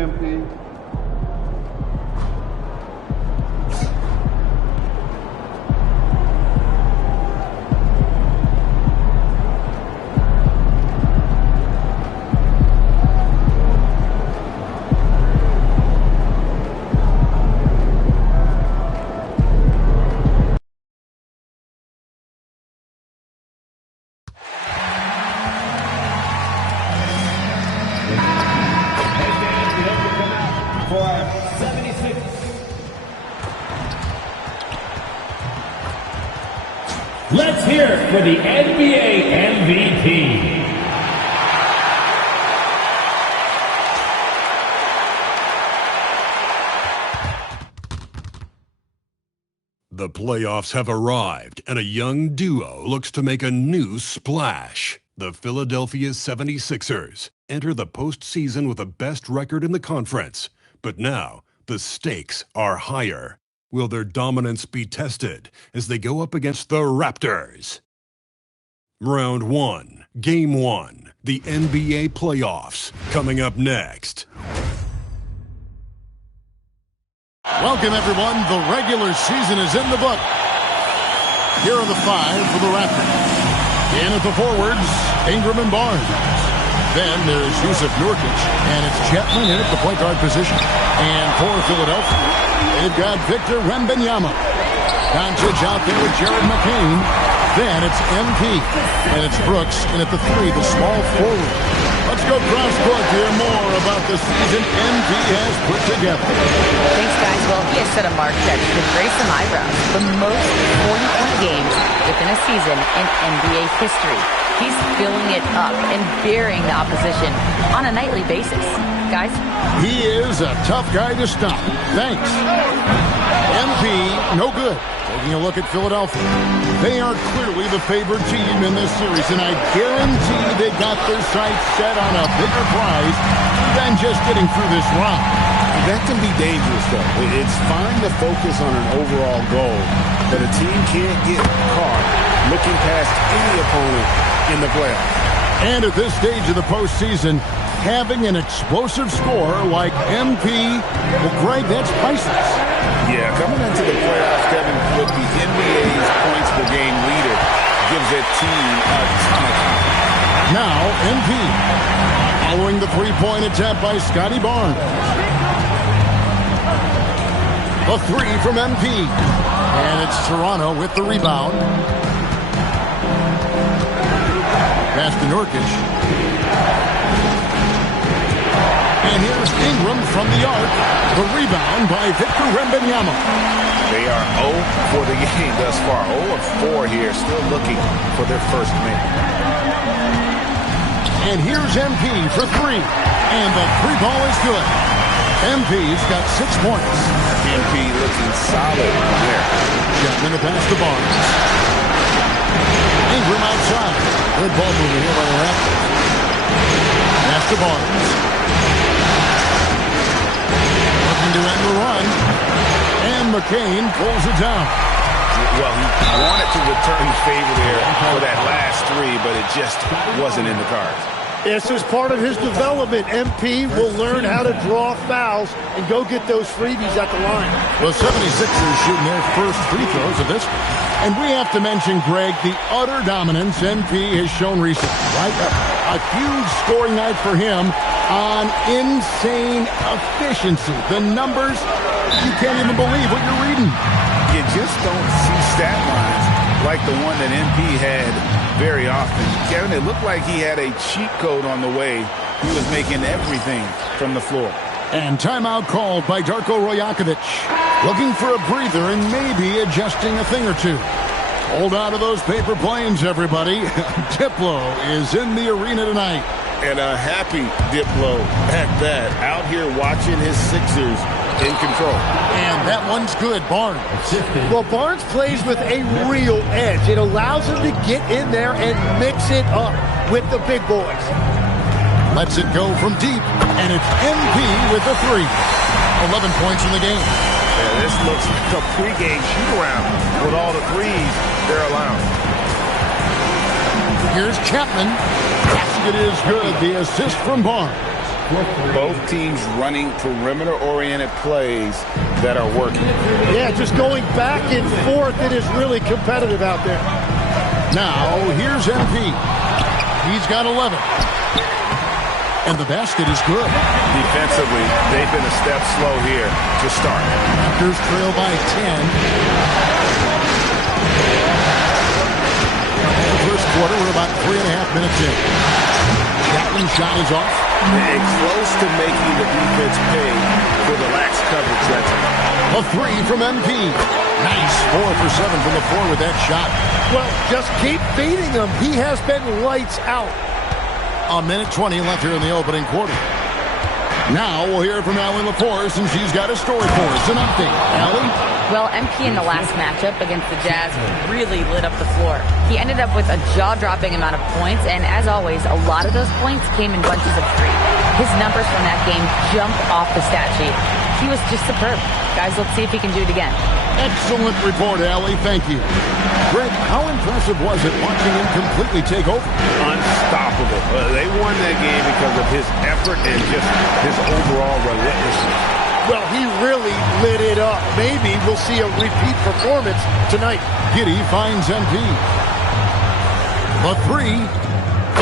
MP. Let's hear it for the NBA MVP. The playoffs have arrived, and a young duo looks to make a new splash. The Philadelphia 76ers enter the postseason with the best record in the conference. But now, the stakes are higher. Will their dominance be tested as they go up against the Raptors? Round 1, Game 1, the NBA playoffs, coming up next. Welcome, everyone. The regular season is in the book. Here are the 5 for the Raptors. In at the forwards, Ingram and Barnes. Then there's Yusuf Nurkic, and it's Chapman in at the point guard position. And for Philadelphia, they've got Victor Wembanyama. Doncic out there with Jared McCain. Then it's MP, and it's Brooks in at the 3, the small forward. Let's go cross-court to hear more about the season MP has put together. Thanks, guys. Well, he has set a mark that could raise some eyebrows. The most 40-point games within a season in NBA history. He's filling it up and burying the opposition on a nightly basis. Guys? He is a tough guy to stop. Thanks. MP, no good. Taking a look at Philadelphia. They are clearly the favored team in this series, and I guarantee they got their sights set on a bigger prize than just getting through this round. That can be dangerous, though. It's fine to focus on an overall goal, but a team can't get caught looking past any opponent in the playoffs. And at this stage of the postseason, having an explosive scorer like MP, well, Greg, that's priceless. Yeah, coming into the playoffs, Kevin, with the NBA's points per game leader gives that team a ton of confidence. Now, MP, following the three-point attempt by Scotty Barnes. A 3 from MP. And it's Toronto with the rebound. Pass to Nurkic. And here's Ingram from the arc. The rebound by Victor Wembanyama. They are 0 for the game thus far. 0 of 4 here, still looking for their first minute. And here's MP for 3. And the 3 ball is good. MP's got 6 points. MP looking solid there. Chapman to pass to Barnes. Ingram outside. Good ball movement here by the Raptors. Pass to Barnes. Looking to end the run. And McCain pulls it down. Well, he wanted to return the favor there for that last 3, but it just wasn't in the cards. This is part of his development. MP will learn how to draw fouls and go get those freebies at the line. The 76ers shooting their first free throws of this. And we have to mention, Greg, the utter dominance MP has shown recently, right? A huge scoring night for him on insane efficiency. The numbers, you can't even believe what you're reading. You just don't see stat lines like the one that MP had very often. Kevin, it looked like he had a cheat code on the way. He was making everything from the floor. And timeout called by Darko Rajakovic. Looking for a breather and maybe adjusting a thing or two. Hold on to those paper planes, everybody. Diplo is in the arena tonight. And a happy Diplo at that. Out here watching his Sixers in control. And that one's good, Barnes. Well, Barnes plays with a real edge. It allows him to get in there and mix it up with the big boys. Lets it go from deep, and it's MP with the 3. 11 points in the game. Yeah, this looks like a pregame shoot-around with all the threes they're allowing. Here's Chapman. Basket is good. The assist from Barnes. Both teams running perimeter-oriented plays that are working. Yeah, just going back and forth. It is really competitive out there. Now, here's MP. He's got 11. And the basket is good. Defensively, they've been a step slow here to start. Raptors trail by 10. First quarter, we're about 3.5 minutes in. Gatlin's shot is off. And close to making the defense pay for the lax coverage. A three from MP. Nice. 4 for 7 from the floor with that shot. Well, just keep feeding him. He has been lights out. A minute 20 left here in the opening quarter. Now we'll hear from Allie LaForce, and she's got a story for us. An update. Allie? Well, MP in the last matchup against the Jazz really lit up the floor. He ended up with a jaw-dropping amount of points, and as always, a lot of those points came in bunches of 3. His numbers from that game jump off the stat sheet. He was just superb. Guys, let's see if he can do it again. Excellent report, Allie. Thank you. Greg, how impressive was it watching him completely take over? Unstoppable. They won that game because of his effort and just his overall relentlessness. Well, he really lit it up. Maybe we'll see a repeat performance tonight. Giddey finds MP. The three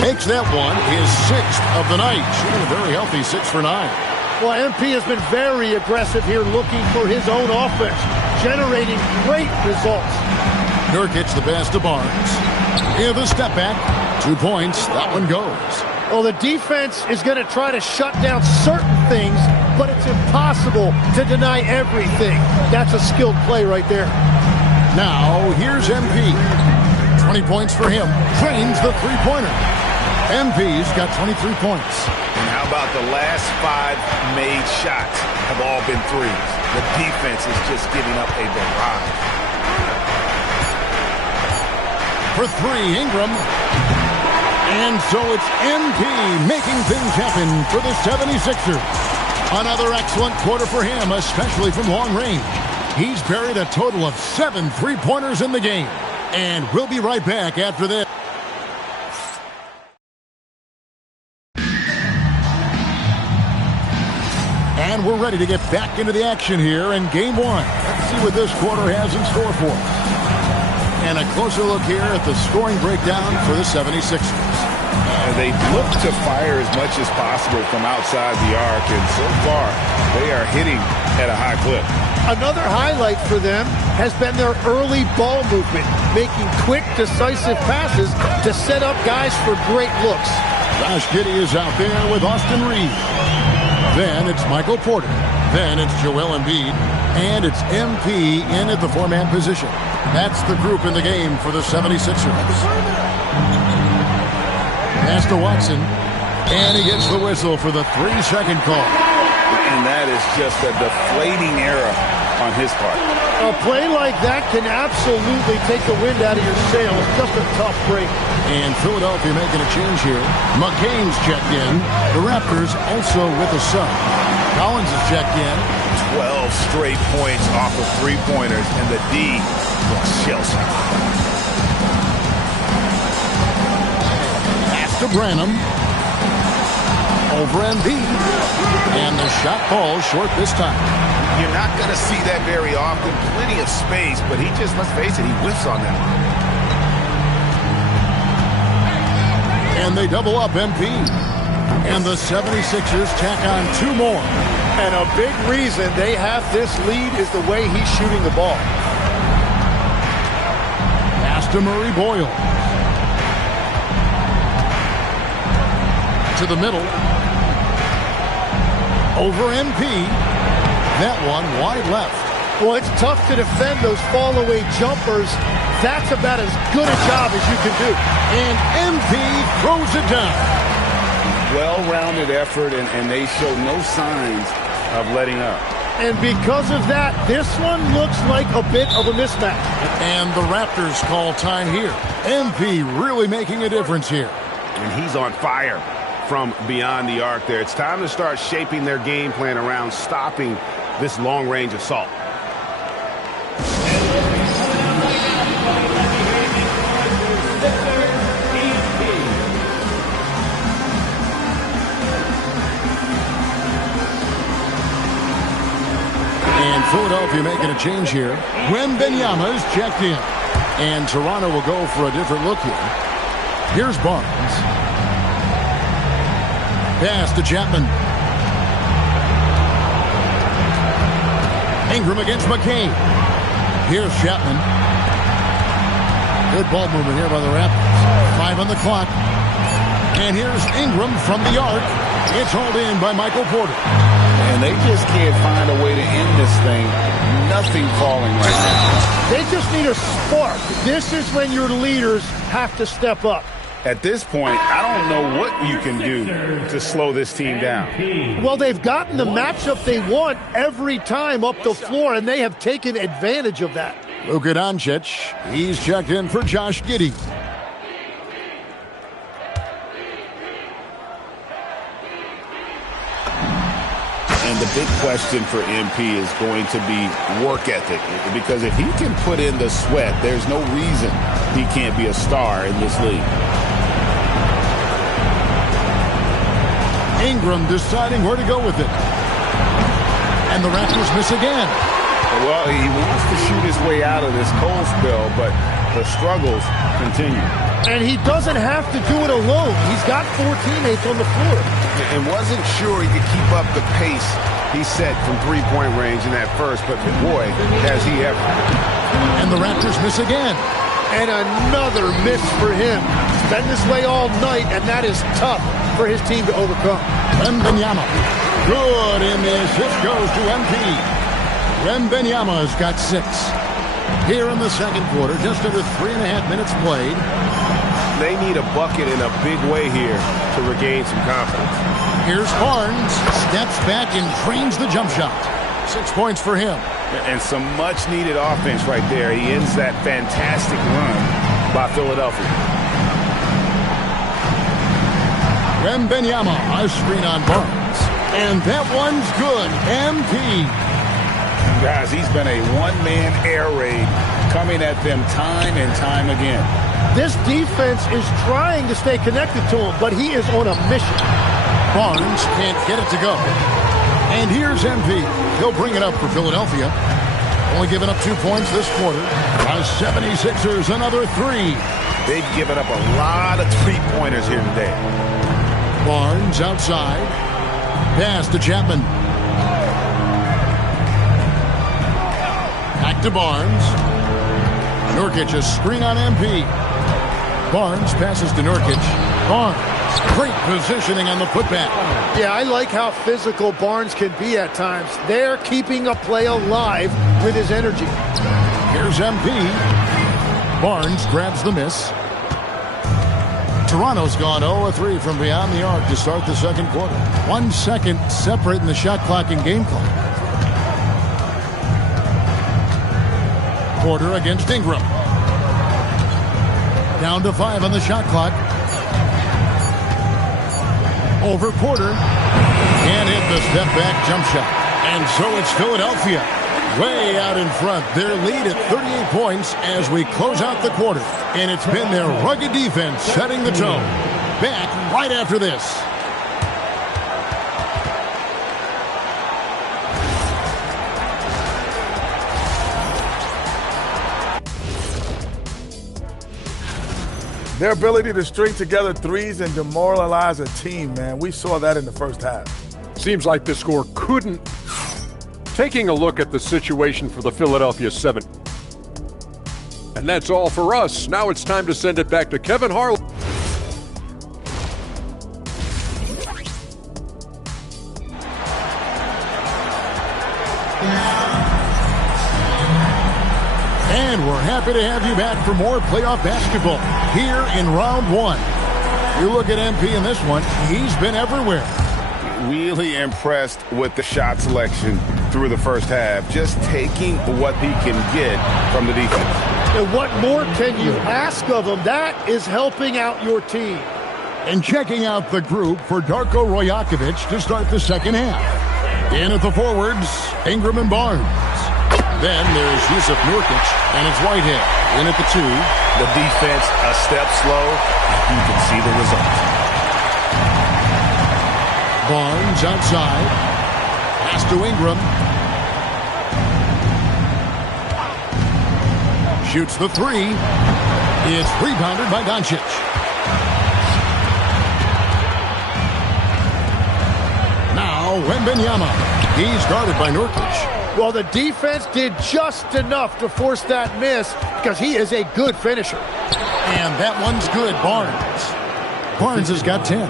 makes that one his 6th of the night. Shooting a very healthy 6 for 9. Well, MP has been very aggressive here looking for his own offense, generating great results. Nurkic the pass to Barnes. Here the step back. 2 points. That one goes. Well, the defense is going to try to shut down certain things, but it's impossible to deny everything. That's a skilled play right there. Now, here's MP. 20 points for him. Trains the three-pointer. MP's got 23 points. And how about the last 5 made shots have all been threes? The defense is just giving up a barrage. For 3, Ingram. And so it's MP making things happen for the 76ers. Another excellent quarter for him, especially from long range. He's buried a total of 7 three-pointers in the game. And we'll be right back after this. And we're ready to get back into the action here in Game 1. Let's see what this quarter has in store for us. And a closer look here at the scoring breakdown for the 76ers. They look to fire as much as possible from outside the arc, and so far they are hitting at a high clip. Another highlight for them has been their early ball movement, making quick, decisive passes to set up guys for great looks. Josh Giddey is out there with Austin Reeves. Then it's Michael Porter. Then it's Joel Embiid. And it's MP in at the 4-man position. That's the group in the game for the 76ers. Pass to Watson. And he gets the whistle for the 3-second call. And that is just a deflating error on his part. A play like that can absolutely take the wind out of your sails. Just a tough break. And Philadelphia making a change here. McCain's checked in. The Raptors also with a sub. Collins is checked in. 12 straight points off of three-pointers, and the D looks shell-shocked. Pass to Branham. Over Embiid. And the shot falls short this time. You're not going to see that very often. Plenty of space, but he just, let's face it, he whiffs on that one. And they double up MP. And the 76ers tack on 2 more. And a big reason they have this lead is the way he's shooting the ball. Pass to Murray Boyle. To the middle. Over MP. That one wide left. Well, it's tough to defend those fall-away jumpers. That's about as good a job as you can do. And MP throws it down. Well-rounded effort, and they show no signs of letting up. And because of that, this one looks like a bit of a mismatch. And the Raptors call time here. MP really making a difference here. And he's on fire from beyond the arc there. It's time to start shaping their game plan around stopping this long-range assault. Philadelphia making a change here. Wembanyama's checked in. And Toronto will go for a different look here. Here's Barnes. Pass to Chapman. Ingram against McCain. Here's Chapman. Good ball movement here by the Raptors. 5 on the clock. And here's Ingram from the arc. It's hauled in by Michael Porter. And they just can't find a way to end this thing. Nothing falling right now. They just need a spark. This is when your leaders have to step up. At this point, I don't know what you can do to slow this team down. Well, they've gotten the matchup they want every time up the floor, and they have taken advantage of that. Luka Doncic, he's checked in for Josh Giddey. And the big question for MP is going to be work ethic. Because if he can put in the sweat, there's no reason he can't be a star in this league. Ingram deciding where to go with it. And the Raptors miss again. Well, he wants to shoot his way out of this cold spell, but the struggles continue. And he doesn't have to do it alone. He's got 4 teammates on the floor. And wasn't sure he could keep up the pace he set from three-point range in that first, but boy, has he ever. And the Raptors miss again. And another miss for him. It's been this way all night, and that is tough for his team to overcome. Wembanyama. Good, and the assist goes to MP. Wembanyama's got 6. Here in the second quarter, just under 3.5 minutes played. They need a bucket in a big way here to regain some confidence. Here's Barnes. Steps back and drains the jump shot. 6 points for him. And some much-needed offense right there. He ends that fantastic run by Philadelphia. Wembanyama, a screen on Barnes. And that one's good. MP. Guys, he's been a one-man air raid coming at them time and time again. This defense is trying to stay connected to him, but he is on a mission. Barnes can't get it to go. And here's MP. He'll bring it up for Philadelphia. Only giving up 2 points this quarter. The 76ers, another 3. They've given up a lot of three-pointers here today. Barnes outside. Pass to Chapman. Back to Barnes. Nurkic, a screen on MP. Barnes passes to Nurkic. Barnes, great positioning on the putback. Yeah, I like how physical Barnes can be at times. They're keeping a play alive with his energy. Here's MP. Barnes grabs the miss. Toronto's gone 0-3 from beyond the arc to start the second quarter. 1 second separating the shot clock and game clock. Porter against Ingram. Down to 5 on the shot clock. Over Porter. Can't hit the step-back jump shot. And so it's Philadelphia way out in front. Their lead at 38 points as we close out the quarter. And it's been their rugged defense setting the tone. Back right after this. Their ability to string together threes and demoralize a team, man. We saw that in the first half. Seems like the score couldn't. Taking a look at the situation for the Philadelphia 7. And that's all for us. Now it's time to send it back to Kevin Harlan. And we're happy to have you back for more playoff basketball here in round 1. You look at MP in this one, he's been everywhere. Really impressed with the shot selection through the first half. Just taking what he can get from the defense. And what more can you ask of him? That is helping out your team. And checking out the group for Darko Rajakovic to start the second half. In at the forwards, Ingram and Barnes. Then there's Yusuf Nurkic, and it's Whitehead. In at the 2. The defense a step slow. You can see the result. Barnes outside. Pass to Ingram. Shoots the three. It's rebounded by Doncic. Now Wembanyama. He's guarded by Nurkic. Well, the defense did just enough to force that miss because he is a good finisher. And that one's good. Barnes has got 10.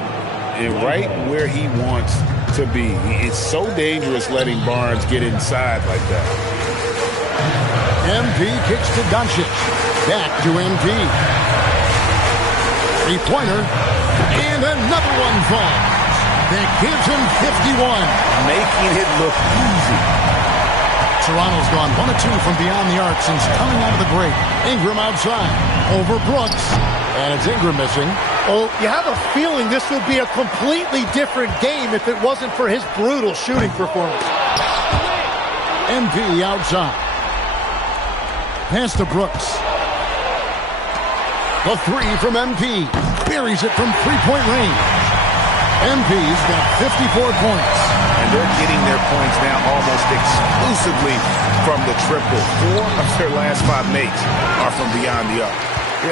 And right where he wants to be. It's so dangerous letting Barnes get inside like that. MP kicks to Doncic. Back to MP. Three-pointer. And another one falls. That gives him 51. Making it look easy. Toronto's gone 1 of 2 from beyond the arc since coming out of the break. Ingram outside. Over Brooks. And it's Ingram missing. Oh, you have a feeling this would be a completely different game if it wasn't for his brutal shooting performance. MP outside. Pass to Brooks. The three from MP. Buries it from three-point range. MP's got 54 points. And they're getting their points now almost exclusively from the triple. 4 of their last 5 makes are from beyond the arc.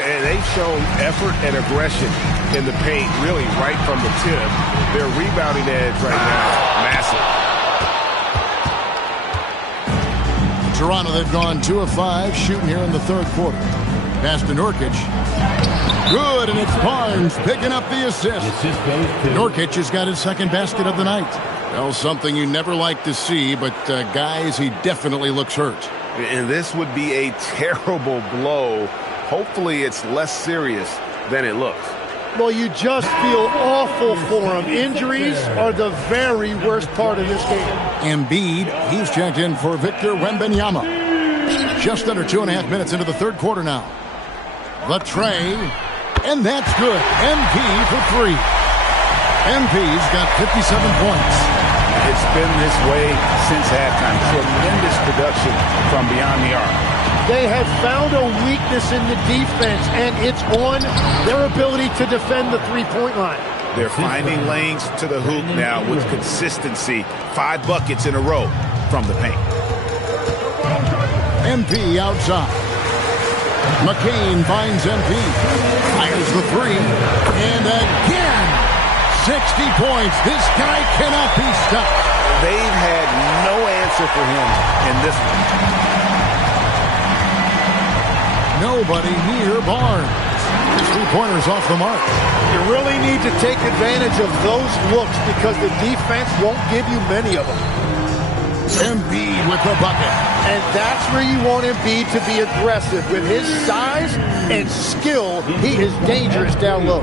And they've shown effort and aggression in the paint, really right from the tip. Their rebounding edge right now is massive. Toronto, they've gone 2 of 5 shooting here in the third quarter. Pass to Nurkic. Good, and it's Barnes picking up the assist. Nurkic has got his second basket of the night. Well, something you never like to see, but guys, he definitely looks hurt. And this would be a terrible blow. Hopefully it's less serious than it looks. Well, you just feel awful for him. Injuries are the very worst part of this game. Embiid, he's checked in for Victor Wembanyama. Just under 2.5 minutes into the third quarter now. The tray, and that's good. MP for 3. MP's got 57 points. It's been this way since halftime. Tremendous production from beyond the arc. They have found a weakness in the defense, and it's on their ability to defend the three-point line. They're finding lanes to the hoop now with consistency. 5 buckets in a row from the paint. MP outside. McCain finds MP. Fires the three. And again, 60 points. This guy cannot be stopped. They've had no answer for him in this one. Nobody near Barnes. Three-pointers off the mark. You really need to take advantage of those looks because the defense won't give you many of them. Embiid with the bucket. And that's where you want Embiid to be aggressive. With his size and skill, he is dangerous down low.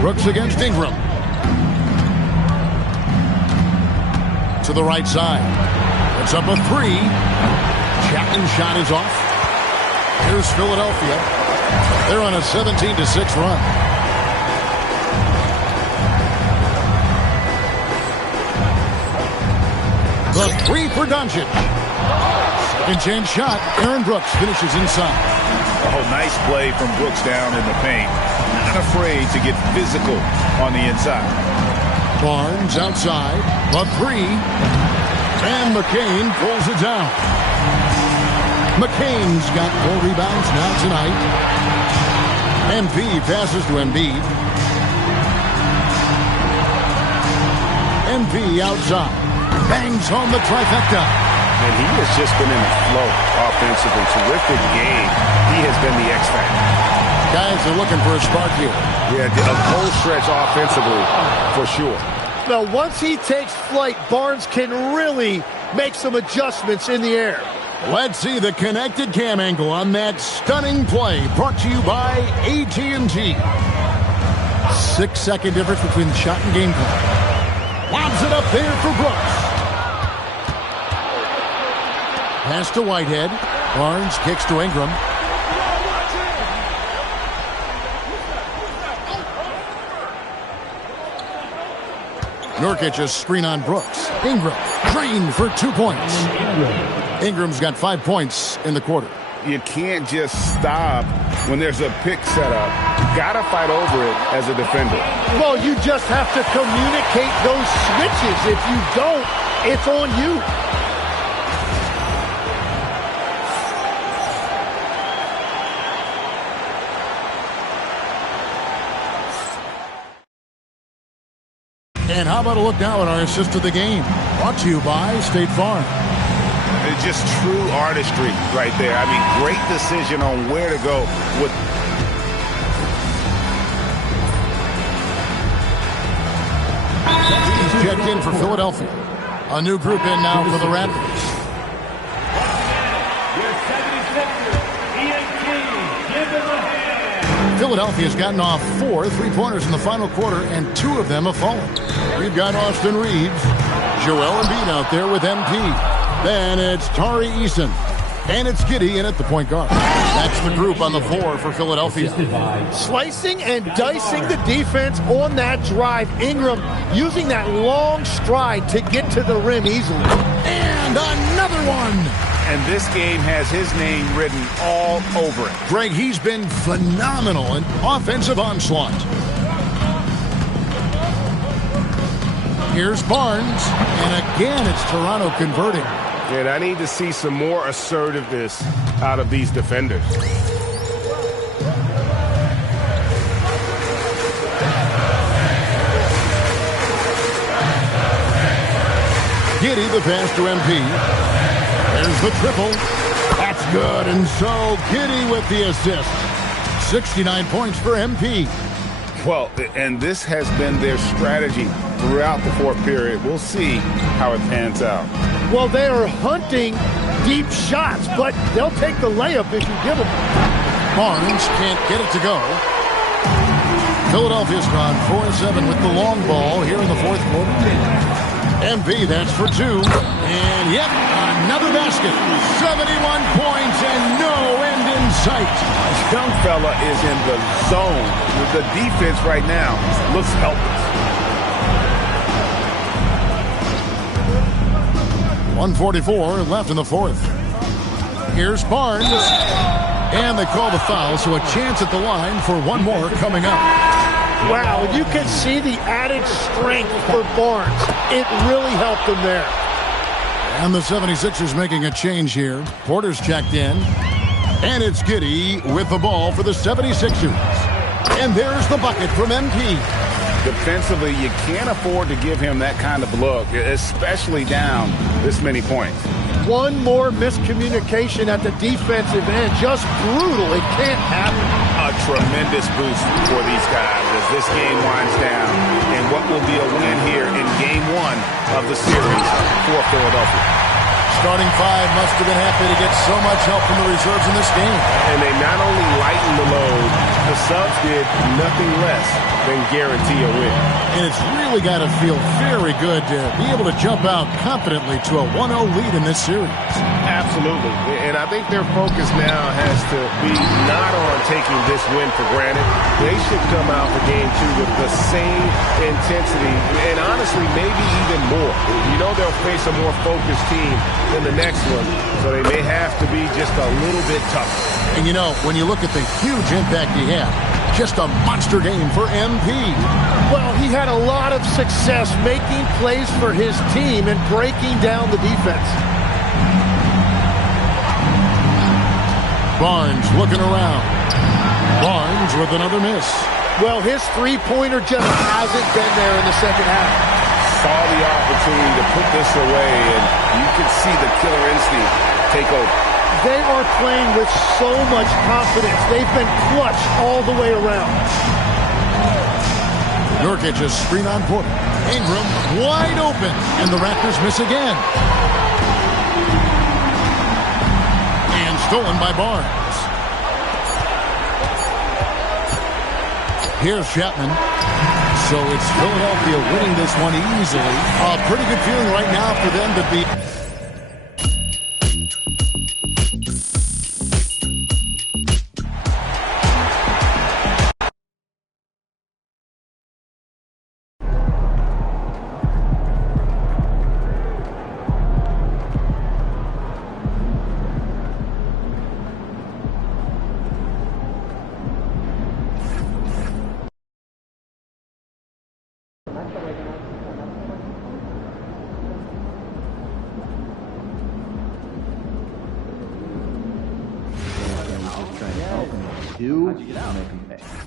Brooks against Ingram. To the right side. It's up a 3. Chapman's shot is off. Here's Philadelphia. They're on a 17-6 run. The 3 for Doncic. Second chance shot. Aaron Brooks finishes inside. Oh, nice play from Brooks down in the paint. Not afraid to get physical on the inside. Barnes outside. The 3. And McCain pulls it down. McCain's got 4 rebounds now tonight. MP passes to Embiid. MP outside. Bangs home the trifecta. And he has just been in a flow offensively. Terrific game. He has been the X factor. Guys are looking for a spark here. Yeah, a cold stretch offensively for sure. Well, once he takes flight, Barnes can really make some adjustments in the air. Let's see the connected cam angle on that stunning play brought to you by AT&T. 6-second difference between the shot and game clock. Lobs it up there for Brooks. Pass to Whitehead. Barnes kicks to Ingram. Nurkic a screen on Brooks. Ingram drained for 2 points. Ingram's got 5 points in the quarter. You can't just stop when there's a pick set up. You gotta fight over it as a defender. Well, you just have to communicate those switches. If you don't, it's on you. And how about a look now at our assist of the game? Brought to you by State Farm. It's just true artistry right there. I mean, great decision on where to go with. He's checked in for Philadelphia. A new group in now for the Raptors. Philadelphia's gotten off 4 3-pointers in the final quarter, and 2 of them have fallen. We've got Austin Reeves, Joel Embiid out there with MP. Then it's Tari Eason, and it's Giddey in at the point guard. That's the group on the floor for Philadelphia. Slicing and dicing the defense on that drive. Ingram using that long stride to get to the rim easily. And another one. And this game has his name written all over it. Greg, he's been phenomenal in offensive onslaught. Here's Barnes, and again it's Toronto converting. And I need to see some more assertiveness out of these defenders. Giddey the pass to MP. There's the triple. That's good. And so Giddey with the assist. 69 points for MP. Well, and this has been their strategy throughout the fourth period. We'll see how it pans out. Well, they are hunting deep shots, but they'll take the layup if you give them. Barnes can't get it to go. Philadelphia's gone 4-7 with the long ball here in the fourth quarter. MP, that's for 2. And yep, another basket. 71 points and no end in sight. This young fella is in the zone. The defense right now looks helpless. 1:44 left in the fourth. Here's Barnes. And they call the foul, so a chance at the line for one more coming up. Wow, you can see the added strength for Barnes. It really helped him there. And the 76ers making a change here. Porter's checked in. And it's Giddey with the ball for the 76ers. And there's the bucket from MP. Defensively, you can't afford to give him that kind of look, especially down this many points. One more miscommunication at the defensive end. Just brutal. It can't happen. A tremendous boost for these guys as this game winds down. And what will be a win here in Game 1 of the series for Philadelphia. Starting 5 must have been happy to get so much help from the reserves in this game. And they not only lightened the load, the subs did nothing less than guarantee a win. And it's really got to feel very good to be able to jump out confidently to a 1-0 lead in this series. Absolutely. And I think their focus now has to be not on taking this win for granted. They should come out for Game 2 with the same intensity and honestly maybe even more. You know they'll face a more focused team in the next one, so they may have to be just a little bit tougher. And you know, when you look at the huge impact he had, just a monster game for MP. Well, he had a lot of success making plays for his team and breaking down the defense. Barnes looking around. Barnes with another miss. Well, his three-pointer just hasn't been there in the second half. Saw the opportunity to put this away, and you can see the killer instinct take over. They are playing with so much confidence. They've been clutch all the way around. Nurkic is screen on Porter. Ingram wide open, and the Raptors miss again. And stolen by Barnes. Here's Chapman. So it's Philadelphia winning this one easily. A pretty good feeling right now for them to beat.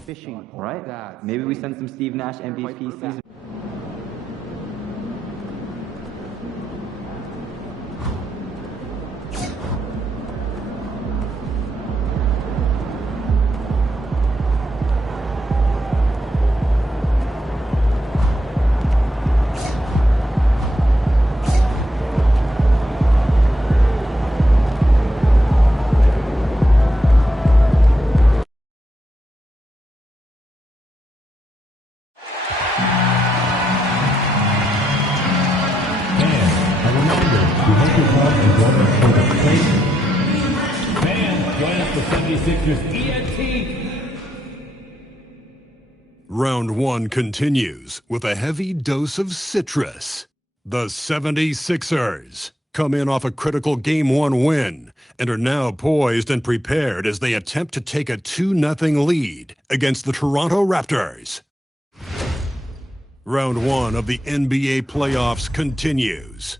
Fishing, right? Maybe we send some Steve Nash MVP season. 76ers ENT. Round 1 continues with a heavy dose of citrus. The 76ers come in off a critical Game 1 win and are now poised and prepared as they attempt to take a 2-0 lead against the Toronto Raptors. Round 1 of the NBA playoffs continues.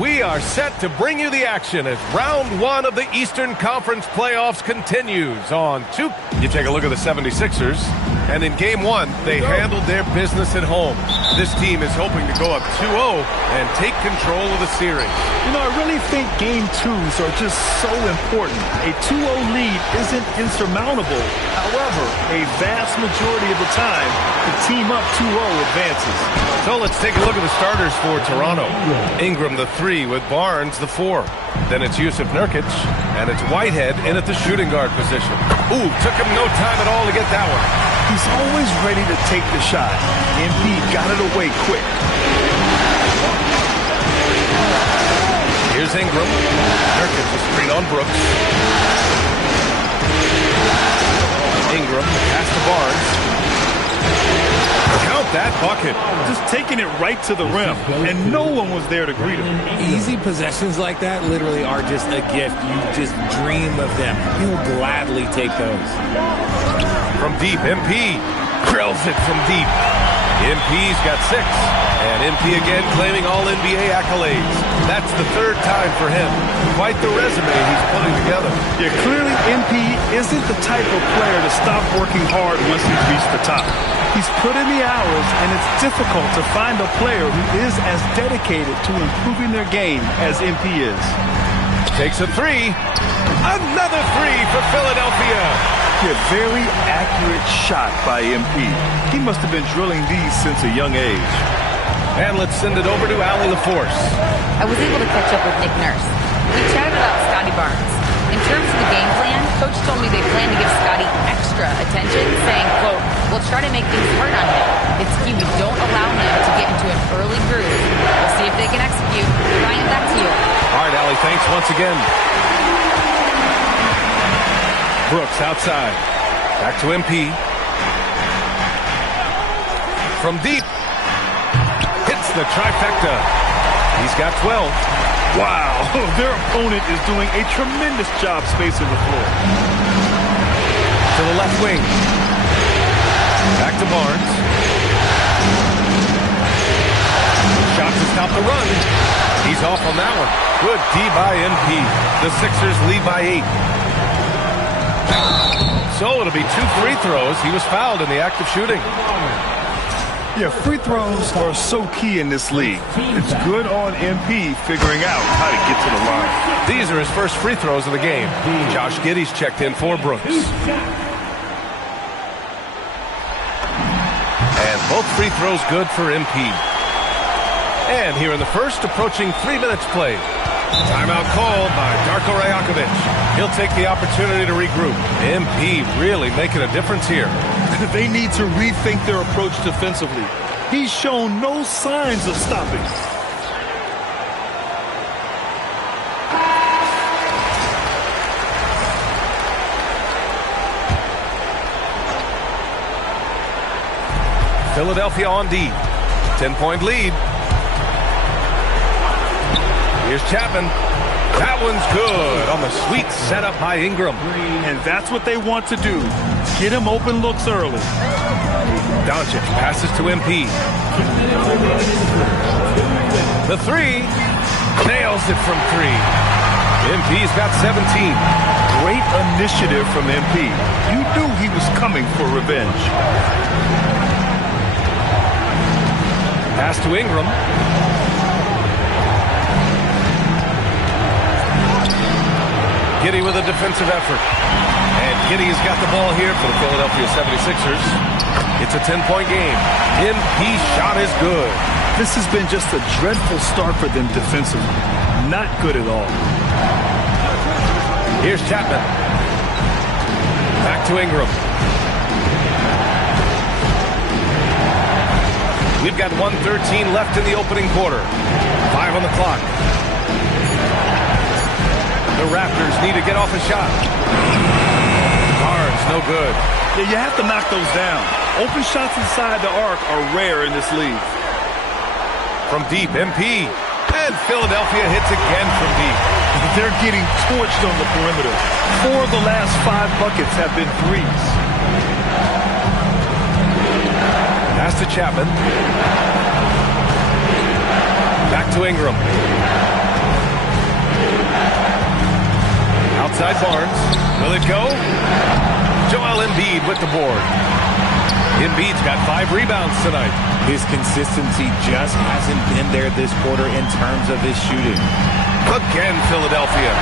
We are set to bring you the action as round 1 of the Eastern Conference playoffs continues on 2. You take a look at the 76ers, and in Game 1, they handled their business at home. This team is hoping to go up 2-0 and take control of the series. You know, I really think Game 2s are just so important. A 2-0 lead isn't insurmountable. However, a vast majority of the time, the team up 2-0 advances. So let's take a look at the starters for Toronto. Ingram, the 3, with Barnes, the 4. Then it's Yusuf Nurkic, and it's Whitehead in at the shooting guard position. Ooh, took him no time at all to get that one. He's always ready to take the shot. Embiid got it away quick. Here's Ingram. Nurkic a screen on Brooks. Ingram, pass to Barnes. Count that bucket. Just taking it right to the rim, and no one was there to greet him. Easy possessions like that literally are just a gift. You just dream of them. You'll gladly take those. From deep, MP drills it from deep. MP's got 6, and MP again claiming all NBA accolades. That's the 3rd time for him. Quite the resume he's putting together. Yeah, clearly MP isn't the type of player to stop working hard once he's reached the top. He's put in the hours, and it's difficult to find a player who is as dedicated to improving their game as MP is. Takes a 3. Another 3 for Philadelphia. A very accurate shot by MP. He must have been drilling these since a young age. And let's send it over to Allie LaForce. I was able to catch up with Nick Nurse. We chatted about Scotty Barnes. In terms of the game plan, Coach told me they plan to give Scotty extra attention, saying, quote, we'll try to make things hard on him. It's key we don't allow him to get into an early groove. We'll see if they can execute. Ryan, back to you. All right, Allie, thanks once again. Brooks outside. Back to MP. From deep. Hits the trifecta. He's got 12. Wow, their opponent is doing a tremendous job spacing the floor. To the left wing. Back to Barnes. Shot to stop the run. He's off on that one. Good D by MP. The Sixers lead by 8. So it'll be 2 free throws. He was fouled in the act of shooting. Yeah, free throws are so key in this league. It's good on MP figuring out how to get to the line. These are his first free throws of the game. Josh Giddey's checked in for Brooks. And both free throws good for MP. And here in the first, approaching 3 minutes played. Timeout called by Darko Rajakovic. He'll take the opportunity to regroup. MP really making a difference here. They need to rethink their approach defensively. He's shown no signs of stopping. Philadelphia on D. 10-point lead. Here's Chapman. That one's good on the sweet setup by Ingram. And that's what they want to do. Get him open looks early. Doncic passes to MP. The 3. Nails it from 3. MP's got 17. Great initiative from MP. You knew he was coming for revenge. Pass to Ingram. Giddey with a defensive effort. And Giddey has got the ball here for the Philadelphia 76ers. It's a 10-point game. MP shot is good. This has been just a dreadful start for them defensively. Not good at all. Here's Chapman. Back to Ingram. We've got 1:13 left in the opening quarter. 5 on the clock. The the Raptors need to get off a shot. Barnes, no good. Yeah, you have to knock those down. Open shots inside the arc are rare in this league. From deep, MP. And Philadelphia hits again from deep. They're getting torched on the perimeter. 4 of the last 5 buckets have been threes. Pass to Chapman. Back to Ingram. Outside Barnes. Will it go? Joel Embiid with the board. Embiid's got 5 rebounds tonight. His consistency just hasn't been there this quarter in terms of his shooting. Again, Philadelphia.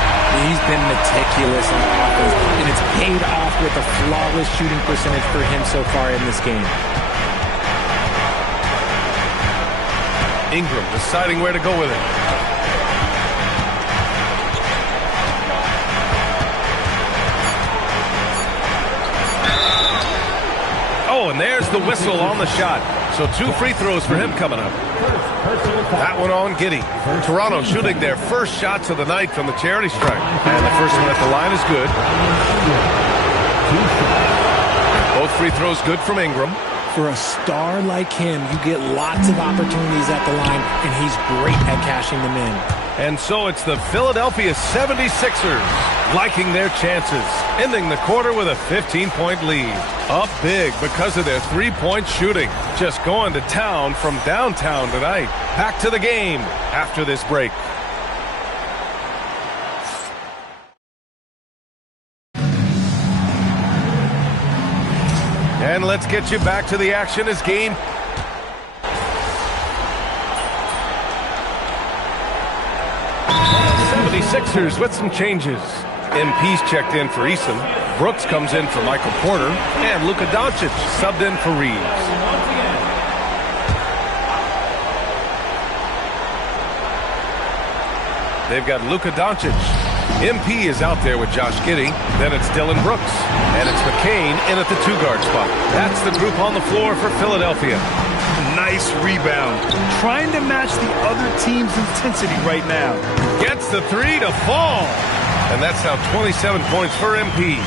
He's been meticulous on offense, and it's paid off with a flawless shooting percentage for him so far in this game. Ingram deciding where to go with it. Oh, and there's the whistle on the shot. So 2 free throws for him coming up. That one on Giddey. Toronto shooting their first shots of the night from the charity stripe. And the first one at the line is good. Both free throws good from Ingram. For a star like him, you get lots of opportunities at the line, and he's great at cashing them in. And so it's the Philadelphia 76ers liking their chances, ending the quarter with a 15-point lead. Up big because of their 3-point shooting. Just going to town from downtown tonight. Back to the game after this break. And let's get you back to the action as game. Sixers with some changes. MP's checked in for Eason. Brooks comes in for Michael Porter. And Luka Doncic subbed in for Reeves. They've got Luka Doncic. MP is out there with Josh Giddey. Then it's Dylan Brooks. And it's McCain in at the 2-guard spot. That's the group on the floor for Philadelphia. Nice rebound. Trying to match the other team's intensity right now. Gets the 3 to fall. And that's now 27 points for MP.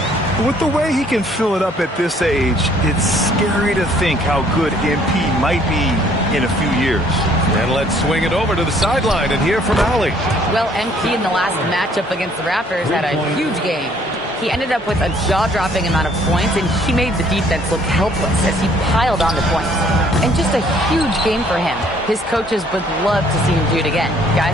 With the way he can fill it up at this age, it's scary to think how good MP might be in a few years. And let's swing it over to the sideline and hear from Allie. Well, MP in the last matchup against the Raptors had a huge game. He ended up with a jaw-dropping amount of points, and he made the defense look helpless as he piled on the points. And just a huge game for him. His coaches would love to see him do it again. Guys?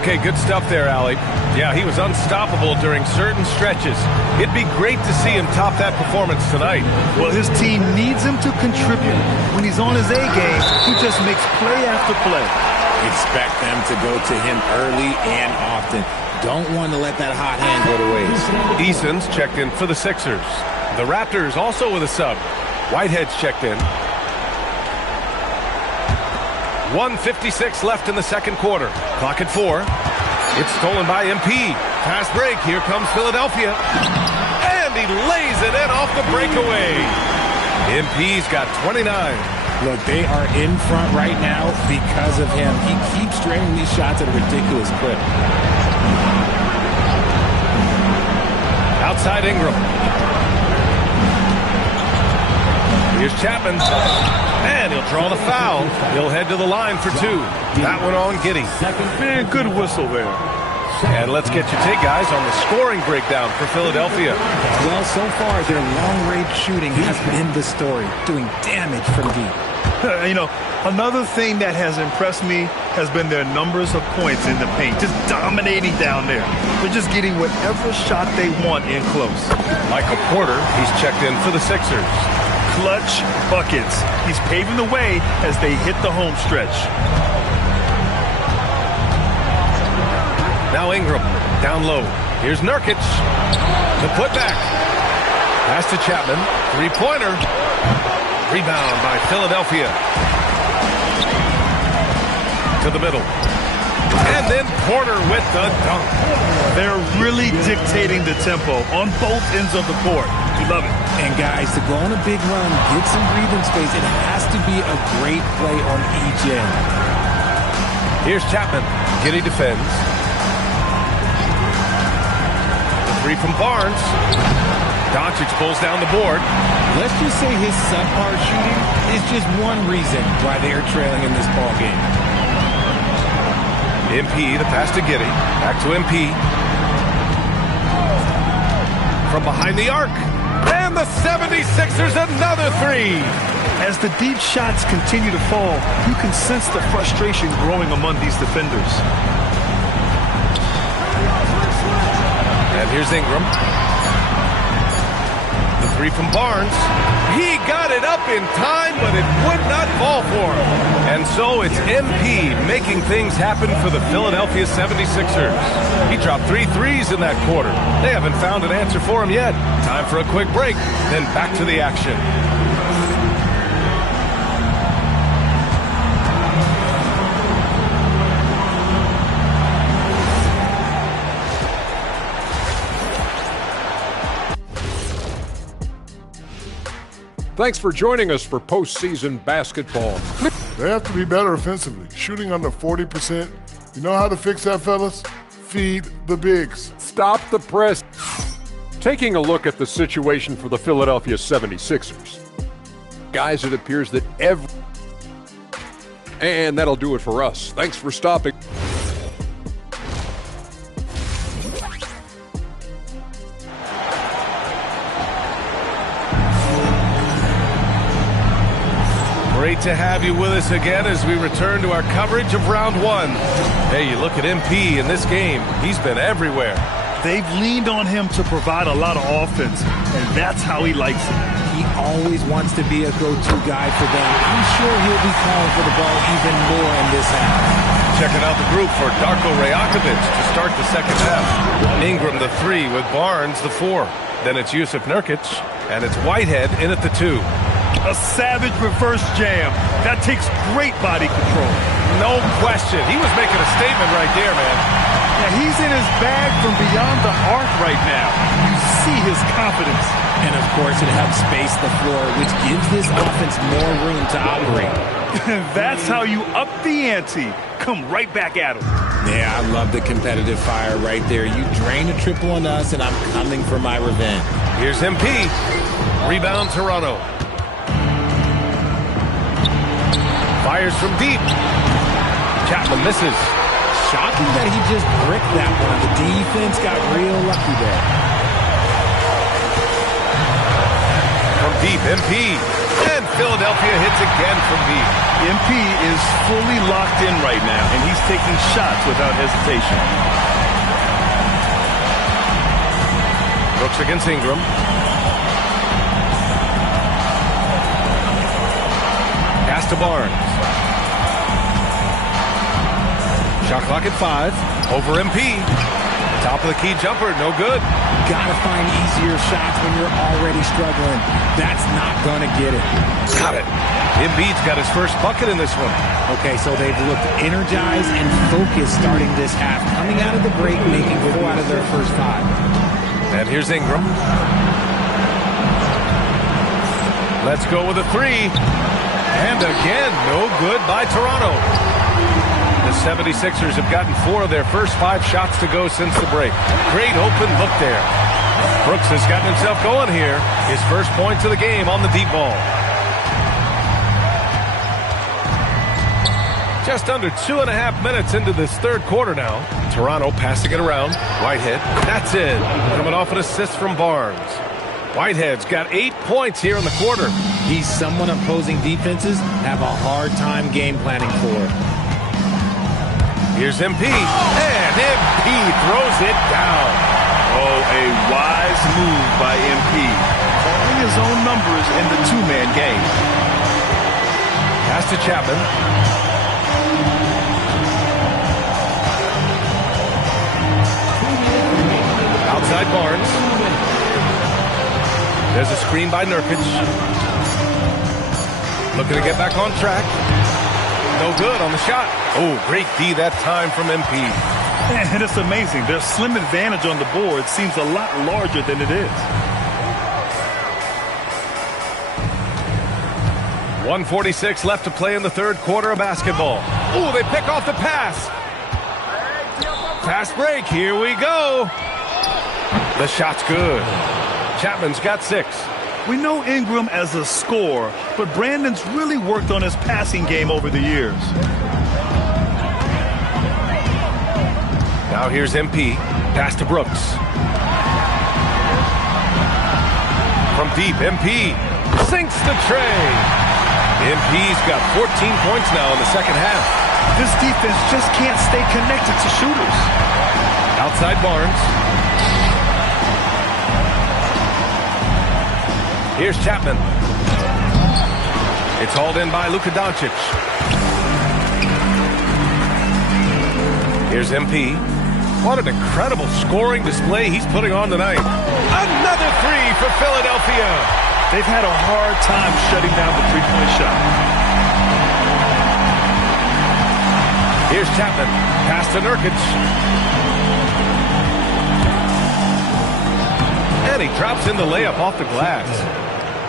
Okay, good stuff there, Allie. Yeah, he was unstoppable during certain stretches. It'd be great to see him top that performance tonight. Well, his team needs him to contribute. When he's on his A game, he just makes play after play. Expect them to go to him early and often. Don't want to let that hot hand go to waste. Eason's checked in for the Sixers. The Raptors also with a sub. Whitehead's checked in. 1:56 left in the second quarter. Clock at 4. It's stolen by MP. Fast break. Here comes Philadelphia. And he lays it in off the breakaway. MP's got 29. Look, they are in front right now because of him. He keeps draining these shots at a ridiculous clip. Outside Ingram. Here's Chapman. And he'll draw the foul. He'll head to the line for 2. That one on Giddey. Man, good whistle there. And let's get your take, guys, on the scoring breakdown for Philadelphia. Well, so far, their long-range shooting has been the story, doing damage from deep. You know, another thing that has impressed me has been their numbers of points in the paint, just dominating down there. They're just getting whatever shot they want in close. Michael Porter, he's checked in for the Sixers. Clutch buckets. He's paving the way as they hit the home stretch. Now Ingram, down low. Here's Nurkic. The putback. Pass to Chapman. 3-pointer. Rebound by Philadelphia. To the middle. And then Porter with the dunk. They're really dictating the tempo on both ends of the court. We love it. And guys, to go on a big run, get some breathing space, it has to be a great play on each end. Here's Chapman. Giddey defends. three from Barnes. Doncic pulls down the board. Let's just say his subpar shooting is just one reason why they are trailing in this ball game. MP, the pass to Giddey. Back to MP. From behind the arc. And the 76ers another three. As the deep shots continue to fall, you can sense the frustration growing among these defenders. And here's Ingram. The three from Barnes. He got it up in time, but it would not fall for him. And so it's MP making things happen for the Philadelphia 76ers. He dropped 3 threes in that quarter. They haven't found an answer for him yet. Time for a quick break, then back to the action. Thanks for joining us for postseason basketball. They have to be better offensively, shooting under 40%. You know how to fix that, fellas? Feed the bigs. Stop the press. Taking a look at the situation for the Philadelphia 76ers. Guys, it appears that And that'll do it for us. Thanks for stopping. Great to have you with us again as we return to our coverage of round one. Hey, you look at MP in this game, he's been everywhere. They've leaned on him to provide a lot of offense, and that's how he likes it. He always wants to be a go-to guy for them. I'm sure he'll be calling for the ball even more in this half. Checking out the group for Darko Rajakovic to start the second half. Ingram the 3 with Barnes the 4. Then it's Jusuf Nurkic, and it's Whitehead in at the 2. A savage reverse jam. That takes great body control. No question. He was making a statement right there, man. Yeah, he's in his bag from beyond the arc right now. You see his confidence. And, of course, it helps space the floor, which gives this offense more room to operate. That's how you up the ante. Come right back at him. Yeah, I love the competitive fire right there. You drain a triple on us, and I'm coming for my revenge. Here's MP. Rebound, Toronto. Fires from deep. Chapman misses. Shocking that he just bricked that one. The defense got real lucky there. From deep, MP. And Philadelphia hits again from deep. MP is fully locked in right now, and he's taking shots without hesitation. Brooks against Ingram. Pass to Barnes. Shot clock at 5. Over MP. Top of the key jumper, no good. Gotta find easier shots when you're already struggling. That's not gonna get it. Got it. Embiid's got his first bucket in this one. Okay, so they've looked energized and focused starting this half. Coming out of the break, making 4 out of their first 5. And here's Ingram. Let's go with a 3. And again, no good by Toronto. The 76ers have gotten 4 of their first 5 shots to go since the break. Great open look there. Brooks has gotten himself going here. His first points of the game on the deep ball. Just under 2.5 minutes into this third quarter now. Toronto passing it around. Whitehead. That's it. Coming off an assist from Barnes. Whitehead's got 8 points here in the quarter. He's someone opposing defenses have a hard time game planning for. Here's MP. And MP throws it down. Oh, a wise move by MP. Calling his own numbers in the 2-man game. Pass to Chapman. Outside Barnes. There's a screen by Nurkic. Looking to get back on track. No good on the shot. Oh, great D that time from MP. And it's amazing. Their slim advantage on the board seems a lot larger than it is. 1:46 left to play in the third quarter of basketball. Oh, they pick off the pass. Fast break. Here we go. The shot's good. Chapman's got 6. We know Ingram as a scorer, but Brandon's really worked on his passing game over the years. Now here's MP. Pass to Brooks. From deep, MP sinks the tray. MP's got 14 points now in the second half. This defense just can't stay connected to shooters. Outside Barnes. Here's Chapman. It's hauled in by Luka Doncic. Here's MP. What an incredible scoring display he's putting on tonight. Another 3 for Philadelphia. They've had a hard time shutting down the three-point shot. Here's Chapman. Pass to Nurkic. And he drops in the layup off the glass.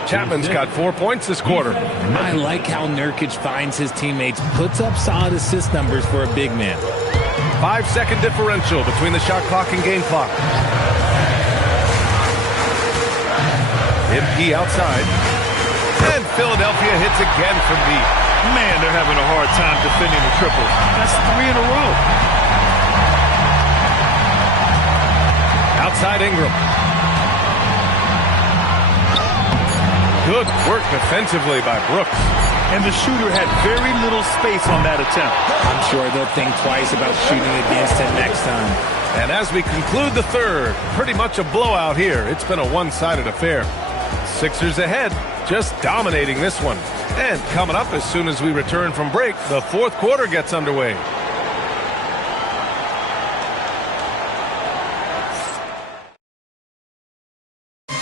Chapman's got 4 points this quarter. I like how Nurkic finds his teammates, puts up solid assist numbers for a big man. 5-second differential between the shot clock and game clock. MP outside. And Philadelphia hits again from deep. Man, they're having a hard time defending the triple. That's 3 in a row. Outside Ingram. Good work defensively by Brooks. And the shooter had very little space on that attempt. I'm sure they'll think twice about shooting against him next time. And as we conclude the third, pretty much a blowout here. It's been a one-sided affair. Sixers ahead, just dominating this one. And coming up as soon as we return from break, the fourth quarter gets underway.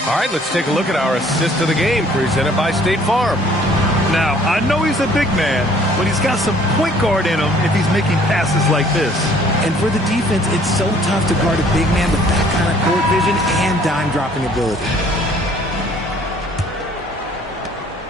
All right, let's take a look at our assist of the game presented by State Farm. Now, I know he's a big man, but he's got some point guard in him if he's making passes like this. And for the defense, it's so tough to guard a big man with that kind of court vision and dime-dropping ability.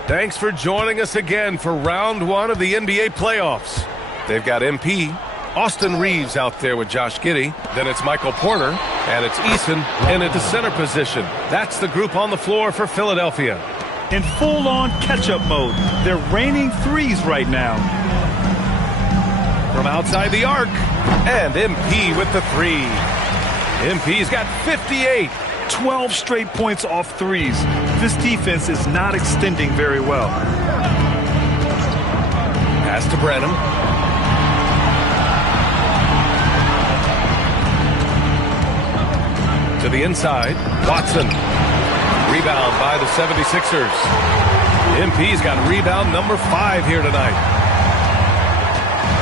Thanks for joining us again for round 1 of the NBA playoffs. They've got MP, Austin Reeves out there with Josh Giddey. Then it's Michael Porter, and it's Eason in at the center position. That's the group on the floor for Philadelphia. In full-on catch-up mode, they're raining threes right now. From outside the arc, and MP with the 3. MP's got 58. 12 straight points off threes. This defense is not extending very well. Pass to Branham. To the inside, Watson. Rebound by the 76ers. MP's got rebound number 5 here tonight.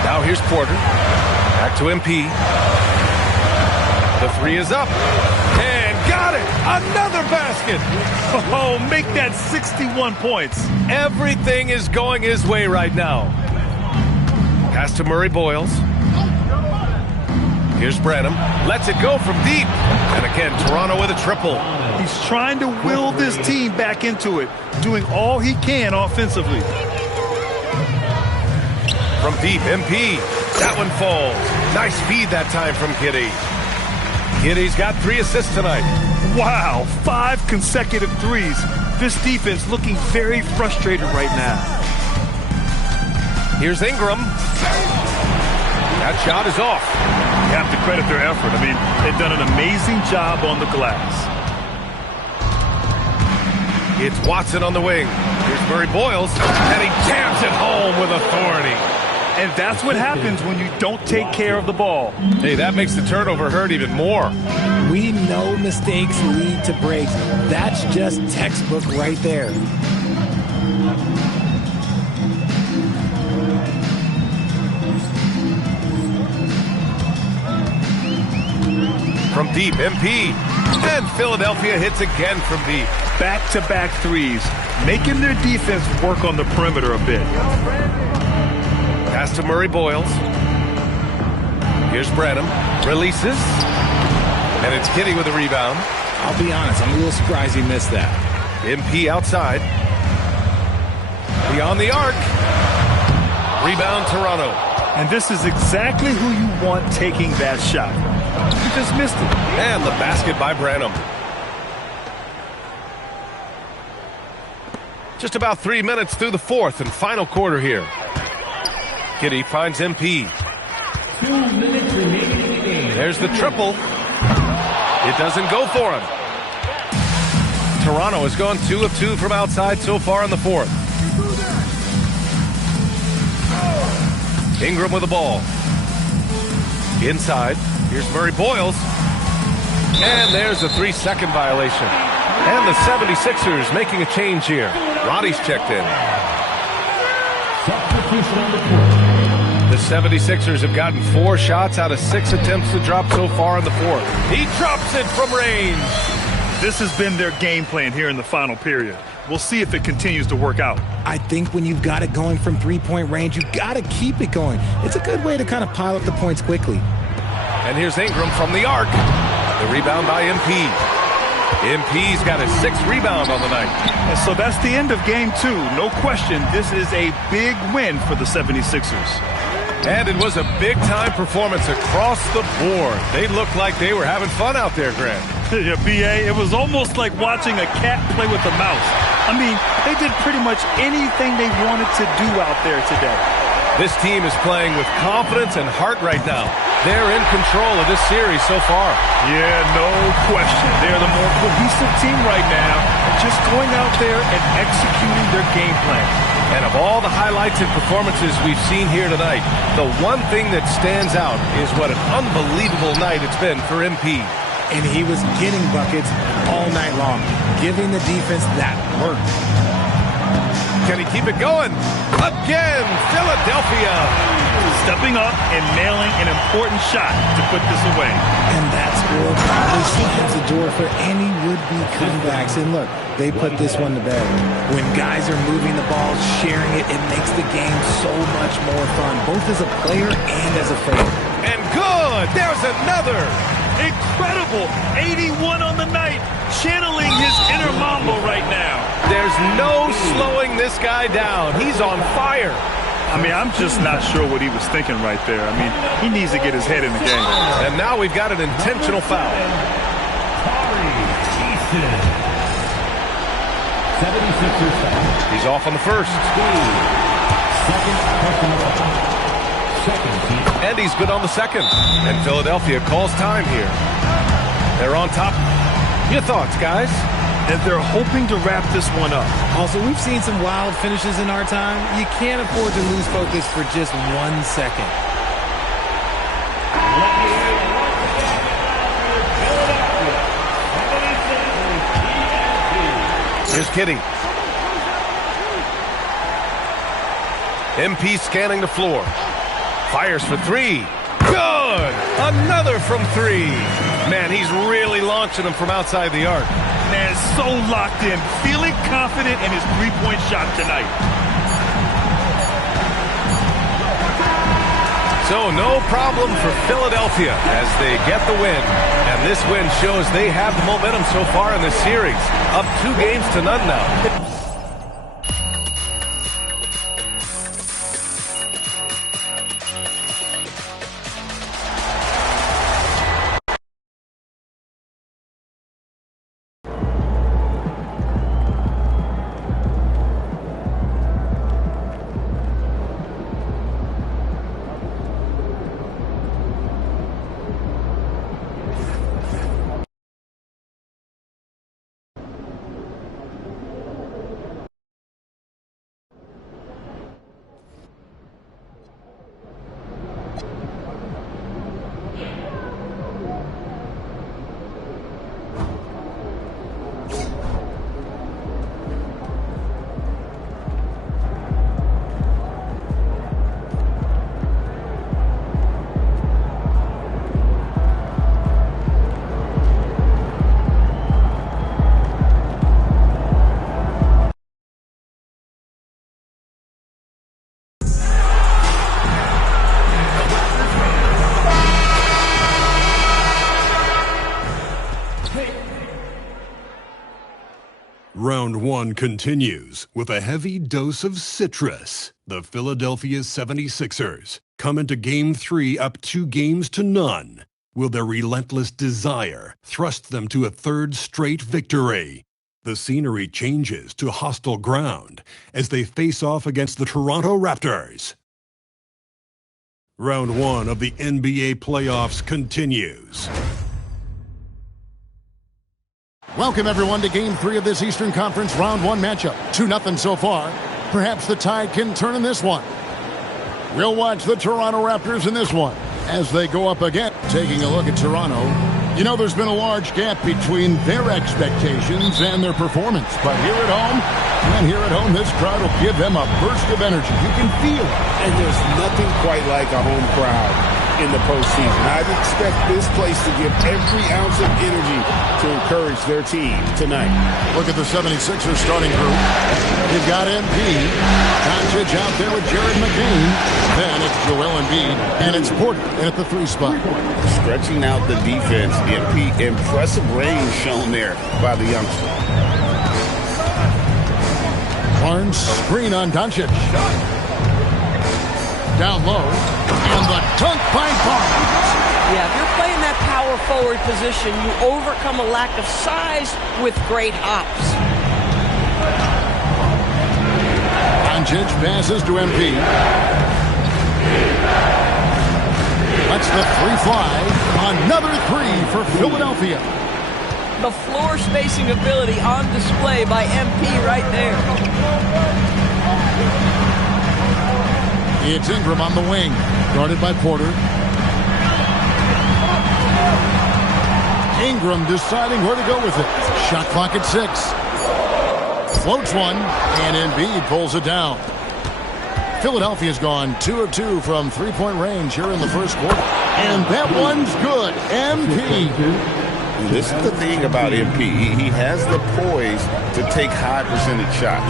Now here's Porter. Back to MP. The 3 is up. And got it! Another basket! Oh, make that 61 points. Everything is going his way right now. Pass to Murray Boyles. Here's Branham. Lets it go from deep. And again, Toronto with a triple. He's trying to will this team back into it, doing all he can offensively. From deep, MP. That one falls. Nice feed that time from Giddey. Giddey's got 3 assists tonight. Wow, 5 consecutive threes. This defense looking very frustrated right now. Here's Ingram. That shot is off. You have to credit their effort. I mean, they've done an amazing job on the glass. It's Watson on the wing. Here's Murray Boyles, and he jams it home with authority. And that's what happens when you don't take care of the ball. Hey, that makes the turnover hurt even more. We know mistakes lead to breaks. That's just textbook right there. From deep, MP. And Philadelphia hits again from deep. Back-to-back threes, making their defense work on the perimeter a bit. Pass to Murray Boyles. Here's Branham. Releases. And it's Giddey with a rebound. I'll be honest, I'm a little surprised he missed that. MP outside. Beyond the arc. Rebound Toronto. And this is exactly who you want taking that shot. just missed it. And the basket by Branham. Just about 3 minutes through the fourth and final quarter here. Kitty finds MP. 2 minutes remaining in the game. There's the triple. It doesn't go for him. Toronto has gone 2 of 2 from outside so far in the fourth. Ingram with the ball. Inside. Here's Murray Boyles. And there's a 3-second violation. And the 76ers making a change here. Roddy's checked in. Substitution on the court. The 76ers have gotten 4 shots out of 6 attempts to drop so far in the fourth. He drops it from range. This has been their game plan here in the final period. We'll see if it continues to work out. I think when you've got it going from three-point range, you've got to keep it going. It's a good way to kind of pile up the points quickly. And here's Ingram from the arc. The rebound by MP. MP's got his 6th rebound on the night. And so that's the end of game 2. No question, this is a big win for the 76ers. And it was a big-time performance across the board. They looked like they were having fun out there, Grant. Yeah, B.A., it was almost like watching a cat play with a mouse. I mean, they did pretty much anything they wanted to do out there today. This team is playing with confidence and heart right now. They're in control of this series so far. Yeah, no question. They're the more cohesive team right now, just going out there and executing their game plan. And of all the highlights and performances we've seen here tonight, the one thing that stands out is what an unbelievable night it's been for MP. And he was getting buckets all night long, giving the defense that work. Can he keep it going? Again, Philadelphia. Stepping up and nailing an important shot to put this away. And that score probably slams the door for any would-be comebacks. And look, they put this one to bed. When guys are moving the ball, sharing it, it makes the game so much more fun, both as a player and as a fan. And good! There's another! Incredible! 81 on the night, channeling his inner Mambo right now. There's no slowing this guy down. He's on fire. I mean, I'm just not sure what he was thinking right there. I mean, he needs to get his head in the game. And now we've got an intentional foul. 76ers foul. He's off on the first. Second personal foul. Second team. And he's good on the second. And Philadelphia calls time here. They're on top. Your thoughts, guys? And they're hoping to wrap this one up. Also, we've seen some wild finishes in our time. You can't afford to lose focus for just 1 second. Here's Kitty. MP scanning the floor. Fires for 3. Good! Another from 3. Man, he's really launching them from outside the arc. Man, so locked in, feeling confident in his three-point shot tonight. So no problem for Philadelphia as they get the win. And this win shows they have the momentum so far in this series. Up 2 games to none now. Round 1 continues with a heavy dose of citrus. The Philadelphia 76ers come into Game 3 up 2 games to none. Will their relentless desire thrust them to a third straight victory? The scenery changes to hostile ground as they face off against the Toronto Raptors. Round 1 of the NBA playoffs continues. Welcome, everyone, to Game 3 of this Eastern Conference Round 1 matchup. 2-0 so far. Perhaps the tide can turn in this one. We'll watch the Toronto Raptors in this one as they go up again. Taking a look at Toronto, you know there's been a large gap between their expectations and their performance. But here at home, this crowd will give them a burst of energy. You can feel it. And there's nothing quite like a home crowd in the postseason. I'd expect this place to give every ounce of energy to encourage their team tonight. Look at the 76ers starting group. You've got MP, Doncic out there with Jared McCain. Then it's Joel Embiid, and it's Porter at the 3 spot. Stretching out the defense, MP, impressive range shown there by the youngster. Barnes, screen on Doncic. Down low, and the dunk by Barnes. Yeah, if you're playing that power forward position, you overcome a lack of size with great hops. Doncic passes to MP. Lets the 3 fly. Another 3 for Philadelphia. The floor spacing ability on display by MP right there. It's Ingram on the wing, guarded by Porter. Ingram deciding where to go with it. Shot clock at 6. Floats one, and Embiid pulls it down. Philadelphia's gone 2 of 2 from 3-point range here in the first quarter. And that one's good. MP. This is the thing about MP. He has the poise to take high percentage shots.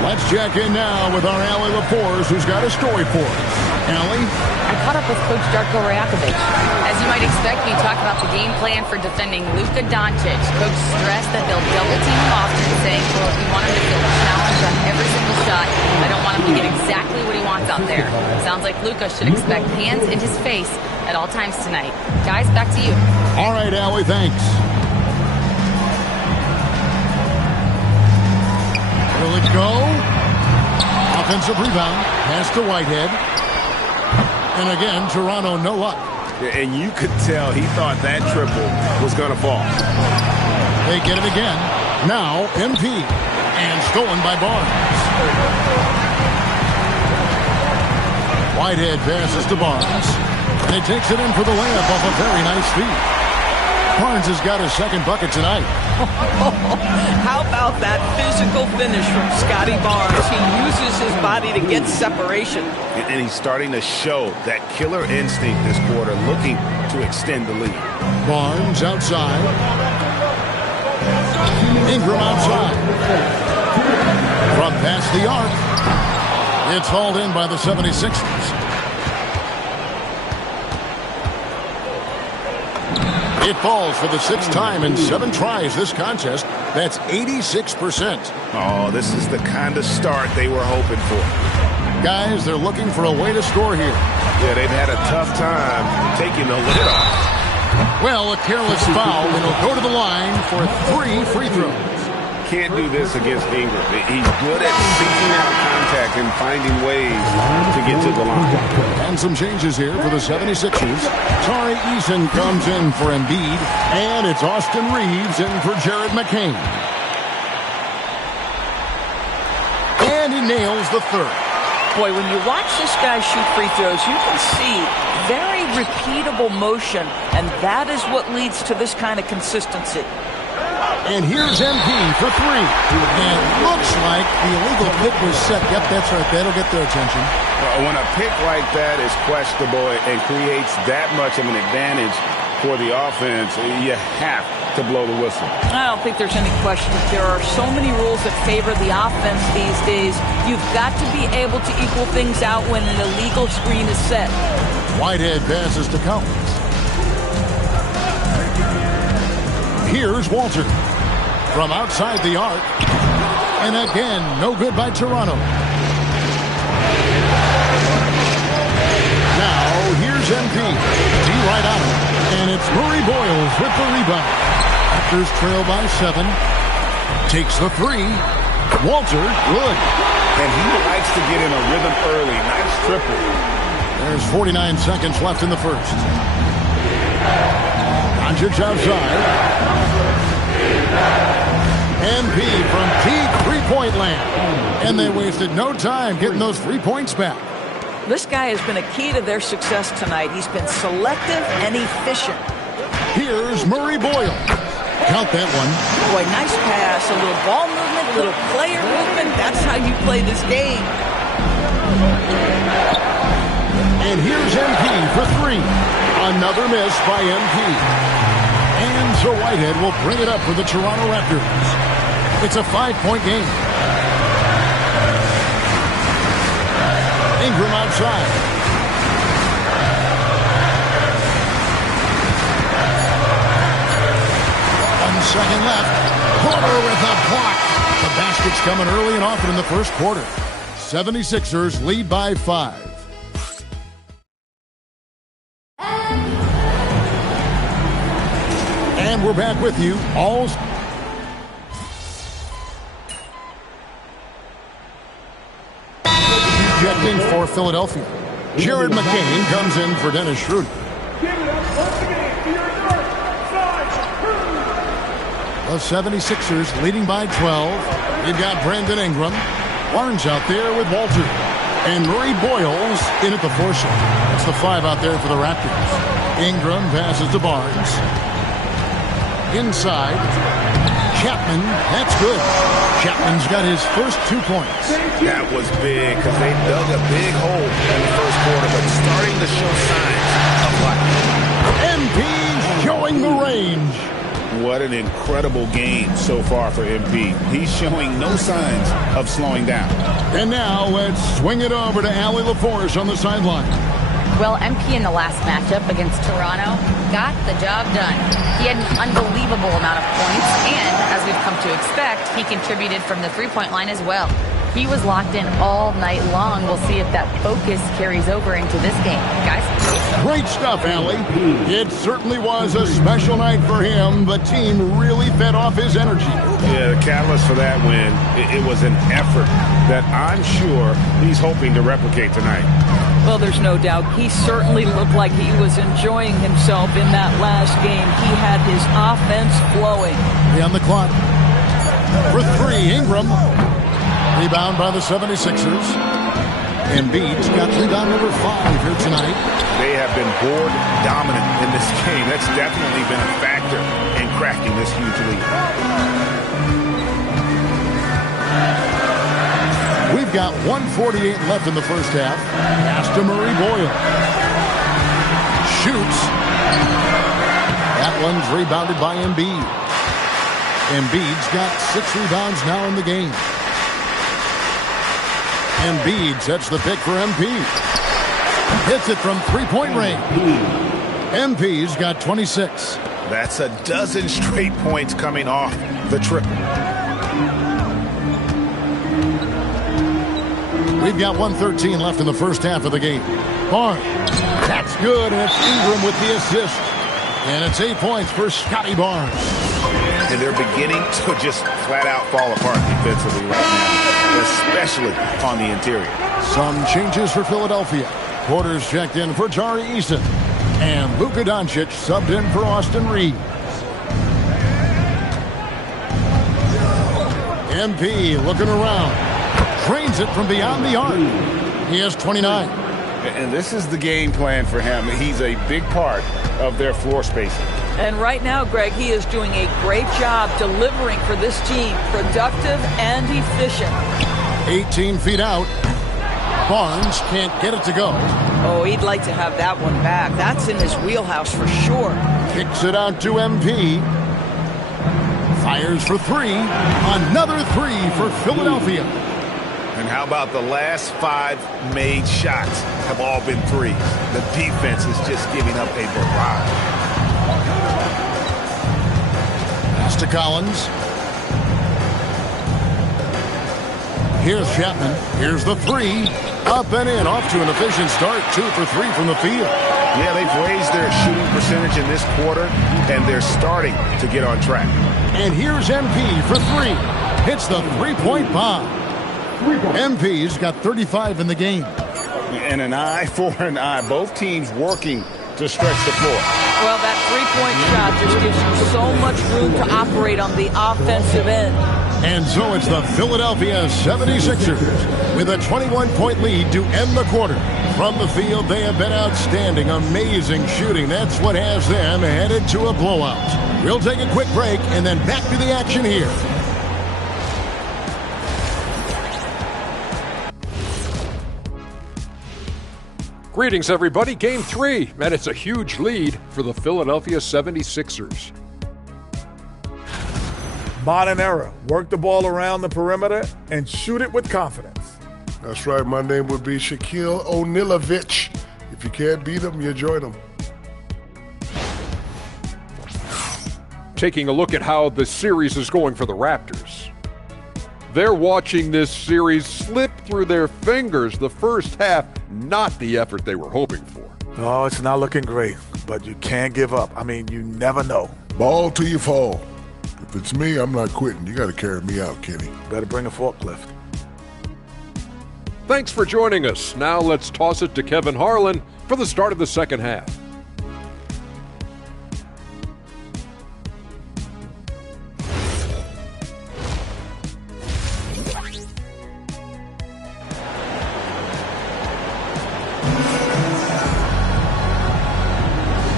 Let's check in now with our Allie LaForce, who's got a story for us. Allie? I caught up with Coach Darko Rajakovic. As you might expect, we talk about the game plan for defending Luka Doncic. Coach stressed that they'll double team him often, saying, well, we want him to feel a challenge on every single shot. I don't want him to get exactly what he wants out there. Sounds like Luka should expect hands in his face at all times tonight. Guys, back to you. All right, Allie, thanks. Will it go? Offensive rebound. Pass to Whitehead. And again, Toronto no luck. And you could tell he thought that triple was going to fall. They get it again. Now, MP. And stolen by Barnes. Whitehead passes to Barnes. And he takes it in for the layup off a very nice feed. Barnes has got his second bucket tonight. How about that physical finish from Scotty Barnes? He uses his body to get separation. And he's starting to show that killer instinct this quarter, looking to extend the lead. Barnes outside. Ingram outside. From past the arc. It's hauled in by the 76ers. It falls for the 6th time in 7 tries this contest. That's 86%. Oh, this is the kind of start they were hoping for. Guys, they're looking for a way to score here. Yeah, they've had a tough time taking the lid off. Well, a careless foul, and he'll go to the line for 3 free throws. Can't do this against Ingram. He's good at seeking out contact and finding ways to get to the line. And some changes here for the 76ers. Tari Eason comes in for Embiid, and it's Austin Reeves in for Jared McCain. And he nails the 3rd. Boy, when you watch this guy shoot free throws, you can see very repeatable motion, and that is what leads to this kind of consistency. And here's MP for 3. And looks like the illegal pick was set. Yep, that's right. That'll get their attention. When a pick like that is questionable and creates that much of an advantage for the offense, you have to blow the whistle. I don't think there's any question. There are so many rules that favor the offense these days. You've got to be able to equal things out when an illegal screen is set. Whitehead passes to Collins. Here's Walter from outside the arc. And again, no good by Toronto. Now, here's MP. D right on him. And it's It's Murray Boyles with the rebound. Raptors trail by 7. Takes the 3. Walter, good. And he likes to get in a rhythm early. Nice triple. There's 49 seconds left in the first. Doncic outside. MP from deep three-point land. And they wasted no time getting those 3 points back. This guy has been a key to their success tonight. He's been selective and efficient. Here's Murray Boyle. Count that one. Boy, nice pass, a little ball movement, a little player movement. That's how you play this game. And here's MP for 3. Another miss by MP. And so Whitehead will bring it up for the Toronto Raptors. It's a 5-point game. Ingram outside. Second left. Porter with a block. The basket's coming early and often in the first quarter. 76ers lead by 5. And we're back with you. All ejecting for Philadelphia. Jared McCain comes in for Dennis Schroeder. The 76ers leading by 12. You've got Brandon Ingram. Barnes out there with Walter. And Murray Boyles in at the 4 shot. That's the 5 out there for the Raptors. Ingram passes to Barnes. Inside. Chapman, that's good. Chapman's got his first 2 points. That was big because they dug a big hole in the first quarter, but starting to show signs of life. MP showing the range. What an incredible game so far for MP. He's showing no signs of slowing down. And now let's swing it over to Allie LaForce on the sideline. Well, MP in the last matchup against Toronto got the job done. He had an unbelievable amount of points, and as we've come to expect, he contributed from the three-point line as well. He was locked in all night long. We'll see if that focus carries over into this game. Guys? Great stuff, Allie. It certainly was a special night for him. The team really fed off his energy. Yeah, the catalyst for that win, it was an effort that I'm sure he's hoping to replicate tonight. Well, there's no doubt. He certainly looked like he was enjoying himself in that last game. He had his offense flowing. On the clock. For 3, Ingram. Rebound by the 76ers. Embiid's got rebound number 5 here tonight. They have been board dominant in this game. That's definitely been a factor in cracking this huge lead. We've got 1:48 left in the first half. Pass to Murray Boyle. Shoots. That one's rebounded by Embiid. Embiid's got 6 rebounds now in the game. Embiid sets the pick for MP. Hits it from 3-point range. MP's got 26. That's a dozen straight points coming off the triple. We've got 1:13 left in the first half of the game. Barnes. That's good, and it's Ingram with the assist. And it's 8 points for Scotty Barnes. And they're beginning to just flat out fall apart defensively right now, especially on the interior. Some changes for Philadelphia. Porter's checked in for Tari Eason. And Luka Doncic subbed in for Austin Reeves. MP looking around. Drains it from beyond the arc. He has 29. And this is the game plan for him. He's a big part of their floor spacing. And right now, Greg, he is doing a great job delivering for this team. Productive and efficient. 18 feet out. Barnes can't get it to go. Oh, he'd like to have that one back. That's in his wheelhouse for sure. Kicks it out to MP. Fires for 3. Another 3 for Philadelphia. And how about the last 5 made shots have all been threes? The defense is just giving up a barrage. Pass to Collins. Here's Chapman. Here's the 3. Up and in. Off to an efficient start. 2 for 3 from the field. Yeah, they've raised their shooting percentage in this quarter, and they're starting to get on track. And here's MP for three. Hits the three-point bomb. MP's got 35 in the game. And an eye for an eye. Both teams working to stretch the floor. Well, that three-point shot just gives you so much room to operate on the offensive end. And so it's the Philadelphia 76ers with a 21-point lead to end the quarter. From the field, they have been outstanding, amazing shooting. That's what has them headed to a blowout. We'll take a quick break and then back to the action here. Greetings, everybody. Game 3, and it's a huge lead for the Philadelphia 76ers. Modern era. Work the ball around the perimeter and shoot it with confidence. That's right. My name would be Shaquille O'Nealovich. If you can't beat him, you join him. Taking a look at how the series is going for the Raptors. They're watching this series slip through their fingers. The first half, not the effort they were hoping for. Oh, it's not looking great, but you can't give up. I mean, you never know. Ball till you fall. If it's me, I'm not quitting. You got to carry me out, Kenny. Better bring a forklift. Thanks for joining us. Now let's toss it to Kevin Harlan for the start of the second half.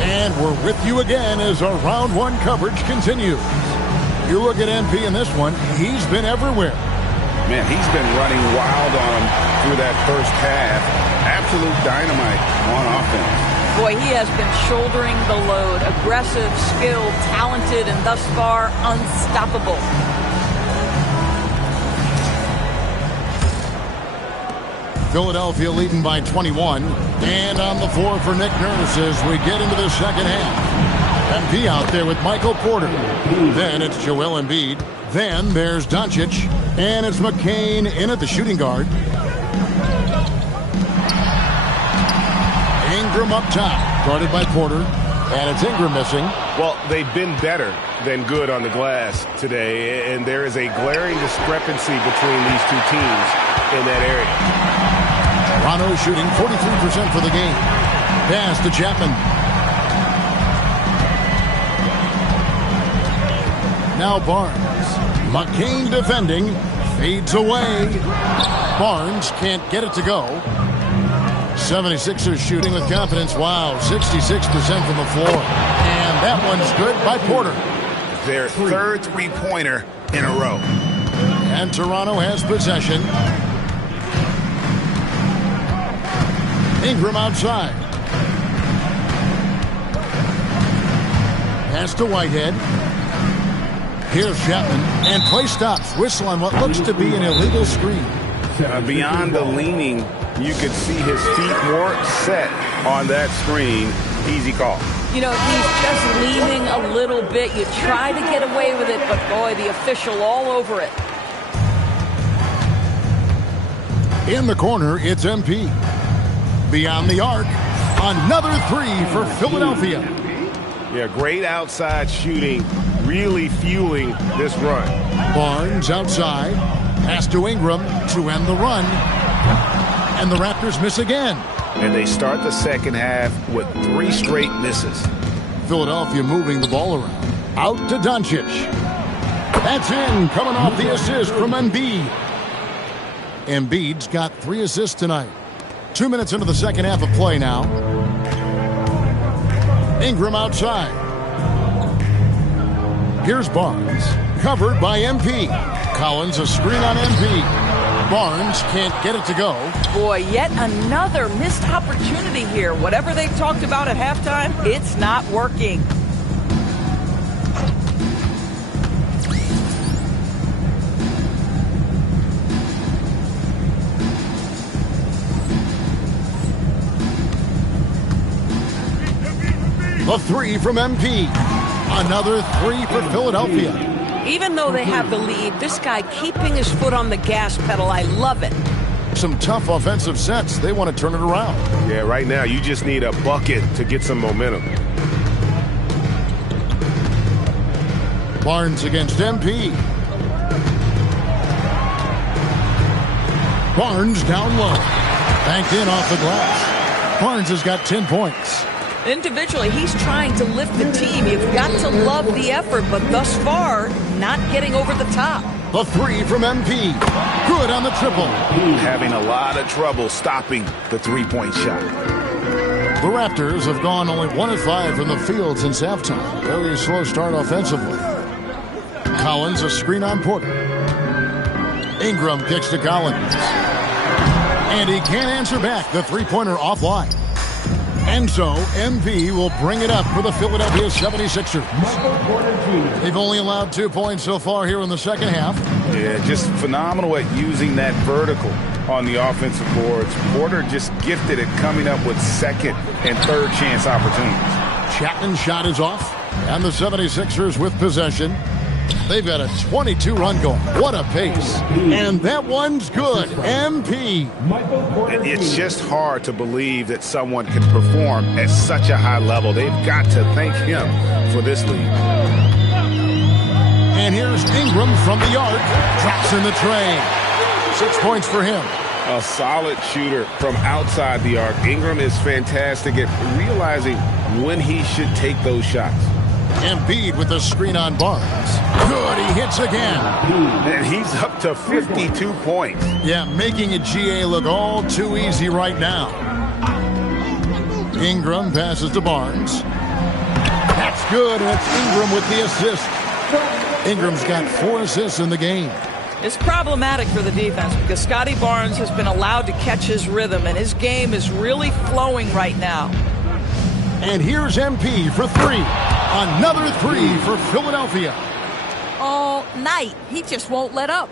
And we're with you again as our round one coverage continues. You look at MP in this one, he's been everywhere. Man, he's been running wild on him through that first half. Absolute dynamite on offense. Boy, he has been shouldering the load. Aggressive, skilled, talented, and thus far unstoppable. Philadelphia leading by 21. And on the floor for Nick Nurse as we get into the second half. MP out there with Michael Porter. Then it's Joel Embiid. Then there's Doncic. And it's McCain in at the shooting guard. Ingram up top, guarded by Porter. And it's Ingram missing. Well, they've been better than good on the glass today, and there is a glaring discrepancy between these two teams in that area. Toronto shooting 43% for the game. Pass to Chapman. Now Barnes. McCain defending. Fades away. Barnes can't get it to go. 76ers shooting with confidence. Wow, 66% from the floor. And that one's good by Porter. Their third three-pointer in a row. And Toronto has possession. Ingram outside. Pass to Whitehead. Here's Chapman. And play stops. Whistle on what looks to be an illegal screen. Beyond the leaning, you could see his feet weren't set on that screen. Easy call. You know, he's just leaning a little bit. You try to get away with it, but boy, the official all over it. In the corner, it's MP. Beyond the arc, another three for Philadelphia. Yeah, great outside shooting, really fueling this run. Barnes outside, pass to Ingram to end the run. And the Raptors miss again. And they start the second half with 3 straight misses. Philadelphia moving the ball around. Out to Doncic. That's in, coming off the assist from Embiid. Embiid's got 3 assists tonight. 2 minutes into the second half of play now. Ingram outside. Here's Barnes. Covered by MP. Collins a screen on MP. Barnes can't get it to go. Boy, yet another missed opportunity here. Whatever they've talked about at halftime, it's not working. The 3 from MP. Another 3 for Philadelphia. Even though they have the lead, this guy keeping his foot on the gas pedal, I love it. some tough offensive sets. They want to turn it around. Yeah, right now you just need a bucket to get some momentum. Barnes against MP. Barnes down low. Banked in off the glass. Barnes has got 10 points. Individually, he's trying to lift the team. You've got to love the effort, but thus far, not getting over the top. The three from MP. Good on the triple. Having a lot of trouble stopping the three-point shot. The Raptors have gone only 1 of 5 from the field since halftime. Very slow start offensively. Collins, a screen on Porter. Ingram kicks to Collins. And he can't answer back. The three-pointer offline. And so, MV will bring it up for the Philadelphia 76ers. They've only allowed 2 points so far here in the second half. Yeah, just phenomenal at using that vertical on the offensive boards. Porter just gifted at coming up with second and third chance opportunities. Chapman's shot is off. And the 76ers with possession. They've got a 22-run goal. What a pace. And that one's good. MP. It's just hard to believe that someone can perform at such a high level. They've got to thank him for this lead. And here's Ingram from the arc. Drops in the tray. 6 points for him. A solid shooter from outside the arc. Ingram is fantastic at realizing when he should take those shots. Embiid with the screen on Barnes. Good, he hits again. And he's up to 52 points. Yeah, making a GA look all too easy right now. Ingram passes to Barnes. That's good, and it's Ingram with the assist. Ingram's got 4 assists in the game. It's problematic for the defense because Scotty Barnes has been allowed to catch his rhythm, and his game is really flowing right now. And here's MP for 3. Another 3 for Philadelphia. All night. He just won't let up.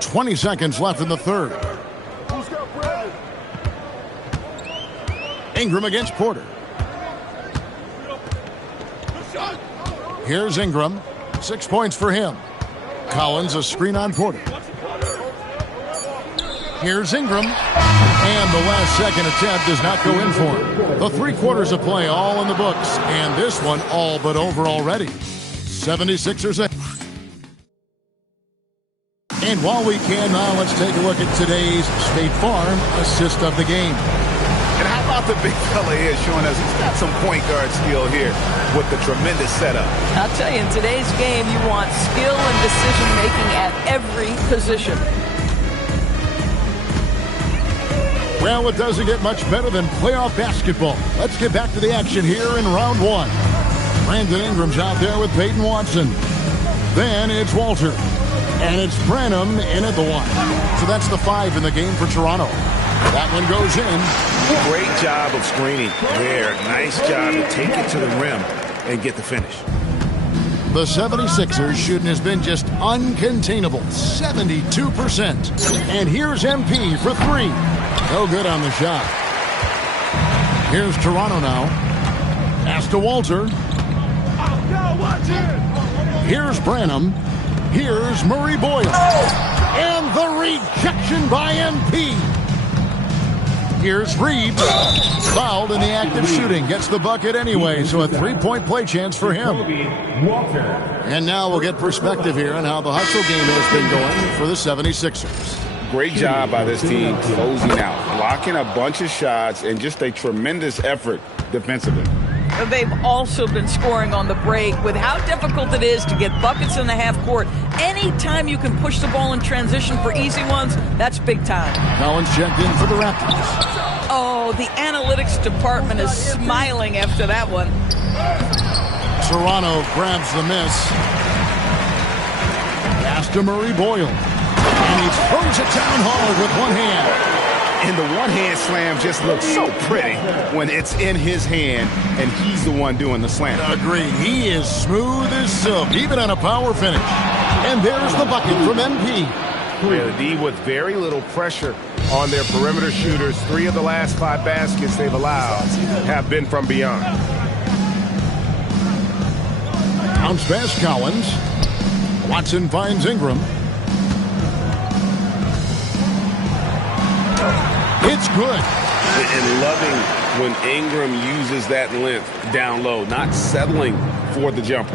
20 seconds left in the third. Ingram against Porter. Here's Ingram. 6 points for him. Collins, a screen on Porter. Here's Ingram. And the last second attempt does not go in for him. The 3 quarters of play all in the books. And this one all but over already. 76ers ahead. And while we can now, let's take a look at today's State Farm assist of the game. And how about the big fella here showing us he's got some point guard skill here with the tremendous setup. I'll tell you, in today's game, you want skill and decision-making at every position. Well, it doesn't get much better than playoff basketball. Let's get back to the action here in round 1. Brandon Ingram's out there with Peyton Watson. Then it's Walter. And it's Branham in at the 1. So that's the 5 in the game for Toronto. That one goes in. Great job of screening there. Nice job to take it to the rim and get the finish. The 76ers shooting has been just uncontainable. 72%. And here's MP for 3. No good on the shot. Here's Toronto now. Pass to Walter. Here's Branham. Here's Murray Boyle. And the rejection by MP. Here's Reeves. Fouled in the act of shooting. Gets the bucket anyway, so a 3-point play chance for him. And now we'll get perspective here on how the hustle game has been going for the 76ers. Great job by this team closing out, blocking a bunch of shots, and just a tremendous effort defensively. They've also been scoring on the break with how difficult it is to get buckets in the half court. Anytime you can push the ball in transition for easy ones, that's big time. Collins checked in for the Raptors. Oh, the analytics department is smiling after that one. Toronto grabs the miss. Pass to Murray Boyle. And he throws it down hard with one hand. And the one-hand slam just looks so pretty when it's in his hand and he's the one doing the slam. Agreed. He is smooth as silk, even on a power finish. And there's the bucket from MP. Yeah, the D with very little pressure on their perimeter shooters. 3 of the last 5 baskets they've allowed have been from beyond. Bounce pass Collins. Watson finds Ingram. It's good. And loving when Ingram uses that length down low, not settling for the jumper.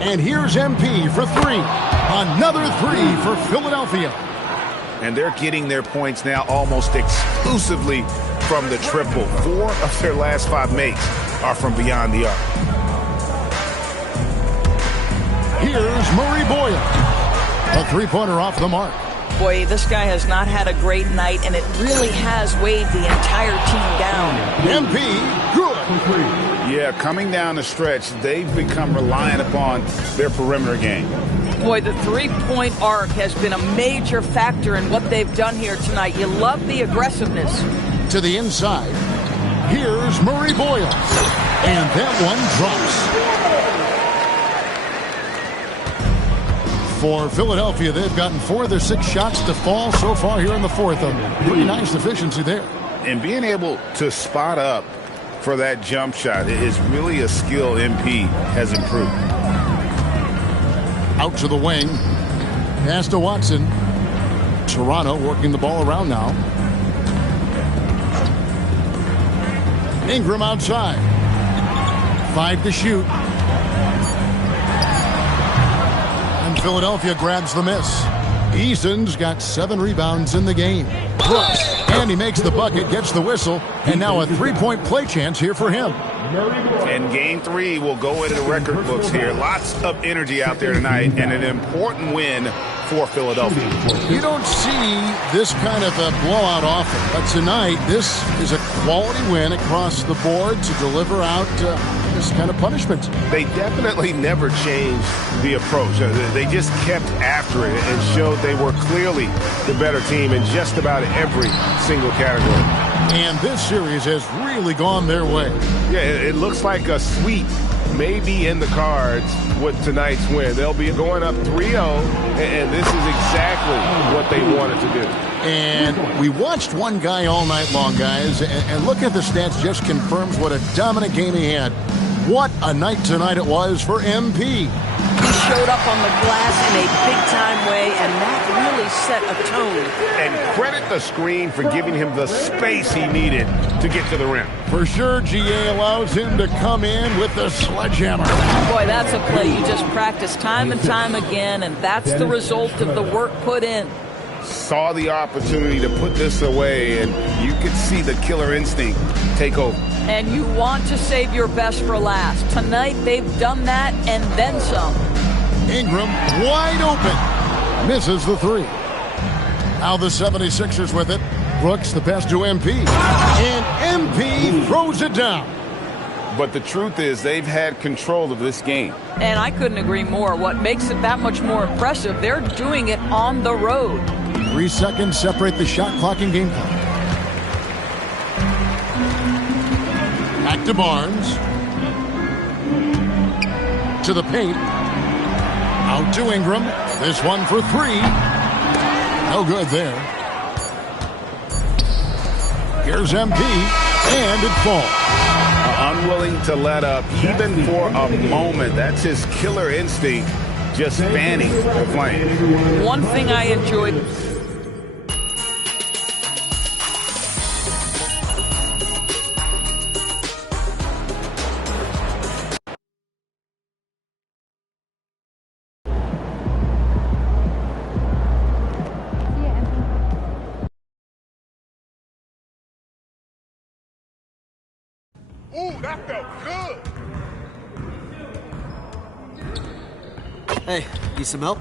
And here's MP for three. Another three for Philadelphia. And they're getting their points now almost exclusively from the triple. 4 of their last 5 makes are from beyond the arc. Here's Murray Boyle. A three-pointer off the mark. Boy, this guy has not had a great night, and it really has weighed the entire team down. MP, good. Yeah, coming down the stretch, they've become reliant upon their perimeter game. Boy, the three-point arc has been a major factor in what they've done here tonight. You love the aggressiveness. To the inside. Here's Murray Boyle. And that one drops. For Philadelphia, they've gotten 4 of their 6 shots to fall so far here in the fourth. A pretty nice efficiency there. And being able to spot up for that jump shot is really a skill MP has improved. Out to the wing. Pass to Watson. Toronto working the ball around now. Ingram outside. 5 to shoot. And Philadelphia grabs the miss. Eason's got 7 rebounds in the game. Brooks, and he makes the bucket, gets the whistle, and now a three-point play chance here for him. And game 3 will go into the record books here. Lots of energy out there tonight, and an important win for Philadelphia. You don't see this kind of a blowout often, but tonight this is a quality win across the board to deliver out this kind of punishment. They definitely never changed the approach. They just kept after it and showed they were clearly the better team in just about every single category. And this series has really gone their way. Yeah, it looks like a sweep may be in the cards with tonight's win. They'll be going up 3-0, and this is exactly what they wanted to do. And we watched one guy all night long, guys, and look at the stats, just confirms what a dominant game he had. What a night tonight it was for MP. He showed up on the glass in a big-time way, and that really set a tone. And credit the screen for giving him the space he needed to get to the rim. For sure, GA allows him to come in with the sledgehammer. Boy, that's a play you just practice time and time again, and that's the result of the work put in. Saw the opportunity to put this away, and you could see the killer instinct take over. And you want to save your best for last. Tonight, they've done that and then some. Ingram wide open. Misses the 3. Now the 76ers with it. Brooks the pass to MP. And MP throws it down. But the truth is they've had control of this game. And I couldn't agree more. What makes it that much more impressive, they're doing it on the road. 3 seconds separate the shot clock and game clock. Back to Barnes. To the paint. Out to Ingram. This one for 3. No good there. Here's MP. And it falls. Unwilling to let up even for a moment. That's his killer instinct, just fanning the flame. One thing I enjoyed. Ooh, that felt good. Hey, need some help?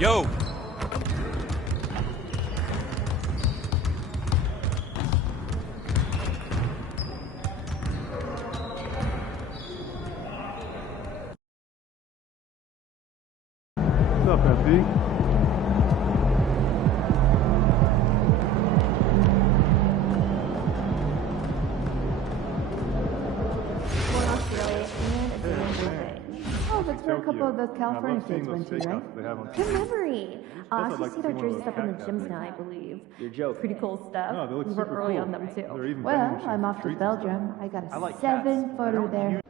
Yo. What's up, FB? Oh, that's where a couple of those California kids went to, right? Good memory. I actually see their jerseys up in the gyms now, I believe. You're joking. Pretty cool stuff. No, they look We were super early cool. on them, too. They're even Well, vending machines I'm in off the to streets and Belgium. I got a like cats. 7-footer there.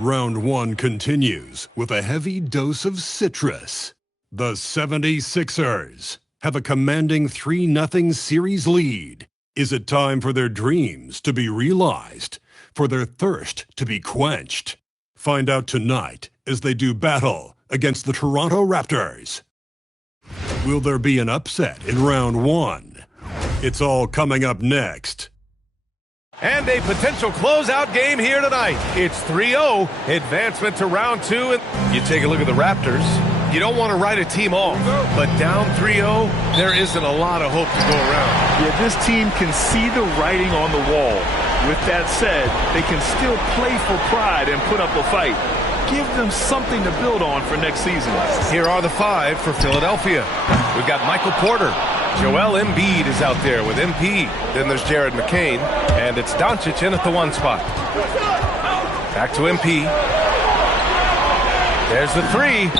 Round 1 continues with a heavy dose of citrus. The 76ers have a commanding 3-0 series lead. Is it time for their dreams to be realized, for their thirst to be quenched? Find out tonight as they do battle against the Toronto Raptors. Will there be an upset in round 1? It's all coming up next. And a potential closeout game here tonight. It's 3-0, advancement to round 2. And you take a look at the Raptors. You don't want to write a team off, but down 3-0, there isn't a lot of hope to go around. Yeah, this team can see the writing on the wall. With that said, they can still play for pride and put up a fight. Give them something to build on for next season. Here are the 5 for Philadelphia. We've got Michael Porter. Joel Embiid is out there with MP. Then there's Jared McCain. And it's Doncic in at the 1 spot. Back to MP. There's the 3.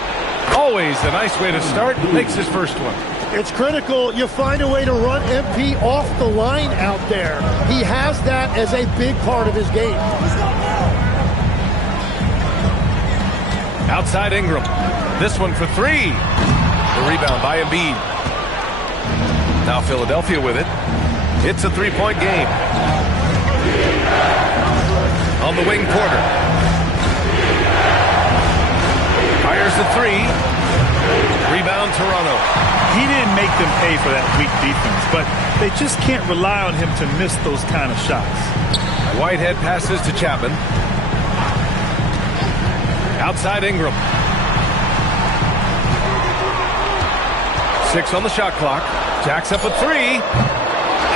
Always a nice way to start. Makes his first one. It's critical you find a way to run MP off the line out there. He has that as a big part of his game. Outside Ingram. This one for 3. The rebound by Embiid. Now Philadelphia with it. It's a 3-point game. On the wing, Porter. Fires the 3. Rebound, Toronto. He didn't make them pay for that weak defense, but they just can't rely on him to miss those kind of shots. Whitehead passes to Chapman. Outside Ingram. 6 on the shot clock. Jacks up a 3.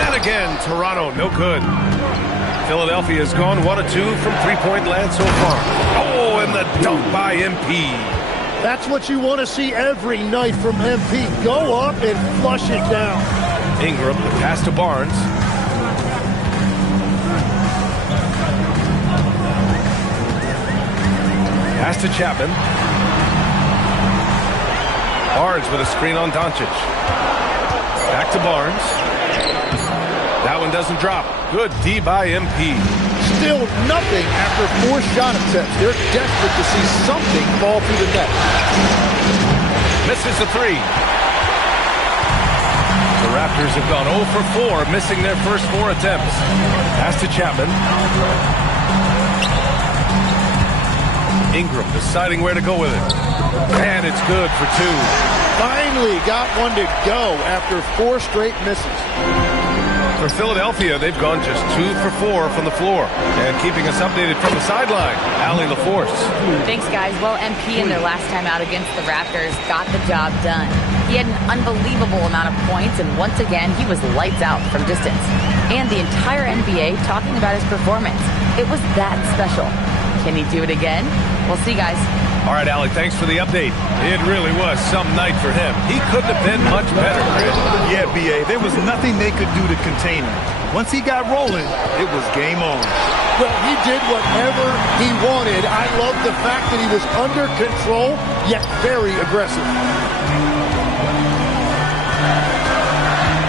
And again, Toronto, no good. Philadelphia has gone 1 of 2 from 3-point land so far. Oh, and the dunk by MP. That's what you want to see every night from MP. Go up and flush it down. Ingram, the pass to Barnes. Pass to Chapman. Barnes with a screen on Doncic. Back to Barnes. That one doesn't drop. Good D by MP. Still nothing after 4 shot attempts. They're desperate to see something fall through the net. Misses the 3. The Raptors have gone 0 for 4, missing their first 4 attempts. Pass to Chapman. Ingram deciding where to go with it. And it's good for 2. Finally got one to go after 4 straight misses. For Philadelphia, they've gone just 2 for 4 from the floor. And keeping us updated from the sideline, Allie LaForce. Thanks, guys. Well, MP in their last time out against the Raptors got the job done. He had an unbelievable amount of points, and once again, he was lights out from distance. And the entire NBA talking about his performance. It was that special. Can he do it again? We'll see, guys. All right, Allie, thanks for the update. It really was some night for him. He couldn't have been much better, Chris. Yeah, B.A., there was nothing they could do to contain him. Once he got rolling, it was game on. Well, he did whatever he wanted. I love the fact that he was under control, yet very aggressive.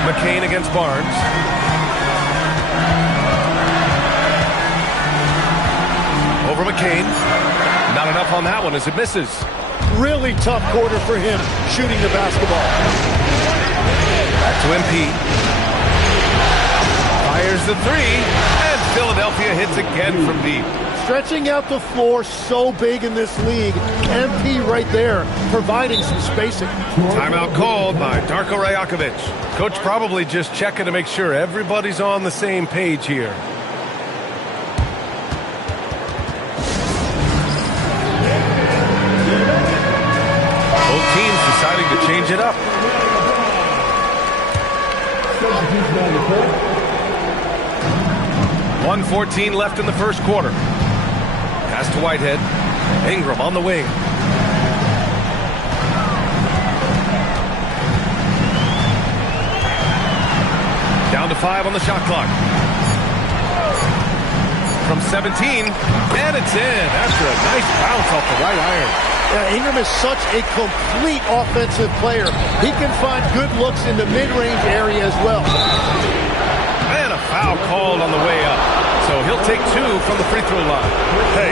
McCain against Barnes. over McCain. Not enough on that one as it misses. Really tough quarter for him shooting the basketball. Back to MP. Fires the three, and Philadelphia hits again from deep. Stretching out the floor so big in this league. MP right there, providing some spacing. Timeout called by Darko Rajakovic. Coach probably just checking to make sure everybody's on the same page here. Both teams deciding to change it up. 1:14 left in the first quarter. Pass to Whitehead. Ingram on the wing. Down to 5 on the shot clock. From 17, and it's in after a nice bounce off the right iron. Yeah, Ingram is such a complete offensive player. He can find good looks in the mid-range area as well. And a foul called on the way up. So he'll take 2 from the free throw line. Hey,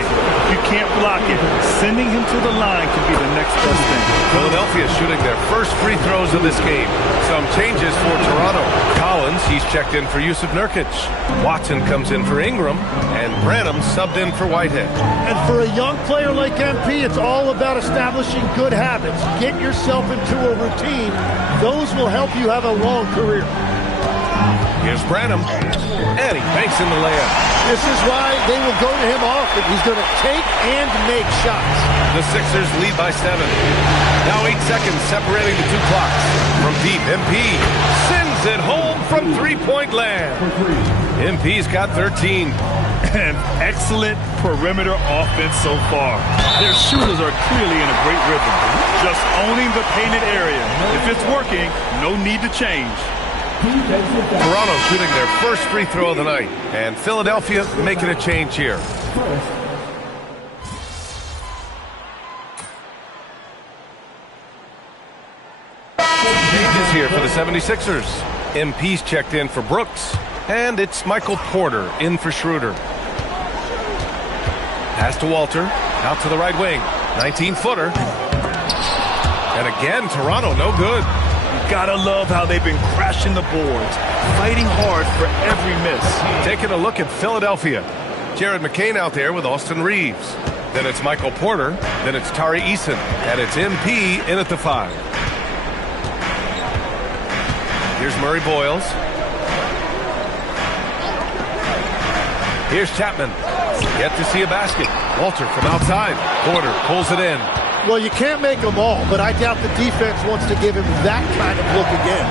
you can't block it. Sending him to the line can be the next best thing. Philadelphia shooting their first free throws of this game. Some changes for Toronto. Collins, he's checked in for Yusuf Nurkic. Watson comes in for Ingram. And Branham subbed in for Whitehead. And for a young player like MP, it's all about establishing good habits. Get yourself into a routine. Those will help you have a long career. Here's Branham, and he banks in the layup. This is why they will go to him often. He's going to take and make shots. The Sixers lead by 7. Now 8 seconds separating the 2 clocks. From deep, MP sends it home from three-point land. MP's got 13. And excellent perimeter offense so far. Their shooters are clearly in a great rhythm. Just owning the painted area. If it's working, no need to change. Toronto shooting their first free throw of the night, and Philadelphia making a change here. Changes here for the 76ers. MP's checked in for Brooks, and it's Michael Porter in for Schroeder. Pass to Walter, out to the right wing, 19-footer. And again, Toronto no good. Gotta love how they've been crashing the boards, fighting hard for every miss. Taking a look at Philadelphia. Jared McCain out there with Austin Reeves. Then it's Michael Porter. Then it's Tari Eason. And it's MP in at the 5. Here's Murray Boyles. Here's Chapman. Yet to see a basket. Walter from outside. Porter pulls it in. Well, you can't make them all, but I doubt the defense wants to give him that kind of look again.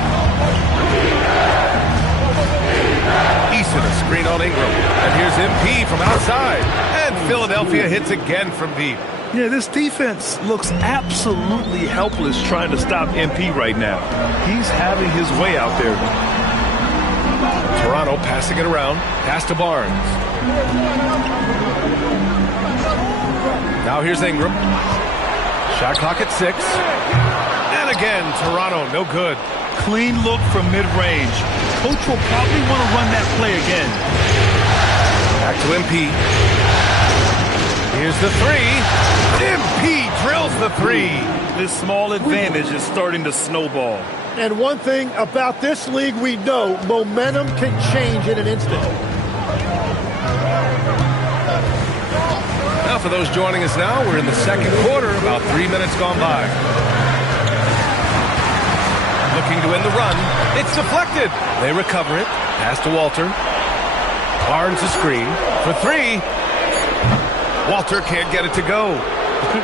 Eason a screen on Ingram. And here's MP from outside. And Philadelphia hits again from deep. Yeah, this defense looks absolutely helpless trying to stop MP right now. He's having his way out there. Toronto passing it around. Pass to Barnes. Now here's Ingram. Shot clock at 6. And again, Toronto, no good. Clean look from mid-range. Coach will probably want to run that play again. Back to MP. Here's the 3. MP drills the 3. This small advantage is starting to snowball. And one thing about this league we know, momentum can change in an instant. Now for those joining us now, we're in the second quarter, about 3 minutes gone by. Looking to win the run. It's deflected. They recover it. Pass to Walter. Barnes a screen for 3. Walter can't get it to go.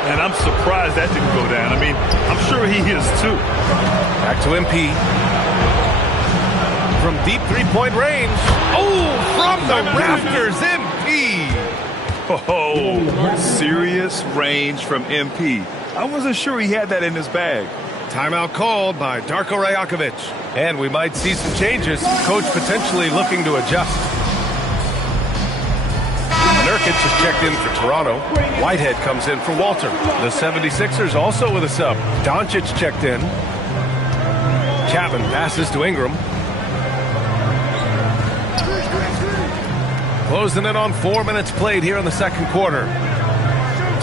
And I'm surprised that didn't go down. I mean, I'm sure he is too. Back to MP. From deep three-point range. Oh, from the rafters, MP. Oh, serious range from MP. I wasn't sure he had that in his bag. Timeout called by Darko Rajakovic. And we might see some changes. Coach potentially looking to adjust. Nurkic is checked in for Toronto. Whitehead comes in for Walter. The 76ers also with a sub. Doncic checked in. Chapman passes to Ingram. Closing in on 4 minutes played here in the second quarter.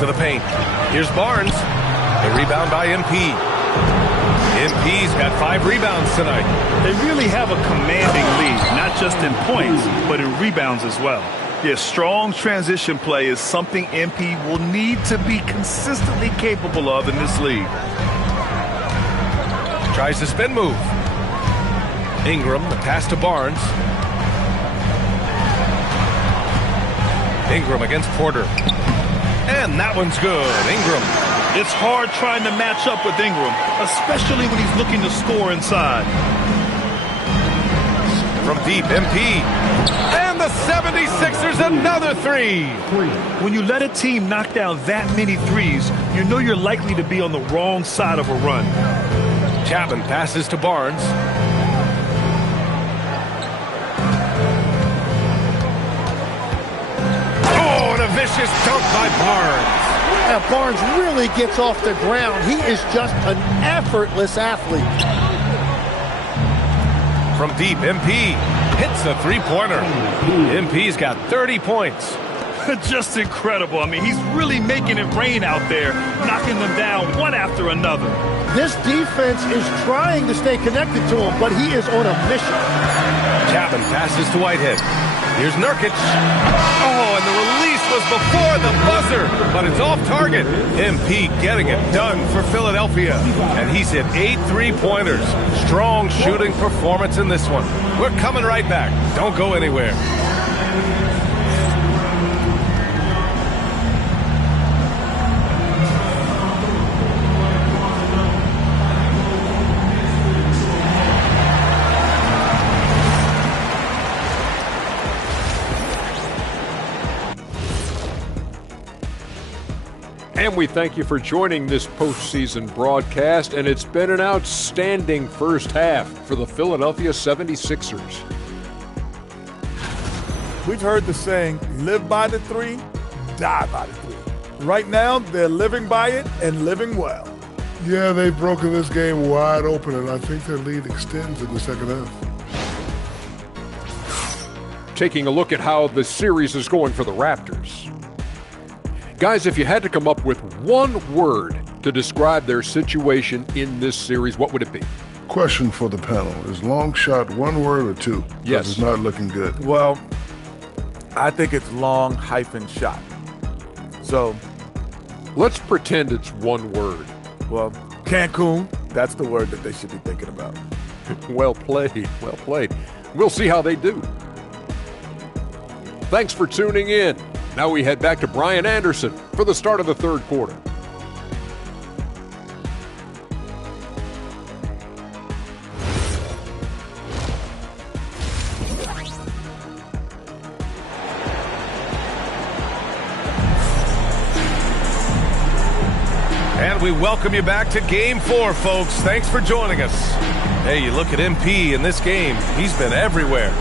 to the paint. Here's Barnes. A rebound by MP. MP's got 5 rebounds tonight. They really have a commanding lead, not just in points, but in rebounds as well. Yeah, strong transition play is something MP will need to be consistently capable of in this league. Tries the spin move. Ingram, the pass to Barnes. Ingram against Porter. And that one's good. Ingram. It's hard trying to match up with Ingram, especially when he's looking to score inside. From deep, MP. And the 76ers another 3. When you let a team knock down that many threes, you know you're likely to be on the wrong side of a run. Chapman passes to Barnes. Oh, and a vicious dunk by Barnes. Now Barnes really gets off the ground. He is just an effortless athlete. From deep, MP hits the three-pointer. MP's got 30 points. Just incredible. I mean, he's really making it rain out there, knocking them down one after another. This defense is trying to stay connected to him, but he is on a mission. Chapman passes to Whitehead. Here's Nurkic. Oh, and the release was before the buzzer, but it's off target. MP getting it done for Philadelphia. And he's hit 8 3-pointers. Strong shooting performance in this one. We're coming right back. Don't go anywhere. And we thank you for joining this postseason broadcast, and it's been an outstanding first half for the Philadelphia 76ers. We've heard the saying, live by the 3, die by the 3. Right now, they're living by it and living well. Yeah, they've broken this game wide open, and I think their lead extends in the second half. Taking a look at how the series is going for the Raptors. Guys, if you had to come up with one word to describe their situation in this series, what would it be? Question for the panel. Is long shot one word or two? Yes. It's not looking good. Well, I think it's long hyphen shot. So let's pretend it's one word. Well, Cancun, that's the word that they should be thinking about. Well played, well played. We'll see how they do. Thanks for tuning in. Now we head back to Brian Anderson for the start of the third quarter. And we welcome you back to Game 4, folks. Thanks for joining us. Hey, you look at MP in this game. He's been everywhere.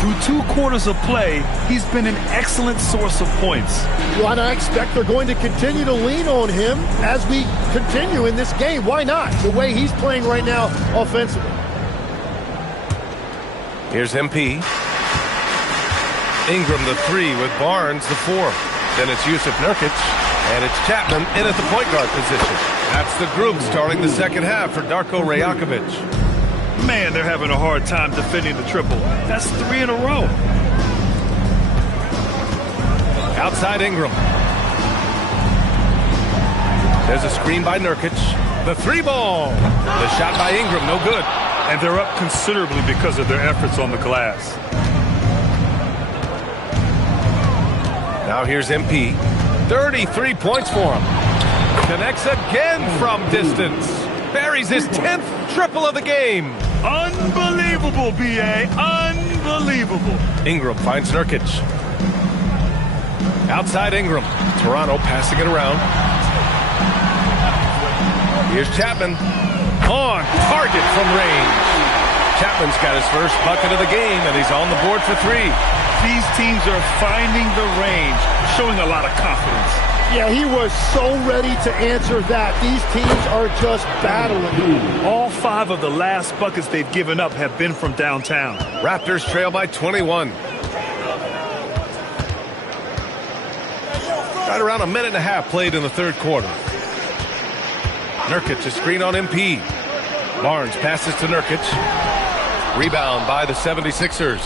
Through 2 quarters of play, he's been an excellent source of points. Well, and I expect they're going to continue to lean on him as we continue in this game. Why not? The way he's playing right now offensively. Here's MP. Ingram the 3 with Barnes the 4. Then it's Yusuf Nurkic. And it's Chapman in at the point guard position. That's the group starting the second half for Darko Rajakovic. Man, they're having a hard time defending the triple. That's 3 in a row. Outside Ingram. There's a screen by Nurkic. The 3-ball. The shot by Ingram, no good. And they're up considerably because of their efforts on the glass. Now here's MP. 33 points for him. Connects again from distance. Buries his 10th triple of the game. Unbelievable, B.A. Unbelievable. Ingram finds Nurkic. Outside Ingram. Toronto passing it around. Here's Chapman. On target from range. Chapman's got his first bucket of the game, and he's on the board for 3. These teams are finding the range, showing a lot of confidence. Yeah, he was so ready to answer that. These teams are just battling. All 5 of the last buckets they've given up have been from downtown. Raptors trail by 21. Right around a minute and a half played in the third quarter. Nurkic, a screen on MP. Barnes passes to Nurkic. Rebound by the 76ers.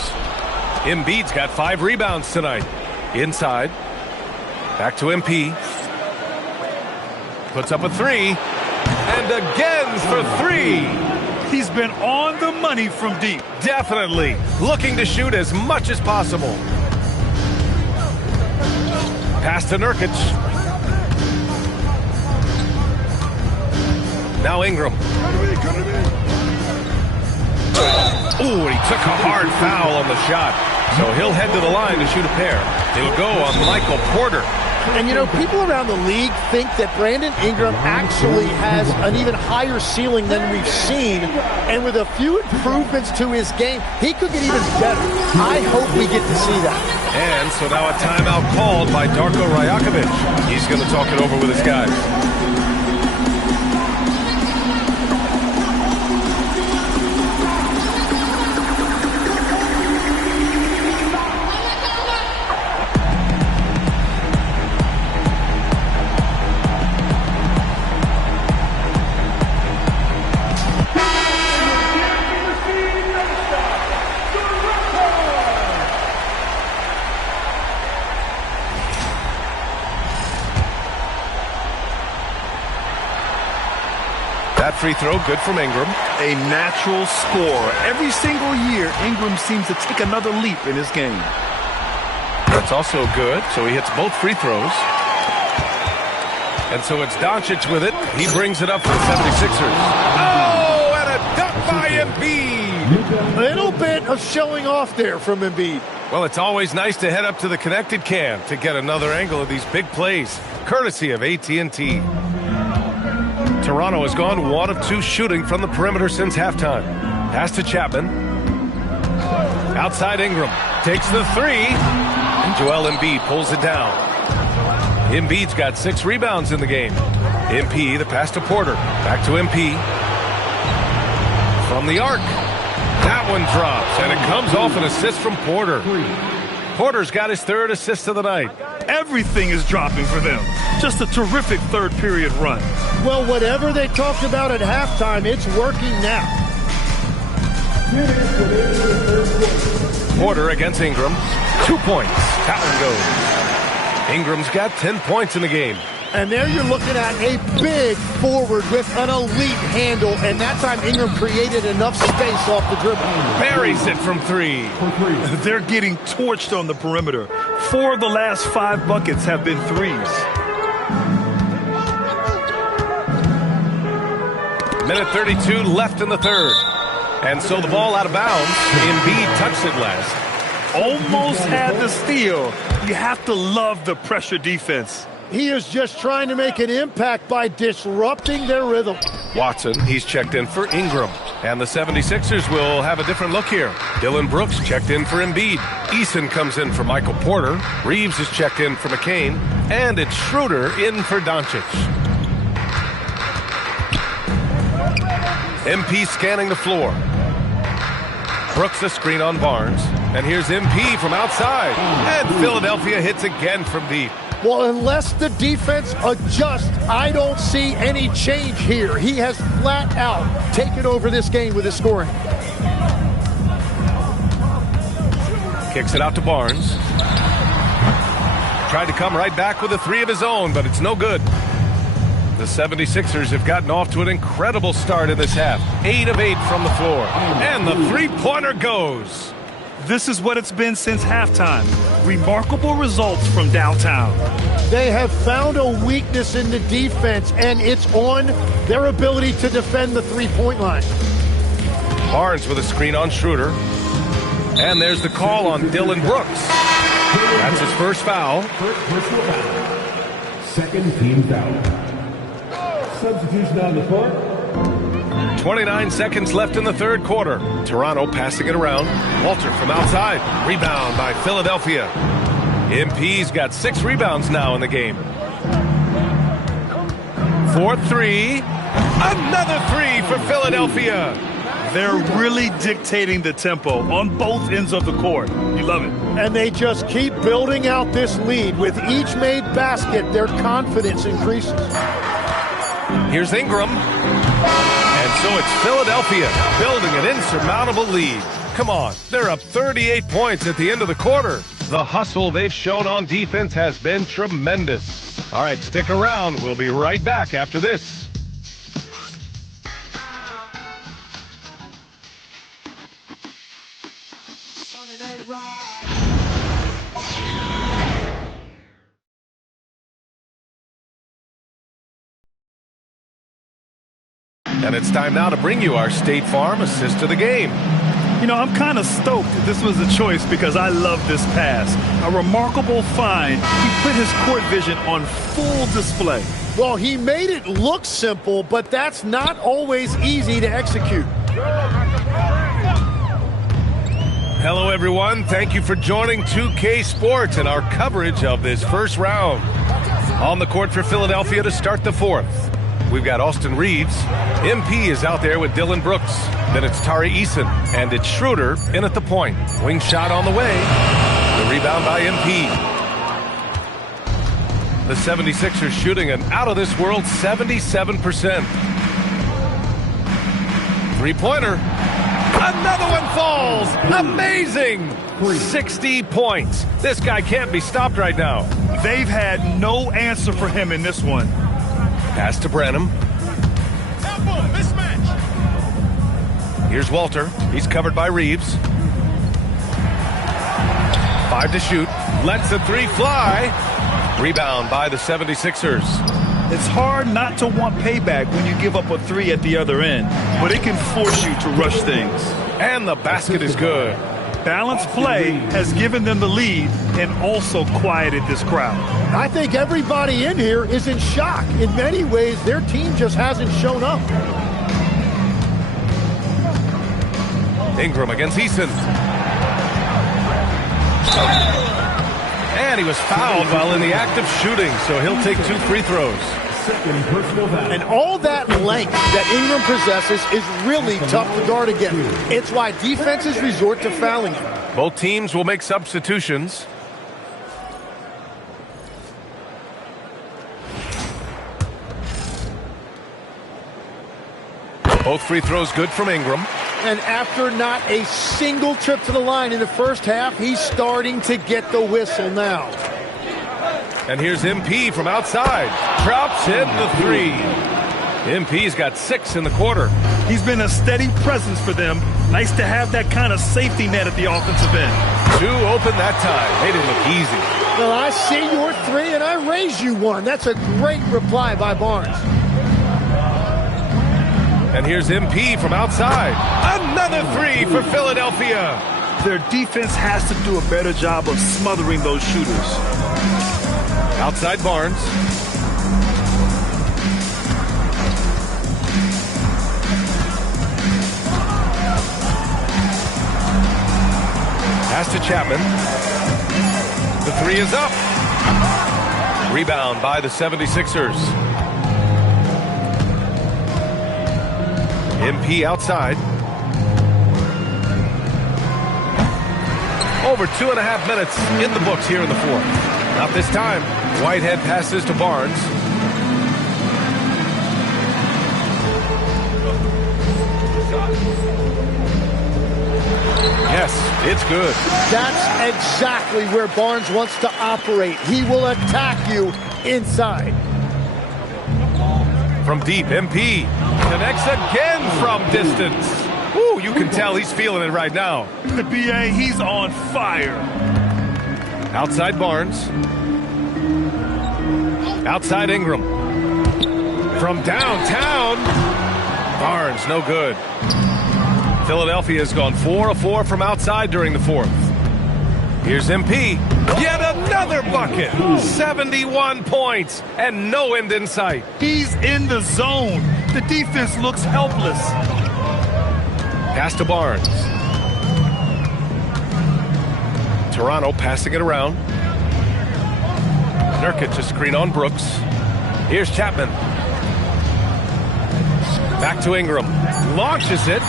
Embiid's got 5 rebounds tonight. Inside. Back to MP. Puts up a 3. And again for 3. He's been on the money from deep. Definitely. Looking to shoot as much as possible. Pass to Nurkic. Now Ingram. Ooh, he took a hard foul on the shot. So he'll head to the line to shoot a pair. He'll go on Michael Porter. And, you know, people around the league think that Brandon Ingram actually has an even higher ceiling than we've seen. And with a few improvements to his game, he could get even better. I hope we get to see that. And so now a timeout called by Darko Rajakovic. He's going to talk it over with his guys. That free throw, good from Ingram. A natural scorer. Every single year, Ingram seems to take another leap in his game. That's also good, so he hits both free throws. And so it's Doncic with it. He brings it up for the 76ers. Oh, and a dunk by Embiid. A little bit of showing off there from Embiid. Well, it's always nice to head up to the connected cam to get another angle of these big plays, courtesy of AT&T. Toronto has gone 1 of 2 shooting from the perimeter since halftime. Pass to Chapman. Outside Ingram. Takes the 3. And Joel Embiid pulls it down. Embiid's got 6 rebounds in the game. MP, the pass to Porter. Back to MP. From the arc. That one drops, and it comes off an assist from Porter. Porter's got his 3rd assist of the night. Everything is dropping for them. Just a terrific third period run. Well, whatever they talked about at halftime, it's working now. Porter against Ingram. 2 points. That one goes. Ingram's got 10 points in the game. And there you're looking at a big forward with an elite handle, and that time Ingram created enough space off the dribble. Buries it from 3. They're getting torched on the perimeter. 4 of the last 5 buckets have been threes. Minute 32 left in the third. And so the ball out of bounds. Embiid touched it last. Almost had the steal. You have to love the pressure defense. He is just trying to make an impact by disrupting their rhythm. Watson, he's checked in for Ingram. And the 76ers will have a different look here. Dylan Brooks checked in for Embiid. Eason comes in for Michael Porter. Reeves is checked in for McCain. And it's Schroeder in for Doncic. MP scanning the floor. Brooks a screen on Barnes. And here's MP from outside. And Philadelphia hits again from deep. Well, unless the defense adjusts, I don't see any change here. He has flat out taken over this game with his scoring. Kicks it out to Barnes. Tried to come right back with a 3 of his own, but it's no good. The 76ers have gotten off to an incredible start in this half. 8 of 8 from the floor. And the 3-pointer goes. This is what it's been since halftime. Remarkable results from downtown. They have found a weakness in the defense, and it's on their ability to defend the 3-point line. Barnes with a screen on Schroeder. And there's the call on Dylan Brooks. That's his first foul. Second team foul. Substitution on the court. 29 seconds left in the third quarter. Toronto passing it around. Walter from outside. Rebound by Philadelphia. MP's got 6 rebounds now in the game. 4-3. Another 3 for Philadelphia. they're really dictating the tempo on both ends of the court. You love it. And they just keep building out this lead. With each made basket, their confidence increases. Here's Ingram. And so it's Philadelphia building an insurmountable lead. Come on, they're up 38 points at the end of the quarter. The hustle they've shown on defense has been tremendous. All right, stick around. We'll be right back after this. And it's time now to bring you our State Farm assist of the game. You know, I'm kind of stoked this was a choice because I love this pass. A remarkable find. He put his court vision on full display. Well, he made it look simple, but that's not always easy to execute. Hello, everyone. Thank you for joining 2K Sports and our coverage of this first round. On the court for Philadelphia to start the fourth. We've got Austin Reeves. MP is out there with Dylan Brooks. Then it's Tari Eason. And it's Schroeder in at the point. Wing shot on the way. The rebound by MP. The 76ers shooting an out-of-this-world 77%. Three-pointer. Another one falls. Amazing. 60 points. This guy can't be stopped right now. They've had no answer for him in this one. Pass to Branham. Here's Walter. He's covered by Reeves. 5 to shoot. Lets the three fly. Rebound by the 76ers. It's hard not to want payback when you give up a three at the other end, but it can force you to rush things. And the basket is good. Balanced play has given them the lead and also quieted this crowd. I think everybody in here is in shock. In many ways, their team just hasn't shown up. Ingram against Eason. And he was fouled while in the act of shooting, so he'll take 2 free throws. And all that length that Ingram possesses is really tough to guard against. It's why defenses resort to fouling him. Both teams will make substitutions. Both free throws good from Ingram. And after not a single trip to the line in the first half, he's starting to get the whistle now. And here's MP from outside. Drops in the three. MP's got 6 in the quarter. He's been a steady presence for them. Nice to have that kind of safety net at the offensive end. 2 open that time. Made it look easy. Well, I see your 3 and I raise you 1. That's a great reply by Barnes. And here's MP from outside. Another 3 for Philadelphia. Their defense has to do a better job of smothering those shooters. Outside Barnes. Pass to Chapman. The 3 is up. Rebound by the 76ers. MP outside. Over 2.5 minutes in the books here in the fourth. Not this time. Whitehead passes to Barnes. Yes, it's good. That's exactly where Barnes wants to operate. He will attack you inside. From deep, MP connects again from distance. Ooh, you can tell he's feeling it right now. The BA, he's on fire. Outside Barnes. Outside Ingram. From downtown. Barnes, no good. Philadelphia has gone 4 of 4 from outside during the fourth. Here's MP. Yet another bucket. 71 points and no end in sight. He's in the zone. The defense looks helpless. Pass to Barnes. Toronto passing it around. Nurkic to screen on Brooks. Here's Chapman. Back to Ingram. Launches it.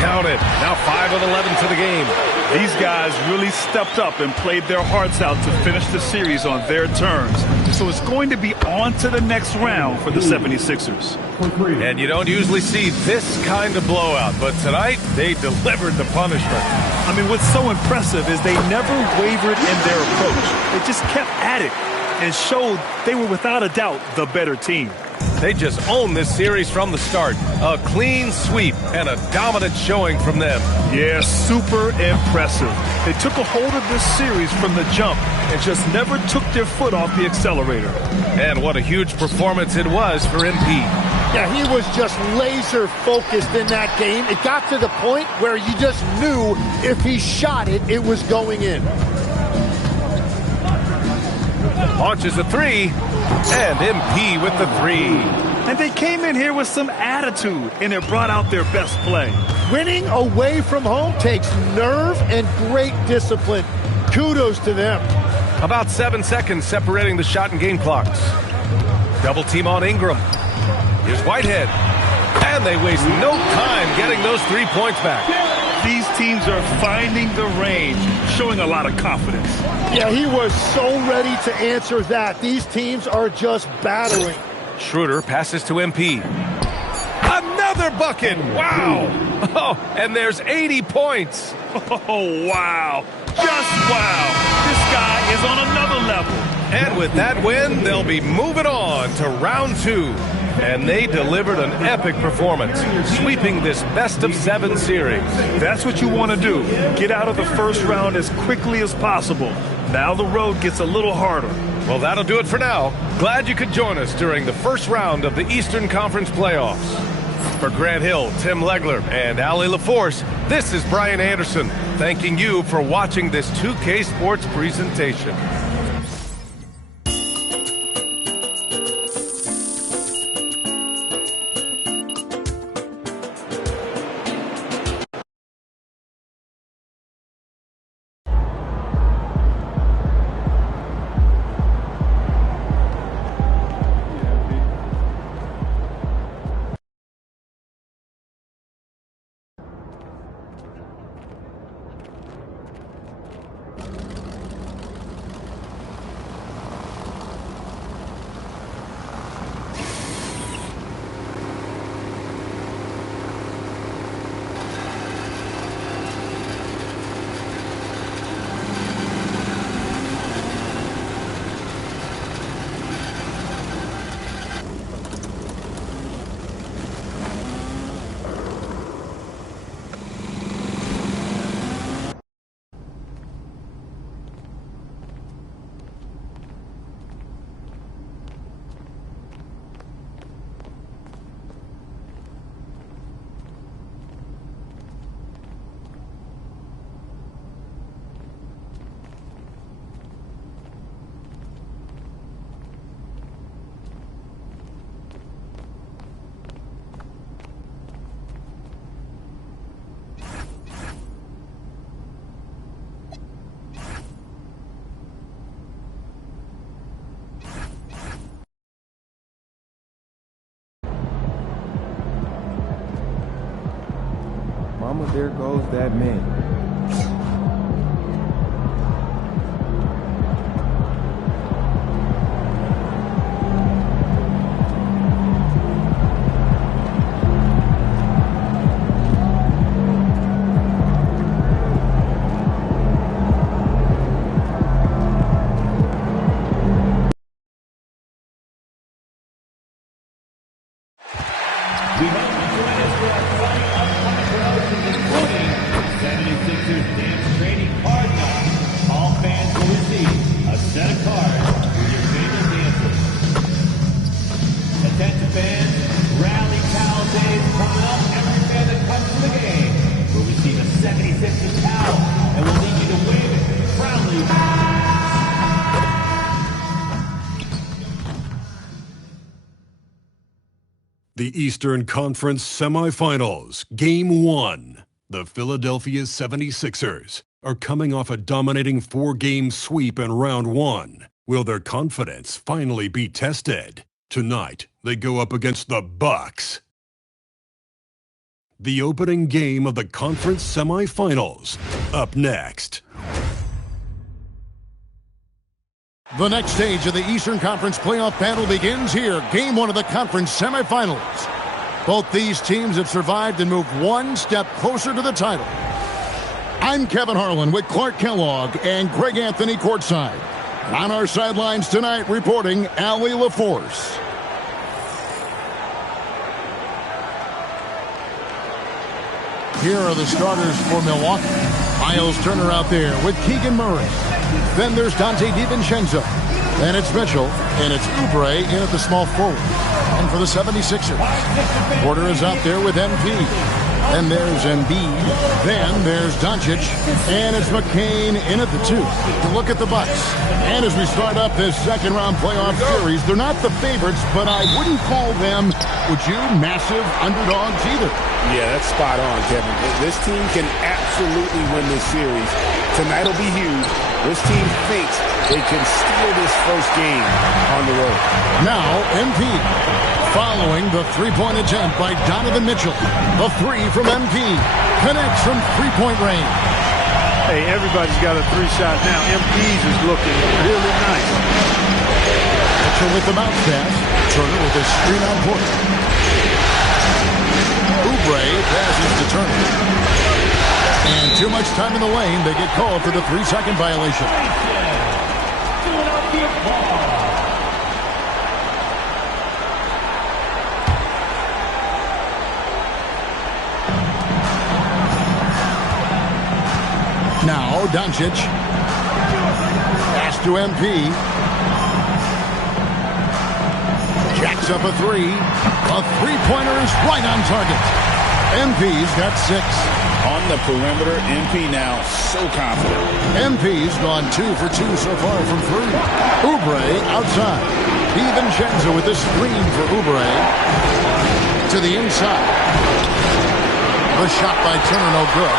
Count it. Now 5 of 11 to the game. These guys really stepped up and played their hearts out to finish the series on their terms. So it's going to be on to the next round for the 76ers. And you don't usually see this kind of blowout, but tonight they delivered the punishment. I mean, what's so impressive is they never wavered in their approach. They just kept at it and showed they were without a doubt the better team. They just owned this series from the start. A clean sweep and a dominant showing from them. Yeah, super impressive. They took a hold of this series from the jump and just never took their foot off the accelerator. And what a huge performance it was for MP. Yeah, he was just laser focused in that game. It got to the point where you just knew if he shot it, it was going in. Launches a three, and MP with the three. And they came in here with some attitude, and it brought out their best play. Winning away from home takes nerve and great discipline. Kudos to them. About 7 seconds separating the shot and game clocks. Double team on Ingram. Here's Whitehead. And they waste no time getting those 3 points back. These teams are finding the range, showing a lot of confidence. Yeah, he was so ready to answer that. These teams are just battering. Schroeder passes to MP. Another bucket! Wow! Oh, and there's 80 points. Oh, wow. Just wow. This guy is on another level. And with that win, they'll be moving on to round 2. And they delivered an epic performance, sweeping this best-of-7 series. That's what you want to do. Get out of the first round as quickly as possible. Now the road gets a little harder. Well, that'll do it for now. Glad you could join us during the first round of the Eastern Conference playoffs. For Grant Hill, Tim Legler, and Ali LaForce, this is Brian Anderson, thanking you for watching this 2K Sports presentation. Mama, there goes that man. The Eastern Conference Semifinals, Game 1. The Philadelphia 76ers are coming off a dominating 4-game sweep in Round 1. Will their confidence finally be tested? Tonight, they go up against the Bucks. The opening game of the conference semifinals. Up next. The next stage of the Eastern Conference playoff battle begins here. Game 1 of the conference semifinals. Both these teams have survived and moved one step closer to the title. I'm Kevin Harlan with Clark Kellogg and Greg Anthony courtside. On our sidelines tonight, reporting Allie LaForce. Here are the starters for Milwaukee. Miles Turner out there with Keegan Murray. Then there's Dante DiVincenzo. Then it's Mitchell, and it's Oubre in at the small forward. And for the 76ers, Porter is out there with MP. Then there's Embiid. Then there's Doncic. And it's McCain in at the 2. Look at the Bucks. And as we start up this second-round playoff series, they're not the favorites, but I wouldn't call them, would you, massive underdogs either. Yeah, that's spot on, Kevin. This team can absolutely win this series. Tonight will be huge. This team thinks they can steal this first game on the road. Now, MP. Following the three-point attempt by Donovan Mitchell. The 3 from MP. Connects from three-point range. Hey, everybody's got a 3-shot now. MP's is looking really nice. Mitchell with the bounce pass. Turner with a screen on Porter. Oubre passes to Turner. And too much time in the lane. They get called for the 3-second violation. Now, Doncic. Pass to MP. Jacks up a 3. A three-pointer is right on target. MP's got 6. On the perimeter, MP now so confident. MP's gone 2 for 2 so far from 3. Oubre outside. DiVincenzo with the screen for Oubre. To the inside. The shot by Turner, no good.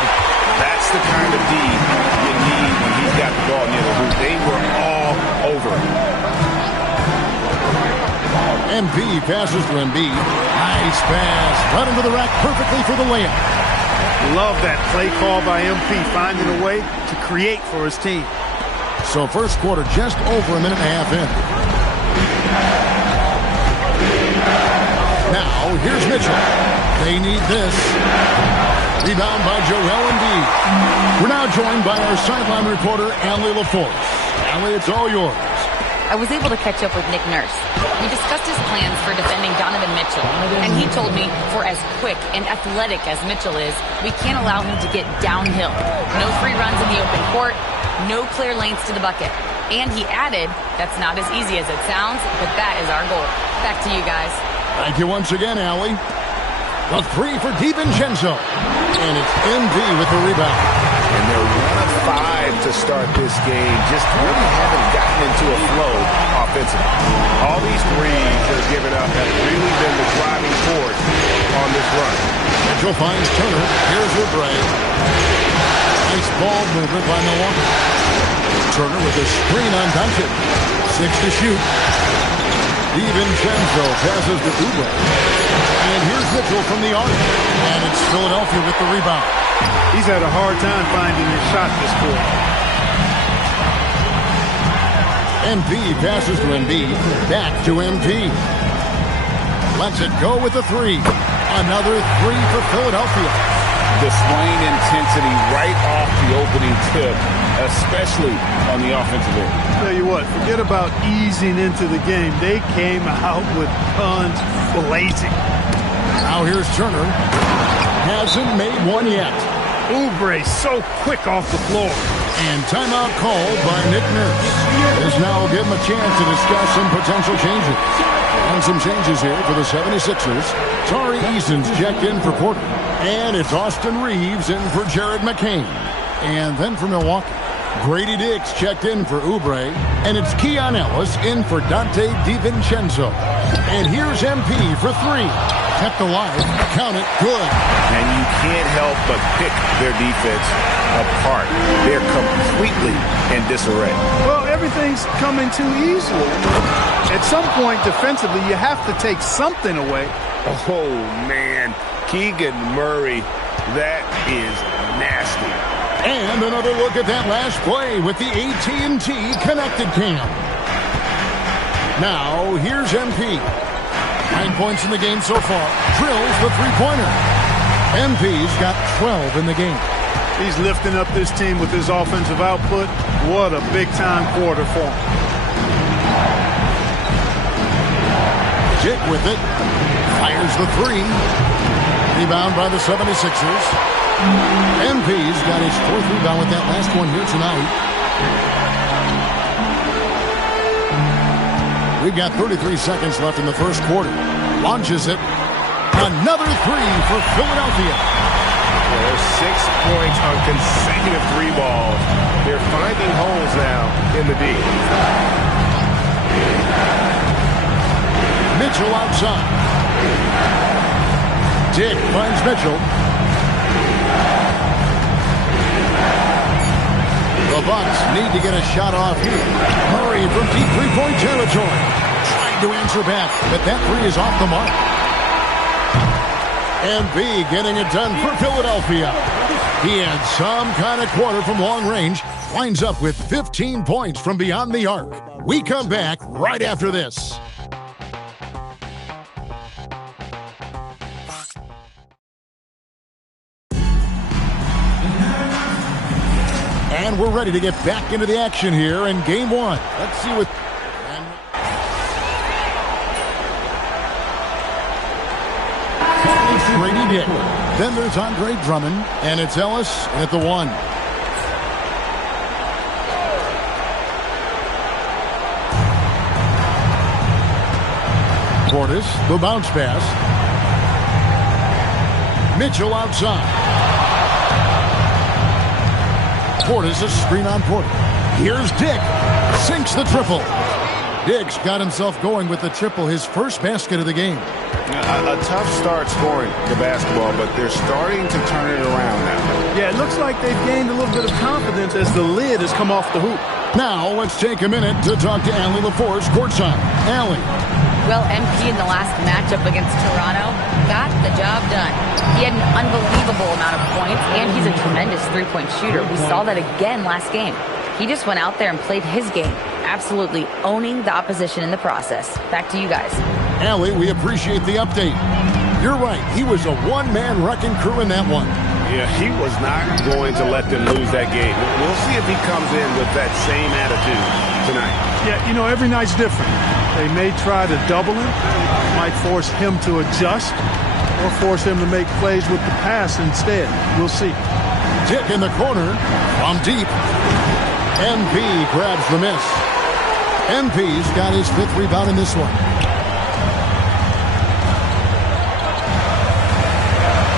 That's the kind of D you need when he's got the ball near the hoop. They were all over. MP passes to Embiid. Nice pass. Right into the rack perfectly for the layup. Love that play call by MP, finding a way to create for his team. So first quarter just over a minute and a half in. Now here's Mitchell. They need this. Rebound by Joel Embiid. We're now joined by our sideline reporter, Allie LaForce. Allie, it's all yours. I was able to catch up with Nick Nurse. We discussed his plans for defending Donovan Mitchell, and he told me for as quick and athletic as Mitchell is, we can't allow him to get downhill. No free runs in the open court, no clear lanes to the bucket. And he added, that's not as easy as it sounds, but that is our goal. Back to you guys. Thank you once again, Allie. A 3 for DiVincenzo. And it's MV with the rebound. And they're 1 of 5 to start this game. Just really haven't gotten into a flow offensively. All these threes they're giving up have really been the driving force on this run. Mitchell finds Turner. Here's Oubre. Nice ball movement by Milwaukee. Turner with a screen on Doncic. 6 to shoot. DiVincenzo passes to Oubre. And here's Mitchell from the arc. And it's Philadelphia with the rebound. He's had a hard time finding his shot this quarter. MP passes to Embiid. Back to MP. Lets it go with the 3. Another 3 for Philadelphia. Displaying intensity right off the opening tip, especially on the offensive end. Tell you what, forget about easing into the game. They came out with guns blazing. Now here's Turner. Hasn't made one yet. Oubre so quick off the floor. And timeout called by Nick Nurse. This now will give him a chance to discuss some potential changes. And some changes here for the 76ers. Tari Eason's checked in for Porter. And it's Austin Reeves in for Jared McCain. And then for Milwaukee, Grady Dix checked in for Oubre. And it's Keon Ellis in for Dante DiVincenzo. And here's MP for 3. Kept alive. Count it. Good. And you can't help but pick their defense apart. They're completely in disarray. Well, everything's coming too easily. At some point, defensively, you have to take something away. Oh, man. Keegan Murray, that is nasty. And another look at that last play with the AT&T Connected Cam. Now, here's MP. 9 points in the game so far. Drills the three-pointer. MP's got 12 in the game. He's lifting up this team with his offensive output. What a big-time quarter for him. Dick with it. Fires the three. Rebound by the 76ers. MP's got his 4th rebound with that last one here tonight. We've got 33 seconds left in the first quarter. Launches it. Another three for Philadelphia. There's 6 points on consecutive three balls. They're finding holes now in the D. Mitchell outside. Dick finds Mitchell. The Bucks need to get a shot off here. Murray from deep three-point territory. Trying to answer back, but that three is off the mark. MP getting it done for Philadelphia. He had some kind of quarter from long range. Winds up with 15 points from beyond the arc. We come back right after this. And we're ready to get back into the action here in game one. Let's see what... Brady Dick. Then there's Andre Drummond, and it's Ellis at the 1. Portis, the bounce pass. Mitchell outside. Portis, a screen on Porter. Here's Dick. Sinks the triple. Dick's got himself going with the triple, his first basket of the game. A tough start scoring the basketball, but they're starting to turn it around now. Yeah, it looks like they've gained a little bit of confidence as the lid has come off the hoop. Now, let's take a minute to talk to Allie LaForce courtside. Allie. Well, MP in the last matchup against Toronto got the job done. He had an unbelievable amount of points, and he's a tremendous three-point shooter. We saw that again last game. He just went out there and played his game, absolutely owning the opposition in the process. Back to you guys. Allie, we appreciate the update. You're right. He was a one-man wrecking crew in that one. Yeah, he was not going to let them lose that game. We'll see if he comes in with that same attitude tonight. Yeah, you know, every night's different. They may try to double him, might force him to adjust, or force him to make plays with the pass instead. We'll see. Dick in the corner from deep. MP grabs the miss. MP's got his 5th rebound in this one.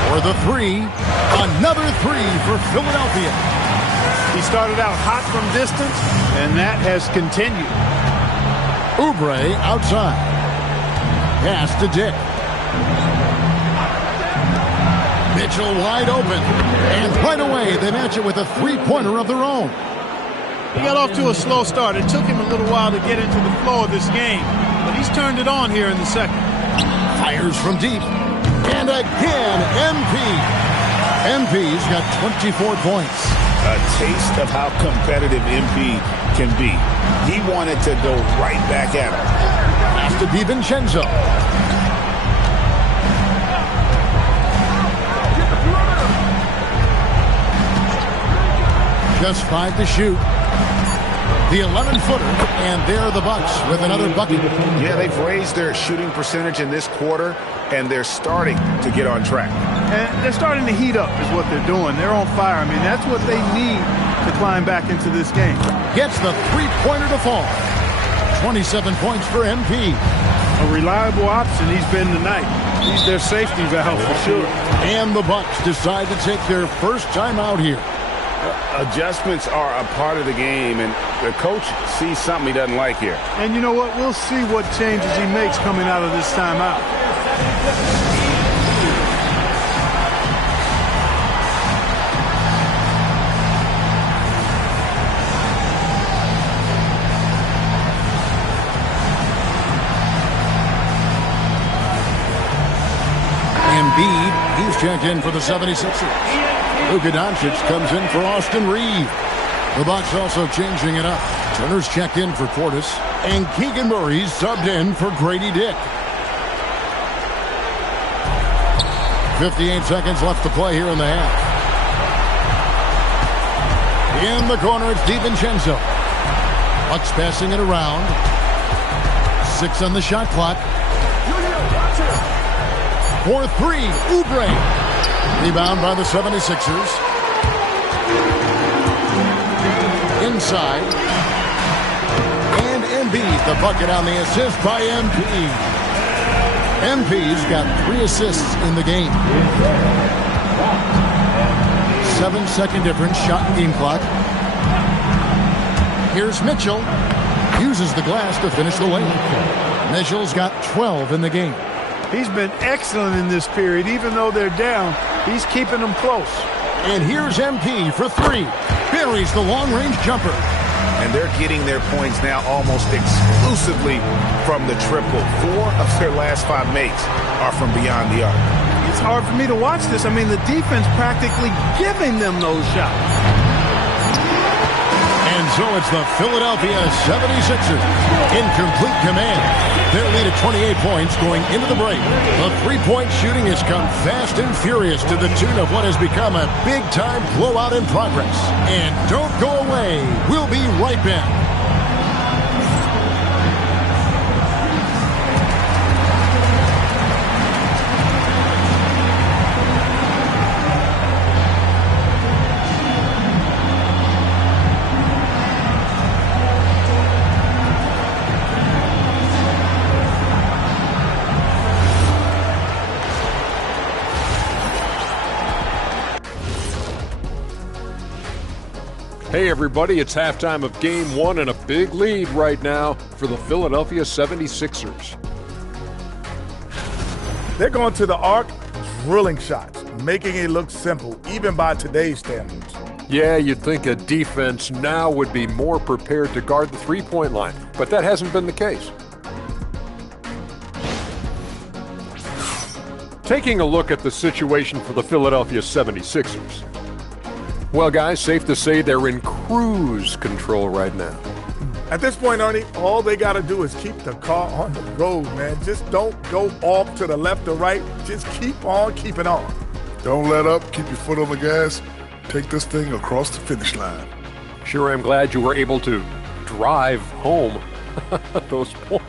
For the three, another three for Philadelphia. He started out hot from distance, and that has continued. Oubre outside. Pass to Dick. Mitchell wide open. And right away, they match it with a three-pointer of their own. He got off to a slow start. It took him a little while to get into the flow of this game, but he's turned it on here in the second. Fires from deep. And again, MP. MP's got 24 points. A taste of how competitive MP can be. He wanted to go right back at him. Pass to DiVincenzo. Just 5 to shoot. The 11-footer, and there the Bucks with another bucket. Yeah, they've raised their shooting percentage in this quarter, and they're starting to get on track. And they're starting to heat up is what they're doing. They're on fire. I mean, that's what they need to climb back into this game. Gets the three-pointer to fall. 27 points for MP. A reliable option he's been tonight. He's their safety valve for sure. And the Bucks decide to take their first time out here. Adjustments are a part of the game, and the coach sees something he doesn't like here. And you know what? We'll see what changes he makes coming out of this timeout. Embiid, he check in for the 76ers. Luka Doncic comes in for Austin Reeves. The Bucks also changing it up. Turner's checked in for Portis. And Keegan Murray's subbed in for Grady Dick. 58 seconds left to play here in the half. In the corner, it's DiVincenzo. Bucks passing it around. 6 on the shot clock. For 3, Oubre. Rebound by the 76ers. Inside. And Embiid, the bucket on the assist by MP. MP's got 3 assists in the game. 7-second difference, shot and game clock. Here's Mitchell. Uses the glass to finish the lane. Mitchell's got 12 in the game. He's been excellent in this period. Even though they're down, he's keeping them close. And here's MP for 3. Buries the long-range jumper. And they're getting their points now almost exclusively from the triple. 4 of their last 5 makes are from beyond the arc. It's hard for me to watch this. I mean, the defense practically giving them those shots. And so it's the Philadelphia 76ers in complete command. Their lead at 28 points going into the break. The three-point shooting has come fast and furious to the tune of what has become a big-time blowout in progress. And don't go away. We'll be right back. Hey everybody, it's halftime of Game 1 and a big lead right now for the Philadelphia 76ers. They're going to the arc, drilling shots, making it look simple, even by today's standards. Yeah, you'd think a defense now would be more prepared to guard the three-point line, but that hasn't been the case. Taking a look at the situation for the Philadelphia 76ers. Well, guys, safe to say they're in cruise control right now. At this point, Ernie, all they got to do is keep the car on the road, man. Just don't go off to the left or right. Just keep on keeping on. Don't let up. Keep your foot on the gas. Take this thing across the finish line. Sure, I'm glad you were able to drive home those points.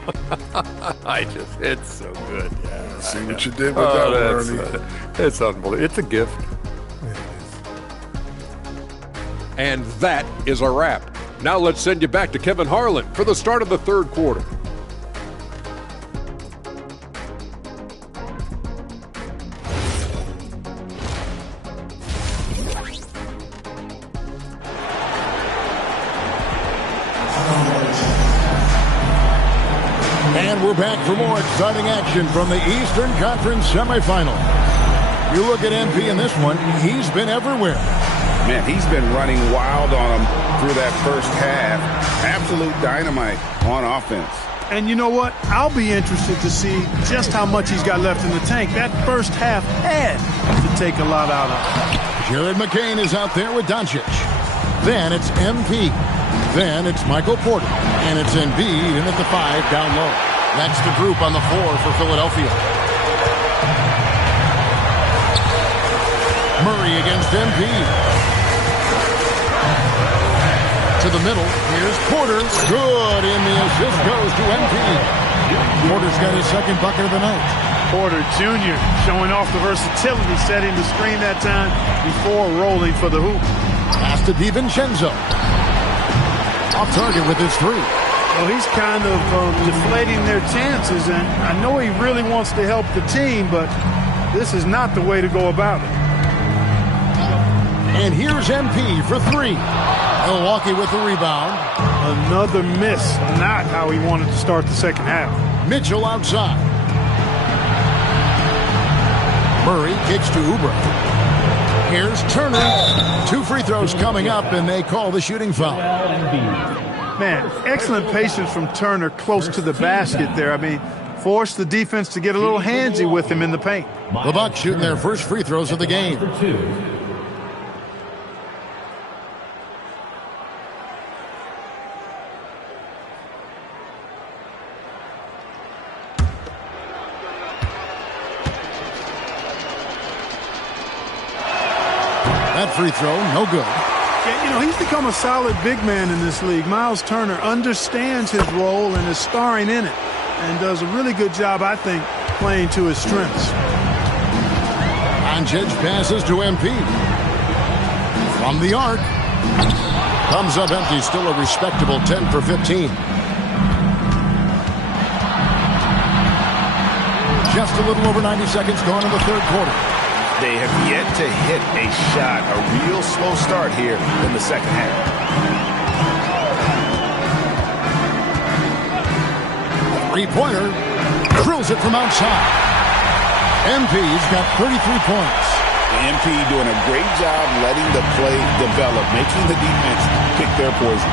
It's so good. Yeah, see what you did with that one, Ernie. It's unbelievable. It's a gift. And that is a wrap. Now let's send you back to Kevin Harlan for the start of the third quarter. And we're back for more exciting action from the Eastern Conference semifinal. You look at MP in this one, he's been everywhere. Man, he's been running wild on him through that first half. Absolute dynamite on offense. And you know what? I'll be interested to see just how much he's got left in the tank. That first half had to take a lot out of him. Jared McCain is out there with Doncic. Then it's MP. Then it's Michael Porter. And it's Embiid in at the 5 down low. That's the group on the 4 for Philadelphia. Murray against MP. To the middle. Here's Porter. Good. And the assist goes to MP. Porter's got his second bucket of the night. Porter Jr. showing off the versatility, setting the screen that time before rolling for the hoop. Pass to DiVincenzo. Off target with his 3. Well, he's kind of deflating their chances, and I know he really wants to help the team, but this is not the way to go about it. And here's MP for 3. Milwaukee with the rebound. Another miss. Not how he wanted to start the second half. Mitchell outside. Murray kicks to Oubre. Here's Turner. 2 free throws coming up, and they call the shooting foul. Man, excellent patience from Turner close to the basket there. I mean, force the defense to get a little handsy with him in the paint. The Bucks shooting their first free throws of the game. That free throw, no good. Yeah, you know, he's become a solid big man in this league. Miles Turner understands his role and is starring in it, and does a really good job, I think, playing to his strengths. Doncic passes to MP. From the arc. Comes up empty, still a respectable 10 for 15. Just a little over 90 seconds gone in the third quarter. They have yet to hit a shot, a real slow start here in the second half. Three-pointer, drills it from outside. MP's got 33 points. MP doing a great job letting the play develop, making the defense pick their poison.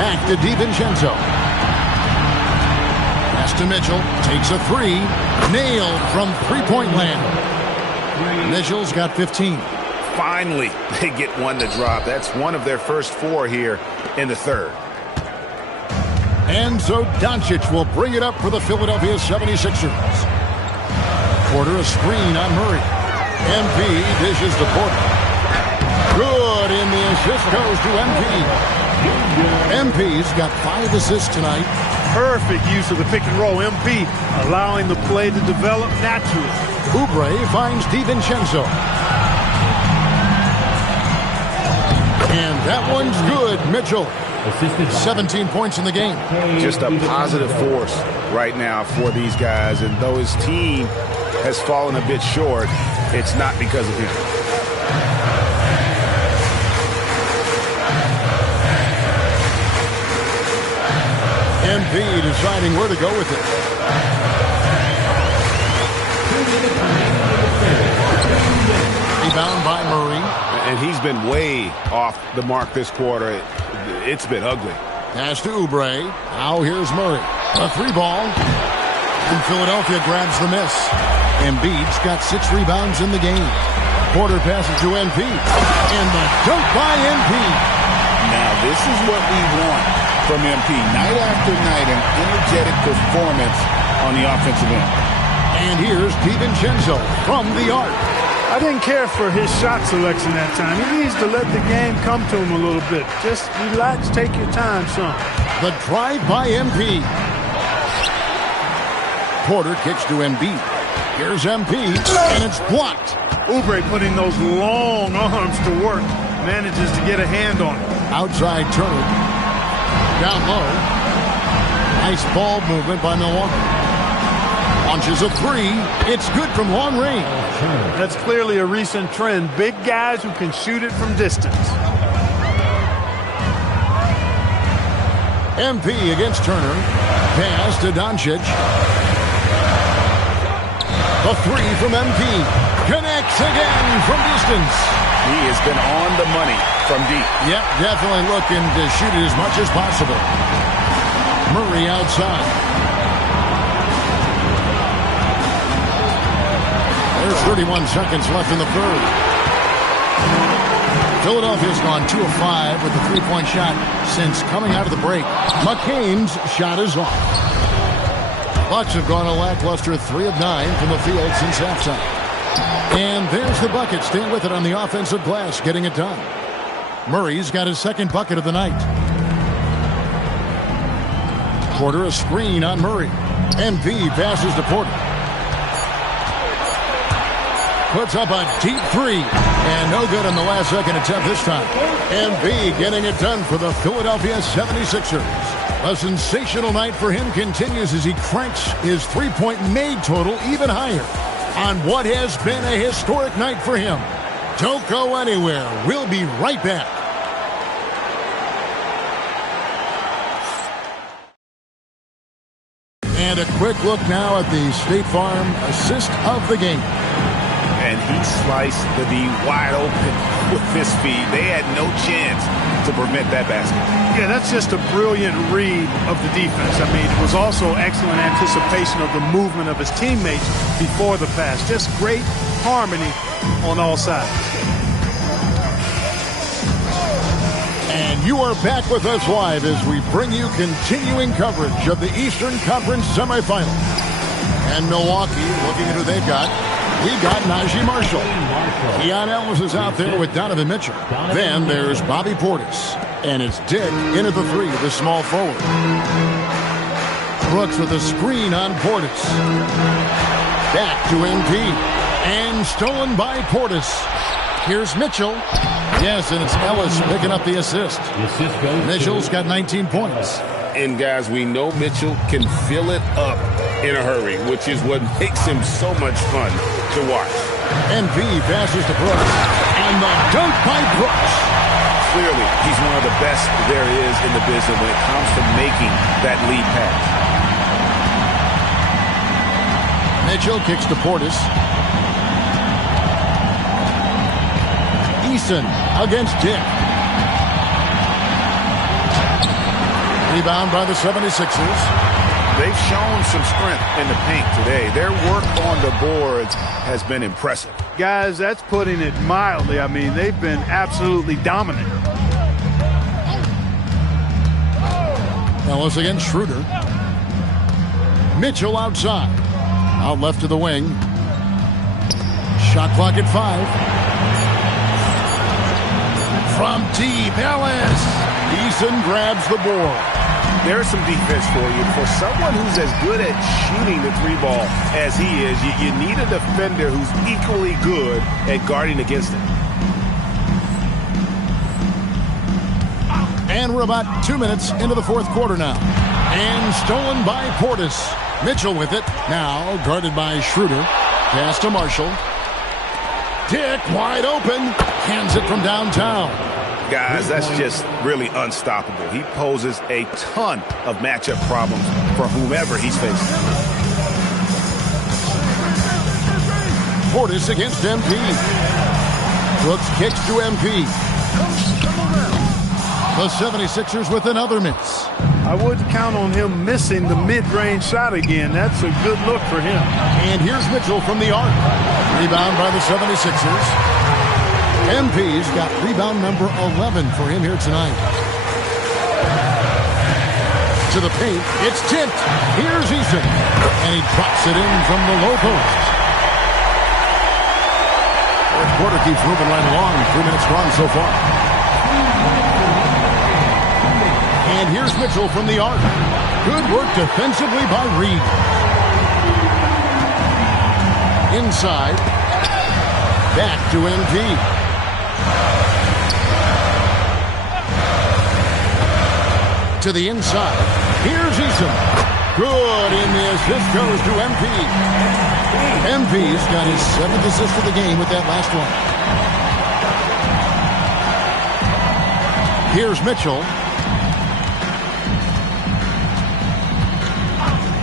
Back to DiVincenzo. Pass to Mitchell, takes a three, nailed from three-point land. Mitchell's got 15. Finally, they get one to drop. That's one of their first four here in the third. And so Doncic will bring it up for the Philadelphia 76ers. Porter a screen on Murray. MP dishes to Porter. Good, and the assist goes to MP. MP's got 5 assists tonight. Perfect use of the pick and roll. MP allowing the play to develop naturally. Oubre finds DiVincenzo. And that one's good. Mitchell. 17 points in the game. Just a positive force right now for these guys. And though his team has fallen a bit short, it's not because of him. MP deciding where to go with it. Rebound by Murray. And he's been way off the mark this quarter. It's been ugly. Pass to Oubre. Now here's Murray. A three ball. And Philadelphia grabs the miss. Embiid's got 6 rebounds in the game. Porter passes to MP. And the dunk by MP. Now this is what we want from MP. Night after night, an energetic performance on the offensive end. And here's DiVincenzo from the arc. I didn't care for his shot selection that time. He needs to let the game come to him a little bit. Just relax, take your time, son. The drive by MP. Porter kicks to Embiid. Here's MP, and it's blocked. Oubre putting those long arms to work. Manages to get a hand on it. Outside Turner. Down low. Nice ball movement by Milwaukee. Launches a three. It's good from long range. That's clearly a recent trend. Big guys who can shoot it from distance. MP against Turner. Pass to Doncic. A three from MP. Connects again from distance. He has been on the money from deep. Yep, definitely looking to shoot it as much as possible. Murray outside. There's 31 seconds left in the third. Philadelphia's gone 2 of 5 with a three-point shot since coming out of the break. McCain's shot is off. Bucks have gone a lackluster 3 of 9 from the field since halftime. And there's the bucket. Staying with it on the offensive glass, getting it done. Murray's got his second bucket of the night. Porter a screen on Murray. MP passes to Porter. Puts up a deep three. And no good on the last second attempt this time. MP getting it done for the Philadelphia 76ers. A sensational night for him continues as he cranks his three-point made total even higher on what has been a historic night for him. Don't go anywhere. We'll be right back. And a quick look now at the State Farm assist of the game. and he sliced the D wide open with his speed. They had no chance to prevent that basket. Yeah, that's just a brilliant read of the defense. I mean, it was also excellent anticipation of the movement of his teammates before the pass. Just great harmony on all sides. And you are back with us live as we bring you continuing coverage of the Eastern Conference semifinals. And Milwaukee, looking at who they've got, we got Najee Marshall. Keon Ellis is out there with Donovan Mitchell. Then there's Bobby Portis. And it's Dick in at the three, the small forward. Brooks with a screen on Portis. Back to MP. And stolen by Portis. Here's Mitchell. Yes, and it's Ellis picking up the assist. Mitchell's got 19 points. And guys, we know Mitchell can fill it up in a hurry, which is what makes him so much fun to watch. NP passes to Brooks. And the dunk by Brooks. Clearly, he's one of the best there is in the business when it comes to making that lead pass. Mitchell kicks to Portis. Eason against Dick. Rebound by the 76ers. They've shown some strength in the paint today. Their work on the boards has been impressive. Guys, that's putting it mildly. I mean, they've been absolutely dominant. Ellis against Schroeder. Mitchell outside. Out left to the wing. Shot clock at 5. From deep, Ellis. Eason grabs the board. There's some defense for you. For someone who's as good at shooting the three ball as he is, you need a defender who's equally good at guarding against it. And we're about 2 minutes into the fourth quarter now. And stolen by Portis. Mitchell with it. Now guarded by Schroeder. Pass to Marshall. Dick wide open. Hands it from downtown. Guys, that's just really unstoppable. He poses a ton of matchup problems for whomever he's facing. Portis against MP. Brooks kicks to MP. The 76ers with another miss. I wouldn't count on him missing the mid-range shot again. That's a good look for him. And here's Mitchell from the arc. Rebound by the 76ers. MP's got rebound number 11 for him here tonight. To the paint, it's tipped. Here's Eason. And he drops it in from the low post. Fourth quarter keeps moving right along. 3 minutes gone so far. And here's Mitchell from the arc. Good work defensively by Reed. Inside. Back to MP. To the inside. Here's Eason. Good, and the assist goes to MP. MP's got his 7th assist of the game with that last one. Here's Mitchell.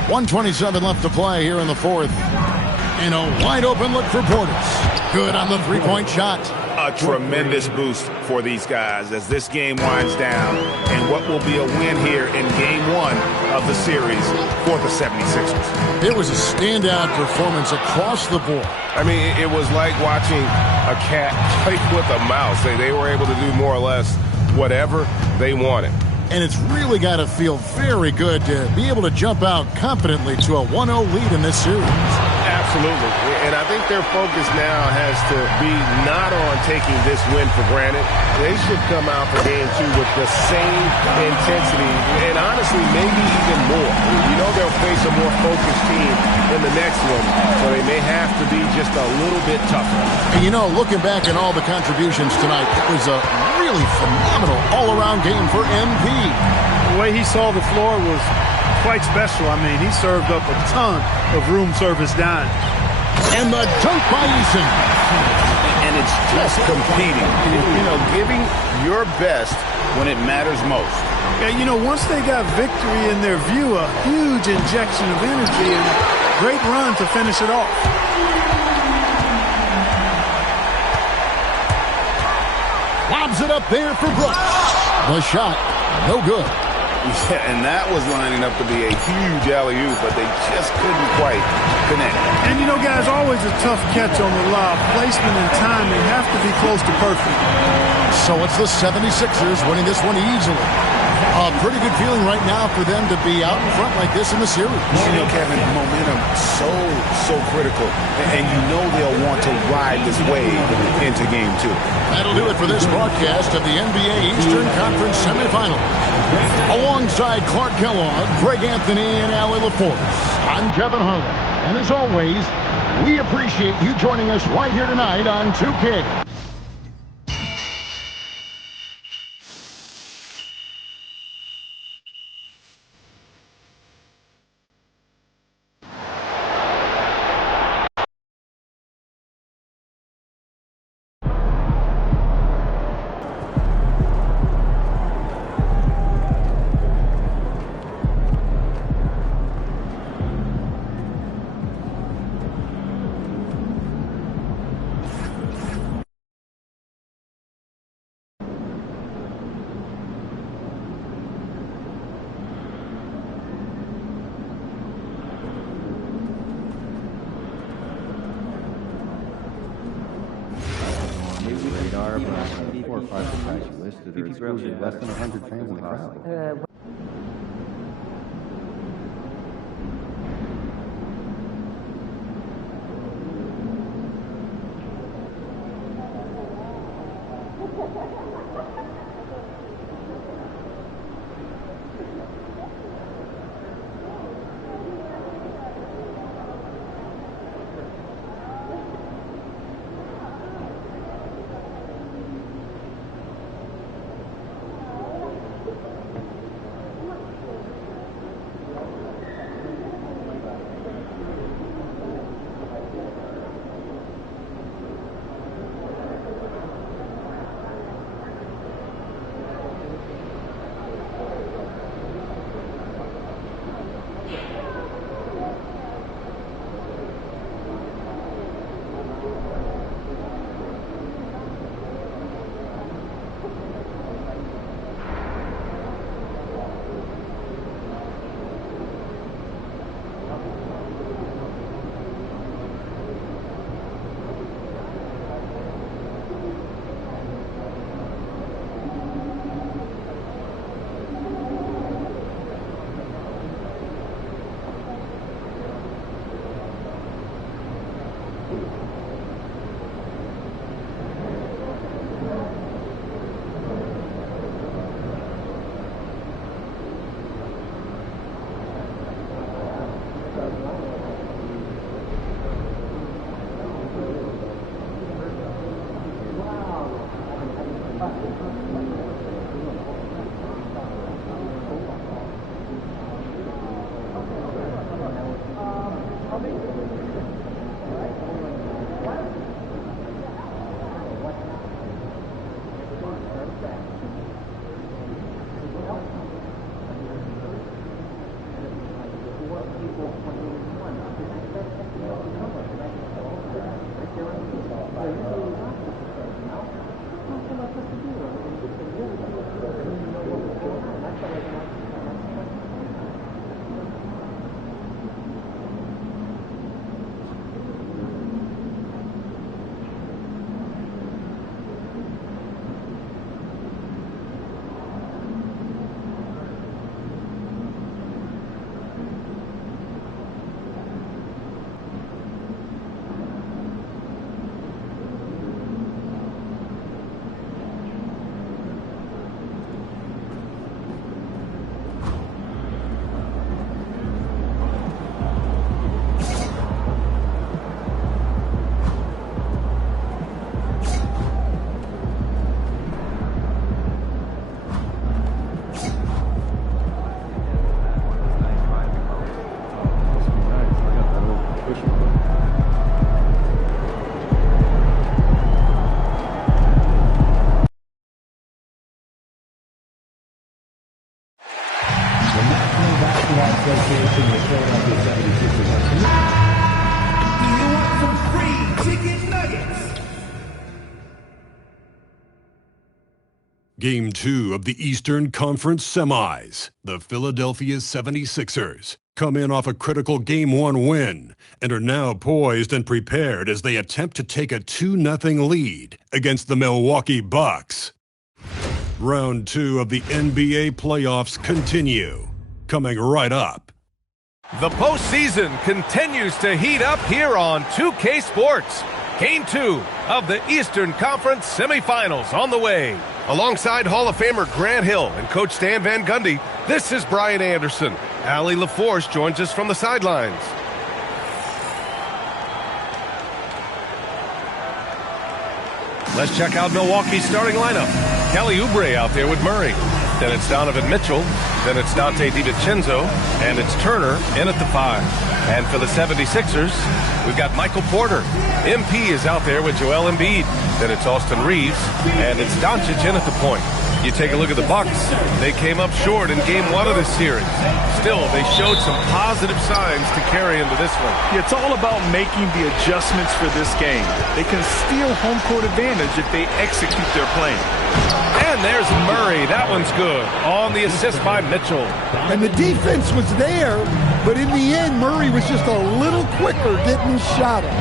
1:27 left to play here in the fourth. And a wide open look for Portis. Good on the three-point shot. A tremendous boost for these guys as this game winds down and what will be a win here in game 1 of the series for the 76ers. It was a standout performance across the board. I mean, it was like watching a cat play with a mouse. They were able to do more or less whatever they wanted. And it's really got to feel very good to be able to jump out confidently to a 1-0 lead in this series. Absolutely. And I think their focus now has to be not on taking this win for granted. They should come out for game 2 with the same intensity and honestly maybe even more. You know they'll face a more focused team in the next one, so they may have to be just a little bit tougher. And you know, looking back at all the contributions tonight, it was a really phenomenal all-around game for MP. The way he saw the floor was quite special. I mean, he served up a ton of room service dime. And the dunk by Eason. And it's just competing. You know, giving your best when it matters most. Yeah, you know, once they got victory in their view, a huge injection of energy and a great run to finish it off. Lobs it up there for Brooks. The shot, no good. Yeah, and that was lining up to be a huge alley-oop, but they just couldn't quite connect. And, you know, guys, always a tough catch on the lob. Placement and timing have to be close to perfect. So it's the 76ers winning this one easily. A pretty good feeling right now for them to be out in front like this in the series. You know, Kevin, momentum so critical. And you know they'll want to ride this wave into Game 2. That'll do it for this broadcast of the NBA Eastern Conference semifinals. Alongside Clark Kellogg, Greg Anthony, and Allie LaForce, I'm Kevin Harlan. And as always, we appreciate you joining us right here tonight on 2K. Radar, but 4 or 5 guys you listed are exclusive, less than 100 fans in the crowd. Game 2 of the Eastern Conference Semis. The Philadelphia 76ers come in off a critical Game 1 win and are now poised and prepared as they attempt to take a 2-0 lead against the Milwaukee Bucks. Round 2 of the NBA playoffs continue. Coming right up. The postseason continues to heat up here on 2K Sports. Game 2 of the Eastern Conference semifinals on the way. Alongside Hall of Famer Grant Hill and Coach Stan Van Gundy, this is Brian Anderson. Allie LaForce joins us from the sidelines. Let's check out Milwaukee's starting lineup. Kelly Oubre out there with Murray. Then it's Donovan Mitchell. Then it's Dante DiVincenzo. And it's Turner in at the 5. And for the 76ers, we've got Michael Porter. MP is out there with Joel Embiid. Then it's Austin Reeves. And it's Doncic in at the point. You take a look at the Bucks. They came up short in Game 1 of this series. Still, they showed some positive signs to carry into this one. It's all about making the adjustments for this game. They can steal home court advantage if they execute their plan. And there's Murray. That one's good. On the assist by Mitchell. And the defense was there, but in the end, Murray was just a little quicker getting his shot up.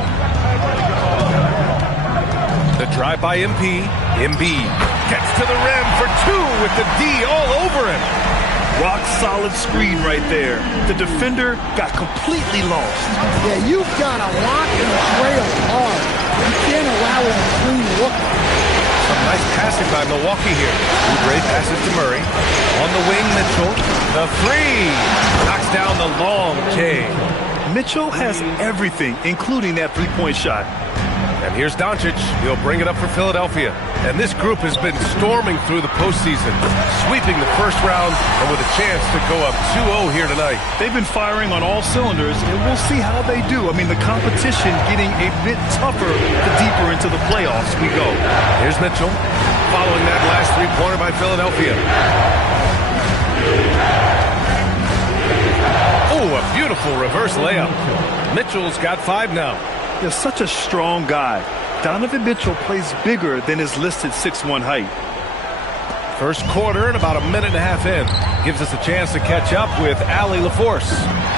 The drive by MP. Embiid gets to the rim for 2 with the D all over him. Rock solid screen right there. The defender got completely lost. Yeah, you've got to lock and trail hard. You can't allow him to clean look. Some nice passing by Milwaukee here. Oubre passes to Murray. On the wing, Mitchell. The 3. Knocks down the long J. Mitchell has everything, including that three-point shot. And here's Doncic. He'll bring it up for Philadelphia. And this group has been storming through the postseason, sweeping the first round and with a chance to go up 2-0 here tonight. They've been firing on all cylinders, and we'll see how they do. I mean, the competition getting a bit tougher the deeper into the playoffs we go. Here's Mitchell following that last three-pointer by Philadelphia. Oh, a beautiful reverse layup. Mitchell's got 5 now. You're such a strong guy. Donovan Mitchell plays bigger than his listed 6'1" height. First quarter and about a minute and a half in. Gives us a chance to catch up with Allie LaForce.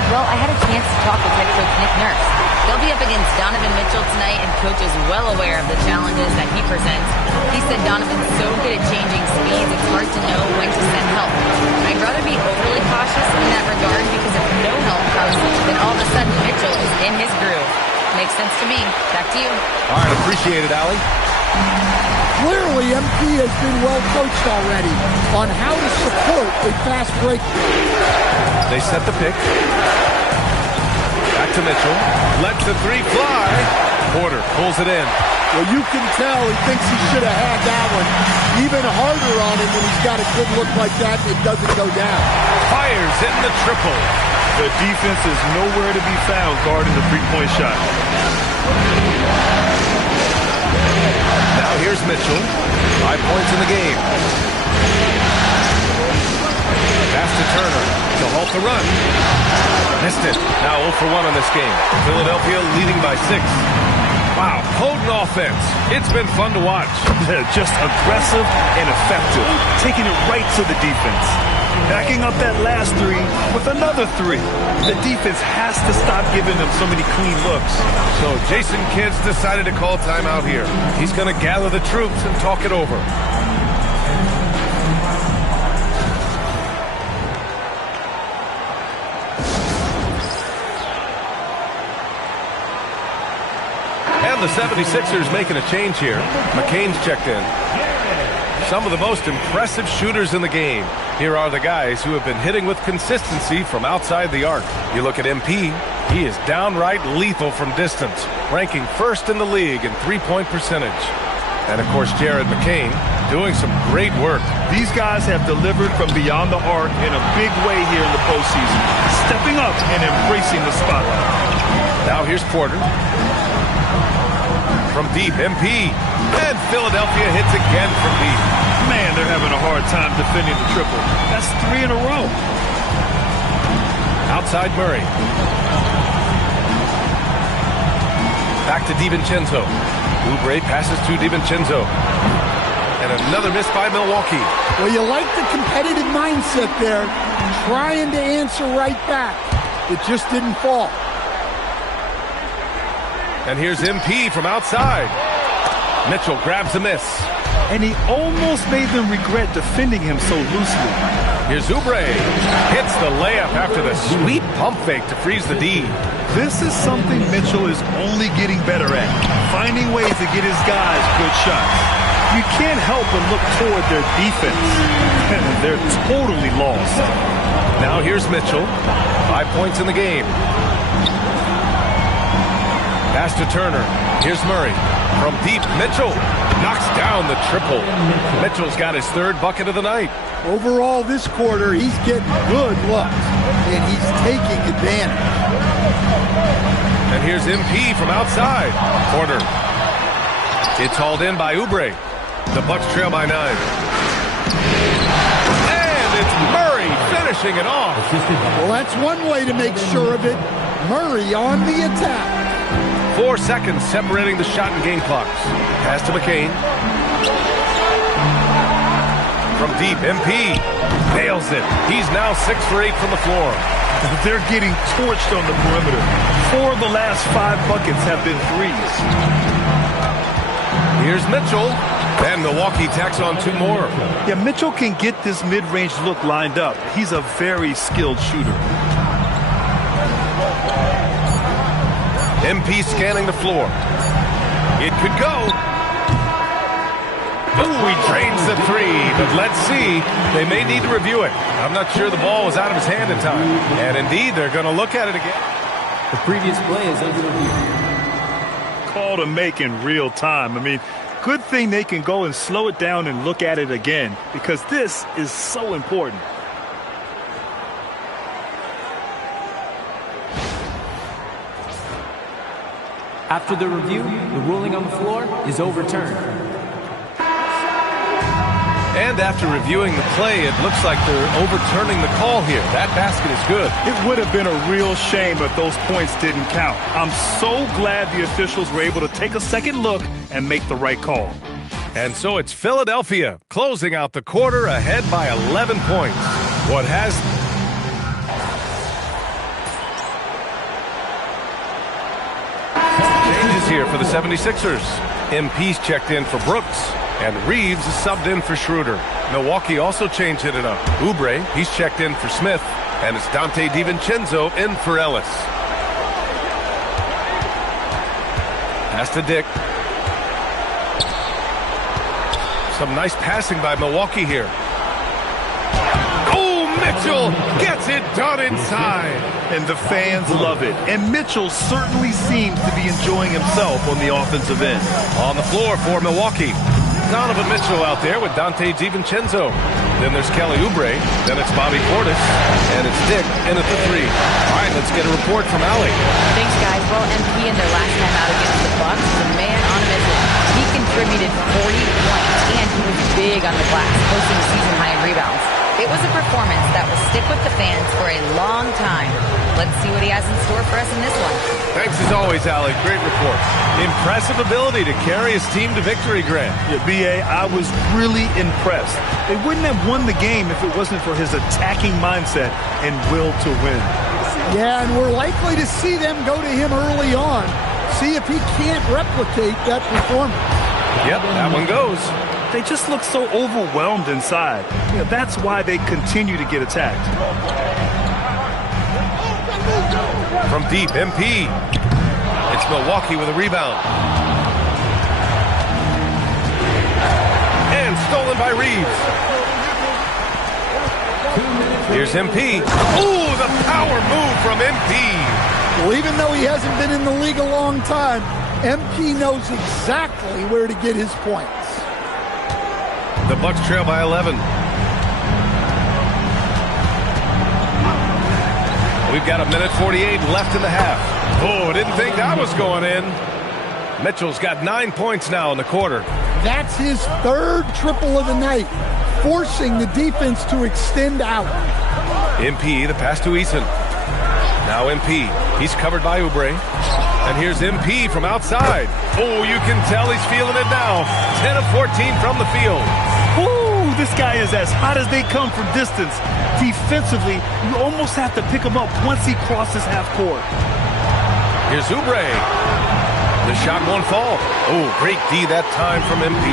Well, I had a chance to talk with head coach Nick Nurse. They'll be up against Donovan Mitchell tonight, and coach is well aware of the challenges that he presents. He said Donovan's so good at changing speeds, it's hard to know when to send help. I'd rather be overly cautious in that regard because if no help comes, then all of a sudden Mitchell is in his groove. Makes sense to me. Back to you. All right, appreciate it, Allie. Clearly, MP has been well coached already on how to support a fast break. They set the pick. Back to Mitchell. Lets the 3 fly. Porter pulls it in. Well, you can tell he thinks he should have had that one even harder on him when he's got a good look like that and it doesn't go down. Fires in the triple. The defense is nowhere to be found guarding the three-point shot. Now here's Mitchell. 5 points in the game. Pass to Turner to halt the run. Missed it. Now 0 for 1 on this game. Philadelphia leading by 6. Wow, potent offense. It's been fun to watch. Just aggressive and effective. Taking it right to the defense. Backing up that last 3 with another 3. The defense has to stop giving them so many clean looks. So Jason Kidd's decided to call timeout here. He's going to gather the troops and talk it over. And the 76ers making a change here. McCain's checked in. Some of the most impressive shooters in the game. Here are the guys who have been hitting with consistency from outside the arc. You look at MP, he is downright lethal from distance, ranking first in the league in three-point percentage. And of course, Jared McCain doing some great work. These guys have delivered from beyond the arc in a big way here in the postseason, stepping up and embracing the spotlight. Now here's Porter. From deep, MP. And Philadelphia hits again from deep. Man, they're having a hard time defending the triple. That's 3 in a row. Outside Murray. Back to DiVincenzo. Oubre passes to DiVincenzo. And another miss by Milwaukee. Well, you like the competitive mindset there, trying to answer right back. It just didn't fall. And here's MP from outside. Mitchell grabs a miss. And he almost made them regret defending him so loosely. Here's Oubre. Hits the layup after the sweet pump fake to freeze the D. This is something Mitchell is only getting better at, finding ways to get his guys good shots. You can't help but look toward their defense. They're totally lost. Now here's Mitchell. 5 points in the game. Pass to Turner. Here's Murray. From deep, Mitchell knocks down the triple. Mitchell's got his third bucket of the night. Overall, this quarter, he's getting good looks, and he's taking advantage. And here's MP from outside. Corner. It's hauled in by Oubre. The Bucks trail by 9. And it's Murray finishing it off. Well, that's one way to make sure of it. Murray on the attack. 4 seconds separating the shot and game clocks. Pass to McCain. From deep, MP nails it. He's now 6 for 8 from the floor. They're getting torched on the perimeter. 4 of the last 5 buckets have been threes. Here's Mitchell. And Milwaukee tacks on 2 more. Yeah, Mitchell can get this mid-range look lined up. He's a very skilled shooter. MP scanning the floor. It could go. Oh, he drains the 3, but let's see. They may need to review it. I'm not sure the ball was out of his hand in time. And indeed, they're going to look at it again. The previous play is under review. Call to make in real time. I mean, good thing they can go and slow it down and look at it again, because this is so important. After the review, the ruling on the floor is overturned. And after reviewing the play, it looks like they're overturning the call here. That basket is good. It would have been a real shame if those points didn't count. I'm so glad the officials were able to take a second look and make the right call. And so it's Philadelphia closing out the quarter ahead by 11 points. What has... changes here for the 76ers. MP's checked in for Brooks. And Reeves is subbed in for Schroeder. Milwaukee also changed it up. Oubre, he's checked in for Smith. And it's Dante DiVincenzo in for Ellis. Pass to Dick. Some nice passing by Milwaukee here. Oh, Mitchell gets it done inside. And the fans love it. And Mitchell certainly seems to be enjoying himself on the offensive end. On the floor for Milwaukee. Donovan Mitchell out there with Dante DiVincenzo. Then there's Kelly Oubre. Then it's Bobby Portis. And it's Dick in at the 3. All right, let's get a report from Allie. Thanks, guys. Well, MP in their last time out against the Bucks was a man on a mission. He contributed 40 points, and he was big on the glass, posting a season high in rebounds. It was a performance that will stick with the fans for a long time. Let's see what he has in store for us in this one. Thanks as always, Allie. Great report. Impressive ability to carry his team to victory, Grant. Yeah, B.A., I was really impressed. They wouldn't have won the game if it wasn't for his attacking mindset and will to win. Yeah, and we're likely to see them go to him early on. See if he can't replicate that performance. Yep, that one goes. They just look so overwhelmed inside. You know, that's why they continue to get attacked. From deep, MP. It's Milwaukee with a rebound. And stolen by Reeves. Here's MP. Ooh, the power move from MP. Well, even though he hasn't been in the league a long time, MP knows exactly where to get his points. The Bucks trail by 11. We've got 1:48 left in the half. Oh, didn't think that was going in. Mitchell's got 9 points now in the quarter. That's his 3rd triple of the night, forcing the defense to extend out. MP, the pass to Eason. Now MP. He's covered by Oubre. And here's MP from outside. Oh, you can tell he's feeling it now. 10 of 14 from the field. Ooh, this guy is as hot as they come from distance. Defensively, you almost have to pick him up once he crosses half court. Here's Oubre. The shot won't fall. Oh, great D that time from MP.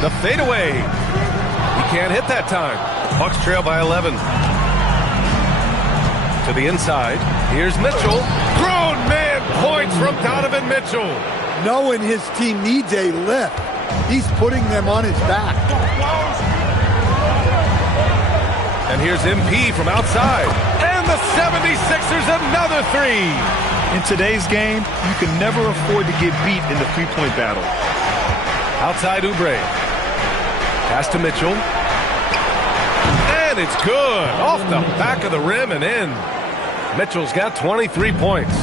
The fadeaway. He can't hit that time. Bucks trail by 11. To the inside. Here's Mitchell. Grown man points from Donovan Mitchell. Knowing his team needs a lift, he's putting them on his back. And here's MP from outside. And the 76ers another three. In today's game, you can never afford to get beat in the three-point battle. Outside Oubre. Pass to Mitchell. And it's good. Off the back of the rim and in. Mitchell's got 23 points.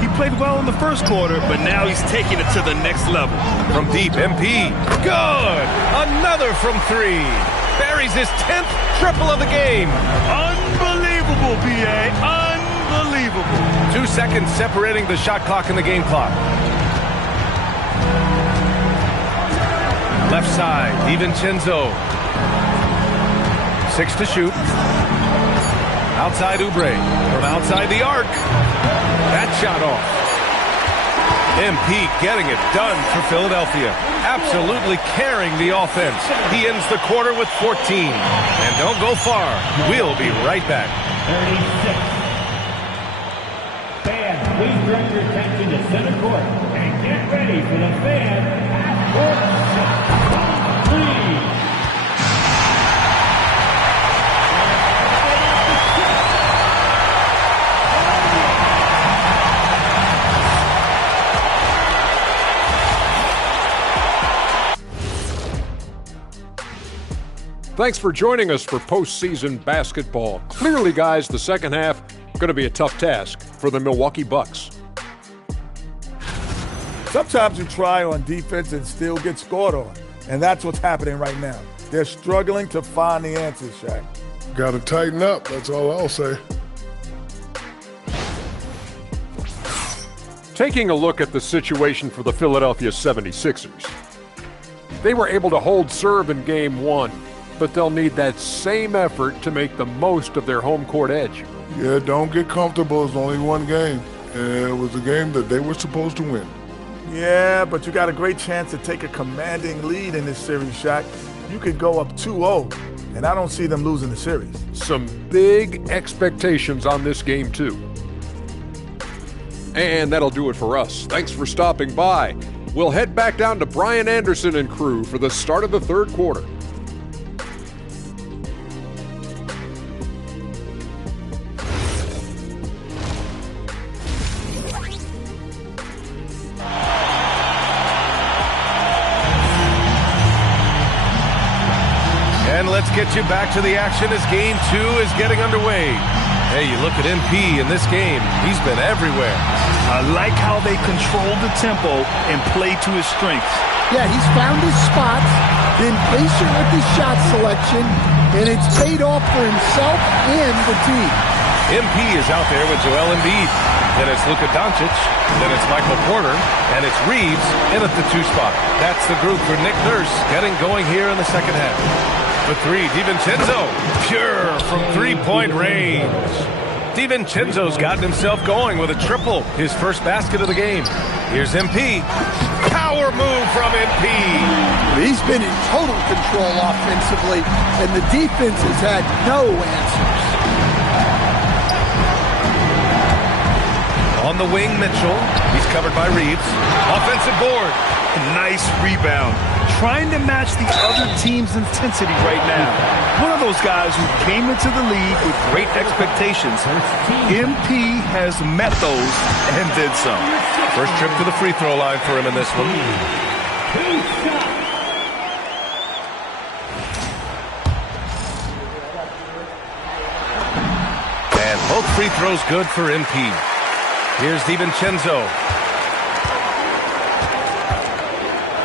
He played well in the first quarter, but now he's taking it to the next level. From deep, MP. Good. Another from three. Buries his 10th triple of the game. Unbelievable, B.A. Unbelievable. 2 seconds separating the shot clock and the game clock. Left side, DiVincenzo. 6 to shoot. Outside Oubre. From outside the arc. That shot off. MP getting it done for Philadelphia. Absolutely carrying the offense. He ends the quarter with 14. And don't go far. We'll be right back. 36. Fans, please direct your attention to center court and get ready for the fan half-court shot. 3. Thanks for joining us for postseason basketball. Clearly, guys, the second half going to be a tough task for the Milwaukee Bucks. Sometimes you try on defense and still get scored on, and that's what's happening right now. They're struggling to find the answers, Shaq. Got to tighten up, that's all I'll say. Taking a look at the situation for the Philadelphia 76ers. They were able to hold serve in Game 1, but they'll need that same effort to make the most of their home court edge. Yeah, don't get comfortable. It's only one game. And it was a game that they were supposed to win. Yeah, but you got a great chance to take a commanding lead in this series, Shaq. You could go up 2-0, and I don't see them losing the series. Some big expectations on this game, too. And that'll do it for us. Thanks for stopping by. We'll head back down to Brian Anderson and crew for the start of the third quarter. And let's get you back to the action as Game 2 is getting underway. Hey, you look at MP in this game. He's been everywhere. I like how they control the tempo and play to his strengths. Yeah, he's found his spots, been patient with his shot selection, and it's paid off for himself and the team. MP is out there with Joel Embiid. Then it's Luka Doncic. Then it's Michael Porter. And it's Reeves in at the 2 spot. That's the group for Nick Nurse getting going here in the second half. For 3, DiVincenzo. Pure from three-point range. DiVincenzo's gotten himself going with a triple. His first basket of the game. Here's MP. Power move from MP. He's been in total control offensively, and the defense has had no answers. On the wing, Mitchell. He's covered by Reeves. Offensive board. Nice rebound. Trying to match the other team's intensity right now. One of those guys who came into the league with great expectations. MP has met those and did some. First trip to the free throw line for him in this one. And both free throws good for MP. Here's DiVincenzo.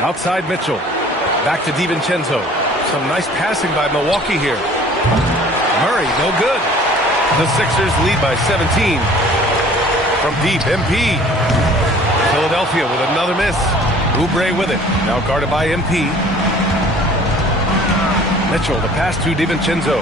Outside Mitchell. Back to DiVincenzo. Some nice passing by Milwaukee here. Murray, no good. The Sixers lead by 17. From deep, MP. Philadelphia with another miss. Oubre with it. Now guarded by MP. Mitchell, the pass to DiVincenzo.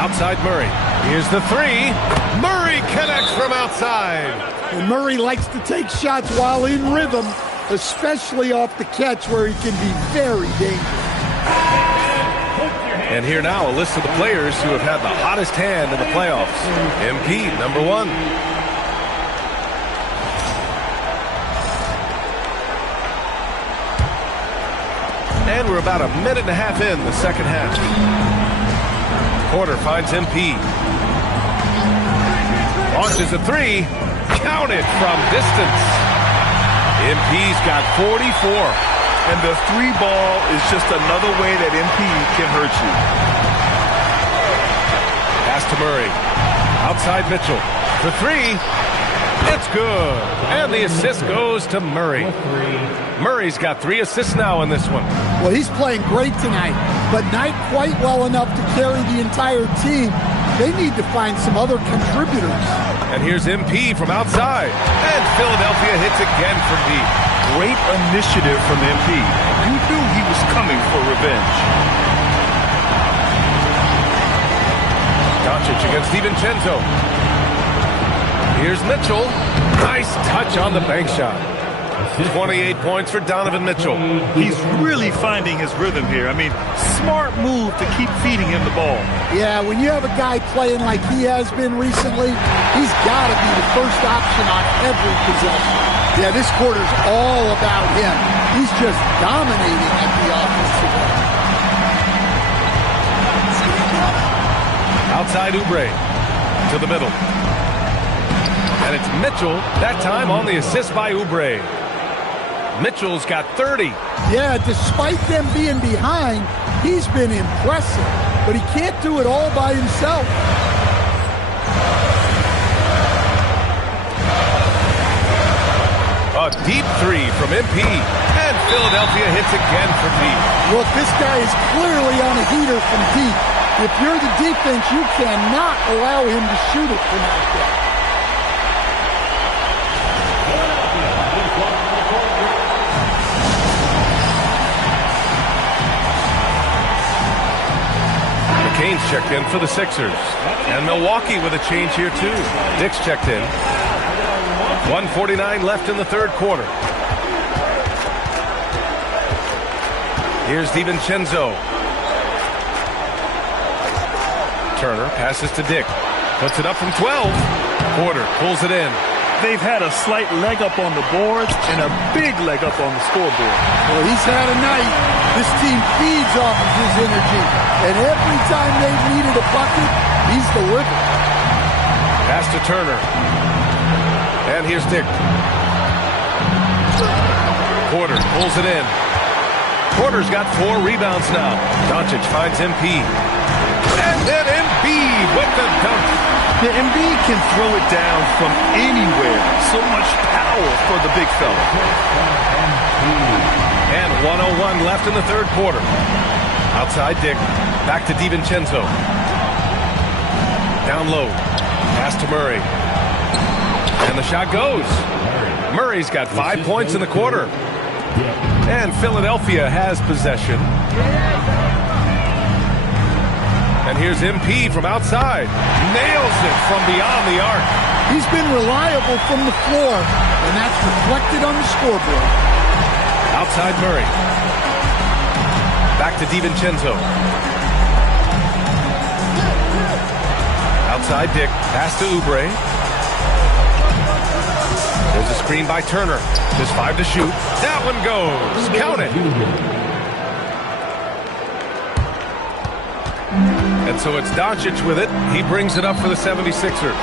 Outside Murray. Here's the three. Murray connects from outside. And Murray likes to take shots while in rhythm, especially off the catch where he can be very dangerous. And here now, a list of the players who have had the hottest hand in the playoffs. MP, number 1. And we're about a minute and a half in the second half. Porter finds MP. Launches a three. Counted from distance. MP's got 44. And the three ball is just another way that MP can hurt you. Pass to Murray. Outside Mitchell. The three. It's good. And the assist goes to Murray. Murray's got 3 assists now in this one. Well, he's playing great tonight, but not quite well enough to carry the entire team. They need to find some other contributors. And here's MP from outside. And Philadelphia hits again from deep. Great initiative from MP. You knew he was coming for revenge. Doncic against DiVincenzo. Here's Mitchell. Nice touch on the bank shot. 28 points for Donovan Mitchell. He's really finding his rhythm here. I mean, smart move to keep feeding him the ball. Yeah, when you have a guy playing like he has been recently, he's got to be the first option on every possession. Yeah, this quarter's all about him. He's just dominating at the offensive end. Outside Oubre to the middle. And it's Mitchell, that time on the assist by Oubre. Mitchell's got 30. Yeah, despite them being behind, he's been impressive. But he can't do it all by himself. A deep three from MP. And Philadelphia hits again from deep. Look, this guy is clearly on a heater from deep. If you're the defense, you cannot allow him to shoot it from out there. McCain's checked in for the Sixers. And Milwaukee with a change here too. Dick's checked in. 1:49 left in the third quarter. Here's DiVincenzo. Turner passes to Dick. Puts it up from 12. Porter pulls it in. They've had a slight leg up on the boards and a big leg up on the scoreboard. Well, he's had a night. This team feeds off of his energy. And every time they've needed a bucket, he's delivered. Pass to Turner. And here's Dick. Porter pulls it in. Porter's got 4 rebounds now. Doncic finds MP. And then Embiid with the dunk. The Embiid can throw it down from anywhere. So much power for the big fella. And 1:01 left in the third quarter. Outside Dick. Back to DiVincenzo. Down low. Pass to Murray. And the shot goes. Murray's got 5 points in the quarter. And Philadelphia has possession. And here's MP from outside. Nails it from beyond the arc. He's been reliable from the floor, and that's reflected on the scoreboard. Outside Murray. Back to DiVincenzo. Outside Dick. Pass to Oubre. There's a screen by Turner. Just 5 to shoot. That one goes. Count it. And so it's Doncic with it. He brings it up for the 76ers.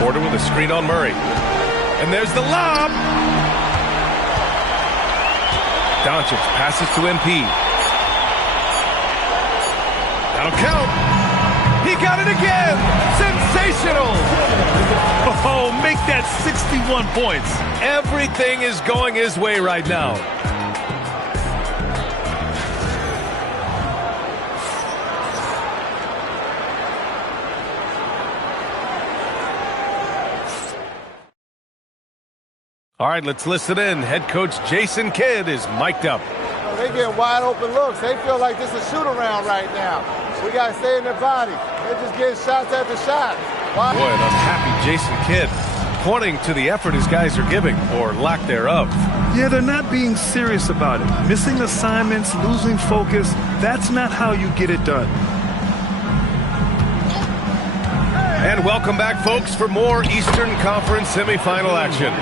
Porter with a screen on Murray. And there's the lob. Doncic passes to MP. That'll count. He got it again. Sensational. Oh, make that 61 points. Everything is going his way right now. All right, let's listen in. Head coach Jason Kidd is mic'd up. They get wide open looks. They feel like this is a shoot-around right now. We got to stay in their body. They're just getting shots after shots. Boy, an unhappy Jason Kidd pointing to the effort his guys are giving, or lack thereof. Yeah, they're not being serious about it. Missing assignments, losing focus, that's not how you get it done. And welcome back, folks, for more Eastern Conference semifinal action.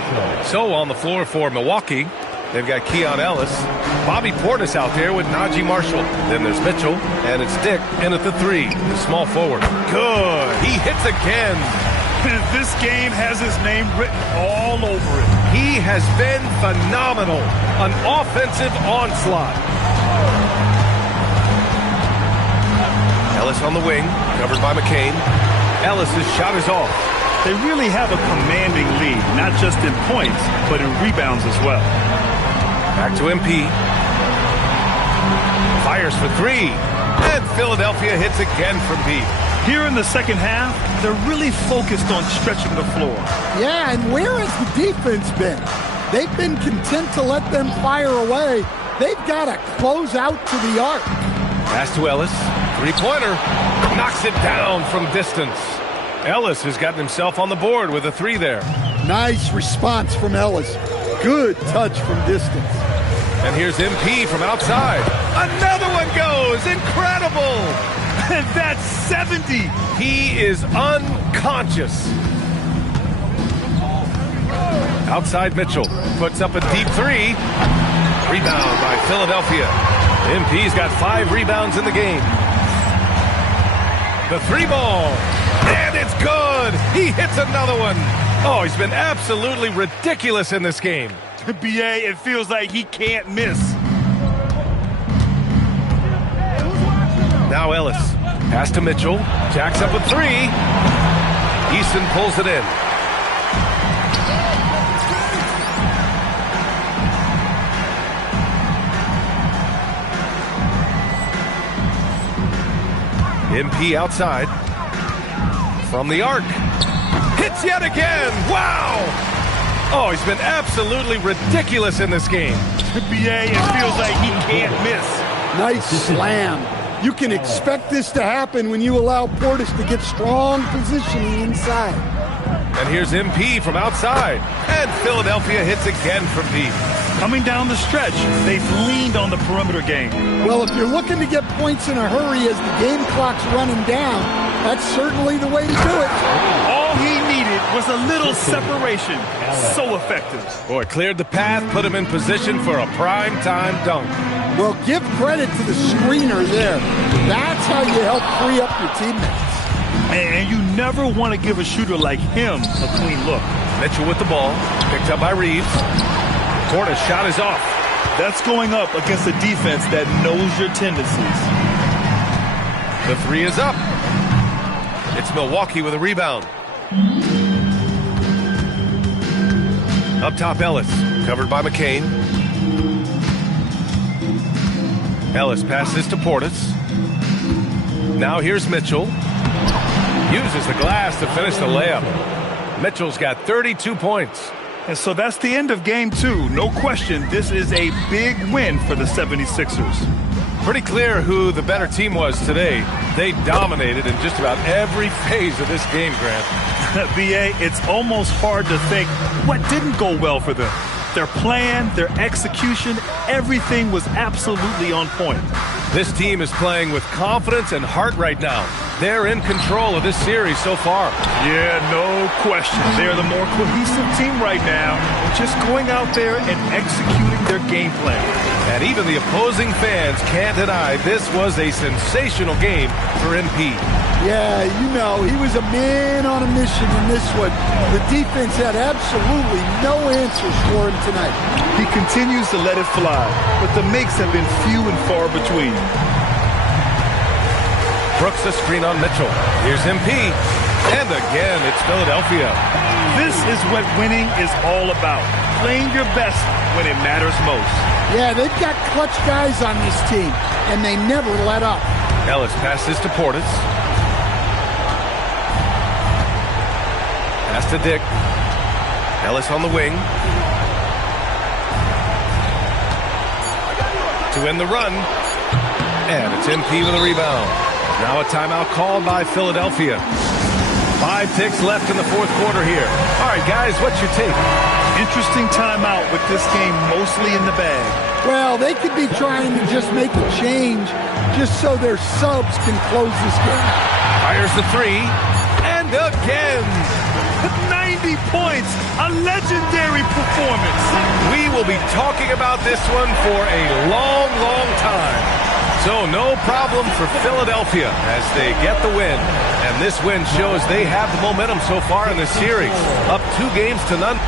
So on the floor for Milwaukee, they've got Keon Ellis, Bobby Portis out there with Najee Marshall. Then there's Mitchell, and it's Dick in at the 3, the small forward. Good. He hits again. This game has his name written all over it. He has been phenomenal. An offensive onslaught. Ellis on the wing, covered by McCain. Ellis's shot is off. They really have a commanding lead, not just in points, but in rebounds as well. Back to MP. Fires for 3. And Philadelphia hits again from deep. Here in the second half, they're really focused on stretching the floor. Yeah, and where has the defense been? They've been content to let them fire away. They've got to close out to the arc. Pass to Ellis. Three-pointer. Knocks it down from distance. Ellis has gotten himself on the board with a 3 there. Nice response from Ellis. Good touch from distance. And here's MP from outside. Another one goes. Incredible. And that's 70. He is unconscious. Outside Mitchell puts up a deep 3. Rebound by Philadelphia. MP's got 5 rebounds in the game. The 3-ball. And it's good. He hits another one. Oh, he's been absolutely ridiculous in this game. BA, it feels like he can't miss. Now Ellis. Pass to Mitchell. Jacks up a 3. Easton pulls it in. MP outside. From the arc. Hits yet again. Wow. Oh, he's been absolutely ridiculous in this game. BA, it feels like he can't miss. Nice slam. You can expect this to happen when you allow Portis to get strong positioning inside. And here's MP from outside. And Philadelphia hits again from deep. Coming down the stretch, they've leaned on the perimeter game. Well, if you're looking to get points in a hurry as the game clock's running down, that's certainly the way to do it. All he needed was a little separation. So effective. Boy, cleared the path, put him in position for a prime-time dunk. Well, give credit to the screener there. That's how you help free up your teammates. And you never want to give a shooter like him a clean look. Mitchell with the ball, picked up by Reeves. Portis' shot is off. That's going up against a defense that knows your tendencies. The 3 is up. It's Milwaukee with a rebound. Up top, Ellis, covered by McCain. Ellis passes to Portis. Now here's Mitchell. Uses the glass to finish the layup. Mitchell's got 32 points. And so that's the end of game 2. No question, this is a big win for the 76ers. Pretty clear who the better team was today. They dominated in just about every phase of this game, Grant. BA, it's almost hard to think what didn't go well for them. Their plan, their execution, everything was absolutely on point. This team is playing with confidence and heart right now. They're in control of this series so far. Yeah, no question. They're the more cohesive team right now, just going out there and executing their game plan. And even the opposing fans can't deny this was a sensational game for MP. Yeah, you know, he was a man on a mission in this one. The defense had absolutely no answers for him tonight. He continues to let it fly, but the makes have been few and far between. Brooks a screen on Mitchell. Here's MP. And again, it's Philadelphia. This is what winning is all about. Playing your best when it matters most. Yeah, they've got clutch guys on this team, and they never let up. Ellis passes to Portis. Pass to Dick. Ellis on the wing. to win the run. And it's MP with a rebound. Now a timeout called by Philadelphia. 5 ticks left in the fourth quarter here. All right, guys, what's your take? Interesting timeout with this game mostly in the bag. Well, they could be trying to just make a change just so their subs can close this game. Fires the three, and again. 90 points, a legendary performance. We will be talking about this one for a long, long time. So no problem for Philadelphia as they get the win. And this win shows they have the momentum so far in the series. Up 2-0.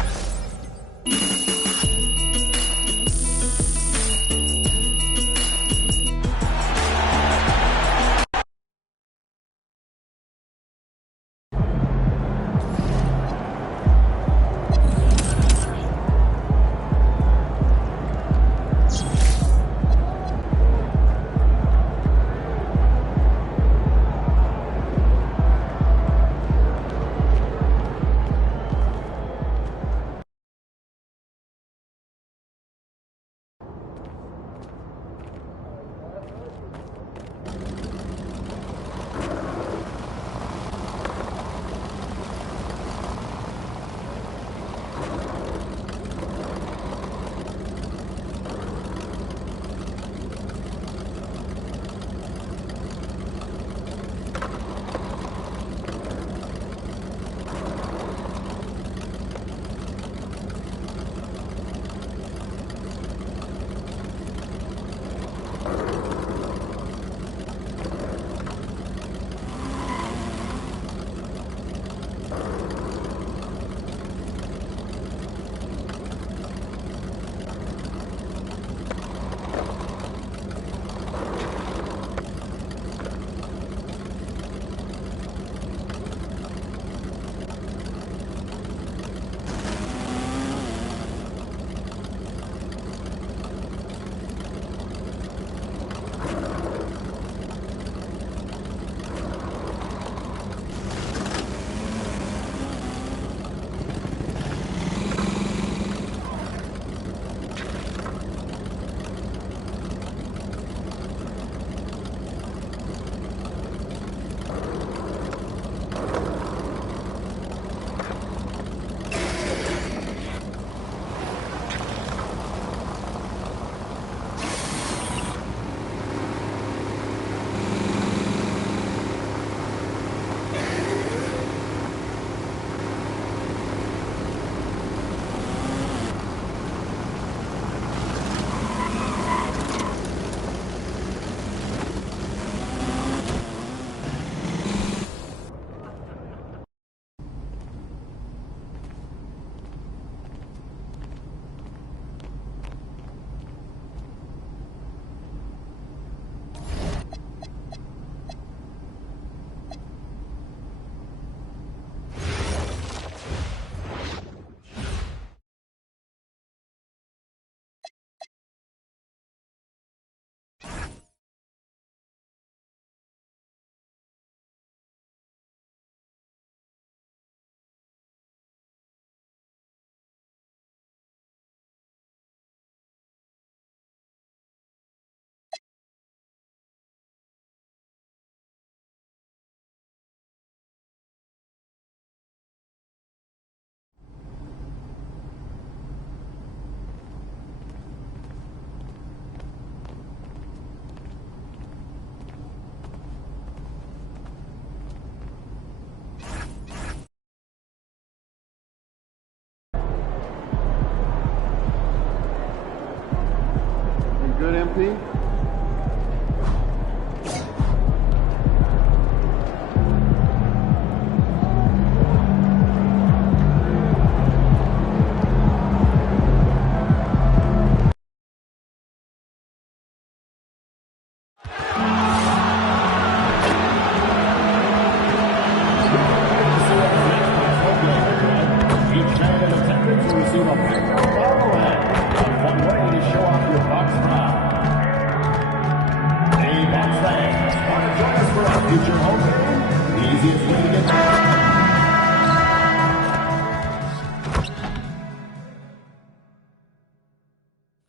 Good, MP?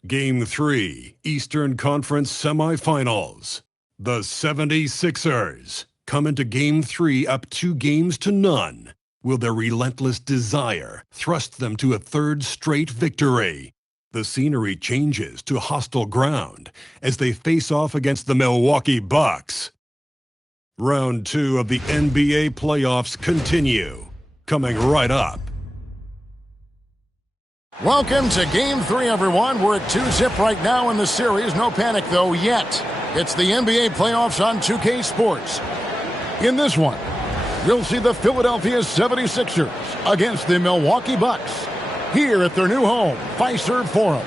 Game 3, Eastern Conference Semifinals. The 76ers come into Game 3 up 2-0. Will their relentless desire thrust them to a third straight victory? The scenery changes to hostile ground as they face off against the Milwaukee Bucks. Round 2 of the NBA playoffs continue. Coming right up. Welcome to Game 3, everyone. We're at 2-0 right now in the series. No panic, though, yet. It's the NBA playoffs on 2K Sports. In this one, you'll see the Philadelphia 76ers against the Milwaukee Bucks here at their new home, Fiserv Forum.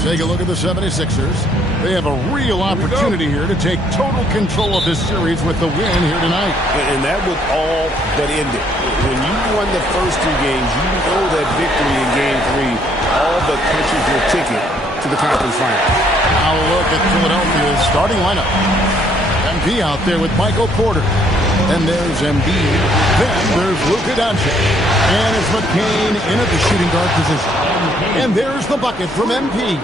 Take a look at the 76ers. They have a real opportunity here to take total control of this series with the win here tonight. And that was all that ended. When you won the first 2 games, you know that victory in Game 3 all but punches your ticket to the conference final. Now a look at Philadelphia's starting lineup. MP out there with Michael Porter. Then there's Embiid. Then there's Luka Doncic. And it's McCain in at the shooting guard position. And there's the bucket from MP.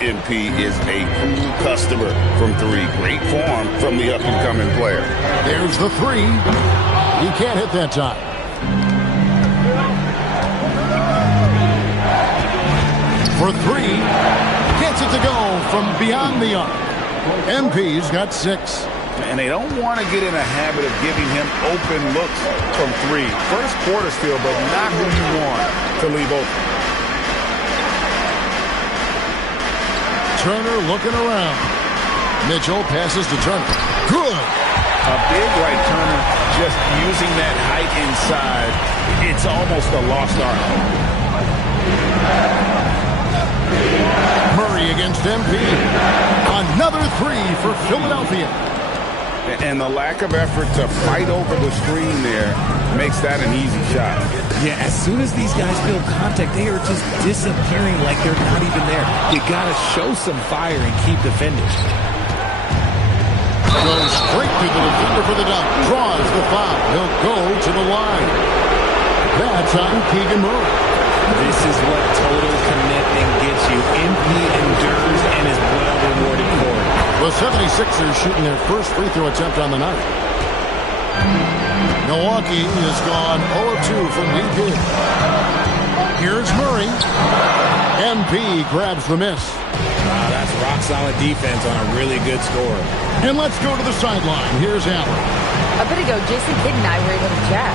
MP is a cool customer from 3. Great form from the up-and-coming player. There's the 3. He can't hit that time. For 3. Gets it to go from beyond the arc. MP's got 6. And they don't want to get in a habit of giving him open looks from 3. First quarter still, but not who you want to leave open. Turner looking around. Mitchell passes to Turner. Good. A big like Turner just using that height inside. It's almost a lost art. Murray against MP. Another 3 for Philadelphia. And the lack of effort to fight over the screen there makes that an easy shot. Yeah, as soon as these guys feel contact, they are just disappearing like they're not even there. You got to show some fire and keep defending. Goes straight to the defender for the dunk. Draws the foul. He'll go to the line. That's on Keegan Murray. This is what total commitment gets you. MP endures and is well rewarded for it. The 76ers shooting their first free throw attempt on the night. Milwaukee has gone 0-2 from deep. Here's Murray. MP grabs the miss. Wow, that's rock-solid defense on a really good score. And let's go to the sideline. Here's Allen. A bit ago, Jason Kidd and I were able to chat.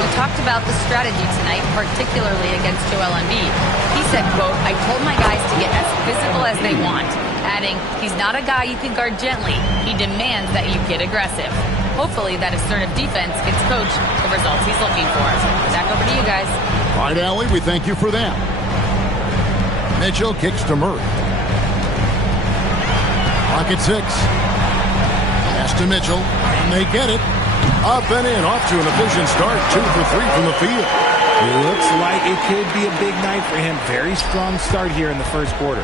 We talked about the strategy tonight, particularly against Joel Embiid. He said, quote, "I told my guys to get as physical as they want," adding, "He's not a guy you can guard gently. He demands that you get aggressive." Hopefully that assertive defense gets Coach the results he's looking for. Back over to you guys. All right, Allie, we thank you for that. Mitchell kicks to Murray. Pocket 6. Pass to Mitchell, and they get it. Up and in, off to an efficient start. 2 for 3 from the field. Looks like it could be a big night for him. Very strong start here in the first quarter.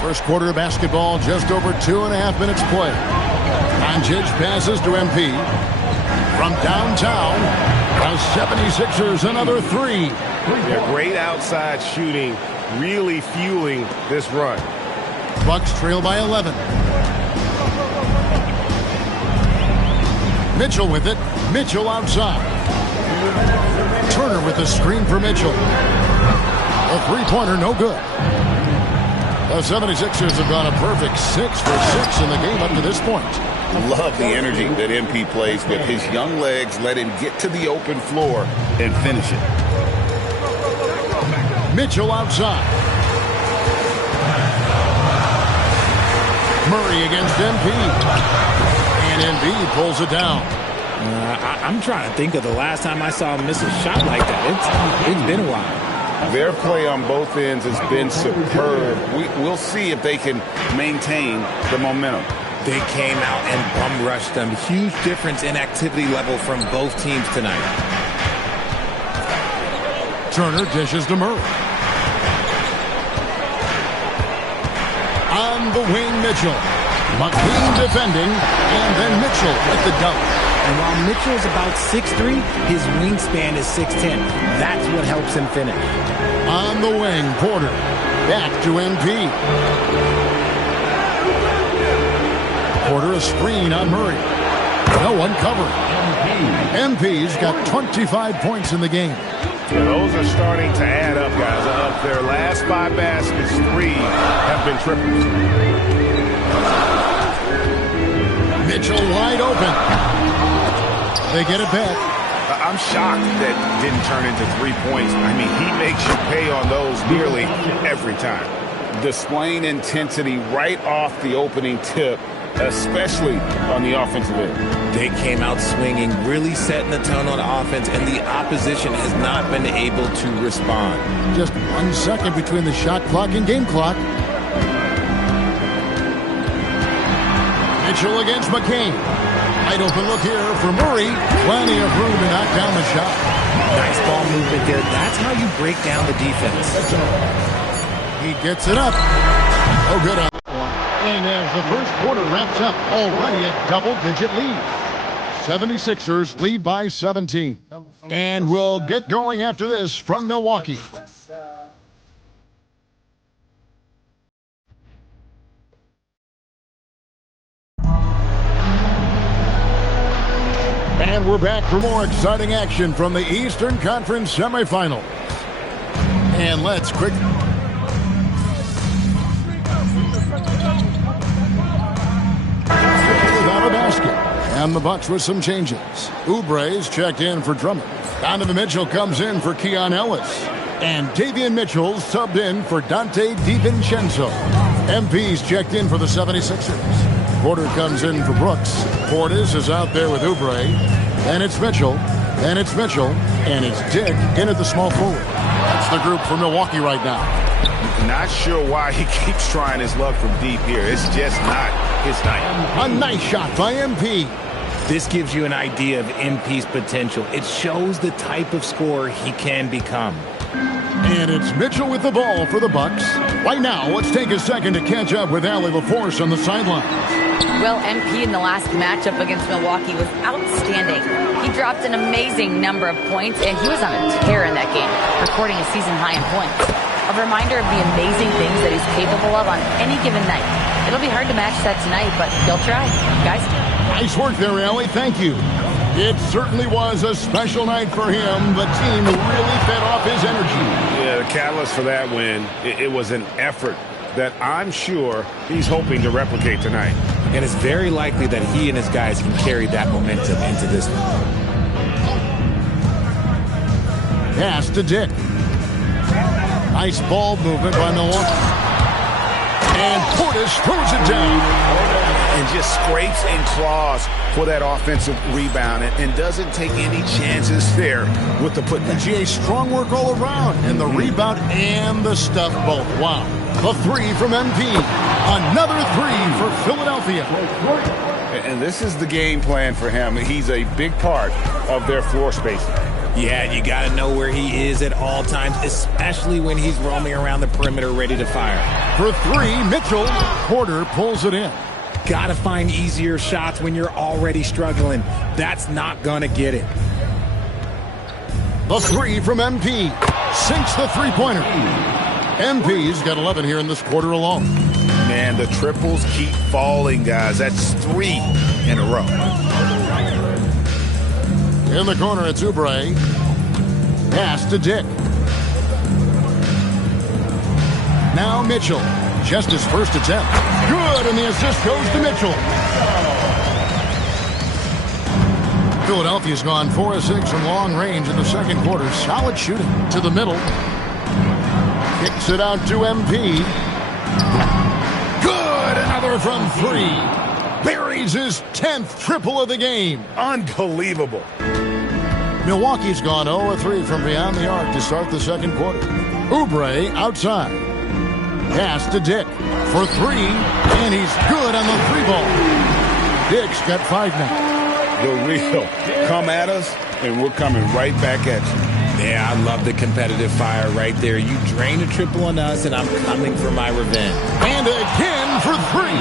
First quarter of basketball, just over 2.5 minutes play. Doncic passes to MP. From downtown, the 76ers another 3. They're great outside shooting, really fueling this run. Bucks trail by 11. Mitchell with it. Mitchell outside. Turner with the screen for Mitchell. A three-pointer, no good. The 76ers have gone a perfect 6 for 6 in the game up to this point. Love the energy that MP plays with. His young legs let him get to the open floor and finish it. Mitchell outside. Murray against MP. And Embiid pulls it down. I'm trying to think of the last time I saw him miss a shot like that. It's been a while. Their play on both ends has been superb. We'll see if they can maintain the momentum. They came out and bum rushed them. Huge difference in activity level from both teams tonight. Turner dishes to Murray. On the wing, Mitchell. McCain defending, and then Mitchell with the dunk. And while Mitchell's about 6'3", his wingspan is 6'10". That's what helps him finish. On the wing, Porter. Back to MP. Porter a screen on Murray. No one covering. MP's got 25 points in the game. Yeah, those are starting to add up, guys. Of their last 5 baskets, 3 have been triples. Mitchell wide open. They get it back. I'm shocked that didn't turn into 3 points. I mean, he makes you pay on those nearly every time. Displaying intensity right off the opening tip, especially on the offensive end. They came out swinging, really setting the tone on offense, and the opposition has not been able to respond. Just 1 second between the shot clock and game clock. Mitchell against McCain. Wide open look here for Murray. Plenty of room to knock down the shot. Nice ball movement there. That's how you break down the defense. He gets it up. Oh, good. And as the first quarter wraps up, already a double-digit lead. 76ers lead by 17. And we'll get going after this from Milwaukee. And we're back for more exciting action from the Eastern Conference semifinals. And let's quick... Without a basket. And the Bucks with some changes. Oubre's checked in for Drummond. Donovan Mitchell comes in for Keon Ellis. And Davion Mitchell subbed in for Dante DiVincenzo. MP's checked in for the 76ers. Porter comes in for Brooks. Portis is out there with Oubre. And it's Mitchell. And it's Mitchell. And it's Dick in at the small forward. That's the group for Milwaukee right now. Not sure why he keeps trying his luck from deep here. It's just not his night. A nice shot by MP. This gives you an idea of MP's potential. It shows the type of scorer he can become. And it's Mitchell with the ball for the Bucks. Right now, let's take a second to catch up with Allie LaForce on the sidelines. Well, MP in the last matchup against Milwaukee was outstanding. He dropped an amazing number of points, and he was on a tear in that game, recording a season high in points. A reminder of the amazing things that he's capable of on any given night. It'll be hard to match that tonight, but he'll try. Guys? Nice work there, Allie. Thank you. It certainly was a special night for him. The team really fed off his energy. Yeah, the catalyst for that win, it was an effort that I'm sure he's hoping to replicate tonight. And it's very likely that he and his guys can carry that momentum into this one. Pass to Dick. Nice ball movement by Milwaukee. And Portis throws it down. And just scrapes and claws for that offensive rebound and doesn't take any chances there with the putback. And GA, strong work all around. And the rebound and the stuff both. Wow. The three from MP. Another three for Philadelphia. And this is the game plan for him. He's a big part of their floor spacing. Yeah, you got to know where he is at all times, especially when he's roaming around the perimeter ready to fire. For three, Mitchell. Porter pulls it in. Got to find easier shots when you're already struggling. That's not going to get it. The three from MP. Sinks the three-pointer. MP's got 11 here in this quarter alone. Man, the triples keep falling, guys. That's 3 in a row. In the corner, it's Oubre. Pass to Dick. Now Mitchell. Just his first attempt. Good, and the assist goes to Mitchell. Philadelphia's gone 4 of 6 from long range in the second quarter. Solid shooting to the middle. Kicks it out to MP. Good, another from 3. Buries his 10th triple of the game. Unbelievable. Milwaukee's gone 0 of 3 from beyond the arc to start the second quarter. Oubre outside. Pass to Dick for 3, and he's good on the 3-ball. Dick's got 5 now. The real come at us, and we're coming right back at you. Yeah, I love the competitive fire right there. You drain a triple on us, and I'm coming for my revenge. And again for 3.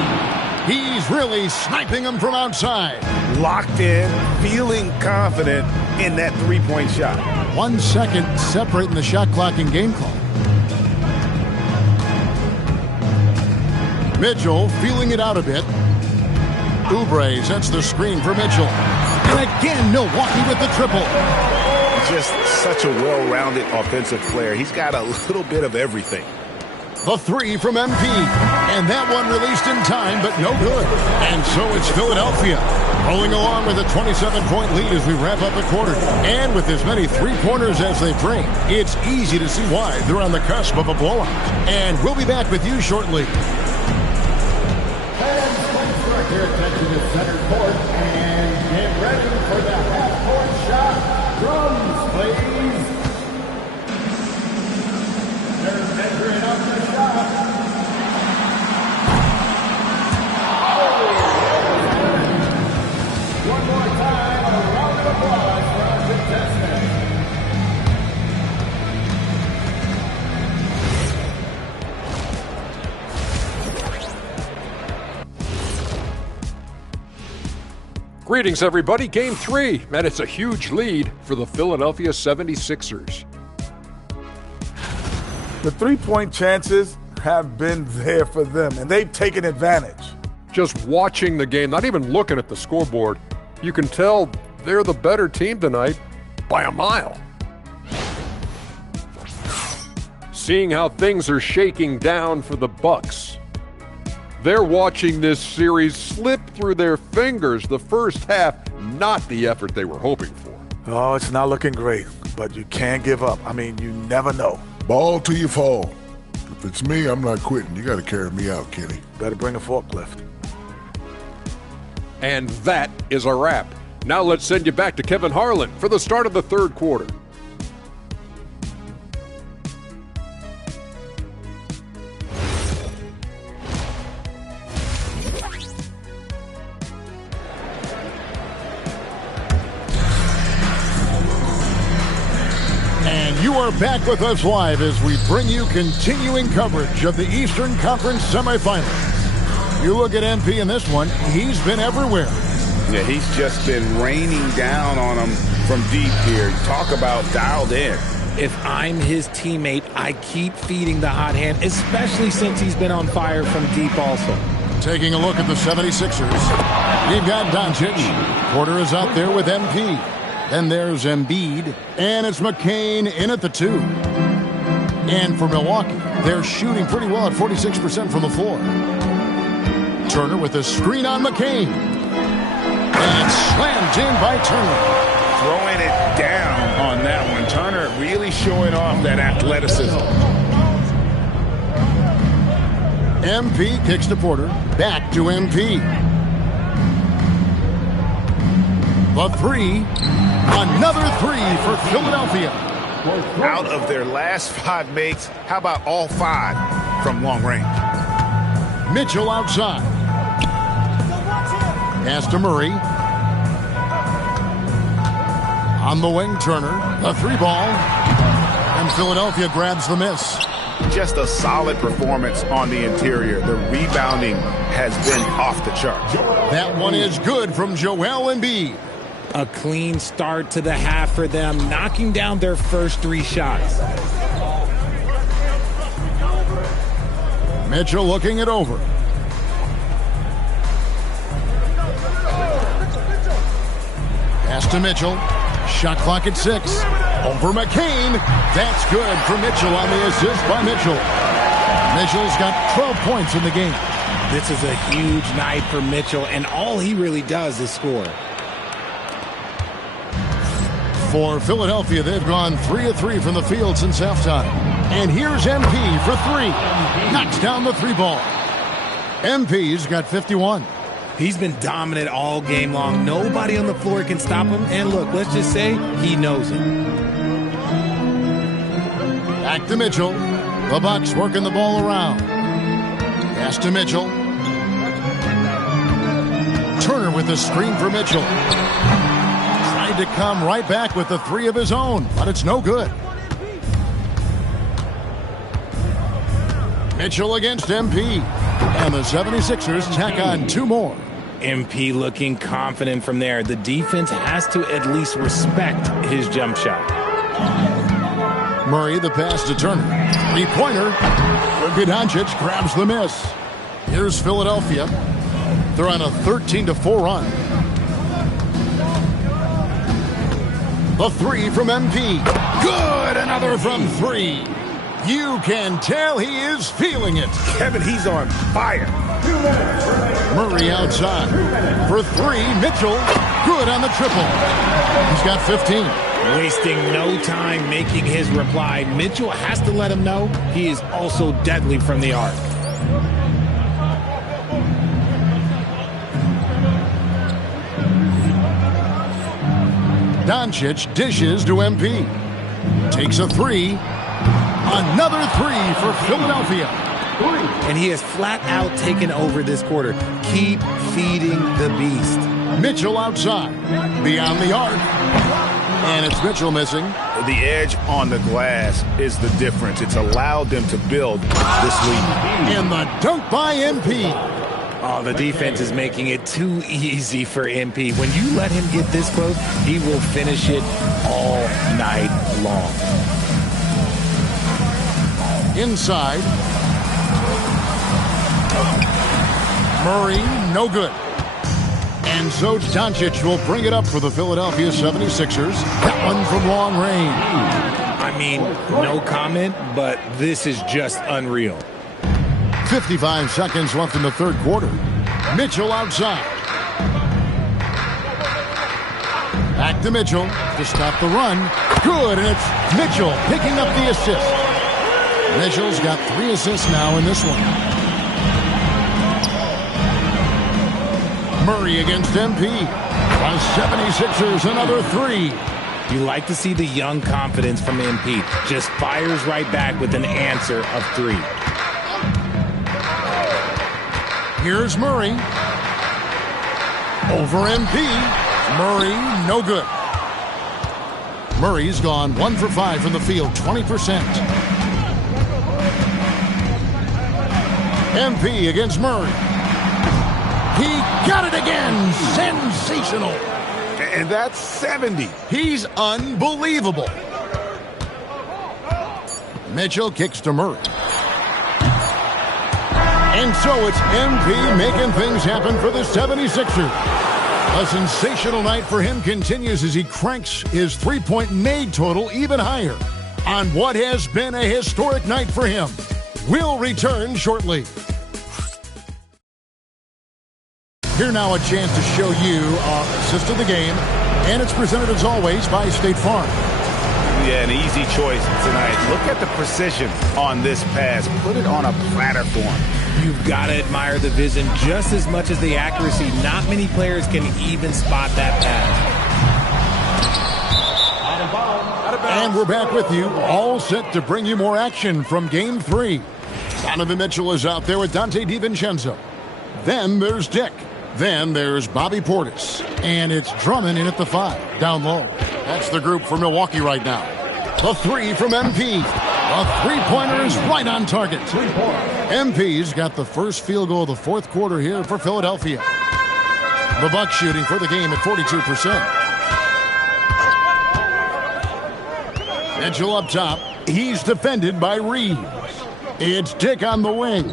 He's really sniping them from outside. Locked in, feeling confident in that three-point shot. 1 second separating the shot clock and game clock. Mitchell feeling it out a bit. Oubre sets the screen for Mitchell. And again, Milwaukee with the triple. Just such a well-rounded offensive player. He's got a little bit of everything. The three from MP. And that one released in time, but no good. And so it's Philadelphia rolling along with a 27-point lead as we wrap up the quarter. And with as many three-pointers as they bring, it's easy to see why they're on the cusp of a blowout. And we'll be back with you shortly. Here, attention to center court, and get ready for the half-court shot. Drums, please. They're measuring up the shot. One more time, a round of applause for our contestant. Greetings, everybody. Game 3, and it's a huge lead for the Philadelphia 76ers. The three-point chances have been there for them, and they've taken advantage. Just watching the game, not even looking at the scoreboard, you can tell they're the better team tonight by a mile. Seeing how things are shaking down for the Bucks. They're watching this series slip through their fingers. The first half, not the effort they were hoping for. Oh, it's not looking great, but you can't give up. I mean, you never know. Ball till you fall. If it's me, I'm not quitting. You got to carry me out, Kenny. Better bring a forklift. And that is a wrap. Now let's send you back to Kevin Harlan for the start of the third quarter. You are back with us live as we bring you continuing coverage of the Eastern Conference semifinals. You look at MP in this one, he's been everywhere. Yeah, he's just been raining down on them from deep here. Talk about dialed in. If I'm his teammate, I keep feeding the hot hand, especially since he's been on fire from deep also. Taking a look at the 76ers, we've got Doncic. Porter is out there with MP. Then there's Embiid, and it's McCain in at the 2. And for Milwaukee, they're shooting pretty well at 46% from the floor. Turner with a screen on McCain. And slammed in by Turner. Throwing it down on that one. Turner really showing off that athleticism. MP kicks to Porter. Back to MP. The 3. Another 3 for Philadelphia. Out of their last 5 makes, how about all 5 from long range? Mitchell outside. Pass to Murray. On the wing, Turner. A 3-ball. And Philadelphia grabs the miss. Just a solid performance on the interior. The rebounding has been off the chart. That one is good from Joel Embiid. A clean start to the half for them, knocking down their first 3 shots. Mitchell looking it over. Pass to Mitchell. Shot clock at 6. Over McCain. That's good for Mitchell on the assist by Mitchell. Mitchell's got 12 points in the game. This is a huge night for Mitchell, and all he really does is score. For Philadelphia, they've gone 3 of 3 from the field since halftime. And here's MP for 3. Knocks down the 3-ball. MP's got 51. He's been dominant all game long. Nobody on the floor can stop him. And look, let's just say he knows it. Back to Mitchell. The Bucks working the ball around. Pass to Mitchell. Turner with the screen for Mitchell. To come right back with the 3 of his own, but it's no good. Mitchell against MP. And the 76ers tack on 2 more. MP looking confident from there. The defense has to at least respect his jump shot. Murray, the pass to Turner. 3-pointer. Doncic grabs the miss. Here's Philadelphia. They're on a 13-4 run. The 3 from MP. Good! Another from 3. You can tell he is feeling it. Kevin, he's on fire. Murray outside. For 3, Mitchell. Good on the triple. He's got 15. Wasting no time making his reply. Mitchell has to let him know he is also deadly from the arc. Doncic dishes to MP. Takes a 3. Another 3 for Philadelphia. And he has flat out taken over this quarter. Keep feeding the beast. Mitchell outside. Beyond the arc. And it's Mitchell missing. The edge on the glass is the difference. It's allowed them to build this lead. And the dunk by MP. Oh, the defense is making it too easy for MP. When you let him get this close, he will finish it all night long. Inside. Murray, no good. And so Doncic will bring it up for the Philadelphia 76ers. That one from long range. I mean, no comment, but this is just unreal. 55 seconds left in the 3rd quarter. Mitchell outside. Back to Mitchell to stop the run. Good, and it's Mitchell picking up the assist. Mitchell's got 3 assists now in this one. Murray against MP. The 76ers, another 3. You like to see the young confidence from MP. Just fires right back with an answer of 3. Here's Murray. Over MP. Murray, no good. Murray's gone 1 for 5 from the field, 20%. MP against Murray. He got it again. Sensational. And that's 70. He's unbelievable. Mitchell kicks to Murray. And so it's MP making things happen for the 76ers. A sensational night for him continues as he cranks his 3-point made total even higher on what has been a historic night for him. We'll return shortly. Here now a chance to show you our assist of the game, and it's presented as always by State Farm. Yeah, an easy choice tonight. Look at the precision on this pass. Put it on a platter form. You've got to admire the vision just as much as the accuracy. Not many players can even spot that pass. And we're back with you, all set to bring you more action from Game 3. Donovan Mitchell is out there with Dante DiVincenzo. Then there's Dick. Then there's Bobby Portis. And it's Drummond in at the 5, down low. That's the group for Milwaukee right now. The 3 from MP. A 3-pointer is right on target. MP's got the first field goal of the 4th quarter here for Philadelphia. The Bucks shooting for the game at 42%. Mitchell up top. He's defended by Reeves. It's Dick on the wing.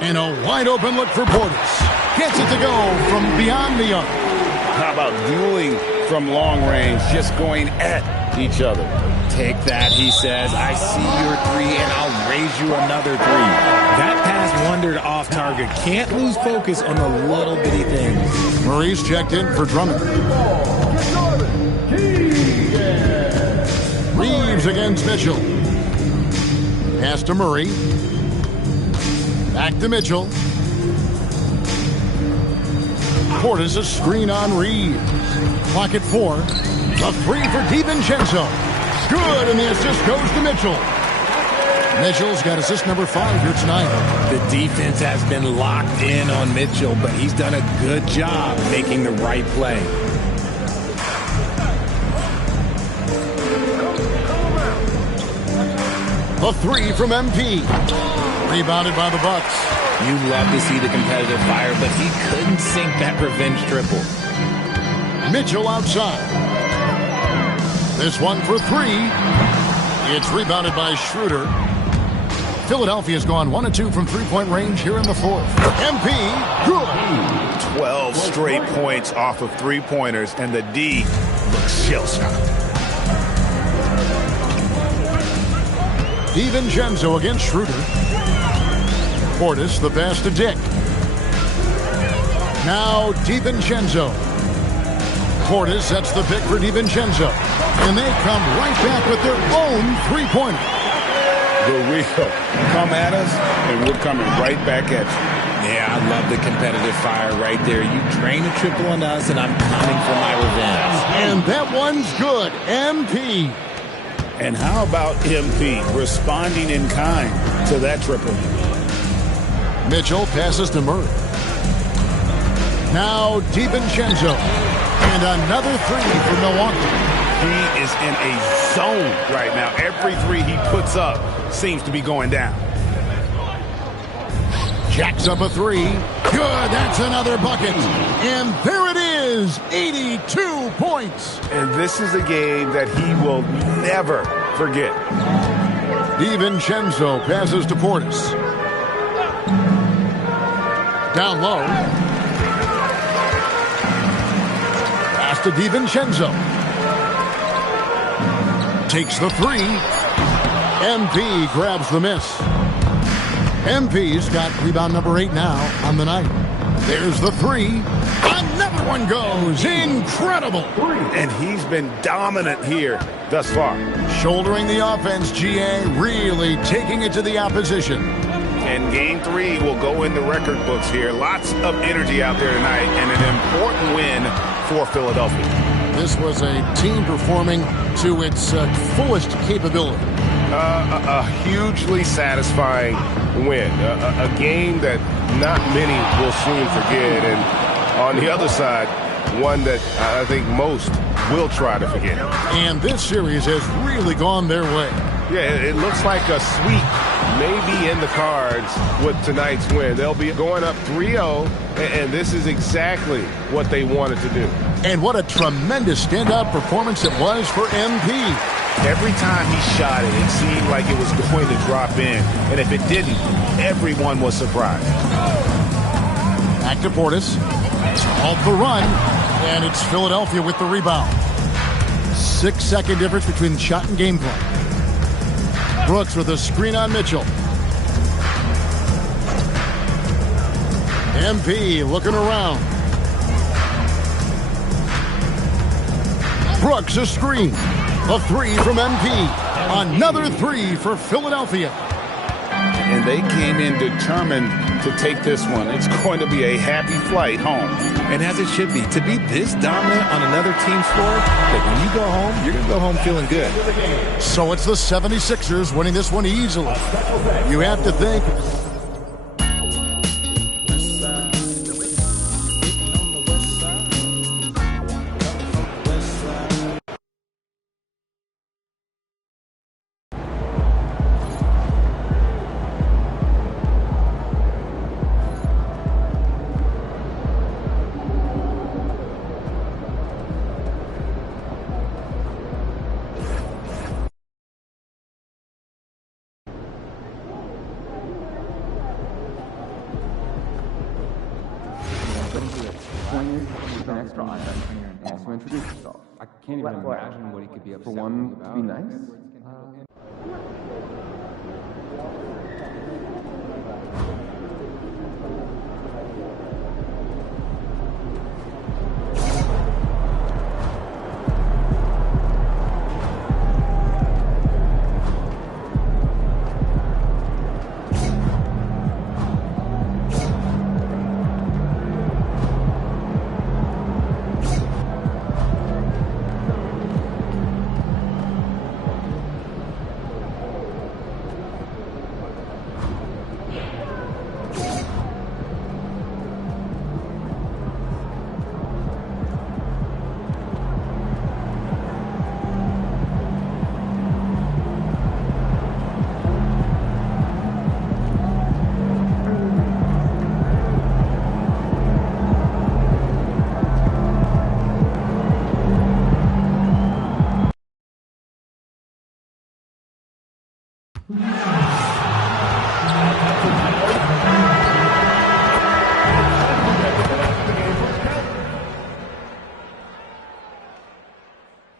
And a wide open look for Portis. Gets it to go from beyond the arc. How about dueling from long range, just going at each other? Take that, he says. I see your 3, and I'll raise you another 3. That pass wandered off target. Can't lose focus on the little bitty things. Murray's checked in for Drummond. Reeves against Mitchell. Pass to Murray. Back to Mitchell. Portis a screen on Reeves. Clock at 4. The 3 for DiVincenzo. Good, and the assist goes to Mitchell. Mitchell's got assist number 5 here tonight. The defense has been locked in on Mitchell, but he's done a good job making the right play. A three from MP. Rebounded by the Bucks. You love to see the competitive fire, but he couldn't sink that revenge triple. Mitchell outside. This one for three. It's rebounded by Schroeder. Philadelphia's gone 1 of 2 from three-point range here in the fourth. MP, good. 12 straight points off of three-pointers, and the D looks shell-shocked. DiVincenzo against Schroeder. Portis, the pass to Dick. Now DiVincenzo. Portis sets the pick for DiVincenzo. And they come right back with their own three-pointer. The wheel come at us, and we're coming right back at you. Yeah, I love the competitive fire right there. You drain a triple on us, and I'm coming for my revenge. And that one's good. MP. And how about MP responding in kind to that triple? Mitchell passes to Murray. Now DiVincenzo. And another three for Milwaukee. He is in a zone right now. Every three he puts up seems to be going down. Jacks up a three. Good, that's another bucket. And there it is, 82 points. And this is a game that he will never forget. DiVincenzo passes to Portis. Down low. Pass to DiVincenzo. Takes the three. MP grabs the miss. MP's got rebound number 8 now on the night. There's the three. Another one goes. Incredible. And he's been dominant here thus far. Shouldering the offense, GA, really taking it to the opposition. And game 3 will go in the record books here. Lots of energy out there tonight, and an important win for Philadelphia. This was a team performing to its fullest capability. A hugely satisfying win. A game that not many will soon forget. And on the other side, one that I think most will try to forget. And this series has really gone their way. Yeah, it looks like a sweep may be in the cards with tonight's win. They'll be going up 3-0, and this is exactly what they wanted to do. And what a tremendous standout performance it was for MP. Every time he shot it, it seemed like it was going to drop in. And if it didn't, everyone was surprised. Back to Portis. Off the run, and it's Philadelphia with the rebound. 6-second difference between shot and game plan. Brooks with a screen on Mitchell. MP looking around. Brooks a screen. A three from MP. Another three for Philadelphia. And they came in determined to take this one. It's going to be a happy flight home. And as it should be. To be this dominant on another team's floor, that when you go home, you're going to go home feeling good. So it's the 76ers winning this one easily. You have to think. I can't even imagine what he could be upset for one to be nice.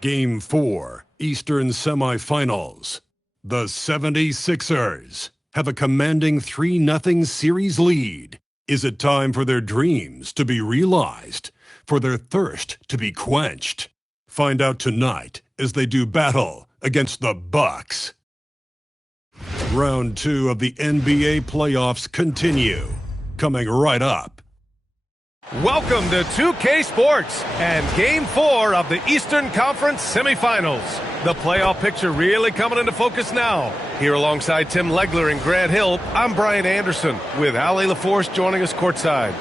Game 4, Eastern Semifinals. The 76ers have a commanding 3-0 series lead. Is it time for their dreams to be realized? For their thirst to be quenched? Find out tonight as they do battle against the Bucks. Round 2 of the NBA playoffs continue. Coming right up. Welcome to 2K Sports and Game 4 of the Eastern Conference semifinals. The playoff picture really coming into focus now. Here alongside Tim Legler and Grant Hill, I'm Brian Anderson with Allie LaForce joining us courtside.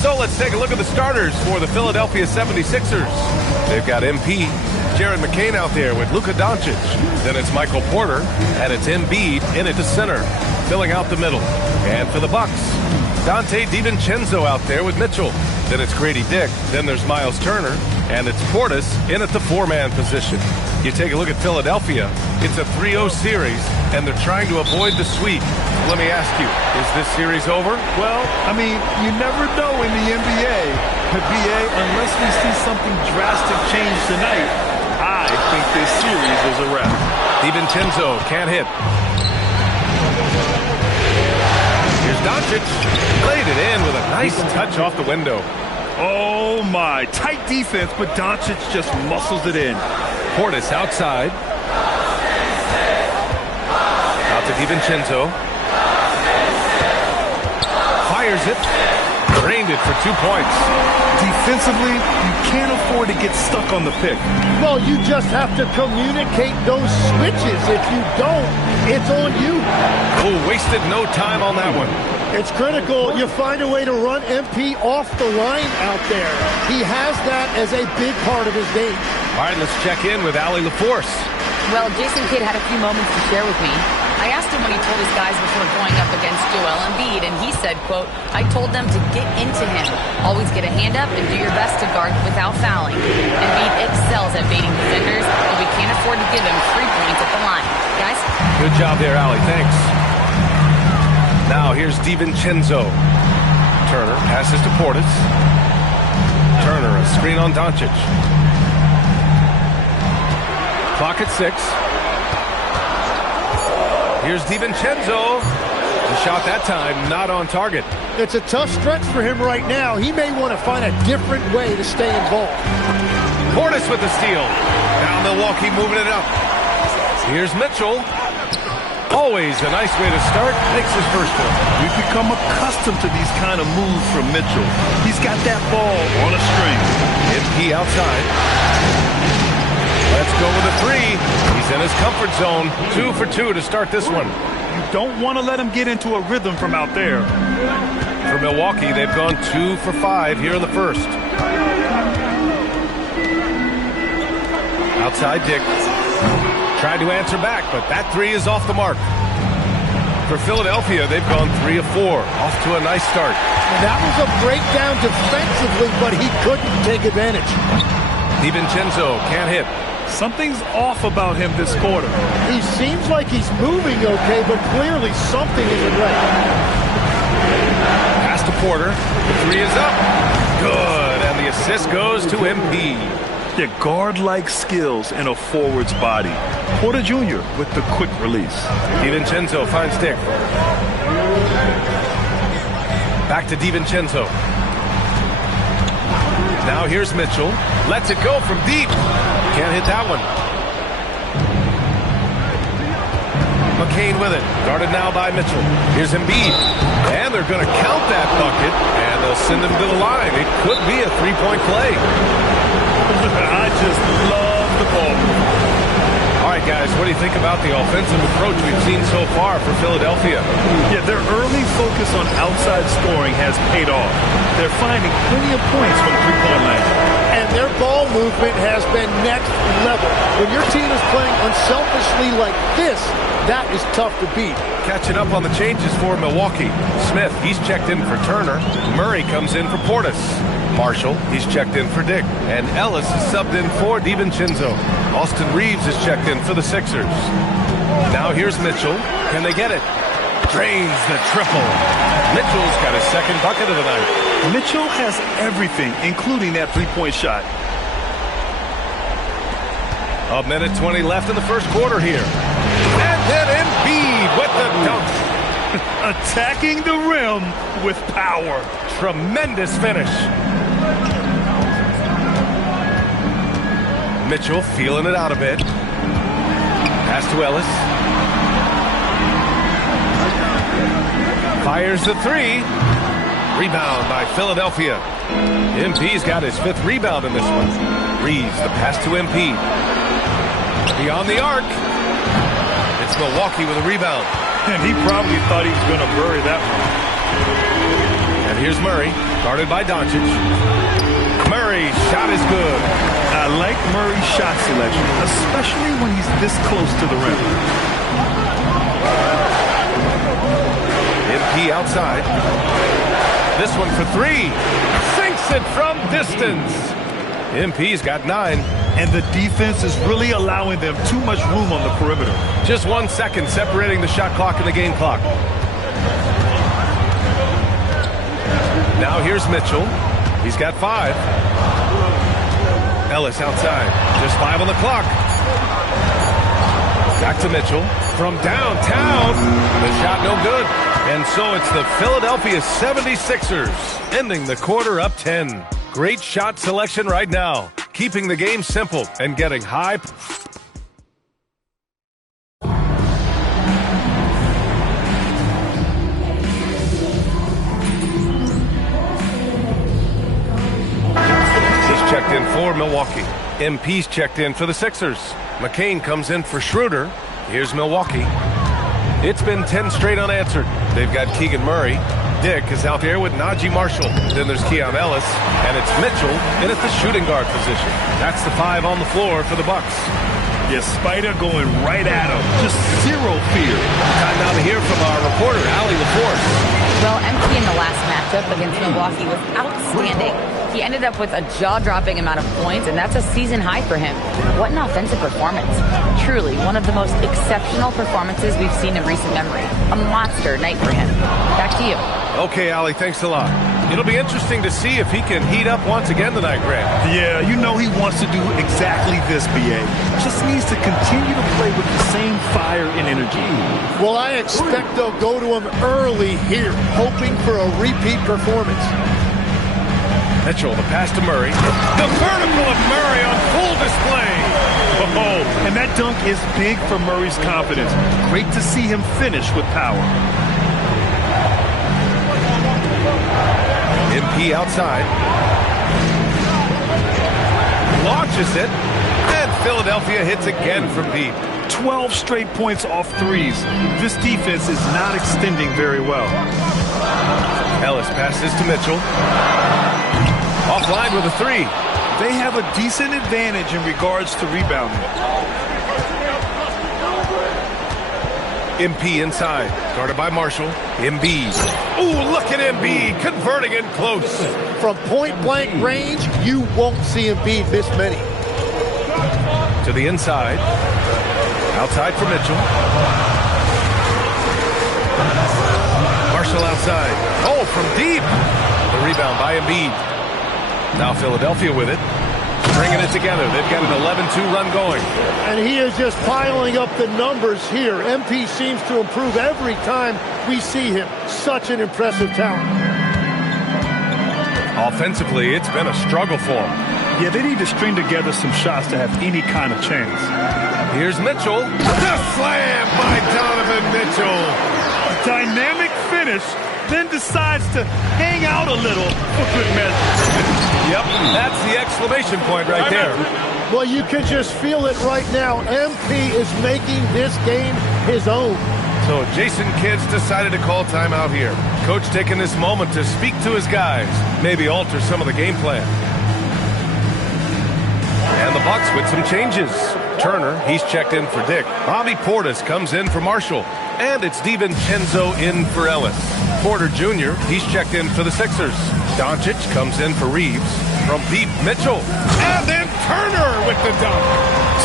So let's take a look at the starters for the Philadelphia 76ers. They've got MP, Jared McCain out there with Luka Doncic. Then it's Michael Porter, and it's Embiid in at the center, filling out the middle. And for the Bucks, Dante DiVincenzo out there with Mitchell. Then it's Grady Dick. Then there's Miles Turner, and it's Portis in at the four-man position. You take a look at Philadelphia, it's a 3-0 series, and they're trying to avoid the sweep. Let me ask you, is this series over? Well, I mean, you never know in the NBA. But BA, unless we see something drastic change tonight, I think this series is a wrap. DiVincenzo can't hit. Here's Doncic. Laid it in with a nice touch off the window. Oh, my. Tight defense, but Doncic just muscles it in. Portis outside. Out to DiVincenzo. Fires it. Drained it for 2 points. Defensively, you can't afford to get stuck on the pick. Well, you just have to communicate those switches. If you don't, it's on you. Oh, wasted no time on that one. It's critical. You find a way to run MP off the line out there. He has that as a big part of his game. All right, let's check in with Allie LaForce. Well, Jason Kidd had a few moments to share with me. I asked him what he told his guys before going up against Joel Embiid, and he said, quote, I told them to get into him. Always get a hand up and do your best to guard without fouling. Embiid excels at baiting defenders, but we can't afford to give him 3 points at the line. Guys? Good job there, Allie. Thanks. Now here's DiVincenzo. Turner passes to Portis. Turner, a screen on Doncic. Clock at 6. Here's DiVincenzo. The shot that time not on target. It's a tough stretch for him right now. He may want to find a different way to stay involved. Portis with the steal. Now Milwaukee moving it up. Here's Mitchell. Always a nice way to start. Makes his first one. We've become accustomed to these kind of moves from Mitchell. He's got that ball on a string. MP outside. Let's go with a 3. He's in his comfort zone. 2 for 2 to start this one. You don't want to let him get into a rhythm from out there. For Milwaukee, they've gone 2 for 5 here in the first. Outside Dick. Tried to answer back, but that 3 is off the mark. For Philadelphia, they've gone 3 of 4. Off to a nice start. That was a breakdown defensively, but he couldn't take advantage. DiVincenzo can't hit. Something's off about him this quarter. He seems like he's moving okay, but clearly something isn't right. Pass to Porter. The 3 is up. Good. And the assist goes to MP. Yeah, guard-like skills in a forward's body. Porter Jr. with the quick release. DiVincenzo finds Dick. Back to DiVincenzo. Now here's Mitchell. Lets it go from deep. Can't hit that one. McCain with it. Guarded now by Mitchell. Here's Embiid. And they're going to count that bucket. And they'll send him to the line. It could be a three-point play. I just love the ball. All right, guys, what do you think about the offensive approach we've seen so far for Philadelphia? Yeah, their early focus on outside scoring has paid off. They're finding plenty of points from three-point line. And their ball movement has been next level. When your team is playing unselfishly like this, that is tough to beat. Catching up on the changes for Milwaukee. Smith, he's checked in for Turner. Murray comes in for Portis. Marshall, he's checked in for Dick. And Ellis is subbed in for DiVincenzo. Austin Reeves is checked in for the Sixers. Now here's Mitchell. Can they get it? Drains the triple. Mitchell's got his second bucket of the night. Mitchell has everything, including that three-point shot. A minute 20 left in the first quarter here. And then Embiid with the dunk. Attacking the rim with power. Tremendous finish. Mitchell feeling it out a bit. Pass to Ellis. Fires the three. Rebound by Philadelphia. MP's got his 5th rebound in this one. Reeves the pass to MP. Beyond the arc. It's Milwaukee with a rebound. And he probably thought he was going to bury that one. And here's Murray, guarded by Doncic. Murray's shot is good. I like Murray's shot selection, especially when he's this close to the rim. MP outside. This one for 3. Sinks it from distance. MP's got 9. And the defense is really allowing them too much room on the perimeter. Just 1 second separating the shot clock and the game clock. Now here's Mitchell. He's got 5. Ellis outside. Just 5 on the clock. Back to Mitchell. From downtown. The shot no good. And so it's the Philadelphia 76ers ending the quarter up 10. Great shot selection right now. Keeping the game simple and getting high. He's checked in for Milwaukee. MP's checked in for the Sixers. McCain comes in for Schroeder. Here's Milwaukee. It's been 10 straight unanswered. They've got Keegan Murray. Dick is out there with Najee Marshall. Then there's Keon Ellis, and it's Mitchell in at the shooting guard position. That's the 5 on the floor for the Bucks. Yeah, Spider going right at him. Just zero fear. Time now to hear from our reporter, Allie LaForce. Well, MP in the last matchup against Milwaukee was outstanding. He ended up with a jaw-dropping amount of points, and that's a season high for him. What an offensive performance. Truly, one of the most exceptional performances we've seen in recent memory. A monster night for him. Back to you. Okay, Allie, thanks a lot. It'll be interesting to see if he can heat up once again tonight, Grant. Yeah, you know he wants to do exactly this, BA. Just needs to continue to play with the same fire and energy. Well, I expect they'll go to him early here, hoping for a repeat performance. Mitchell, the pass to Murray. The vertical of Murray on full display. Oh, and that dunk is big for Murray's confidence. Great to see him finish with power. MP outside. Launches it. And Philadelphia hits again from deep. 12 straight points off threes. This defense is not extending very well. Ellis passes to Mitchell. Offline with a 3. They have a decent advantage in regards to rebounding. MP inside, guarded by Marshall. Embiid. Ooh, look at Embiid converting it close. From point-blank range, you won't see Embiid this many. To the inside. Outside for Mitchell. Marshall outside. Oh, from deep. The rebound by Embiid. Now Philadelphia with it. Stringing it together. They've got an 11-2 run going. And he is just piling up the numbers here. MP seems to improve every time we see him. Such an impressive talent. Offensively, it's been a struggle for him. Yeah, they need to string together some shots to have any kind of chance. Here's Mitchell. The slam by Donovan Mitchell. A dynamic finish, then decides to hang out a little for good measure. Yep, that's the exclamation point right there. Well, you can just feel it right now. MP is making this game his own. So Jason Kidd's decided to call timeout here. Coach taking this moment to speak to his guys, maybe alter some of the game plan. And the Bucks with some changes. Turner, he's checked in for Dick. Bobby Portis comes in for Marshall. And it's DiVincenzo in for Ellis. Porter Jr., he's checked in for the Sixers. Doncic comes in for Reeves. From deep, Mitchell. And then Turner with the dunk.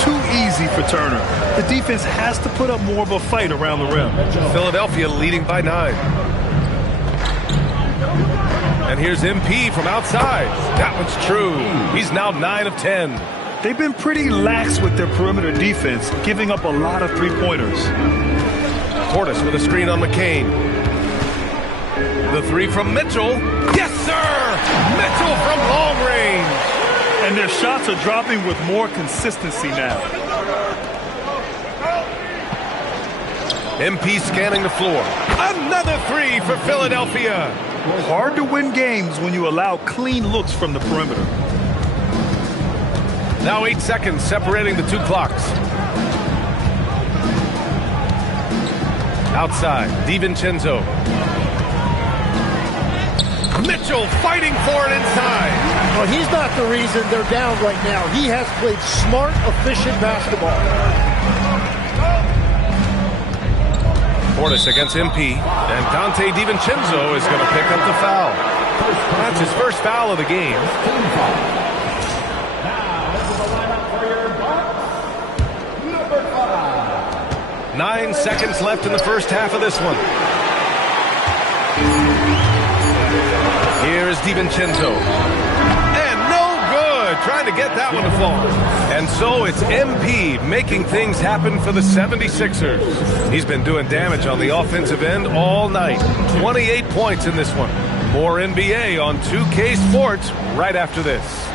Too easy for Turner. The defense has to put up more of a fight around the rim. Philadelphia leading by 9. And here's MP from outside. That one's true. He's now 9 of 10. They've been pretty lax with their perimeter defense, giving up a lot of three-pointers. Portis with a screen on McCain. The three from Mitchell. Yes, sir! Mitchell from long range. And their shots are dropping with more consistency now. MP scanning the floor. Another three for Philadelphia. Hard to win games when you allow clean looks from the perimeter. Now 8 seconds separating the two clocks. Outside, DiVincenzo. Mitchell fighting for it inside. Well, he's not the reason they're down right now. He has played smart, efficient basketball. Portis against MP, and Dante DiVincenzo is going to pick up the foul. That's his first foul of the game. 9 seconds left in the first half of this one. Here is DiVincenzo. And no good. Trying to get that one to fall. And so it's MP making things happen for the 76ers. He's been doing damage on the offensive end all night. 28 points in this one. More NBA on 2K Sports right after this.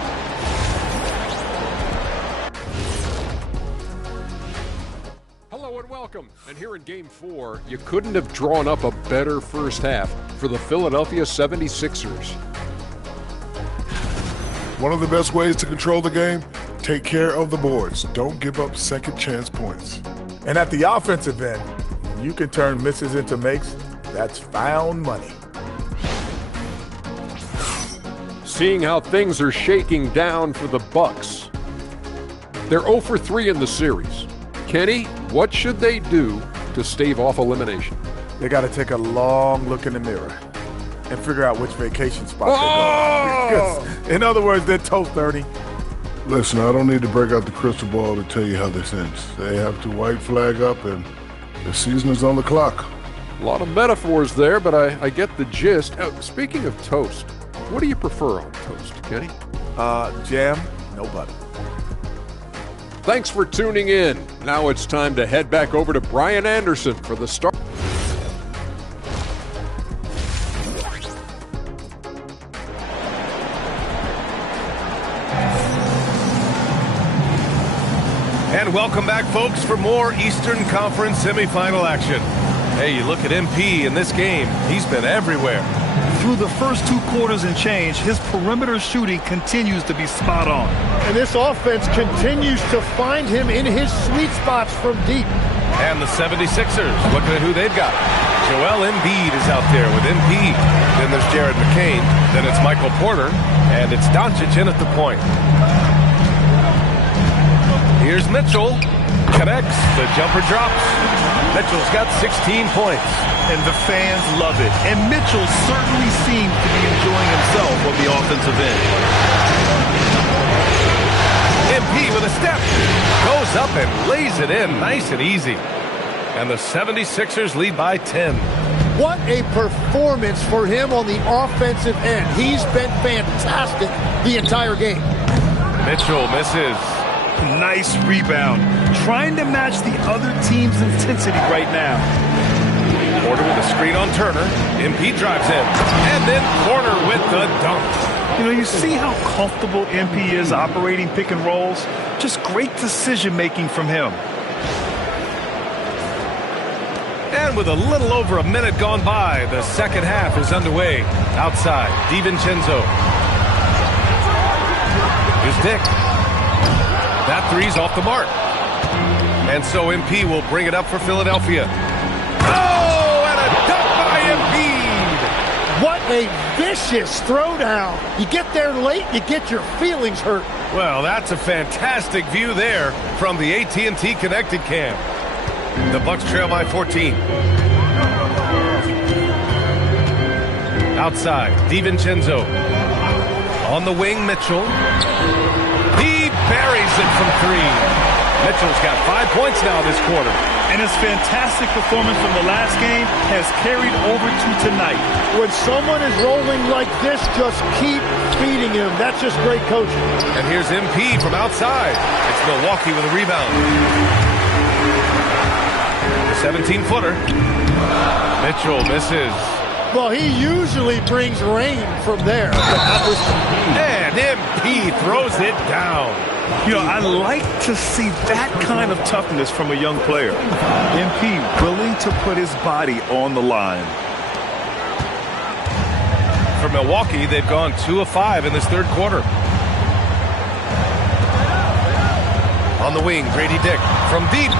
Welcome. And here in Game 4, you couldn't have drawn up a better first half for the Philadelphia 76ers. One of the best ways to control the game, take care of the boards. Don't give up second chance points. And at the offensive end, you can turn misses into makes. That's found money. Seeing how things are shaking down for the Bucks. They're 0 for 3 in the series. Kenny, what should they do to stave off elimination? They got to take a long look in the mirror and figure out which vacation spot they're going. In other words, they're toast 30. Listen, I don't need to break out the crystal ball to tell you how this ends. They have to white flag up, and the season is on the clock. A lot of metaphors there, but I get the gist. Speaking of toast, what do you prefer on toast, Kenny? Jam, no butter. Thanks for tuning in. Now it's time to head back over to Brian Anderson for the start. And welcome back, folks, for more Eastern Conference semifinal action. Hey, you look at MP in this game. He's been everywhere. Through the first 2 quarters and change, his perimeter shooting continues to be spot on. And this offense continues to find him in his sweet spots from deep. And the 76ers, looking at who they've got. Joel Embiid is out there with MP. Then there's Jared McCain. Then it's Michael Porter. And it's Doncic in at the point. Here's Mitchell. Connects. The jumper drops. Mitchell's got 16 points. And the fans love it. And Mitchell certainly seems to be enjoying himself on the offensive end. MP with a step. Goes up and lays it in nice and easy. And the 76ers lead by 10. What a performance for him on the offensive end. He's been fantastic the entire game. Mitchell misses. Nice rebound. Trying to match the other team's intensity right now. Porter with a screen on Turner. MP drives in. And then Porter with the dunk. You know, you see how comfortable MP is operating pick and rolls? Just great decision-making from him. And with a little over a minute gone by, the second half is underway. Outside, DiVincenzo. Here's Dick. That three's off the mark. And so MP will bring it up for Philadelphia. Oh, and a dunk by Embiid. What a vicious throwdown. You get there late, you get your feelings hurt. Well, that's a fantastic view there from the AT&T Connected Cam. The Bucks trail by 14. Outside, DiVincenzo. On the wing, Mitchell. He buries it from 3. Mitchell's got 5 points now this quarter. And his fantastic performance from the last game has carried over to tonight. When someone is rolling like this, just keep feeding him. That's just great coaching. And here's MP from outside. It's Milwaukee with a rebound. The 17-footer. Mitchell misses. Well, he usually brings rain from there. And MP throws it down. You know, I like to see that kind of toughness from a young player. MP willing to put his body on the line. For Milwaukee, they've gone 2 of 5 in this third quarter. On the wing, Grady Dick from deep.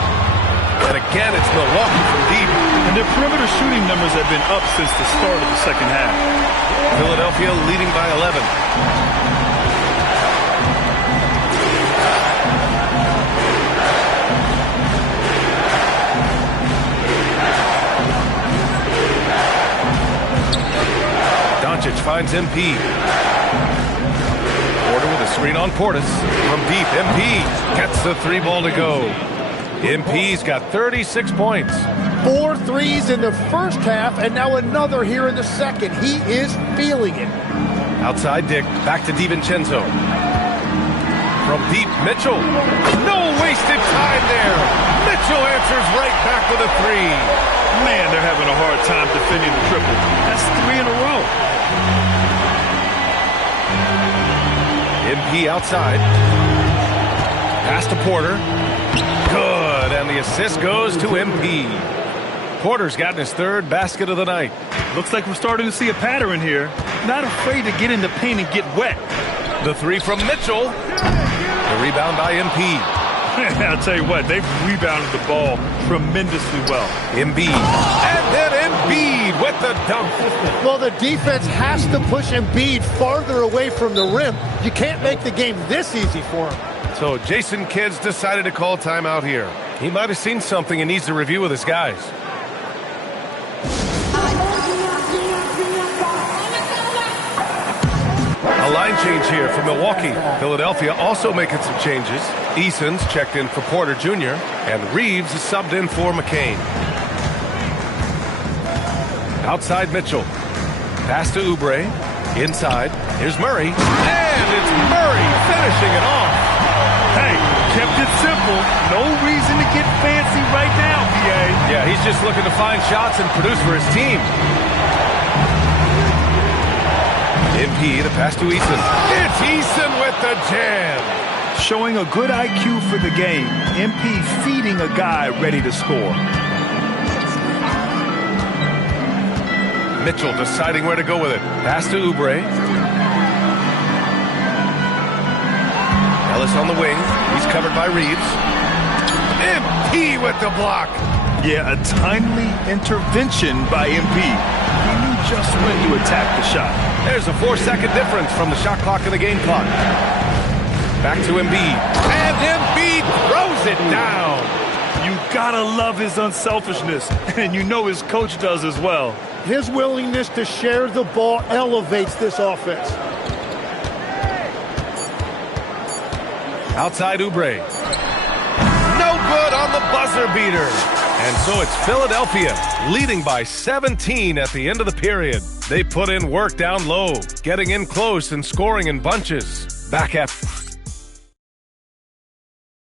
And again, it's Milwaukee from deep. And their perimeter shooting numbers have been up since the start of the second half. Philadelphia leading by 11. Doncic finds MP. Porter with a screen on Portis. From deep, MP gets the 3 ball to go. MP's got 36 points. 4 threes in the first half, and now another here in the second. He is feeling it. Outside Dick, back to DiVincenzo. From deep, Mitchell. No wasted time there. Mitchell answers right back with a 3. Man, they're having a hard time defending the triple. That's 3 in a row. MP outside. Pass to Porter. Good, and the assist goes to MP. Porter's gotten his 3rd basket of the night. Looks like we're starting to see a pattern here. Not afraid to get in the paint and get wet. The 3 from Mitchell. The rebound by MP. I'll tell you what, they've rebounded the ball tremendously well. Embiid. And then Embiid with the dunk. Well, the defense has to push Embiid farther away from the rim. You can't make the game this easy for him. So Jason Kidd's decided to call timeout here. He might have seen something and needs to review with his guys. A line change here for Milwaukee. Philadelphia also making some changes. Eason's checked in for Porter Jr. and Reeves is subbed in for McCain. Outside Mitchell. Pass to Oubre. Inside. Here's Murray. And it's Murray finishing it off. Hey, kept it simple. No reason to get fancy right now, PA. Yeah, he's just looking to find shots and produce for his team. MP, the pass to Eason. It's Eason with the jam. Showing a good IQ for the game. MP feeding a guy ready to score. Mitchell deciding where to go with it. Pass to Oubre. Ellis on the wing. He's covered by Reeves. MP with the block. Yeah, a timely intervention by MP. He knew just when to attack the shot. There's a 4-second difference from the shot clock and the game clock. Back to Embiid. And Embiid throws it down. You gotta love his unselfishness, and you know his coach does as well. His willingness to share the ball elevates this offense. Outside Oubre. No good on the buzzer beater. And so it's Philadelphia leading by 17 at the end of the period. They put in work down low, getting in close and scoring in bunches. Back at...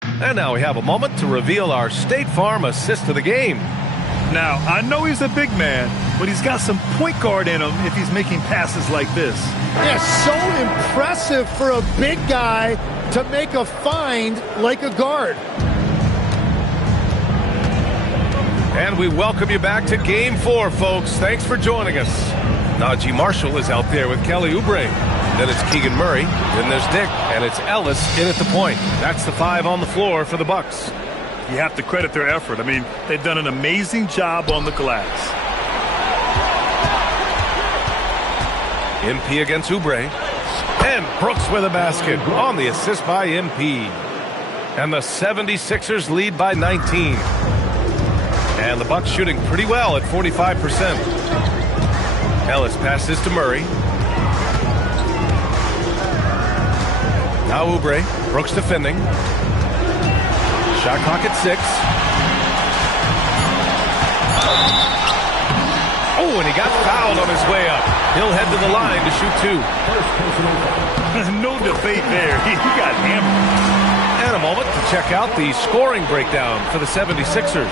And now we have a moment to reveal our State Farm assist of the game. Now, I know he's a big man, but he's got some point guard in him if he's making passes like this. Yeah, so impressive for a big guy to make a find like a guard. And we welcome you back to Game 4, folks. Thanks for joining us. Najee Marshall is out there with Kelly Oubre. Then it's Keegan Murray. Then there's Dick. And it's Ellis in at the point. That's the 5 on the floor for the Bucks. You have to credit their effort. I mean, they've done an amazing job on the glass. MP against Oubre. And Brooks with a basket on the assist by MP. And the 76ers lead by 19. And the Bucks shooting pretty well at 45%. Ellis passes to Murray. Now Oubre. Brooks defending. Shot clock at 6. Oh, and he got fouled on his way up. He'll head to the line to shoot 2. No debate there. He got hammered. And a moment to check out the scoring breakdown for the 76ers.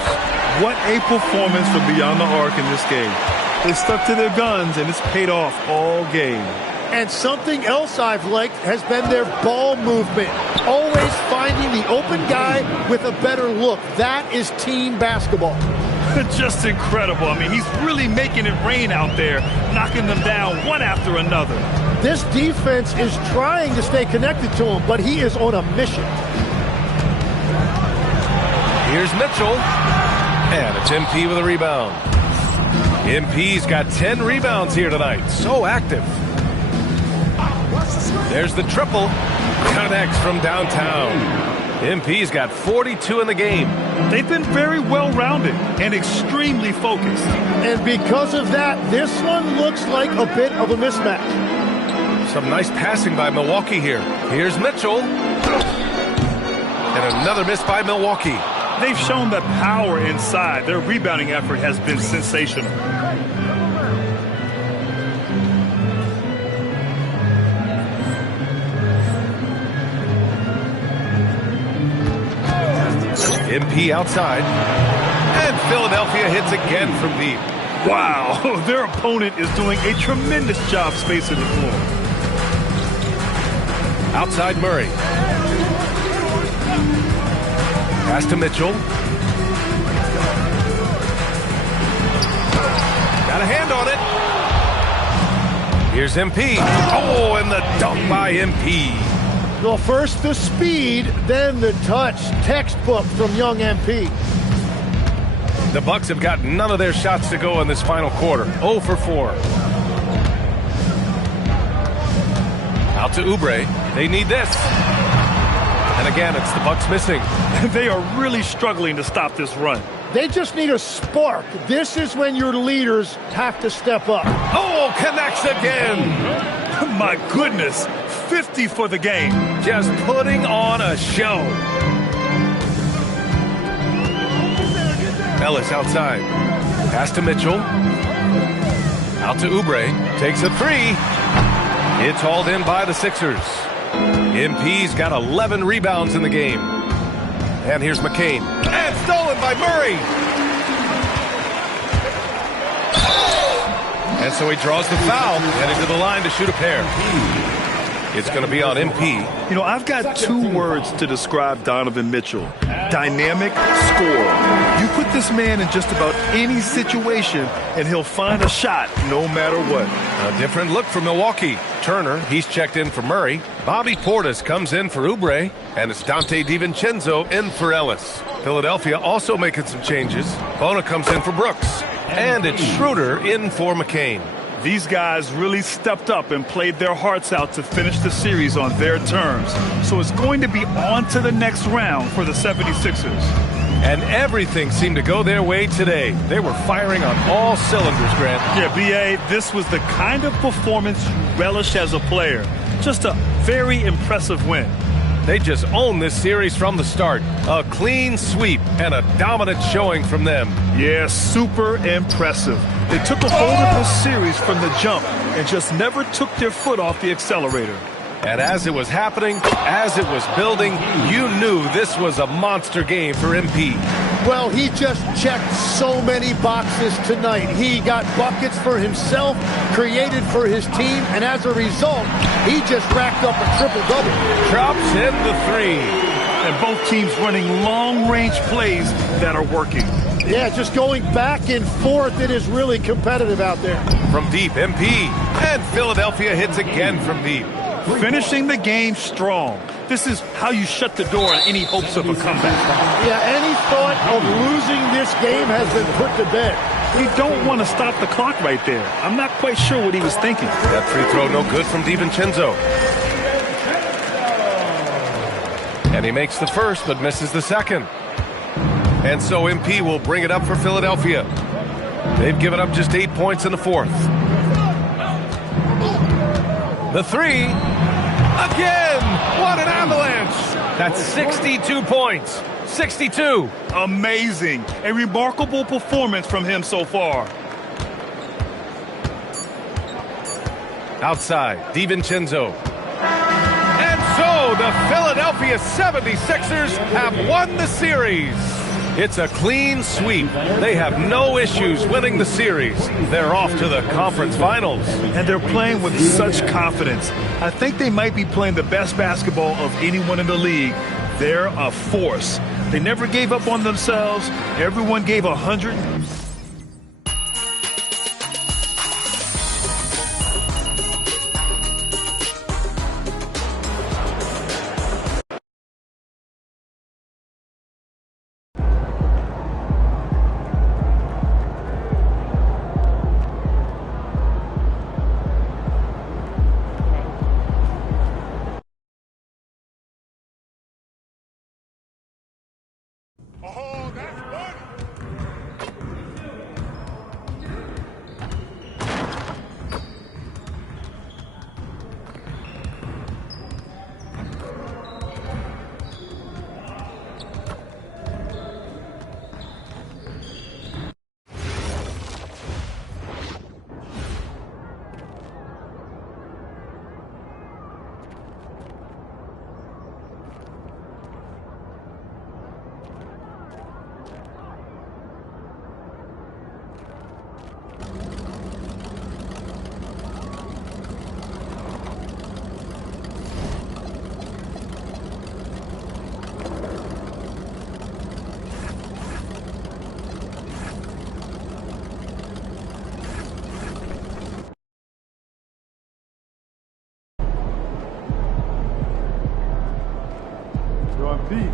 What a performance from beyond the arc in this game. They stuck to their guns, and it's paid off all game. And something else I've liked has been their ball movement. Always finding the open guy with a better look. That is team basketball. Just incredible. I mean, he's really making it rain out there, knocking them down one after another. This defense is trying to stay connected to him, but he is on a mission. Here's Mitchell. And it's MP with a rebound. MP's got 10 rebounds here tonight. So active. There's the triple. Connects from downtown. MP's got 42 in the game. They've been very well-rounded and extremely focused. And because of that, this one looks like a bit of a mismatch. Some nice passing by Milwaukee here. Here's Mitchell. And another miss by Milwaukee. They've shown that power inside. Their rebounding effort has been sensational. MP outside. And Philadelphia hits again from deep. Wow, their opponent is doing a tremendous job spacing the floor. Outside Murray. Pass to Mitchell. Got a hand on it. Here's MP. Oh, and the dunk by MP. Well, first the speed, then the touch. Textbook from young MP. The Bucks have got none of their shots to go in this final quarter. 0 for 4. Out to Oubre. They need this. And again, it's the Bucks missing. They are really struggling to stop this run. They just need a spark. This is when your leaders have to step up. Oh, connects again. My goodness. 50 for the game. Just putting on a show. Ellis outside. Pass to Mitchell. Out to Oubre. Takes a 3. It's hauled in by the Sixers. MP's got 11 rebounds in the game. And here's McCain. And stolen by Murray. And so he draws the foul, heading to the line to shoot a pair. It's going to be on MP. You know, I've got 2 words to describe Donovan Mitchell. Dynamic scorer. You put this man in just about any situation, and he'll find a shot no matter what. A different look for Milwaukee. Turner, he's checked in for Murray. Bobby Portis comes in for Oubre. And it's Dante DiVincenzo in for Ellis. Philadelphia also making some changes. Bona comes in for Brooks. And it's Schroeder in for McCain. These guys really stepped up and played their hearts out to finish the series on their terms. So it's going to be on to the next round for the 76ers. And everything seemed to go their way today. They were firing on all cylinders, Grant. Yeah, B.A., this was the kind of performance you relish as a player. Just a very impressive win. They just owned this series from the start. A clean sweep and a dominant showing from them. Yeah, super impressive. They took a hold of this series from the jump and just never took their foot off the accelerator. And as it was happening, as it was building, you knew this was a monster game for MP. Well, he just checked so many boxes tonight. He got buckets for himself, created for his team, and as a result, he just racked up a triple-double. Drops in the 3. And both teams running long-range plays that are working. Yeah, just going back and forth. It is really competitive out there. From deep, MP. And Philadelphia hits again from deep. Finishing the game strong. This is how you shut the door on any hopes of a comeback. Yeah, any thought of losing this game has been put to bed. We don't want to stop the clock right there. I'm not quite sure what he was thinking. That free throw no good from DiVincenzo. And he makes the first but misses the second. And so MP will bring it up for Philadelphia. They've given up just 8 points in the fourth. The 3. Again! What an avalanche! That's 62 points. 62. Amazing. A remarkable performance from him so far. Outside, DiVincenzo. And so the Philadelphia 76ers have won the series. It's a clean sweep. They have no issues winning the series. They're off to the conference finals. And they're playing with such confidence. I think they might be playing the best basketball of anyone in the league. They're a force. They never gave up on themselves. Everyone gave 100.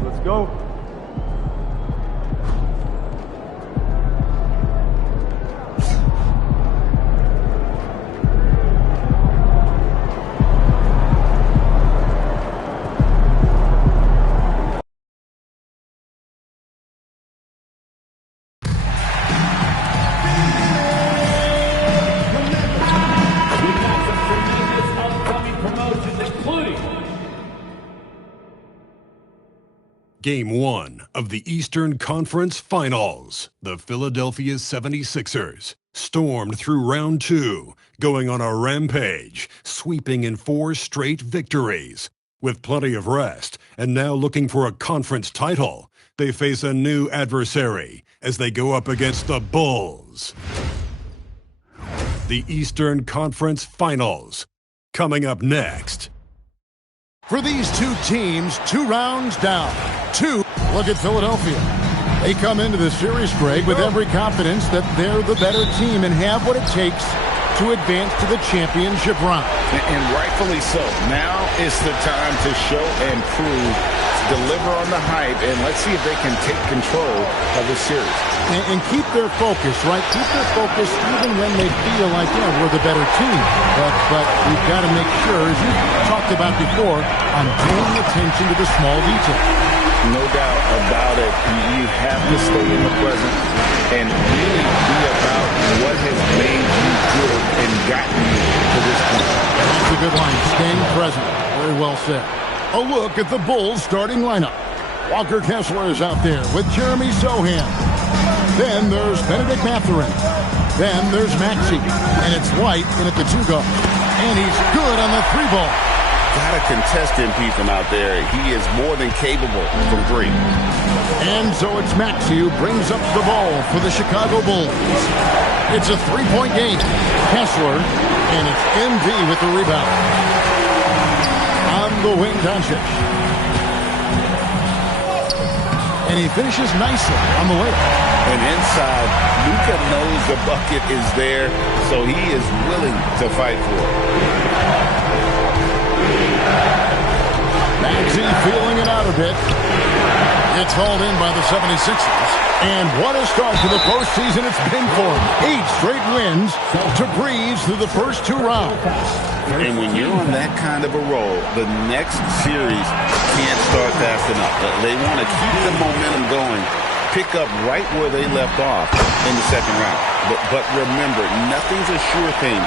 Let's go. Game 1 of the Eastern Conference Finals. The Philadelphia 76ers stormed through round 2, going on a rampage, sweeping in 4 straight victories. With plenty of rest and now looking for a conference title, they face a new adversary as they go up against the Bulls. The Eastern Conference Finals, coming up next. For these two teams, 2 rounds down. 2, look at Philadelphia. They come into the series, Greg, with every confidence that they're the better team and have what it takes to advance to the championship round. And rightfully so. Now is the time to show and prove, deliver on the hype, and let's see if they can take control of the series. And keep their focus, right? Keep their focus even when they feel like, yeah, we're the better team. But we've got to make sure, as you talked about before, on paying attention to the small details. No doubt about it. You have to stay in the present and really be about what has made you good and gotten you to this point. That's a good line. Staying present. Very well said. A look at the Bulls starting lineup. Walker Kessler is out there with Jeremy Sohan. Then there's Benedict Mathurin. Then there's Maxey. And it's White in at the 2 guard. And he's good on the 3 ball. Got a contest MP from out there. He is more than capable from 3. And so it's Maxey who brings up the ball for the Chicago Bulls. It's a 3-point game. Kessler, and it's MV with the rebound. On the wing, Doncic. And he finishes nicely on the layup. And inside, Luka knows the bucket is there, so he is willing to fight for it. Maxey feeling it out a bit. It's hauled in by the 76ers. And what a start to the postseason it's been for him. 8 straight wins to breeze through the first 2 rounds. And when you're on that kind of a roll, the next series can't start fast enough. They want to keep the momentum going pick up right where they left off in the second round. But remember, nothing's a sure thing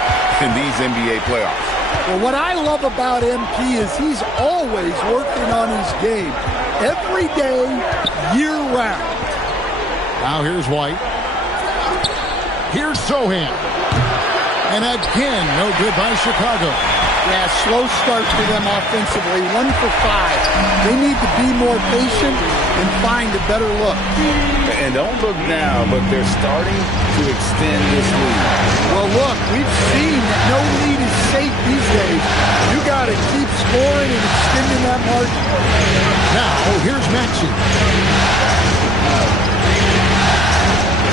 in these NBA playoffs. Well, what I love about MP is he's always working on his game. Every day, year-round. Now here's White. Here's Sohan. And again, no good by Chicago. Yeah, slow start for them offensively. 1 for 5. They need to be more patient and find a better look. And don't look now, but they're starting to extend this lead. Well, look, we've seen that no lead is safe these days. You got to keep scoring and extending that margin. Now, here's Maxey.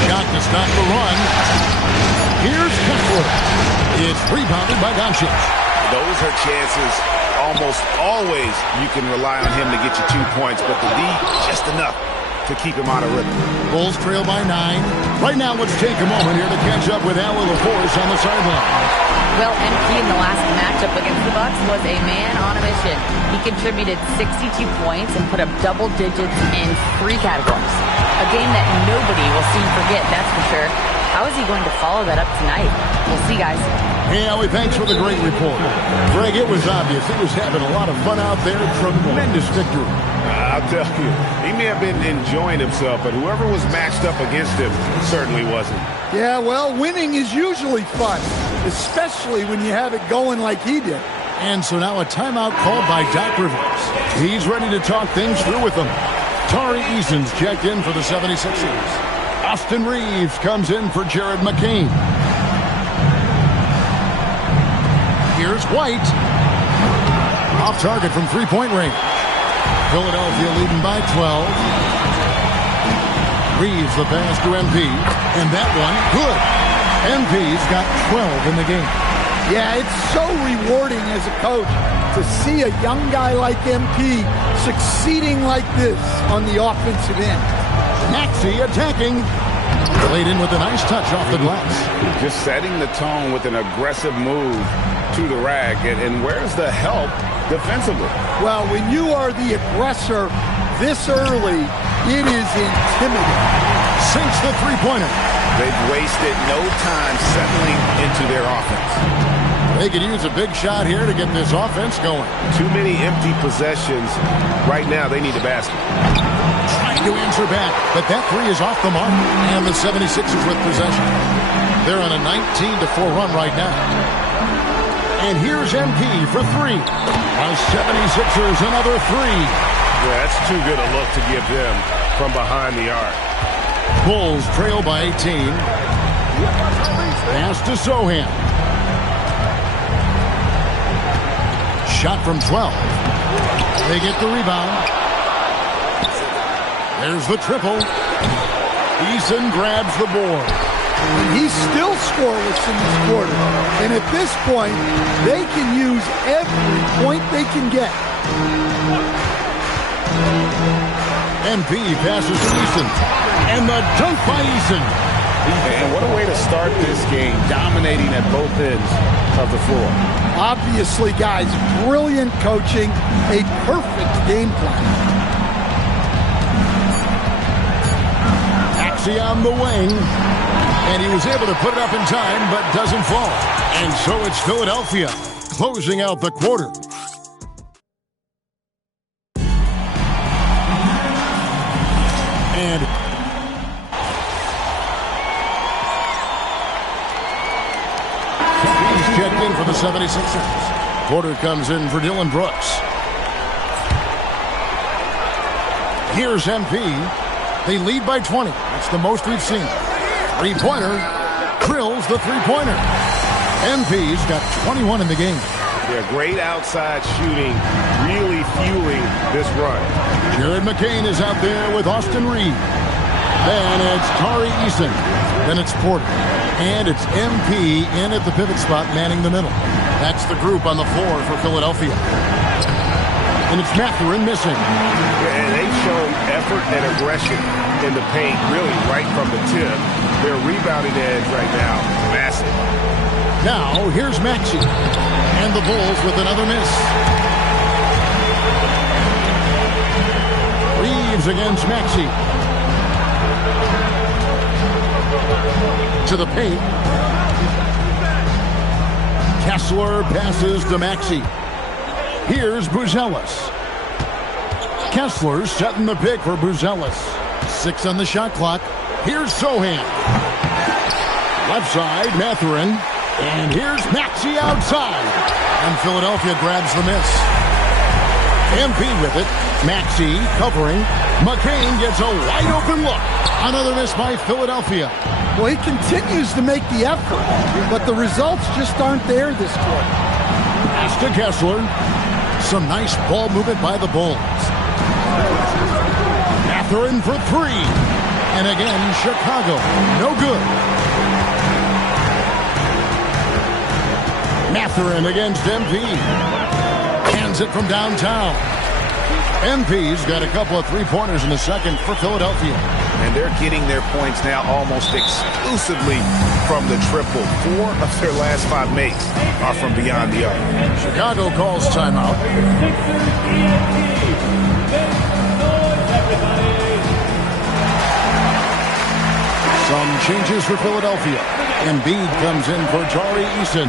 Shot to stop the run. Here's Kessler. It's rebounded by Doncic. Those are chances almost always you can rely on him to get you 2 points, but the D just enough to keep him out of rhythm. Bulls trail by 9. Right now, let's take a moment here to catch up with Al LaForce on the sideline. Well, MP in the last matchup against the Bucks was a man on a mission. He contributed 62 points and put up double digits in 3 categories. A game that nobody will soon forget, that's for sure. How is he going to follow that up tonight? We'll see, guys. Hey, Allie, thanks for the great report. Greg, it was obvious. He was having a lot of fun out there. Tremendous victory. I'll tell you, he may have been enjoying himself, but whoever was matched up against him certainly wasn't. Yeah, well, winning is usually fun, especially when you have it going like he did. And so now a timeout called by Doc Rivers. He's ready to talk things through with them. Tari Eason's checked in for the 76ers. Austin Reeves comes in for Jared McCain. Here's White. Off target from three-point range. Philadelphia leading by 12. Reeves the pass to MP. And that one, good. MP's got 12 in the game. Yeah, it's so rewarding as a coach to see a young guy like MP succeeding like this on the offensive end. Maxey attacking. Played in with a nice touch off the glass. Just setting the tone with an aggressive move to the rack. And where's the help defensively? Well, when you are the aggressor this early, it is intimidating. Sinks the three-pointer. They've wasted no time settling into their offense. They could use a big shot here to get this offense going. Too many empty possessions. Right now, they need a basket. Trying to answer back, but that three is off the mark. And the 76ers with possession. They're on a 19-4 run right now. And here's MP for 3. The 76ers another 3. Yeah, that's too good a look to give them from behind the arc. Bulls trail by 18. Pass to Sohan. Shot from 12. They get the rebound. There's the triple. Eason grabs the board. And he's still scoreless in this quarter. And at this point, they can use every point they can get. MP passes to Eason. And the dunk by Eason. And what a way to start this game, dominating at both ends of the floor. Obviously, guys, brilliant coaching, a perfect game plan. Maxey on the wing. And he was able to put it up in time, but doesn't fall. And so it's Philadelphia closing out the quarter. And he's checked in for the 76ers. Porter comes in for Dylan Brooks. Here's MP. They lead by 20. That's the most we've seen. Three-pointer. Drills the three-pointer. MP's got 21 in the game. Yeah, great outside shooting, really fueling this run. Jared McCain is out there with Austin Reeves. Then it's Tari Eason. Then it's Porter. And it's MP in at the pivot spot, manning the middle. That's the group on the floor for Philadelphia. And it's Mathurin missing. And they've shown effort and aggression in the paint, really right from the tip. Their rebounding edge right now, massive. Now, here's Maxey. And the Bulls with another miss. Reeves against Maxey. into the paint. Kessler passes to Maxey. Here's Buzelis. Kessler setting the pick for Buzelis. 6 on the shot clock. Here's Sohan. Left side, Mathurin. And here's Maxey outside. And Philadelphia grabs the miss. MP with it. Maxey covering. McCain gets a wide open look. Another miss by Philadelphia. Well, he continues to make the effort, but the results just aren't there this quarter. Pass to Kessler. Some nice ball movement by the Bulls. Mathurin for 3. And again, Chicago. No good. Mathurin against MP. Hands it from downtown. MP's got a couple of three-pointers in the second for Philadelphia. And they're getting their points now almost exclusively from the triple. 4 of their last 5 makes are from beyond the arc. Chicago calls timeout. Some changes for Philadelphia. Embiid comes in for Tari Eason.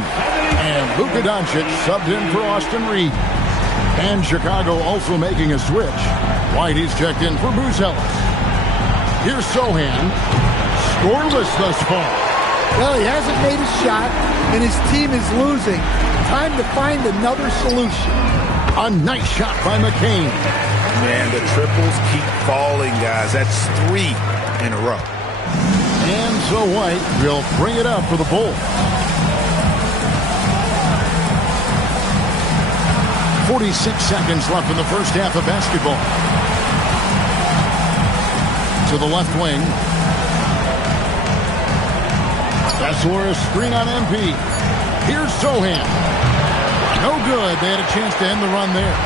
And Luka Doncic subbed in for Austin Reed. And Chicago also making a switch. Whitey's checked in for Buzelis. Here's Sohan. Scoreless thus far. Well, he hasn't made a shot, and his team is losing. Time to find another solution. A nice shot by McCain. Man, the triples keep falling, guys. That's 3 in a row. And so White will bring it up for the Bulls. 46 seconds left in the first half of basketball. To the left wing. Kessler, a screen on MP. Here's Sohan. No good. They had a chance to end the run there.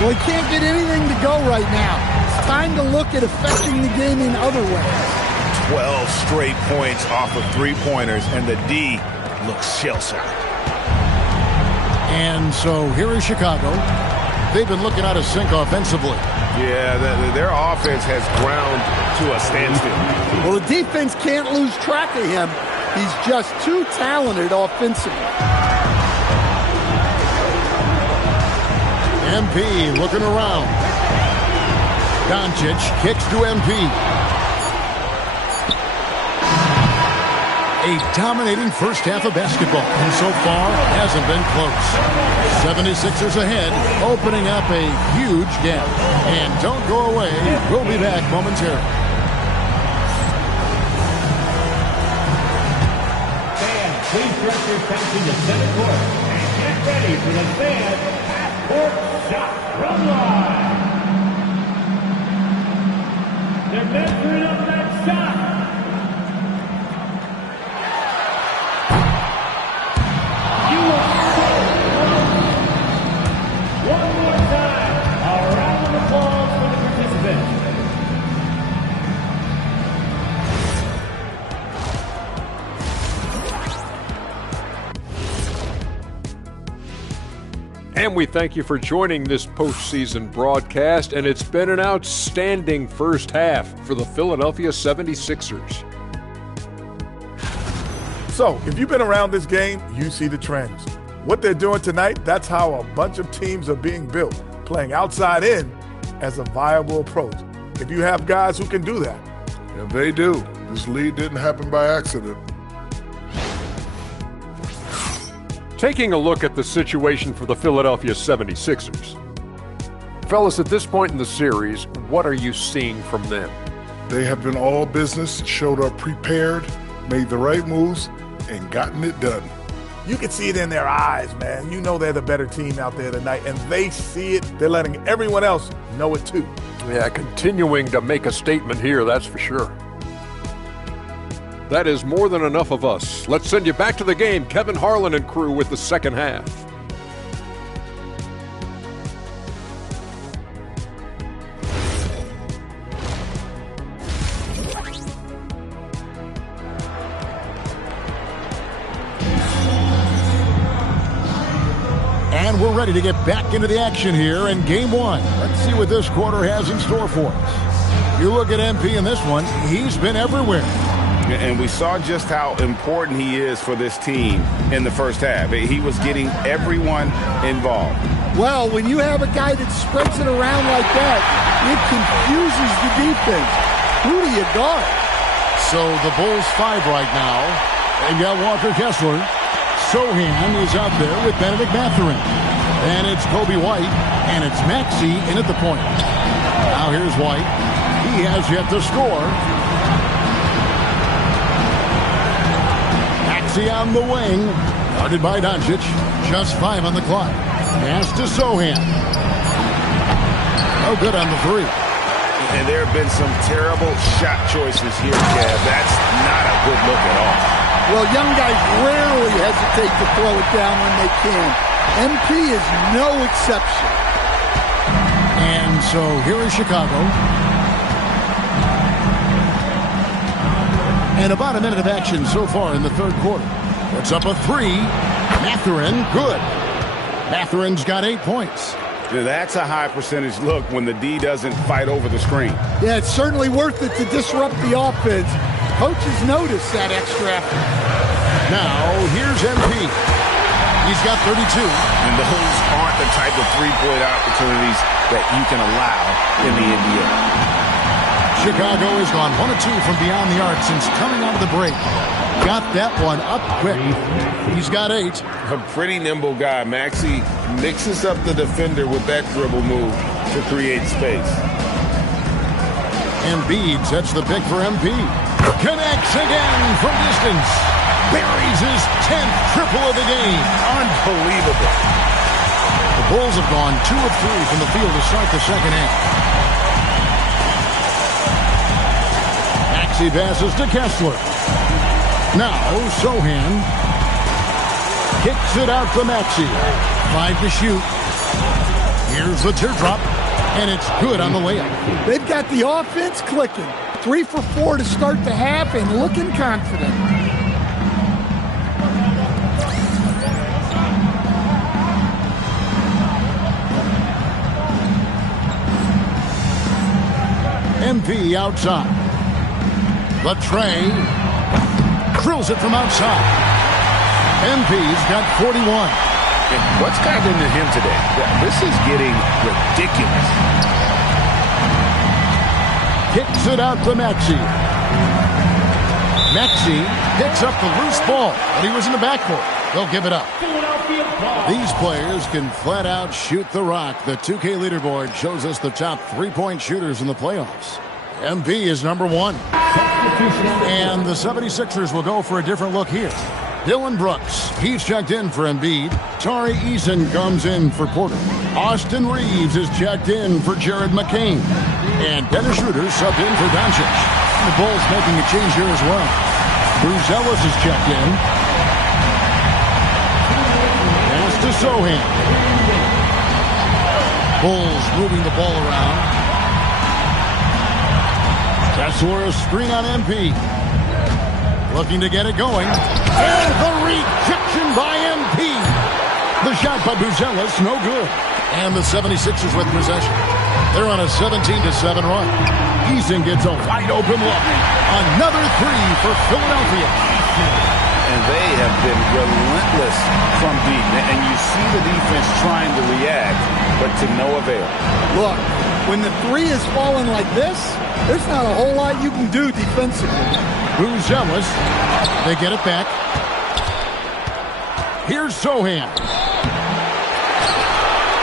Well, he can't get anything to go right now. It's time to look at affecting the game in other ways. 12 straight points off of three-pointers, and the D looks shell-shocked. And so here is Chicago. They've been looking out of sync offensively. Yeah, their offense has ground to a standstill. Well, the defense can't lose track of him. He's just too talented offensively. MP looking around. Doncic kicks to MP. A dominating first half of basketball, and so far hasn't been close. 76ers ahead, opening up a huge gap. And don't go away. We'll be back momentarily. Fans, please direct your attention to center court and get ready for the fan half-court shot from line. They're measuring up that shot. And we thank you for joining this postseason broadcast, and it's been an outstanding first half for the Philadelphia 76ers. So, if you've been around this game, you see the trends. What they're doing tonight, that's how a bunch of teams are being built, playing outside in as a viable approach. If you have guys who can do that. And they do. This lead didn't happen by accident. Taking a look at the situation for the Philadelphia 76ers. Fellas, at this point in the series, what are you seeing from them? They have been all business, showed up prepared, made the right moves, and gotten it done. You can see it in their eyes, man. You know they're the better team out there tonight, and they see it. They're letting everyone else know it too. Yeah, continuing to make a statement here, that's for sure. That is more than enough of us. Let's send you back to the game. Kevin Harlan and crew with the second half. And we're ready to get back into the action here in game one. Let's see what this quarter has in store for us. You look at MP in this one, he's been everywhere. And we saw just how important he is for this team in the first half. He was getting everyone involved. Well, when you have a guy that spreads it around like that, it confuses the defense. Who do you guard? So the Bulls 5 right now. They've got Walker Kessler. Sohan is out there with Benedict Mathurin. And it's Kobe White. And it's Maxey in at the point. Now here's White. He has yet to score. Maxey on the wing. Guarded by Doncic. Just 5 on the clock. Pass to Sohan. No good on the three. And there have been some terrible shot choices here, Kev. That's not a good look at all. Well, young guys rarely hesitate to throw it down when they can. MP is no exception. And so here is Chicago. And about a minute of action so far in the third quarter. Puts up a three. Mathurin, good. Mathurin's got 8 points. That's a high percentage look when the D doesn't fight over the screen. Yeah, it's certainly worth it to disrupt the offense. Coaches notice that extra effort. Now, here's MP. He's got 32. And those aren't the type of three-point opportunities that you can allow in the NBA. Chicago has gone 1 of 2 from beyond the arc since coming out of the break. Got that one up quick. He's got 8. A pretty nimble guy. Maxey mixes up the defender with that dribble move to create space. Embiid sets the pick for MP. Connects again from distance. Buries his 10th triple of the game. Unbelievable. The Bulls have gone 2 of 3 from the field to start the second half. Maxey passes to Kessler. Now, Sohan kicks it out to Maxey. 5 to shoot. Here's the teardrop, and it's good on the layup. They've got the offense clicking. 3 for 4 to start the half and looking confident. MP outside. Latrey drills it from outside. MP's got 41. And what's gotten into him today? This is getting ridiculous. Kicks it out to Maxey. Maxey picks up the loose ball, but he was in the backcourt. They'll give it up. These players can flat out shoot the rock. The 2K leaderboard shows us the top three-point shooters in the playoffs. MP is number 1. And the 76ers will go for a different look here. Dylan Brooks, he's checked in for Embiid. Tari Eason comes in for Porter. Austin Reeves is checked in for Jared McCain. And Dennis Schroeder subbed in for Doncic. The Bulls making a change here as well. Bruce Ellis is checked in. Pass to Sohan. Bulls moving the ball around. Kessler a screen on MP. Looking to get it going. And the rejection by MP. The shot by Buzelis, no good. And the 76ers with possession. They're on a 17-7 run. Eason gets a wide open look. Another 3 for Philadelphia. And they have been relentless from deep. And you see the defense trying to react, but to no avail. Look, when the 3 is falling like this, there's not a whole lot you can do defensively. Buzelis, they get it back. Here's Sohan.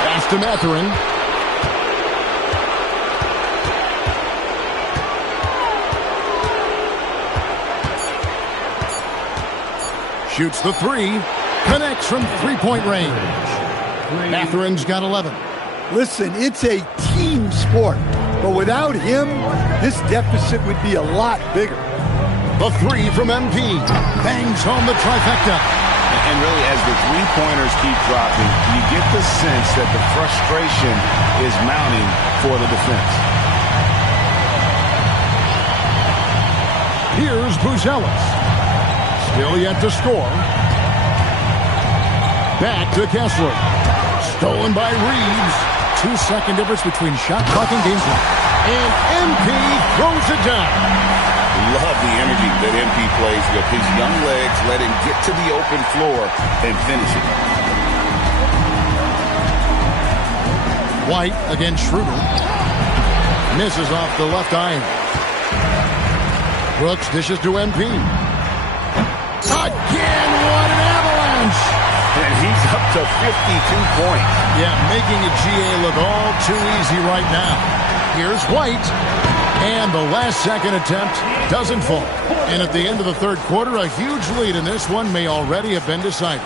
Pass to Mathurin. Shoots the 3. Connects from three-point range. Mathurin's got 11. Listen, it's a team sport. But without him, this deficit would be a lot bigger. The 3 from MP. Bangs home the trifecta. And really, as the three-pointers keep dropping, you get the sense that the frustration is mounting for the defense. Here's Buzelis. Still yet to score. Back to Kessler. Stolen by Reeves. 2-second difference between shot clock and game clock. And MP throws it down. Love the energy that MP plays with. His young legs let him get to the open floor and finish it. White against Schroeder. Misses off the left iron. Brooks dishes to MP. Again, what an avalanche! And he's up to 52 points. Yeah, making a GA look all too easy right now. Here's White. And the last second attempt doesn't fall. And at the end of the third quarter, a huge lead in this one may already have been decided.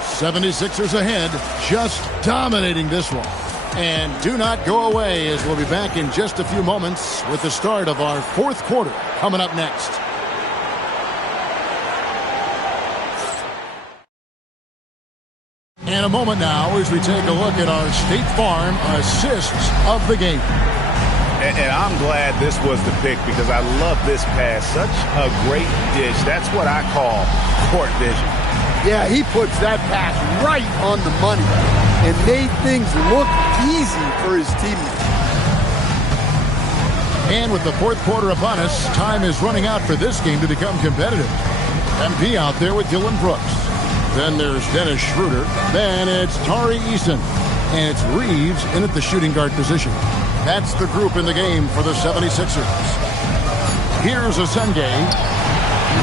76ers ahead, just dominating this one. And do not go away, as we'll be back in just a few moments with the start of our fourth quarter coming up next. In a moment now as we take a look at our State Farm assists of the game. And I'm glad this was the pick because I love this pass. Such a great dish. That's what I call court vision. Yeah, he puts that pass right on the money and made things look easy for his teammates. And with the fourth quarter upon us, time is running out for this game to become competitive. MP out there with Dylan Brooks. Then there's Dennis Schroeder. Then it's Tari Eason. And it's Reeves in at the shooting guard position. That's the group in the game for the 76ers. Here's Asenge.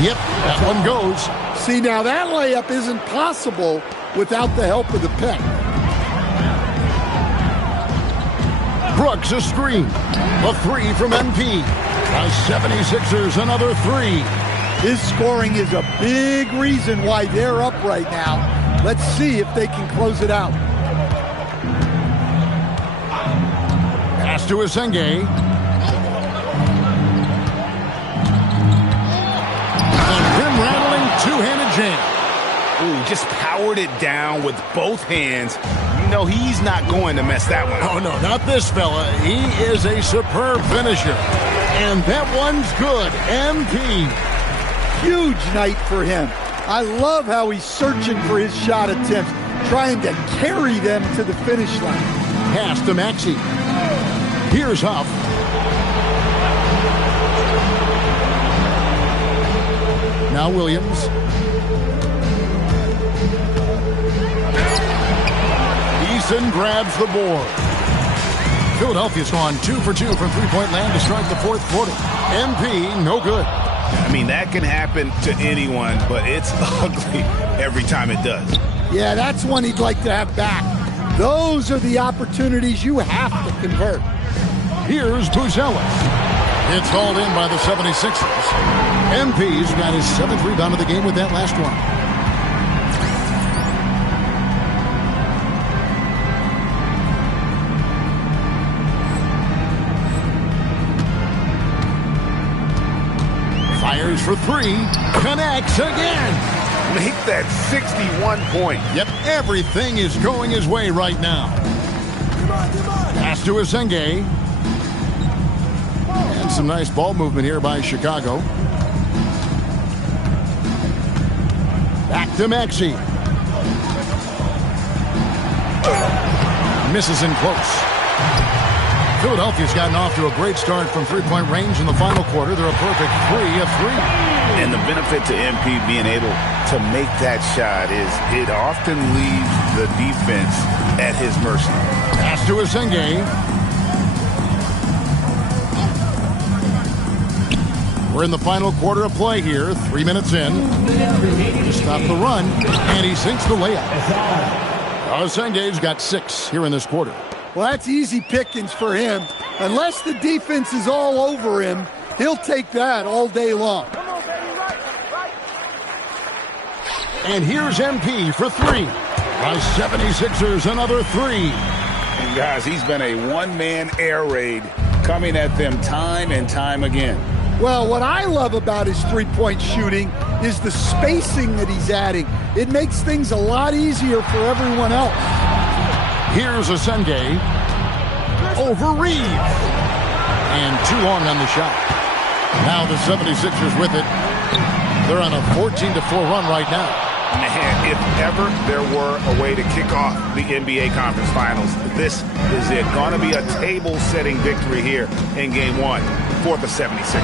Yep, that one goes. See, now that layup isn't possible without the help of the pick. Brooks a screen. A three from MP. The 76ers another three. His scoring is a big reason why they're up right now. Let's see if they can close it out. Pass to Asenge. And rim-rattling two-handed jam. Ooh, just powered it down with both hands. You know he's not going to mess that one up. Oh, no, not this fella. He is a superb finisher. And that one's good. MP. Huge night for him. I love how he's searching for his shot attempts, trying to carry them to the finish line. Pass to Maxey. Here's Huff. Now Williams. Eason grabs the board. Philadelphia's gone 2 for 2 from three-point land to start the fourth quarter. MP, no good. I mean, that can happen to anyone, but it's ugly every time it does. Yeah, that's one he'd like to have back. Those are the opportunities you have to convert. Here's Buzelis. It's hauled in by the 76ers. MP's got his 7th rebound of the game with that last one. Fires for three. Connects again. Make that 61 point. Yep, everything is going his way right now. Pass to Asenge. And some nice ball movement here by Chicago. Back to Maxey. Misses in close. Philadelphia's gotten off to a great start from three-point range in the final quarter. They're a perfect 3 of 3. And the benefit to MP being able to make that shot is it often leaves the defense at his mercy. Pass to Asenge. We're in the final quarter of play here. 3 minutes in. Stop the run, and he sinks the layup. Asenge's got 6 here in this quarter. Well, that's easy pickings for him. Unless the defense is all over him, he'll take that all day long. And here's MP for 3. By 76ers, another 3. And guys, he's been a one-man air raid coming at them time and time again. Well, what I love about his three-point shooting is the spacing that he's adding. It makes things a lot easier for everyone else. Here's Asenge. Over Reeves. And too long on the shot. Now the 76ers with it. They're on a 14-4 run right now. Man, if ever there were a way to kick off the NBA Conference Finals, this is it. Going to be a table-setting victory here in Game 1 for the 76ers.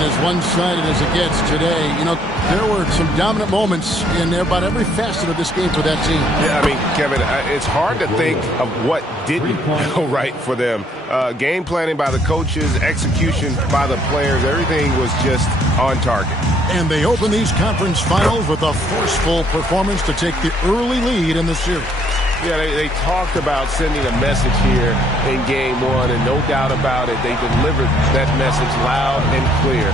As one-sided as it gets today, you know, there were some dominant moments in about every facet of this game for that team. Yeah, I mean, Kevin, it's hard to think of what didn't go right for them. Game planning by the coaches, execution by the players, everything was just on target. And they open these conference finals with a forceful performance to take the early lead in the series. Yeah, they talked about sending a message here in Game 1, and no doubt about it, they delivered that message loud and clear.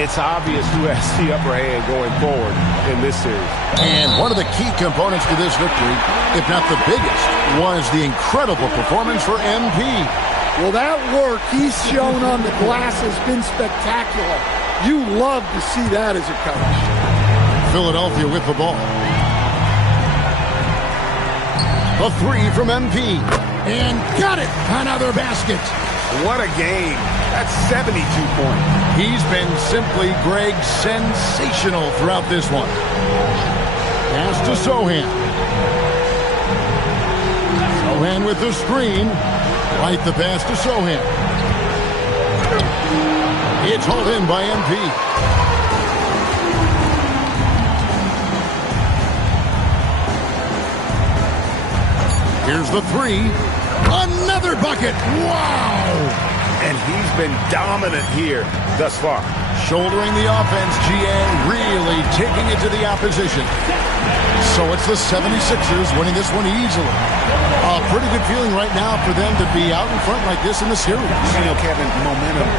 It's obvious who has the upper hand going forward in this series. And one of the key components to this victory, if not the biggest, was the incredible performance for MP. Well, that work he's shown on the glass has been spectacular. You love to see that as a coach. Philadelphia with the ball. A three from MP. And got it. Another basket. What a game. That's 72 points. He's been simply, Greg, sensational throughout this one. Pass to Sohan. Sohan with the screen. Right the pass to Sohan. It's hauled in by MP. Here's the three. Another bucket. Wow. And he's been dominant here thus far. Shouldering the offense, GA really taking it to the opposition. So it's the 76ers winning this one easily. A pretty good feeling right now for them to be out in front like this in the series. You know, Kevin, momentum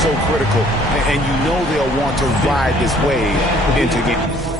so critical. And you know they'll want to ride this wave into game.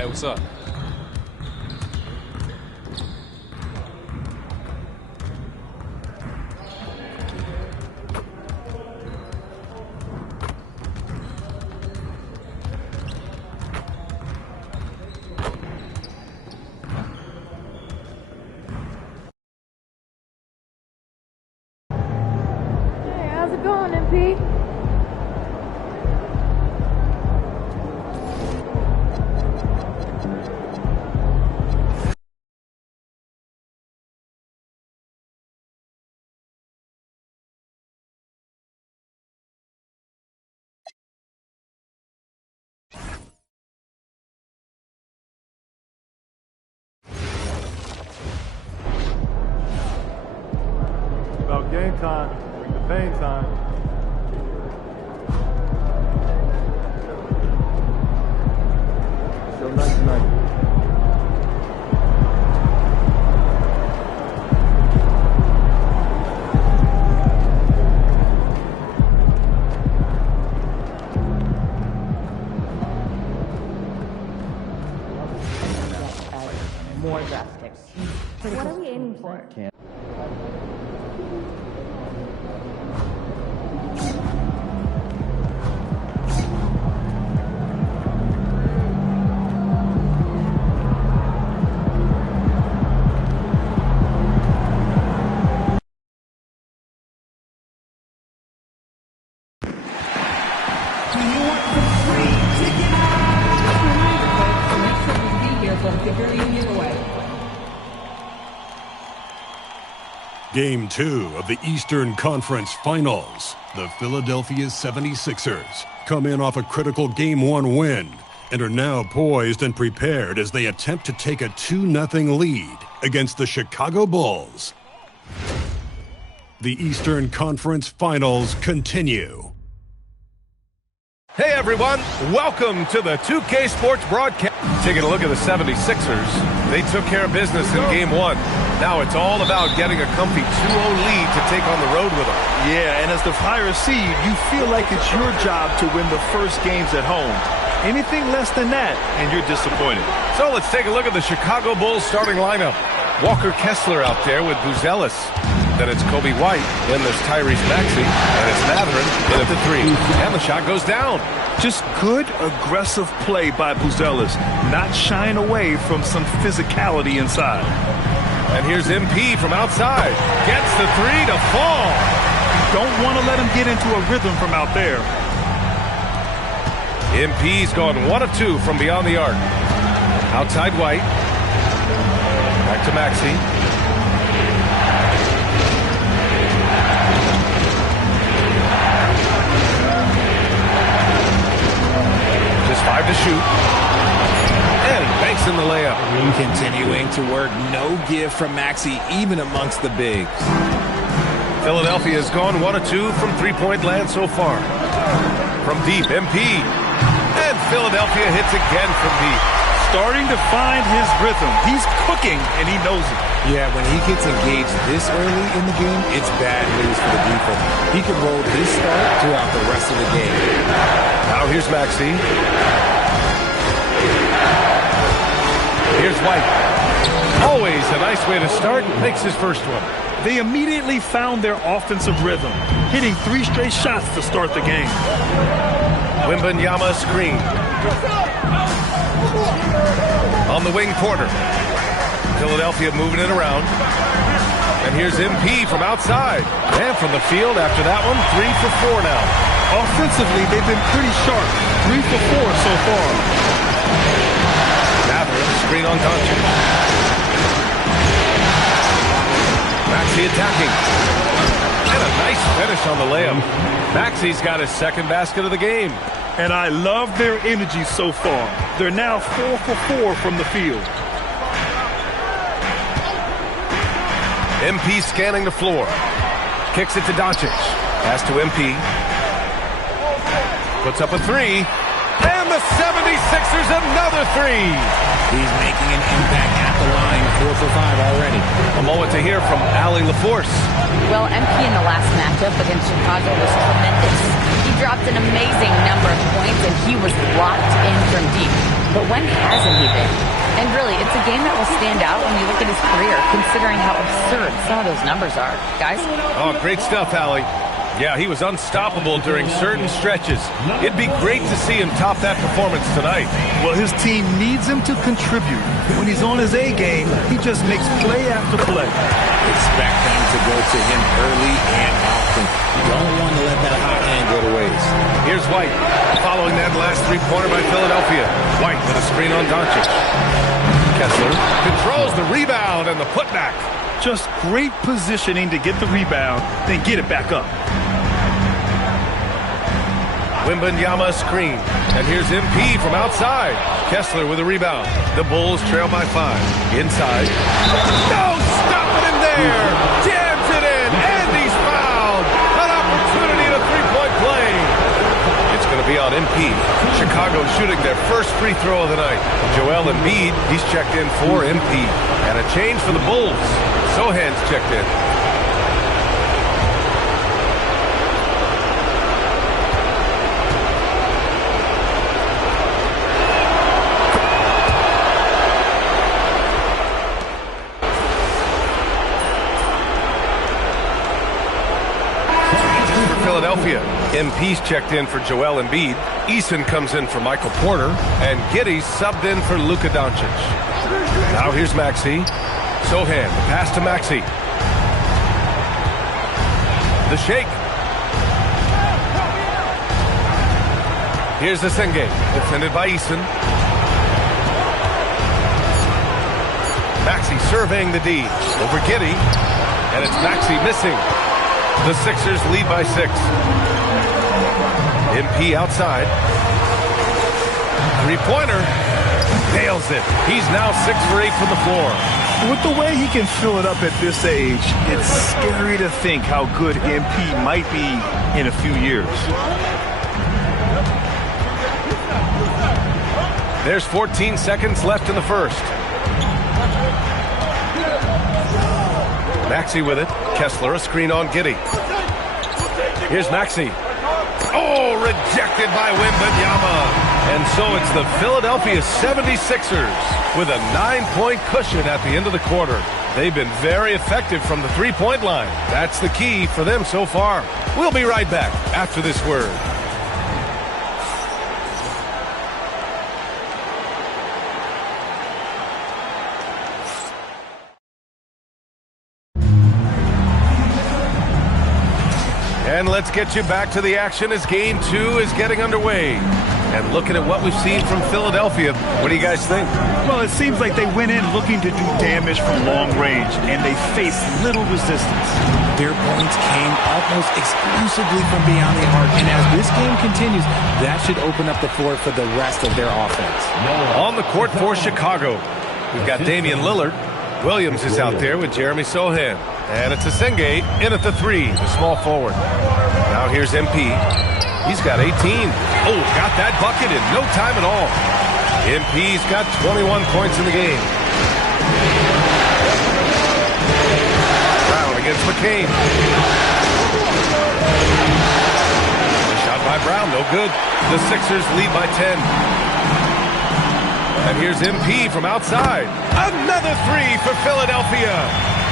Hey, what's up? Hey, how's it going, MP? About game time, bring the pain time. Show night tonight. More drastic. What are we aiming for? Game 2 of the Eastern Conference Finals. The Philadelphia 76ers come in off a critical Game 1 win and are now poised and prepared as they attempt to take a 2-0 lead against the Chicago Bulls. The Eastern Conference Finals continue. Hey everyone, welcome to the 2K Sports broadcast. Taking a look at the 76ers. They took care of business in Game 1. Now it's all about getting a comfy 2-0 lead to take on the road with them. Yeah, and as the higher seed, you feel like it's your job to win the first games at home. Anything less than that, and you're disappointed. So let's take a look at the Chicago Bulls starting lineup. Walker Kessler out there with Buzelis. Then it's Kobe White. Then there's Tyrese Maxey. And it's Mathurin in at the 3. And the shot goes down. Just good, aggressive play by Buzelis, not shying away from some physicality inside. And here's MP from outside. Gets the 3 to fall. Don't want to let him get into a rhythm from out there. MP's gone 1 of 2 from beyond the arc. Outside White. Back to Maxey. Just 5 to shoot. And he banks in the layup. Continuing to work, no give from Maxey, even amongst the bigs. Philadelphia has gone 1 of 2 from three-point land so far. From deep, MP. And Philadelphia hits again from deep. Starting to find his rhythm. He's cooking, and he knows it. Yeah, when he gets engaged this early in the game, it's bad news for the defense. He can roll this start throughout the rest of the game. Now here's Maxey. Here's White. Always a nice way to start. Makes his first one. They immediately found their offensive rhythm, hitting 3 straight shots to start the game. Wembanyama screen. On the wing, Porter. Philadelphia moving it around. And here's MP from outside. And from the field after that one, 3 for 4 now. Offensively, they've been pretty sharp. 3 for 4 so far. Mathurin, screen on Doncic. Maxey attacking. And a nice finish on the layup. Maxey's got his second basket of the game. And I love their energy so far. They're now 4 for 4 from the field. MP scanning the floor. Kicks it to Doncic. Pass to MP. Puts up a 3. And the 76ers another 3. He's making an impact at the line. 4 for 5 already. A moment to hear from Allie LaForce. Well, MP in the last matchup against Chicago was tremendous. He dropped an amazing number of points, and he was locked in from deep. but when hasn't he been? And really, it's a game that will stand out when you look at his career, considering how absurd some of those numbers are. Guys? Oh, great stuff, Allie. Yeah, he was unstoppable during certain stretches. It'd be great to see him top that performance tonight. Well, his team needs him to contribute. When he's on his A game, he just makes play after play. Expect them to go to him early and often. You don't want to let that hot hand go to waste. Here's White, following that last three-pointer by Philadelphia. White with a screen on Doncic. Kessler controls the rebound and the putback. Just great positioning to get the rebound, then get it back up. Wembanyama screen. And here's MP from outside. Kessler with a rebound. The Bulls trail by 5. Inside. No! Stopping him there! Jams it in! And he's fouled! An opportunity at a three-point play. It's going to be on MP. Chicago shooting their first free throw of the night. Joel Embiid, he's checked in for MP. And a change for the Bulls. Sohan's checked in. Philadelphia. MP's checked in for Joel Embiid. Eason comes in for Michael Porter. And Giddey's subbed in for Luka Doncic. Now here's Maxey. Sohan, pass to Maxey. The shake. Here's the Senge, defended by Eason. Maxey surveying the D. Over Giddey. And it's Maxey missing. The Sixers lead by 6. MP outside. Three-pointer. Nails it. He's now 6 for 8 from the floor. With the way he can fill it up at this age, it's scary to think how good MP might be in a few years. There's 14 seconds left in the first. Maxey with it. Kessler, a screen on Giddey. Here's Maxey. Oh, rejected by Wembanyama. And so it's the Philadelphia 76ers with a 9-point cushion at the end of the quarter. They've been very effective from the three-point line. That's the key for them so far. We'll be right back after this word. And let's get you back to the action as Game 2 is getting underway. And looking at what we've seen from Philadelphia, what do you guys think? Well, it seems like they went in looking to do damage from long range, and they faced little resistance. Their points came almost exclusively from beyond the arc, and as this game continues, that should open up the floor for the rest of their offense. On the court for Chicago, we've got Damian Lillard. Williams is out there with Jeremy Sohan. And it's a Senge in at the 3, the small forward. Now here's MP. He's got 18. Oh, got that bucket in no time at all. MP's got 21 points in the game. Brown against McCain. Shot by Brown, no good. The Sixers lead by 10. And here's MP from outside. Another 3 for Philadelphia.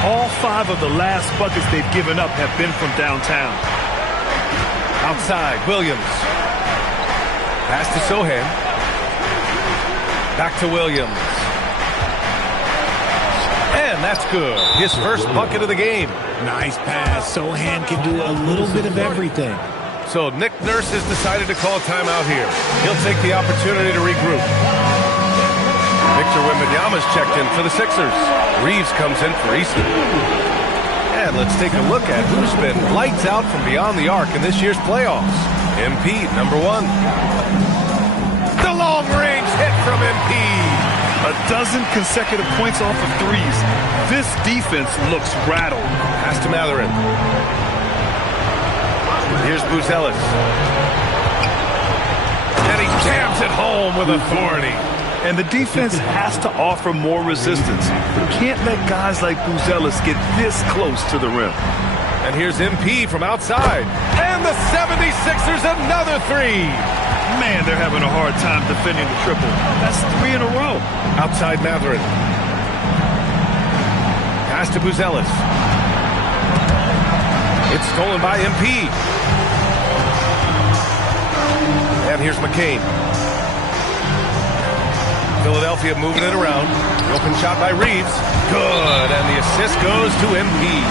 All 5 of the last buckets they've given up have been from downtown. Outside, Williams. Pass to Sohan. Back to Williams. And that's good. His first bucket of the game. Nice pass. Sohan can do a little bit of everything. So Nick Nurse has decided to call a timeout here. He'll take the opportunity to regroup. Victor Wembanyama's checked in for the Sixers. Reeves comes in for Eason. And let's take a look at who's been lights out from beyond the arc in this year's playoffs. MP, number 1. The long-range hit from MP. A dozen consecutive points off of threes. This defense looks rattled. Pass to Matherin. Here's Buzelis. And he jams it home with authority. And the defense has to offer more resistance. You can't let guys like Buzelis get this close to the rim. And here's MP from outside. And the 76ers another three. Man, they're having a hard time defending the triple. That's 3 in a row. Outside Matherin. Pass to Buzelis. It's stolen by MP. And here's McCain. Philadelphia moving it around. The open shot by Reeves. Good. And the assist goes to MP.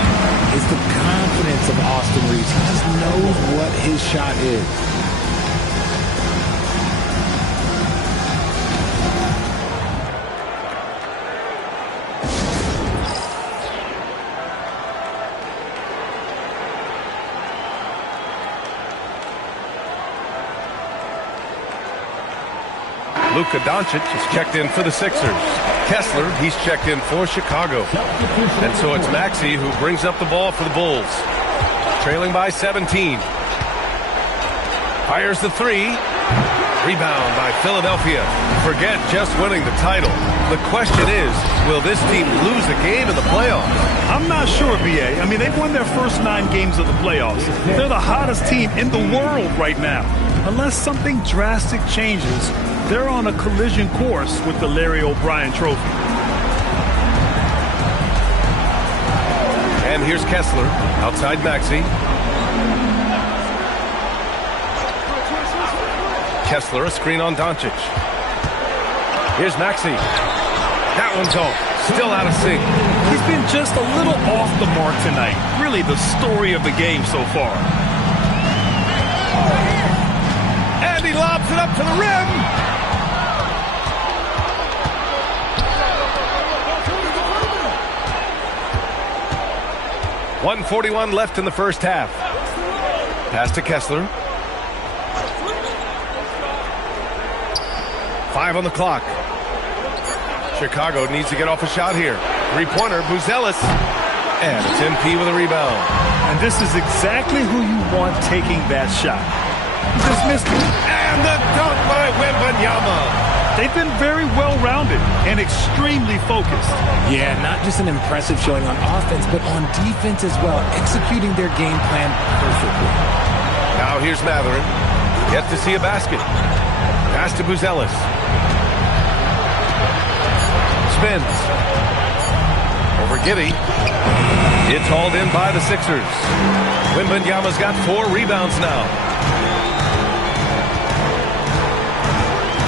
It's the confidence of Austin Reeves. He just knows what his shot is. Luka Doncic is checked in for the Sixers. Kessler, he's checked in for Chicago. And so it's Maxey who brings up the ball for the Bulls. Trailing by 17. Fires the three. Rebound by Philadelphia. Forget just winning the title. The question is, will this team lose a game in the playoffs? I'm not sure, BA. I mean, they've won their first 9 games of the playoffs. They're the hottest team in the world right now. Unless something drastic changes, they're on a collision course with the Larry O'Brien Trophy. And here's Kessler, outside Maxey. Kessler, a screen on Doncic. Here's Maxey. That one's off. Still out of sync. He's been just a little off the mark tonight. Really the story of the game so far. And he lobs it up to the rim. .141 left in the first half. Pass to Kessler. 5 on the clock. Chicago needs to get off a shot here. Three-pointer, Buzelis. And it's MP with a rebound. And this is exactly who you want taking that shot. He just missed it. And the dunk by Wembanyama. They've been very well-rounded and extremely focused. Yeah, not just an impressive showing on offense, but on defense as well, executing their game plan perfectly. Now here's Matherin. Yet to see a basket. Pass to Buzelis. Spins. Over Giddey. It's hauled in by the Sixers. Wembanyama's got 4 rebounds now.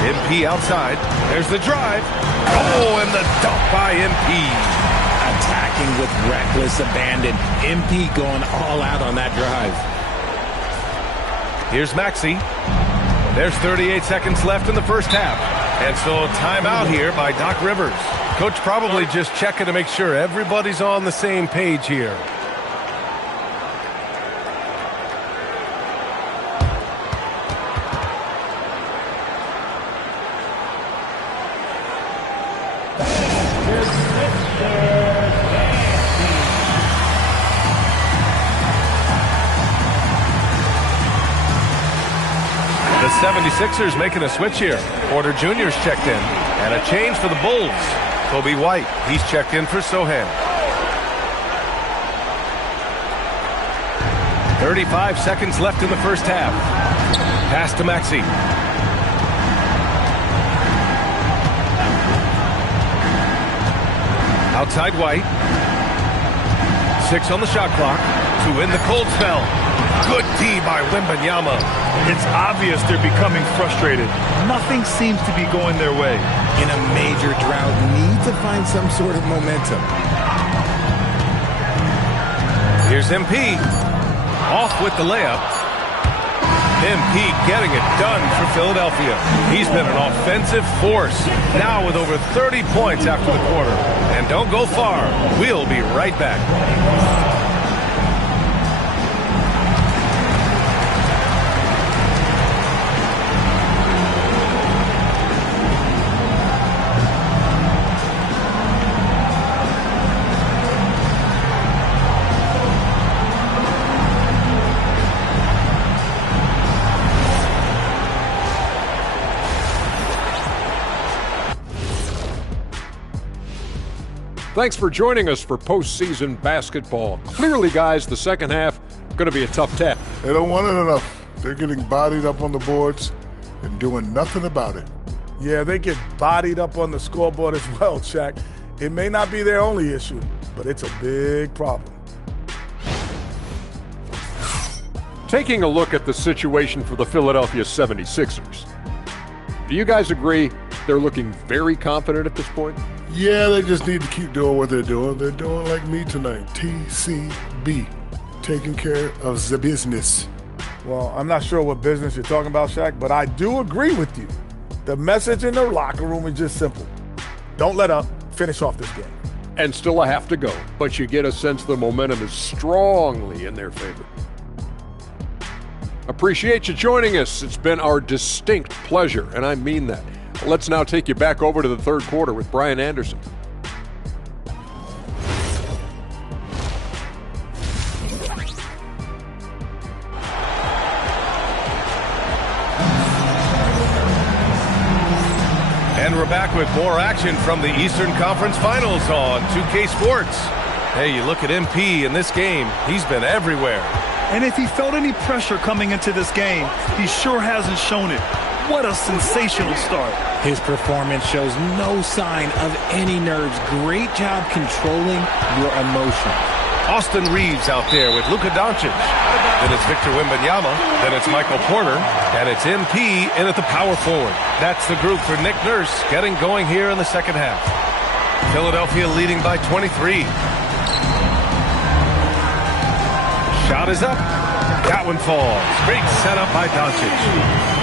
MP outside. There's the drive. Oh, and the dunk by MP. Attacking with reckless abandon. MP going all out on that drive. Here's Maxey. There's 38 seconds left in the first half. And so timeout here by Doc Rivers. Coach probably just checking to make sure everybody's on the same page here. The 76ers making a switch here. Porter Jr.'s checked in. And a change for the Bulls. Kobe White, he's checked in for Sohan. 35 seconds left in the first half. Pass to Maxey. Outside White. 6 on the shot clock to win the cold spell. Good D by Wembanyama. It's obvious they're becoming frustrated. Nothing seems to be going their way. In a major drought, need to find some sort of momentum. Here's MP. Off with the layup. MP getting it done for Philadelphia. He's been an offensive force. Now with over 30 points after the quarter. And don't go far. We'll be right back. Thanks for joining us for postseason basketball. Clearly, guys, the second half going to be a tough test. They don't want it enough. They're getting bodied up on the boards and doing nothing about it. Yeah, they get bodied up on the scoreboard as well, Shaq. It may not be their only issue, but it's a big problem. Taking a look at the situation for the Philadelphia 76ers. Do you guys agree they're looking very confident at this point? Yeah, they just need to keep doing what they're doing. They're doing like me tonight, TCB, taking care of the business. Well, I'm not sure what business you're talking about, Shaq, but I do agree with you. The message in the locker room is just simple. Don't let up. Finish off this game. And still a half to go, but you get a sense the momentum is strongly in their favor. Appreciate you joining us. It's been our distinct pleasure, and I mean that. Let's now take you back over to the third quarter with Brian Anderson. And we're back with more action from the Eastern Conference Finals on 2K Sports. Hey, you look at MP in this game, he's been everywhere. And if he felt any pressure coming into this game, he sure hasn't shown it. What a sensational start. His performance shows no sign of any nerves. Great job controlling your emotions. Austin Reeves out there with Luka Doncic. Then it's Victor Wembanyama. Then it's Michael Porter. And it's MP in at the power forward. That's the group for Nick Nurse getting going here in the second half. Philadelphia leading by 23. Shot is up. That one falls. Great setup by Doncic.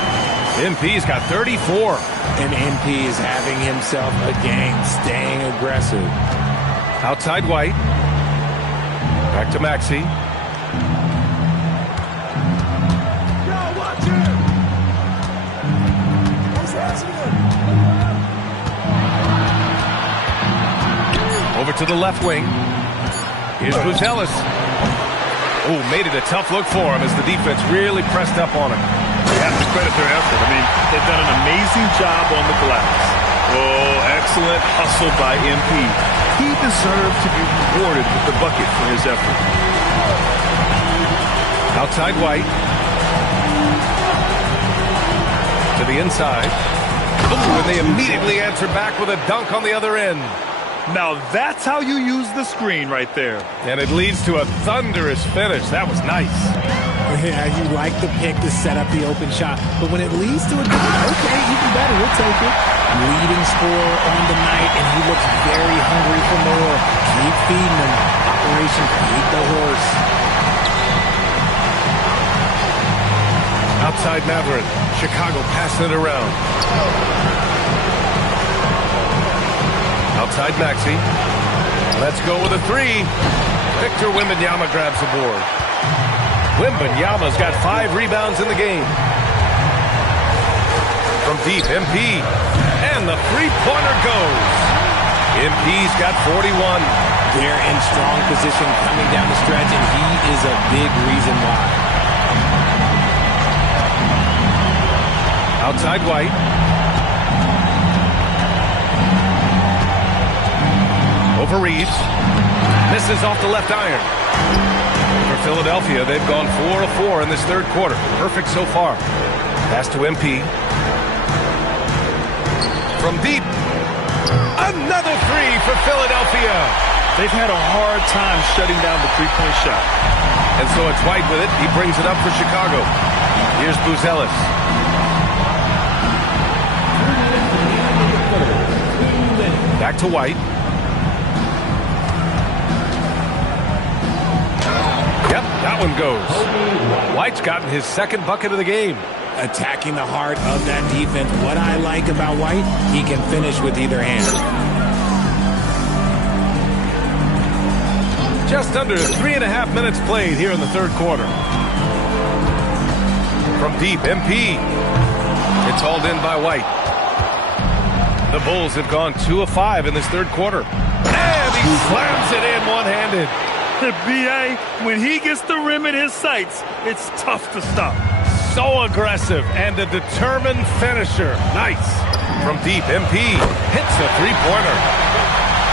MP's got 34. And MP is having himself a game, staying aggressive. Outside White. Back to Maxey. Over to the left wing. Here's Buzelis. Oh, made it a tough look for him as the defense really pressed up on him. You have to credit their effort. I mean, they've done an amazing job on the glass. Oh, excellent hustle by MP. He deserved to be rewarded with the bucket for his effort. Outside White. To the inside. Ooh, and they immediately answer back with a dunk on the other end. Now that's how you use the screen right there. And it leads to a thunderous finish. That was nice. Yeah, you like the pick to set up the open shot, but when it leads to a dunk, okay, even better, we'll take it. Leading scorer on the night, and he looks very hungry for more. Keep feeding him. Operation Feed the Horse. Outside Maverick. Chicago passing it around. Outside Maxey. Let's go with a three. Victor Wembanyama grabs the board. Wembanyama's got 5 rebounds in the game. From deep, MP. And the three-pointer goes. MP's got 41. They're in strong position coming down the stretch, and he is a big reason why. Outside White. Over Reeves. Misses off the left iron. For Philadelphia, they've gone 4 of 4 in this third quarter. Perfect so far. Pass to MP. From deep. Another three for Philadelphia. They've had a hard time shutting down the three-point shot. And so it's White with it. He brings it up for Chicago. Here's Buzelis. Back to White. Yep, that one goes. White's gotten his second bucket of the game. Attacking the heart of that defense. What I like about White, he can finish with either hand. Just under 3.5 minutes played here in the third quarter. From deep, MP. It's hauled in by White. The Bulls have gone 2 of 5 in this third quarter. And he slams it in one-handed. The BA, when he gets the rim in his sights, it's tough to stop. So aggressive and a determined finisher. Nice. From deep, MP hits a three-pointer.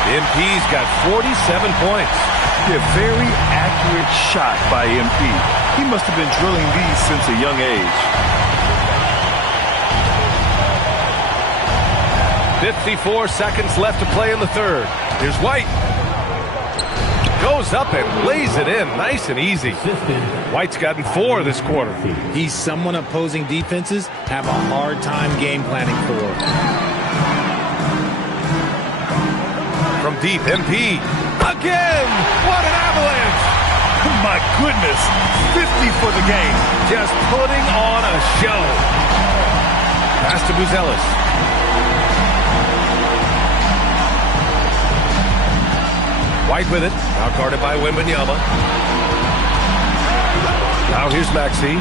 MP's got 47 points. A very accurate shot by MP. He must have been drilling these since a young age. 54 seconds left to play in the third. Here's White. Goes up and lays it in nice and easy. White's gotten 4 this quarter. He's someone opposing defenses have a hard time game planning for. From deep, MP. Again! What an avalanche! My goodness, 50 for the game. Just putting on a show. Pass to Buzelis. White with it. Now guarded by Wembanyama. Now here's Maxey.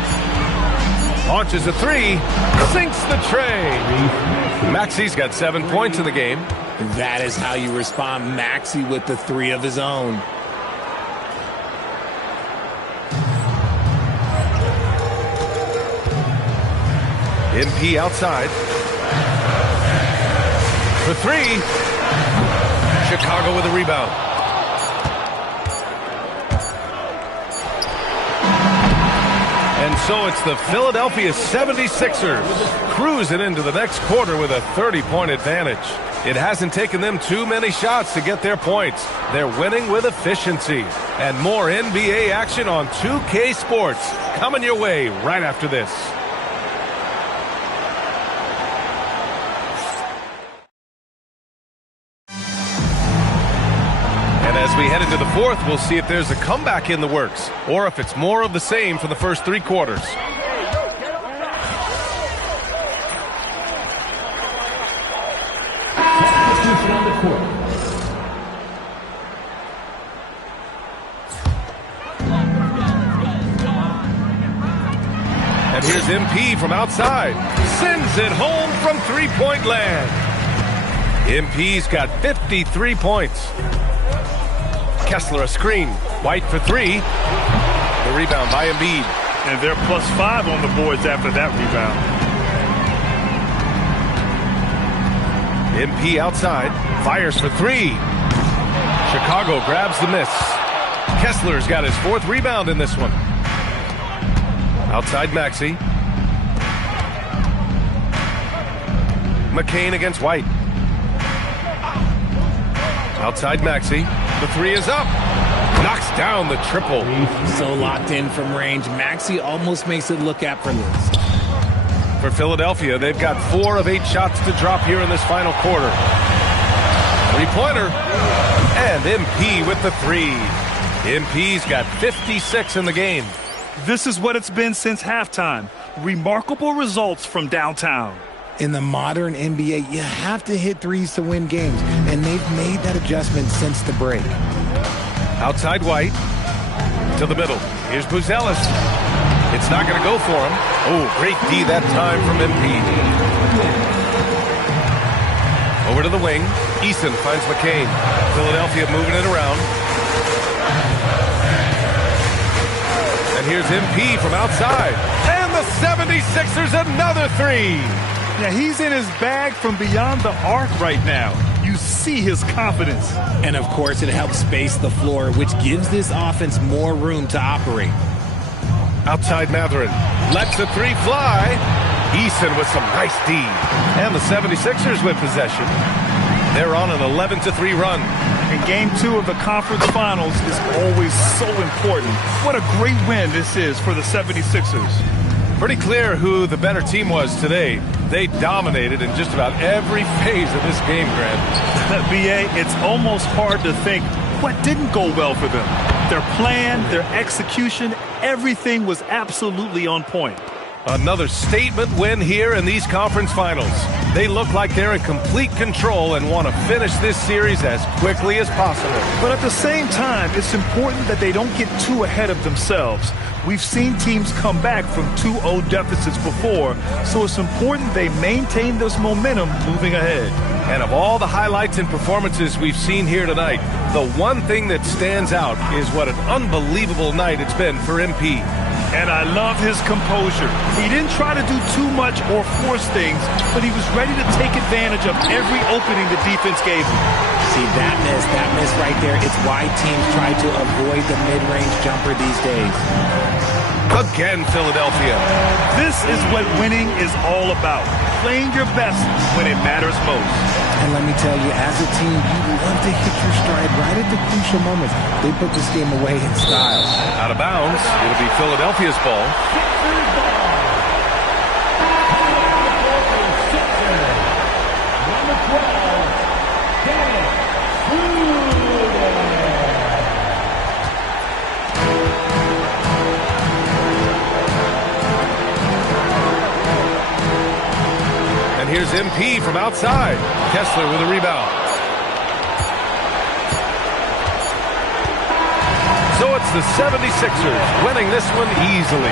Launches a 3. Sinks the tray. Maxey's got 7 points in the game. That is how you respond. Maxey with the 3 of his own. MP outside. For 3. Chicago with a rebound. And so it's the Philadelphia 76ers cruising into the next quarter with a 30-point advantage. It hasn't taken them too many shots to get their points. They're winning with efficiency. And more NBA action on 2K Sports coming your way right after this. And as we head into the fourth, we'll see if there's a comeback in the works or if it's more of the same for the first 3 quarters. And here's MP from outside. Sends it home from three-point land. MP's got 53 points. Kessler a screen. White for 3. The rebound by Embiid. And they're +5 on the boards after that rebound. MP outside. Fires for 3. Chicago grabs the miss. Kessler's got his 4th rebound in this one. Outside Maxey. McCain against White. Outside Maxey. The 3 is up. Knocks down the triple. So locked in from range. Maxey almost makes it look effortless. For Philadelphia, they've got 4 of 8 shots to drop here in this final quarter. 3-pointer. And MP with the 3. MP's got 56 in the game. This is what it's been since halftime. Remarkable results from downtown. In the modern NBA, you have to hit threes to win games, and they've made that adjustment since the break. Outside White. To the middle. Here's Buzelis. It's not going to go for him. Oh, great D that time from MP. Over to the wing. Eason finds McCain. Philadelphia moving it around. And here's MP from outside. And the 76ers another 3. Yeah, he's in his bag from beyond the arc right now. You see his confidence. And, of course, it helps space the floor, which gives this offense more room to operate. Outside Matherin. Lets the 3 fly. Eason with some nice D. And the 76ers with possession. They're on an 11-3 run. And Game 2 of the conference finals is always so important. What a great win this is for the 76ers. Pretty clear who the better team was today. They dominated in just about every phase of this game, Grant. BA, it's almost hard to think what didn't go well for them. Their plan, their execution, everything was absolutely on point. Another statement win here in these conference finals. They look like they're in complete control and want to finish this series as quickly as possible. But at the same time, it's important that they don't get too ahead of themselves. We've seen teams come back from 2-0 deficits before, so it's important they maintain this momentum moving ahead. And of all the highlights and performances we've seen here tonight, the one thing that stands out is what an unbelievable night it's been for MP. And I love his composure. He didn't try to do too much or force things, but he was ready to take advantage of every opening the defense gave him. See, that miss right there, it's why teams try to avoid the mid-range jumper these days. Again, Philadelphia. This is what winning is all about. Playing your best when it matters most. And let me tell you, as a team, you love to hit your stride right at the crucial moments. They put this game away in style. Out of bounds. It'll be Philadelphia's ball. Number 12, Dennis And here's MP from outside. Kessler with a rebound. So it's the 76ers winning this one easily.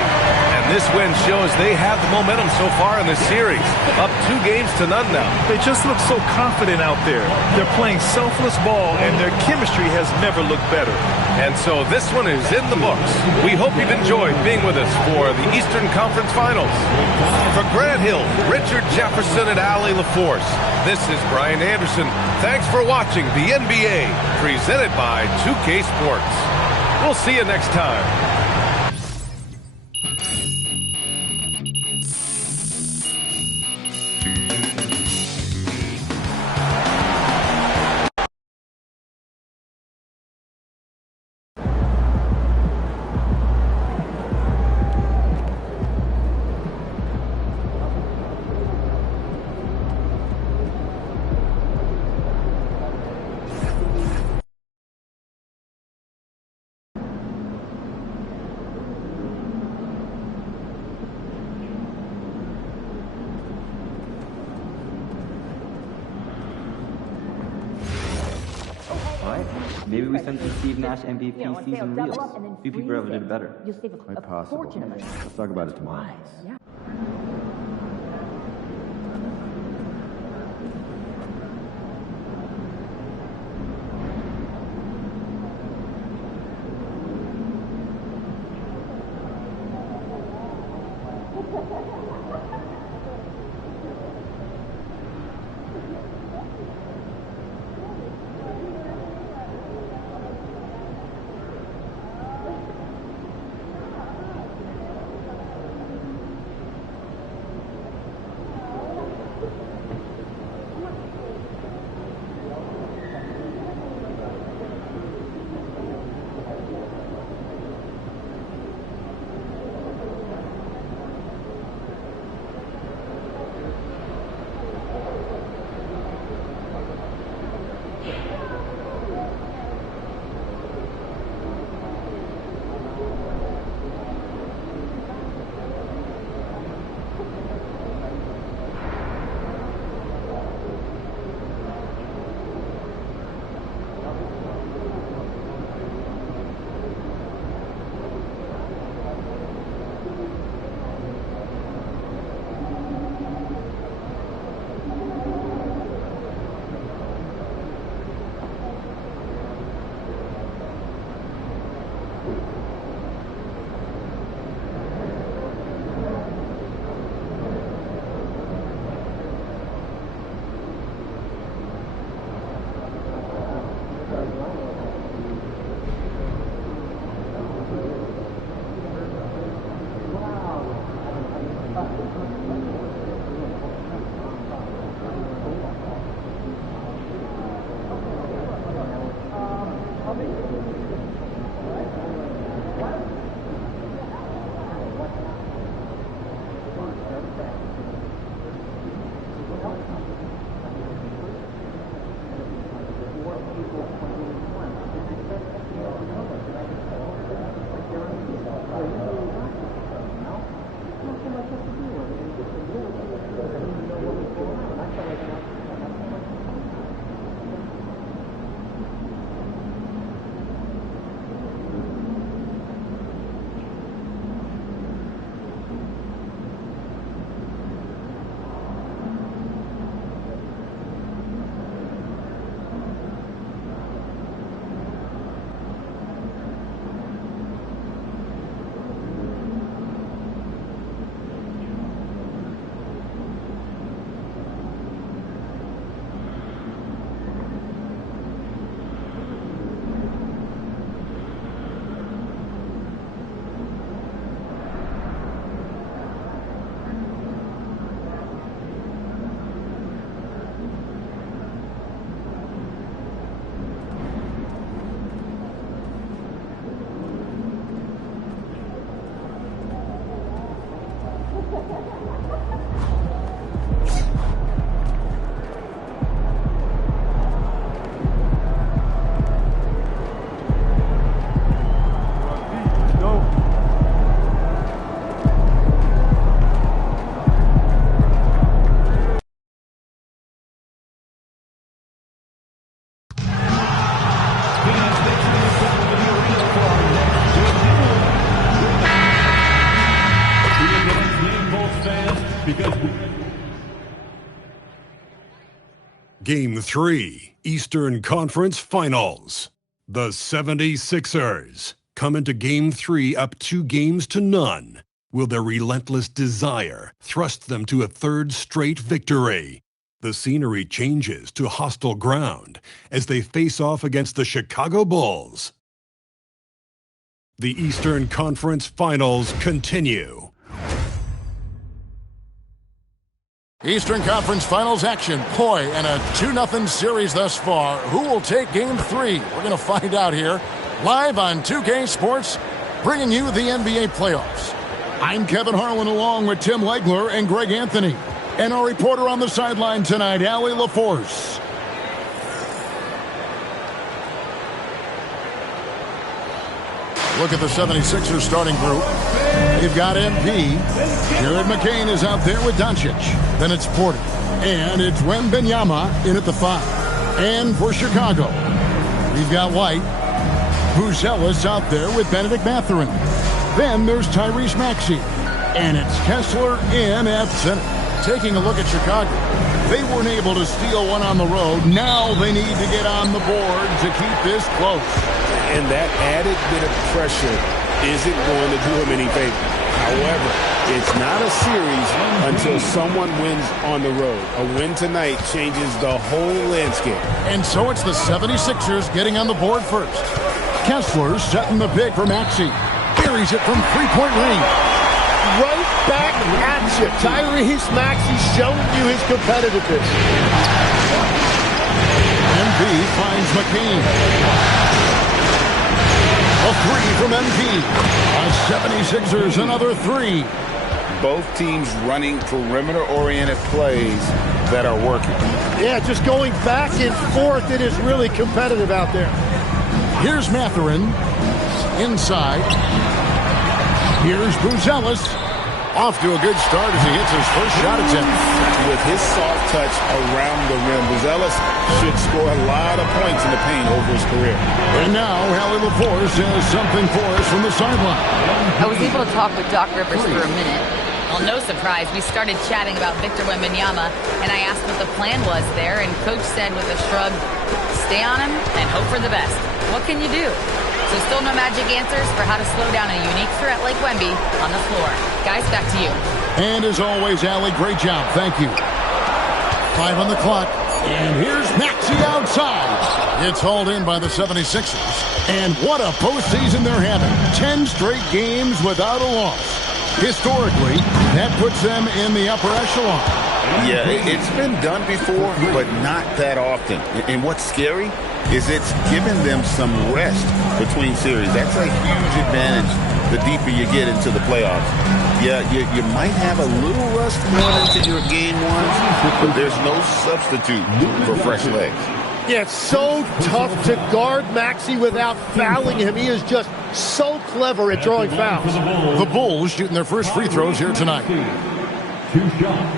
And this win shows they have the momentum so far in this series. Up 2 games to none now. They just look so confident out there. They're playing selfless ball, and their chemistry has never looked better. And so this one is in the books. We hope you've enjoyed being with us for the Eastern Conference Finals. For Grant Hill, Richard Jefferson, and Allie LaForce, this is Brian Anderson. Thanks for watching the NBA, presented by 2K Sports. We'll see you next time. Maybe we send some Steve Nash MVP season reels. Few people ever did better. Quite possible. Let's talk about it tomorrow. Game 3, Eastern Conference Finals. The 76ers come into Game 3 up 2-0. Will their relentless desire thrust them to a third straight victory? The scenery changes to hostile ground as they face off against the Chicago Bulls. The Eastern Conference Finals continue. Eastern Conference Finals action. Boy, and a 2-0 series thus far. Who will take Game 3? We're going to find out here, live on 2K Sports, bringing you the NBA playoffs. I'm Kevin Harlan along with Tim Legler and Greg Anthony. And our reporter on the sideline tonight, Allie LaForce. Look at the 76ers starting group. They've got MP. Jared McCain is out there with Doncic. Then it's Porter. And it's Wembanyama in at the 5. And for Chicago, we've got White. Buzelis out there with Benedict Mathurin. Then there's Tyrese Maxey. And it's Kessler in at center. Taking a look at Chicago. They weren't able to steal one on the road. Now they need to get on the board to keep this close. And that added bit of pressure isn't going to do him any favor. However, it's not a series until someone wins on the road. A win tonight changes the whole landscape. And so it's the 76ers getting on the board first. Kessler setting the pick for Maxey. Buries it from three-point range. Right back at you. Tyrese Maxey showing you his competitiveness. MP finds McCain. A 3 from MP. 76ers, another 3. Both teams running perimeter-oriented plays that are working. Yeah, just going back and forth. It is really competitive out there. Here's Mathurin. Inside. Here's Buzelis. Off to a good start as he hits his first shot attempt. With his soft touch around the rim, Buzelis should score a lot of points in the paint over his career. And now, Allie LaForce has something for us from the sideline. I was able to talk with Doc Rivers for a minute. Well, no surprise, we started chatting about Victor Wembanyama, and I asked what the plan was there, and Coach said with a shrug, stay on him and hope for the best. What can you do? So still no magic answers for how to slow down a unique threat like Wemby on the floor. Guys, back to you. And as always, Allie, great job. Thank you. 5 on the clock. And here's Maxey outside. It's hauled in by the 76ers. And what a postseason they're having. 10 straight games without a loss. Historically, that puts them in the upper echelon. Yeah, it's been done before, but not that often. And what's scary is it's given them some rest between series. That's a huge advantage the deeper you get into the playoffs. Yeah, you might have a little rust going into your game ones, but there's no substitute for fresh legs. Yeah, it's so tough to guard Maxey without fouling him. He is just so clever at drawing fouls. The Bulls shooting their first free throws here tonight. 2 shots.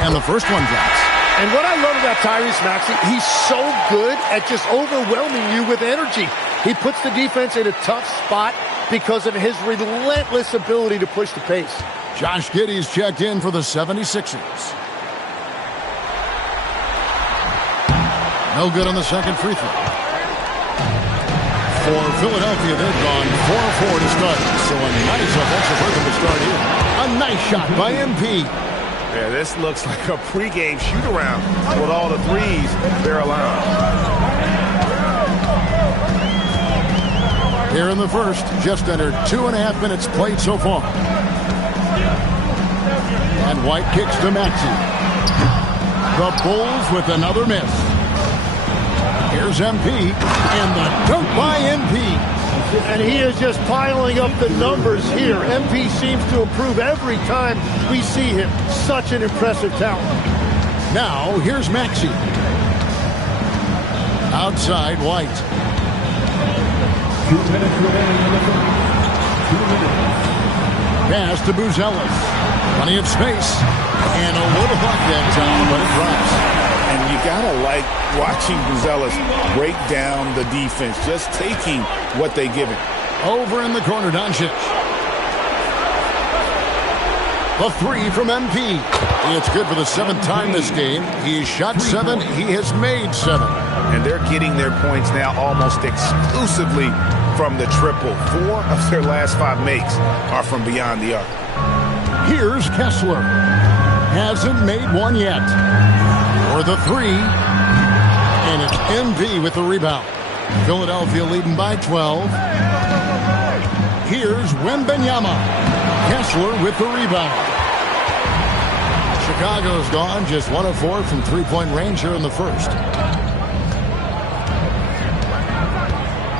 And the first one drops. And what I love about Tyrese Maxey, he's so good at just overwhelming you with energy. He puts the defense in a tough spot because of his relentless ability to push the pace. Josh Giddey's checked in for the 76ers. No good on the second free throw. For Philadelphia, they've gone 4-4 to start. So a nice offensive rhythm to start here. A nice shot by MP. Yeah, this looks like a pregame shoot-around with all the threes they're allowing. Here in the first, just under 2.5 minutes played so far. And White kicks to Maxey. The Bulls with another miss. Here's MP, and the dunk by MP. And he is just piling up the numbers here. MP seems to improve every time we see him. Such an impressive talent. Now, here's Maxey. Outside, White. 2 minutes remaining in the first. 2 minutes. Pass to Buzelis. Plenty of space. And a little luck that time, but it drops. And you got to like watching Buzelis break down the defense, just taking what they give him. Over in the corner, Doncic. The three from MP. It's good for the 7th time this game. He's shot 7. He has made 7. And they're getting their points now almost exclusively from the triple. 4 of their last 5 makes are from beyond the arc. Here's Kessler. Hasn't made one yet. For the 3. And it's MP with the rebound. Philadelphia leading by 12. Here's Wembanyama. Kessler with the rebound. Chicago's gone just 1 of 4 from three-point range here in the first.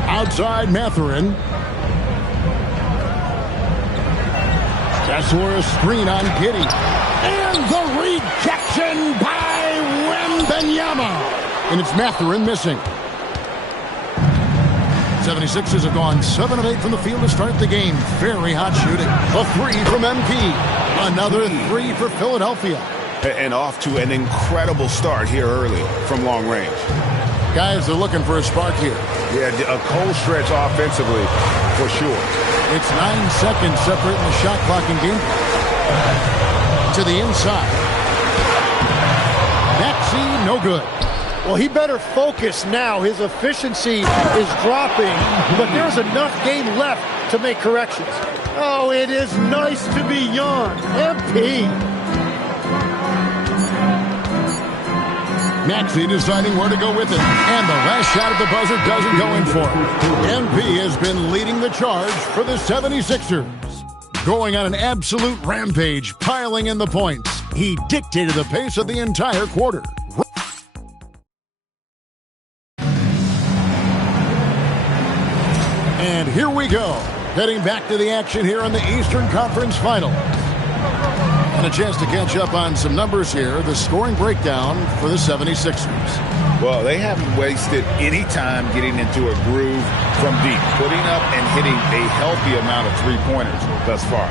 Outside Mathurin. Kessler a screen on Giddey. And the rejection by Wembanyama. And it's Mathurin missing. 76ers have gone 7 of 8 from the field to start the game. Very hot shooting. A 3 from MP. Another 3 for Philadelphia. And off to an incredible start here early from long range. Guys are looking for a spark here. Yeah, a cold stretch offensively for sure. It's 9 seconds separating the shot clock and game. To the inside. Maxey, no good. Well, he better focus now. His efficiency is dropping, but there's enough game left to make corrections. Oh, it is nice to be young. MP. Maxey deciding where to go with it. And the last shot at the buzzer doesn't go in for him. MP has been leading the charge for the 76ers. Going on an absolute rampage, piling in the points. He dictated the pace of the entire quarter. And here we go. Heading back to the action here in the Eastern Conference Final. And a chance to catch up on some numbers here. The scoring breakdown for the 76ers. Well, they haven't wasted any time getting into a groove from deep, putting up and hitting a healthy amount of three-pointers thus far.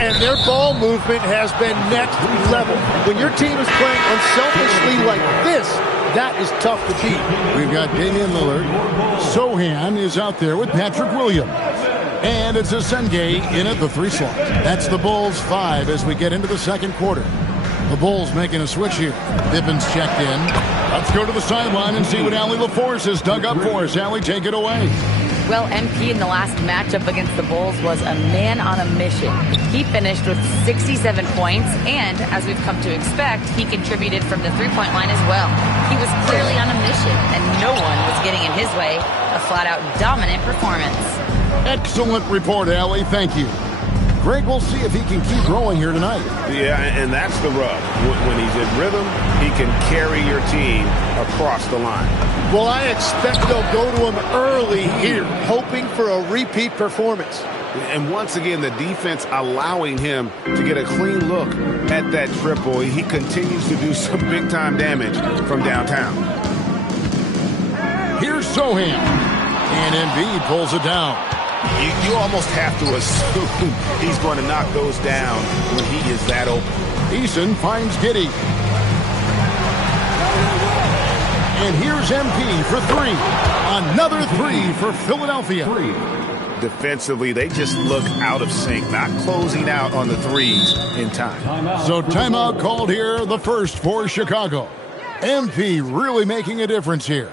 And their ball movement has been next level. When your team is playing unselfishly like this, that is tough to beat. We've got Damian Lillard. Sohan is out there with Patrick Williams. And it's Asenge in at the 3 slot. That's the Bulls 5 as we get into the second quarter. The Bulls making a switch here. Pippin's checked in. Let's go to the sideline and see what Allie LaForce has dug up for us. Allie, take it away. Well, MP in the last matchup against the Bulls was a man on a mission. He finished with 67 points, and as we've come to expect, he contributed from the three-point line as well. He was clearly on a mission, and no one was getting in his way. A flat-out dominant performance. Excellent report, Allie. Thank you. Greg, we'll see if he can keep growing here tonight. Yeah, and that's the rub. When he's in rhythm, he can carry your team across the line. Well, I expect they'll go to him early here, hoping for a repeat performance. And once again, the defense allowing him to get a clean look at that triple. He continues to do some big-time damage from downtown. Here's Sohan. And Embiid pulls it down. You almost have to assume he's going to knock those down when he is that open. Eason finds Giddey. And here's MP for 3. Another 3 for Philadelphia. Defensively, they just look out of sync, not closing out on the threes in time. So timeout called here, the first for Chicago. MP really making a difference here.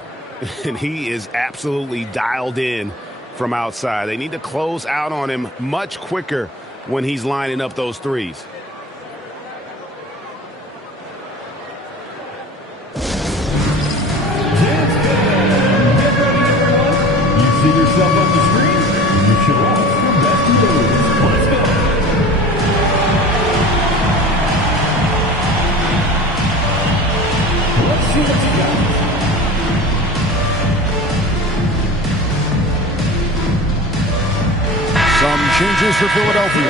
And he is absolutely dialed in from outside. They need to close out on him much quicker when he's lining up those threes. You see yourself on the screen, you show up for best of those. Let's go. Let's see what you got. Some changes for Philadelphia.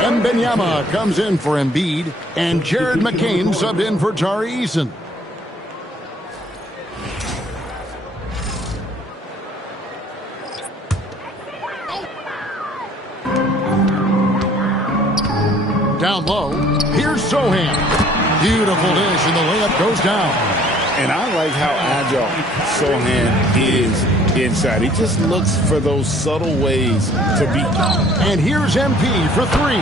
Wembanyama comes in for Embiid, and Jared McCain subbed in for Tari Eason. Down low, here's Sohan. Beautiful dish, and the layup goes down. And I like how agile Sohan is inside. He just looks for those subtle ways to beat them. And here's MP for three.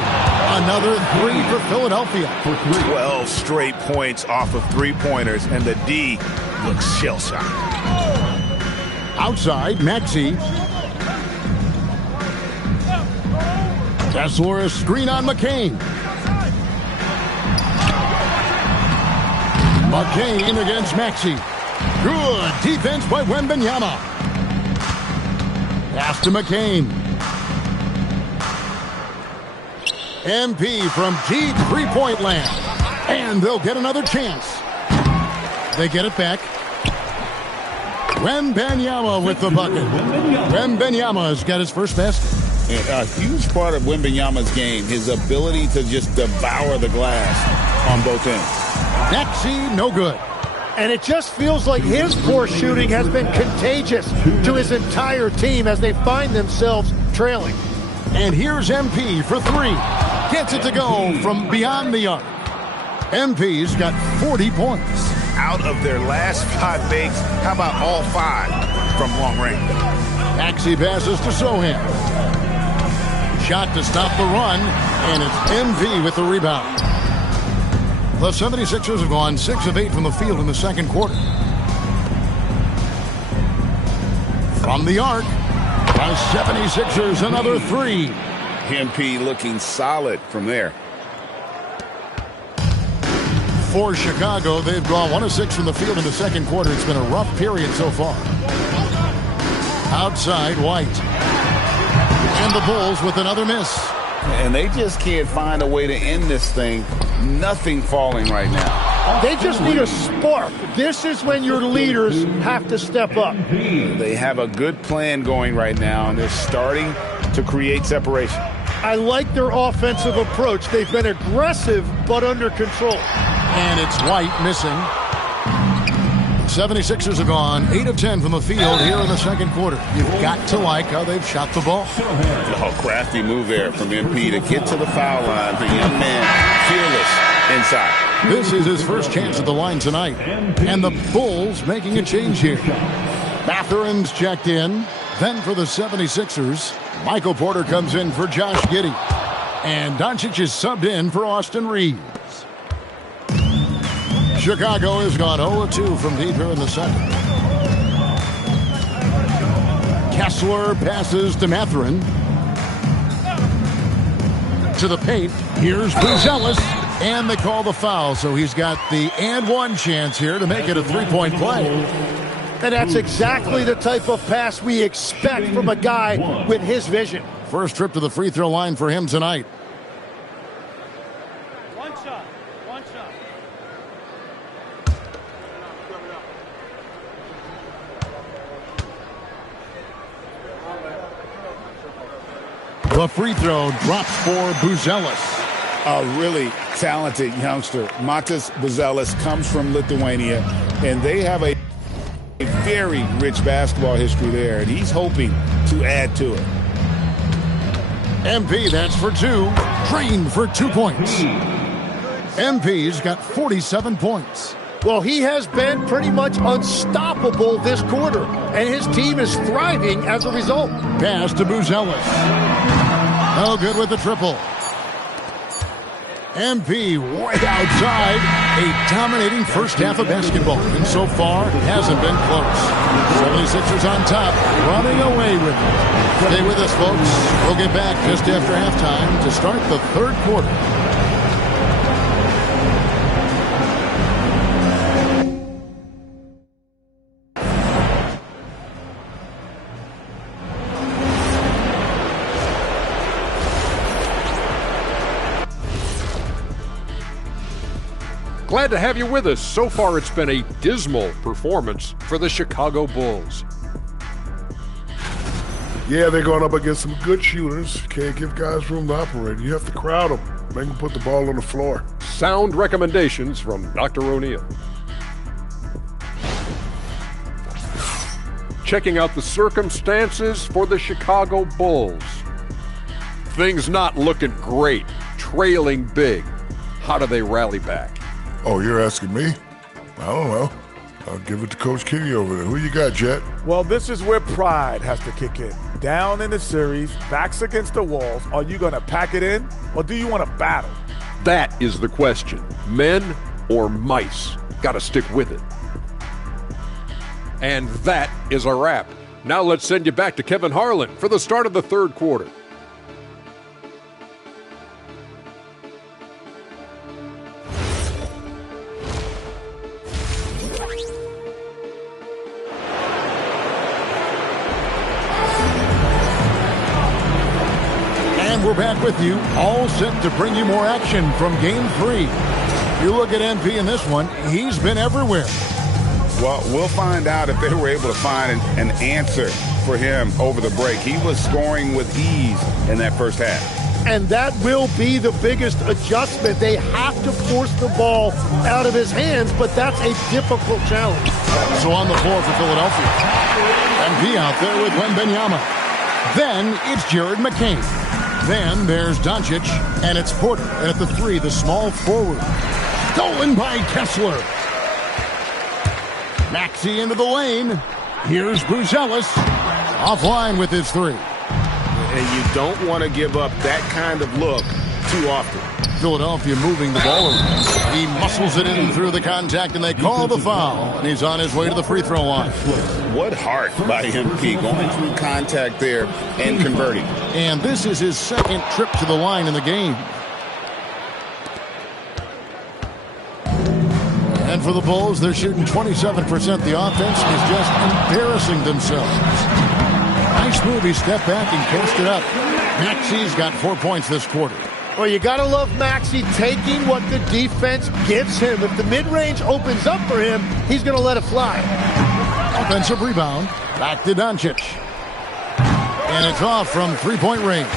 Another three for Philadelphia. 12 straight points off of three-pointers, and the D looks shell-shocked. Outside, Maxey. Kessler, a screen on McCain. McCain against Maxey. Good defense by Wembanyama. Pass to McCain. MP from deep three-point land. And they'll get another chance. They get it back. Wembanyama with the bucket. Wembanyama's got his first basket. A huge part of Wembanyama's game, his ability to just devour the glass on both ends. Maxey, no good. And it just feels like his poor shooting has been contagious to his entire team as they find themselves trailing. And here's MP for three. Gets it to go from beyond the arc. MP's got 40 points. Out of their last 5 makes, how about all 5 from long range? Maxey passes to Sohan. Shot to stop the run, and it's MV with the rebound. The 76ers have gone 6 of 8 from the field in the second quarter. From the arc, the 76ers another three. MP looking solid from there. For Chicago, they've gone 1 of 6 from the field in the second quarter. It's been a rough period so far. Outside, White. And the Bulls with another miss. And they just can't find a way to end this thing. Nothing falling right now. They just need a spark. This is when your leaders have to step up. They have a good plan going right now, and they're starting to create separation. I like their offensive approach. They've been aggressive, but under control. And it's White missing. 76ers have gone 8 of 10 from the field here in the second quarter. You've got to like how they've shot the ball. Oh, crafty move there from MP to get to the foul line. The young man, fearless inside. This is his first chance at the line tonight. And the Bulls making a change here. Mathurin's checked in. Then for the 76ers, Michael Porter comes in for Josh Giddey. And Doncic is subbed in for Austin Reeves. Chicago has gone 0-2 from deep here in the second. Kessler passes to Mathurin. To the paint. Here's Buzelis. And they call the foul, so he's got the and one chance here to make it a three-point play. And that's exactly the type of pass we expect from a guy with his vision. First trip to the free throw line for him tonight. One shot. The free throw drops for Buzelis. A really talented youngster. Matas Buzelis comes from Lithuania, and they have a very rich basketball history there, and he's hoping to add to it. MP, that's for 2. Drained for 2 points. MP's got 47 points. Well, he has been pretty much unstoppable this quarter, and his team is thriving as a result. Pass to Buzelis. No good with the triple. MP way outside. A dominating first half of basketball. And so far, it hasn't been close. 76ers on top, running away with it. Stay with us, folks. We'll get back just after halftime to start the third quarter. Glad to have you with us. So far, it's been a dismal performance for the Chicago Bulls. Yeah, they're going up against some good shooters. Can't give guys room to operate. You have to crowd them. Make them put the ball on the floor. Sound recommendations from Dr. O'Neill. Checking out the circumstances for the Chicago Bulls. Things not looking great. Trailing big. How do they rally back? Oh, you're asking me? I don't know. I'll give it to Coach Kenny over there. Who you got, Jet? Well, this is where pride has to kick in. Down in the series, backs against the walls. Are you going to pack it in, or do you want to battle? That is the question. Men or mice? Got to stick with it. And that is a wrap. Now let's send you back to Kevin Harlan for the start of the third quarter. And we're back with you, all set to bring you more action from Game 3. You look at MP in this one, he's been everywhere. Well, we'll find out if they were able to find an answer for him over the break. He was scoring with ease in that first half. And that will be the biggest adjustment. They have to force the ball out of his hands, but that's a difficult challenge. So on the floor for Philadelphia. MP out there with Wembanyama. Then it's Jared McCain. Then there's Doncic, and it's Porter. And at the 3, the small forward. Stolen by Kessler. Maxey into the lane. Here's Bruzelis. Offline with his 3. And you don't want to give up that kind of look too often. Philadelphia moving the ball around. He muscles it in through the contact, and they call the foul. And he's on his way to the free throw line. What heart by MP going through contact there and converting. And this is his second trip to the line in the game. And for the Bulls, they're shooting 27%. The offense is just embarrassing themselves. Nice move. He stepped back and cashed it up. Maxey's got 4 points this quarter. Well, you got to love Maxey taking what the defense gives him. If the mid-range opens up for him, he's going to let it fly. Offensive rebound. Back to Doncic. And it's off from three-point range.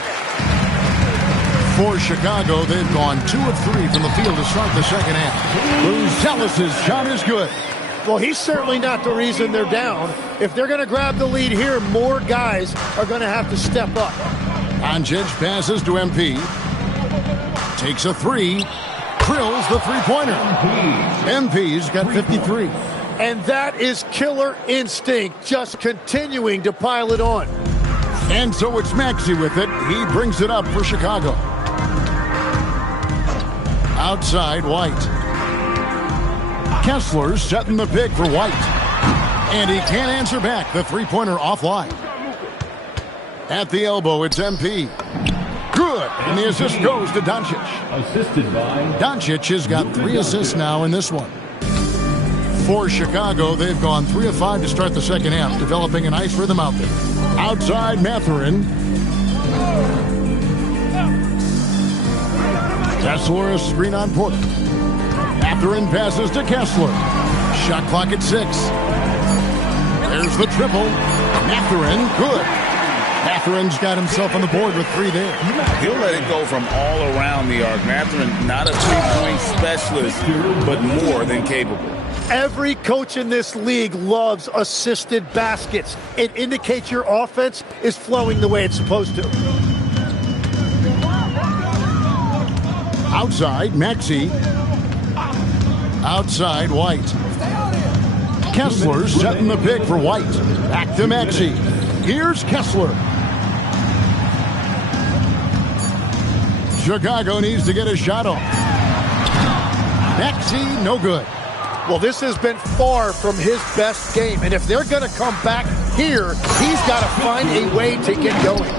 For Chicago, they've gone 2 of 3 from the field to start the second half. Bruzelis' shot is good. Well, he's certainly not the reason they're down. If they're going to grab the lead here, more guys are going to have to step up. Doncic passes to MP. Takes a 3. Drills the three-pointer. MP's got 53. And that is killer instinct, just continuing to pile it on. And so it's Maxey with it. He brings it up for Chicago. Outside, White. Kessler setting the pick for White. And he can't answer back. The three-pointer offline. At the elbow, it's MP. Good. And the assist goes to Doncic. Assisted by Doncic has got 3 assists now in this one. For Chicago, they've gone 3 of 5 to start the second half, developing a nice rhythm out there. Outside, Mathurin. Kessler, a screen on Porter. Mathurin passes to Kessler. Shot clock at 6. There's the triple. Mathurin, good. Mathurin's got himself on the board with 3 there. He'll let it go from all around the arc. Mathurin, not a three-point specialist, but more than capable. Every coach in this league loves assisted baskets. It indicates your offense is flowing the way it's supposed to. Outside, Maxey. Outside, White. Kessler setting the pick for White. Back to Maxey. Here's Kessler. Chicago needs to get a shot off. Maxey, no good. Well, this has been far from his best game. And if they're going to come back here, he's got to find a way to get going.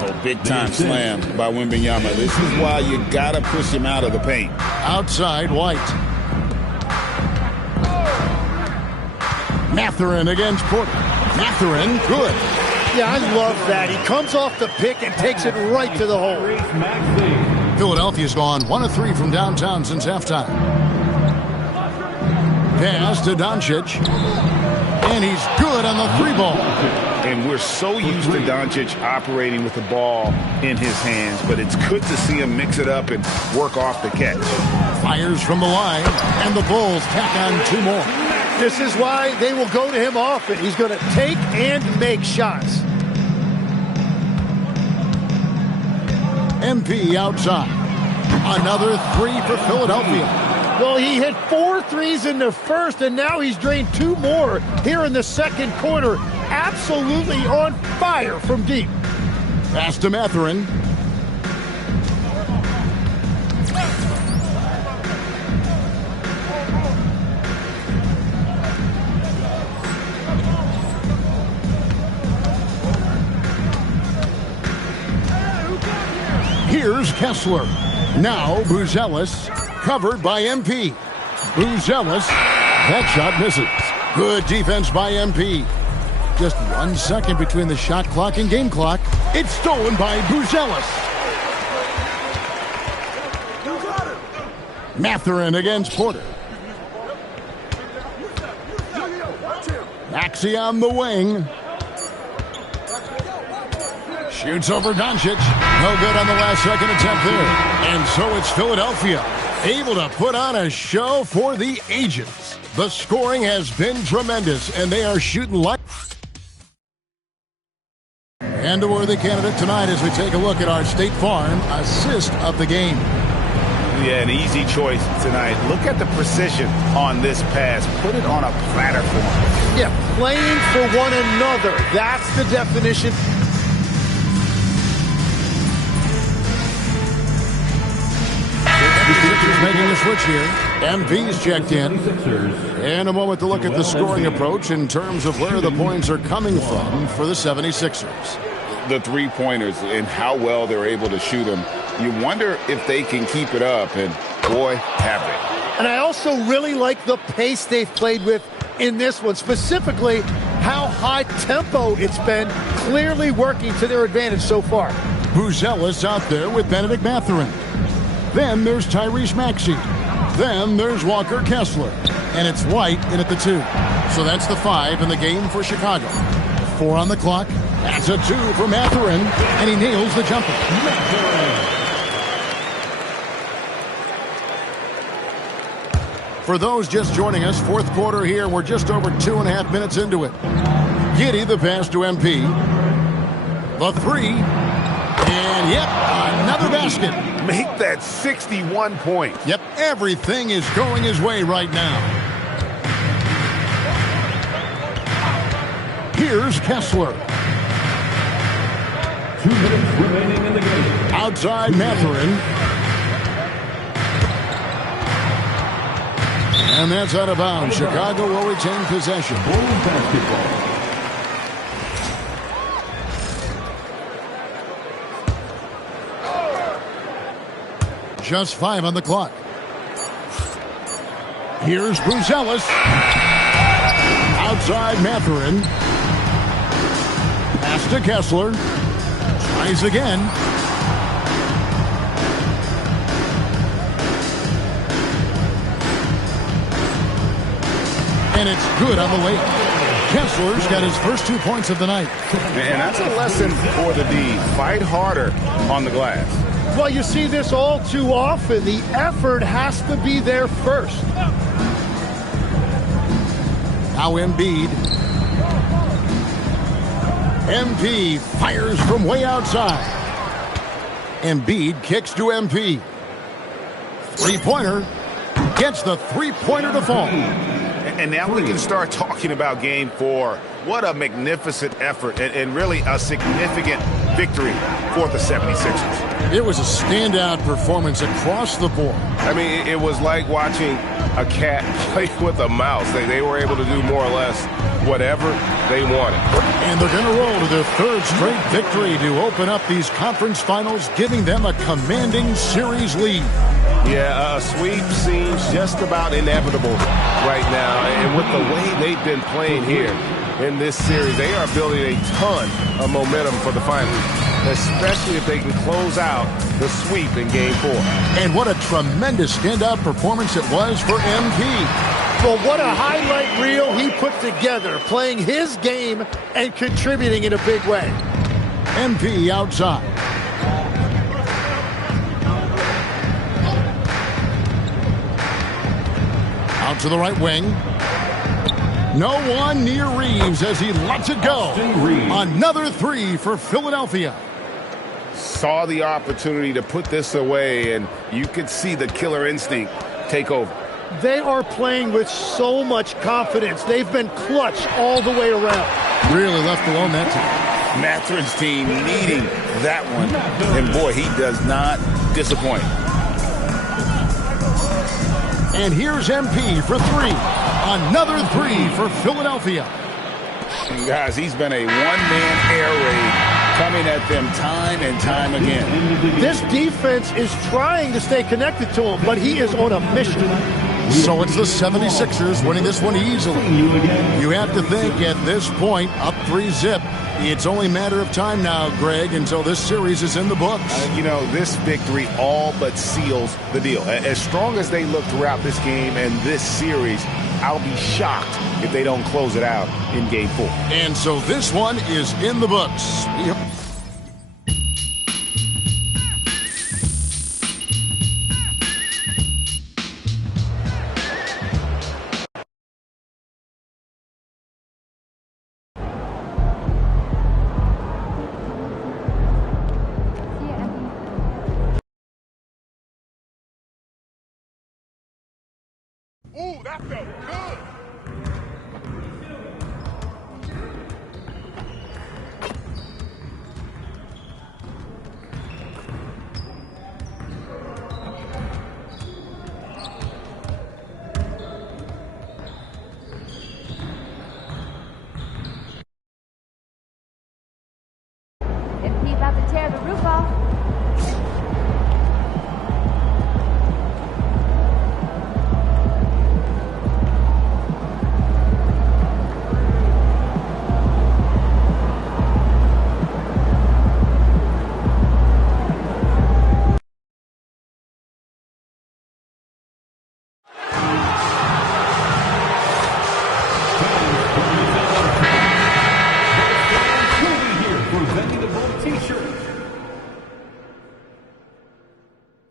Oh, big-time slam by Wembanyama. This is why you got to push him out of the paint. Outside, White. Mathurin against Porter. Mathurin, good. Yeah, I love that. He comes off the pick and takes it right to the hole. Philadelphia's gone 1 of 3 from downtown since halftime. Pass to Doncic. And he's good on the 3-ball. And we're so used to Doncic operating with the ball in his hands, but it's good to see him mix it up and work off the catch. Fires from the line, and the Bulls tack on 2 more. This is why they will go to him often. He's going to take and make shots. MP outside. Another 3 for Philadelphia. Well, he hit 4 threes in the first, and now he's drained 2 more here in the second quarter. Absolutely on fire from deep. Pass to Mathurin. Here's Kessler. Now Buzelis, covered by MP. Buzelis, that shot misses. Good defense by MP. Just 1 second between the shot clock and game clock. It's stolen by Buzelis. Mathurin against Porter. Maxey on the wing. Shoots over Doncic. No good on the last second attempt there. And so it's Philadelphia, able to put on a show for the ages. The scoring has been tremendous, and they are shooting like... And a worthy candidate tonight as we take a look at our State Farm assist of the game. Yeah, an easy choice tonight. Look at the precision on this pass. Put it on a platter for him. Yeah, playing for one another. That's the definition. Making the switch here. MV's checked in. And a moment to look at the scoring approach in terms of where the points are coming from for the 76ers. The three-pointers and how well they're able to shoot them. You wonder if they can keep it up, and boy, have they. And I also really like the pace they've played with in this one, specifically how high tempo it's been, clearly working to their advantage so far. Buzelis out there with Benedict Mathurin. Then there's Tyrese Maxey. Then there's Walker Kessler. And it's White in at the 2. So that's the 5 in the game for Chicago. 4 on the clock. That's a 2 for Mathurin. And he nails the jumper. For those just joining us, fourth quarter here. We're just over 2.5 minutes into it. Giddey the pass to MP. The 3. And yep, another basket. Make that 61 points. Yep, everything is going his way right now. Here's Kessler. 2 minutes remaining in the game. Outside Mathurin. And that's out of bounds. Chicago will retain possession. Bulls basketball. Just 5 on the clock. Here's Buzelis. Outside Mathurin. Pass to Kessler. Tries again. And it's good on the late. Kessler's got his first 2 points of the night. And that's a lesson for the D. Fight harder on the glass. Well, you see this all too often. The effort has to be there first. Now Embiid. MP fires from way outside. Embiid kicks to MP. Three-pointer. Gets the three-pointer to fall. And now we can start talking about game 4. What a magnificent effort and really a significant victory for the 76ers. It was a standout performance across the board. I mean, it was like watching a cat play with a mouse. They were able to do more or less whatever they wanted. And they're going to roll to their 3rd straight victory to open up these conference finals, giving them a commanding series lead. Yeah, a sweep seems just about inevitable right now. And with the way they've been playing here in this series, they are building a ton of momentum for the finals, especially if they can close out the sweep in Game 4. And what a tremendous standout performance it was for MP. Well, what a highlight reel he put together, playing his game and contributing in a big way. MP outside. Out to the right wing. No one near Reeves as he lets it go. Another 3 for Philadelphia. Saw the opportunity to put this away, and you could see the killer instinct take over. They are playing with so much confidence. They've been clutch all the way around. Really left alone that time. Matherin's team needing that one. And boy, he does not disappoint. And here's MP for three. Another three for Philadelphia. And guys, he's been a one-man air raid coming at them time and time again. This defense is trying to stay connected to him, but he is on a mission. So it's the 76ers winning this one easily. You have to think at this point, up 3-zip. It's only a matter of time now, Greg, until this series is in the books. You know, this victory all but seals the deal. As strong as they look throughout this game and this series, I'll be shocked if they don't close it out in Game 4. And so this one is in the books. Ooh, that felt good. MP about to tear the roof off.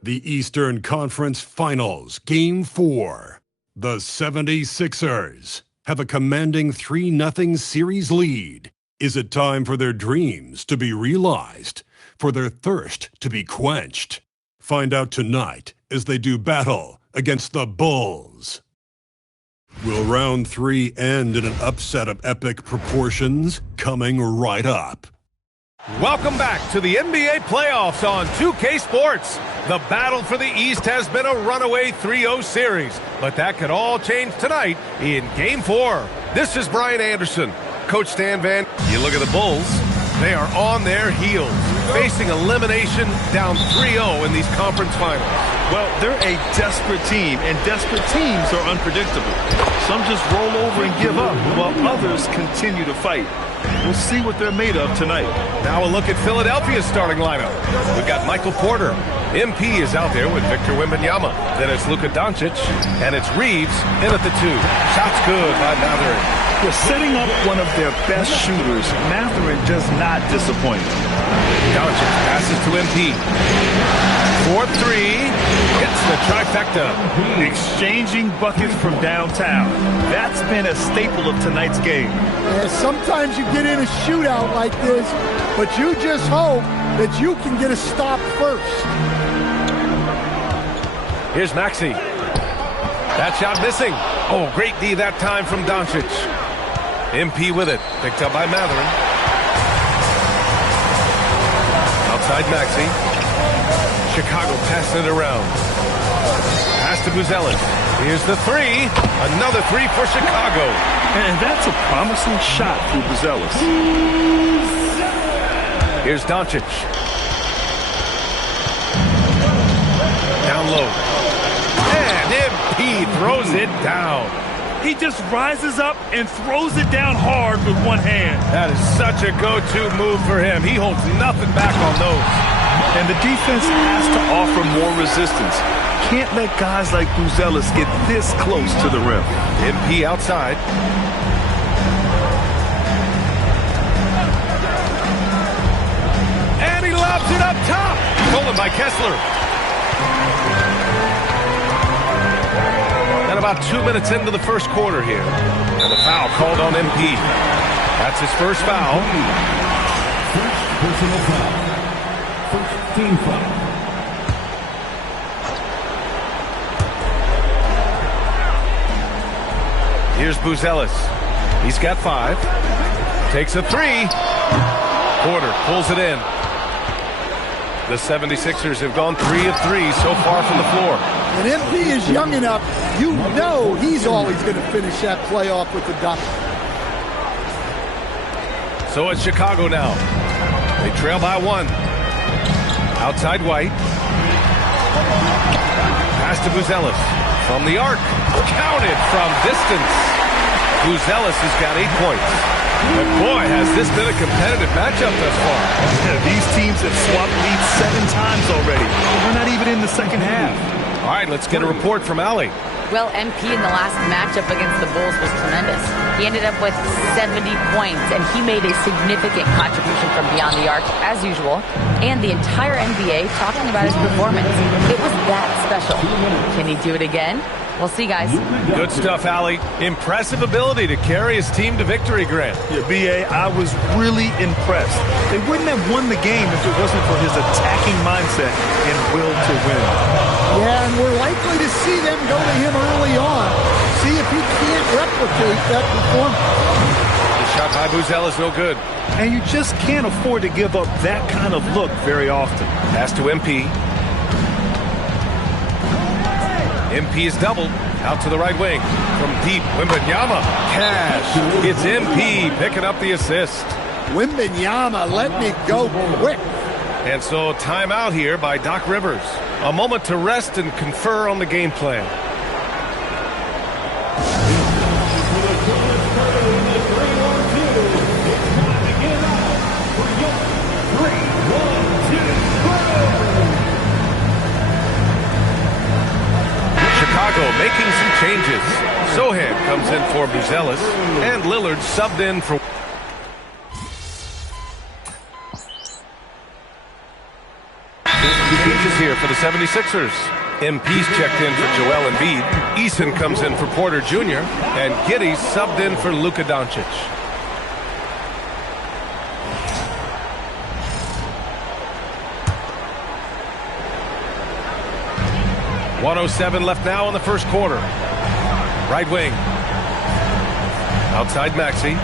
The Eastern Conference Finals, Game 4. The 76ers have a commanding 3-0 series lead. Is it time for their dreams to be realized, for their thirst to be quenched? Find out tonight as they do battle against the Bulls. Will round 3 end in an upset of epic proportions? Coming right up. Welcome back to the NBA playoffs on 2K Sports. The battle for the East has been a runaway 3-0 series, but that could all change tonight in Game 4. This is Brian Anderson. Coach Stan Van, you look at the Bulls, they are on their heels, facing elimination down 3-0 in these conference finals. Well, they're a desperate team, and desperate teams are unpredictable. Some just roll over and give up, while others continue to fight. We'll see what they're made of tonight. Now a look at Philadelphia's starting lineup. We've got Michael Porter. MP is out there with Victor Wembanyama. Then it's Luka Doncic, and it's Reeves in at the 2. Shots good by Matherin. They're setting up one of their best shooters. Matherin does not disappoint. Doncic passes to MP. 4-3. Hits the trifecta. Exchanging buckets from downtown. That's been a staple of tonight's game. Yeah, sometimes you get in a shootout like this, but you just hope that you can get a stop first. Here's Maxey. That shot missing. Oh, great D that time from Doncic. MP with it. Picked up by Matherin. Outside Maxey. Chicago passing it around. Pass to Buzelis. Here's the 3. Another 3 for Chicago. And that's a promising shot for Buzelis. Here's Doncic. Down low. And MP throws it down. He just rises up and throws it down hard with one hand. That is such a go-to move for him. He holds nothing back on those. And the defense has to offer more resistance. Can't let guys like Buzelis get this close to the rim. MP outside. And he lobs it up top. Stolen by Kessler. And about 2 minutes into the first quarter here. And the foul called on MP. That's his first foul. First personal foul. First team foul. Here's Buzelis. He's got 5. Takes a 3. Porter pulls it in. The 76ers have gone 3 of 3 so far from the floor. And MP is young enough, you know he's always going to finish that playoff with the dunk. So it's Chicago now. They trail by 1. Outside White. Pass to Buzelis. From the arc. Counted from distance. Buzelis has got 8 points. But boy, has this been a competitive matchup thus far. Yeah, these teams have swapped leads 7 times already. We're not even in the second half. All right, let's get a report from Allie. Well, MP in the last matchup against the Bulls was tremendous. He ended up with 70 points, and he made a significant contribution from beyond the arc, as usual, and the entire NBA talking about his performance. It was that special. Can he do it again? We'll see, guys. Good stuff, Allie. Impressive ability to carry his team to victory, Grant. Yeah, B.A., I was really impressed. They wouldn't have won the game if it wasn't for his attacking mindset and will to win. Yeah, and we're likely to see them go to him early on. See if he can't replicate that performance. The shot by Buzelis no good. And you just can't afford to give up that kind of look very often. Pass to MP. MP is doubled. Out to the right wing. From deep, Wembanyama. Cash. It's MP picking up the assist. Wembanyama letting it go quick. And so timeout here by Doc Rivers. A moment to rest and confer on the game plan. Chicago making some changes. Sohan comes in for Buzelis, and Lillard subbed in for... Changes here for the 76ers. MP's checked in for Joel Embiid. Eason comes in for Porter Jr. And Giddey subbed in for Luka Doncic. .107 left now in the first quarter. Right wing. Outside Maxey.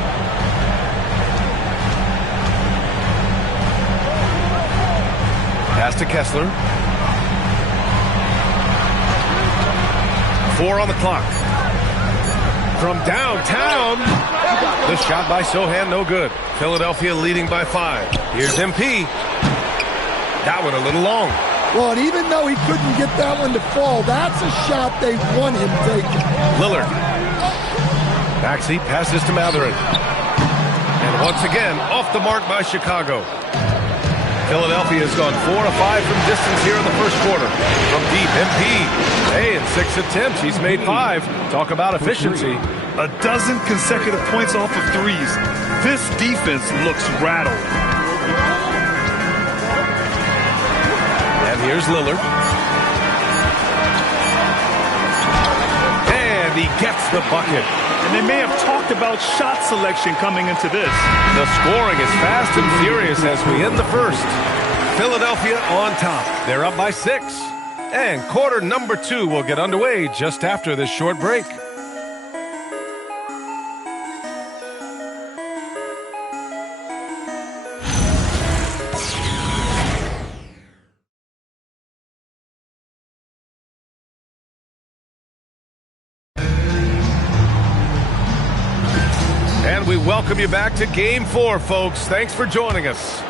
Pass to Kessler. 4 on the clock. From downtown. The shot by Sohan, no good. Philadelphia leading by 5. Here's MP. That one a little long. Well, and even though he couldn't get that one to fall, that's a shot they want him taking. Lillard. Maxey passes to Matherin. And once again, off the mark by Chicago. Philadelphia has gone 4 of 5 from distance here in the first quarter. From deep, MP. Hey, in 6 attempts, he's made 5. Talk about efficiency. A dozen consecutive points off of threes. This defense looks rattled. And here's Lillard. And he gets the bucket. And they may have talked about shot selection coming into this. The scoring is fast and furious as we end the first. Philadelphia on top. They're up by 6. And quarter number 2 will get underway just after this short break. And we welcome you back to Game 4, folks. Thanks for joining us.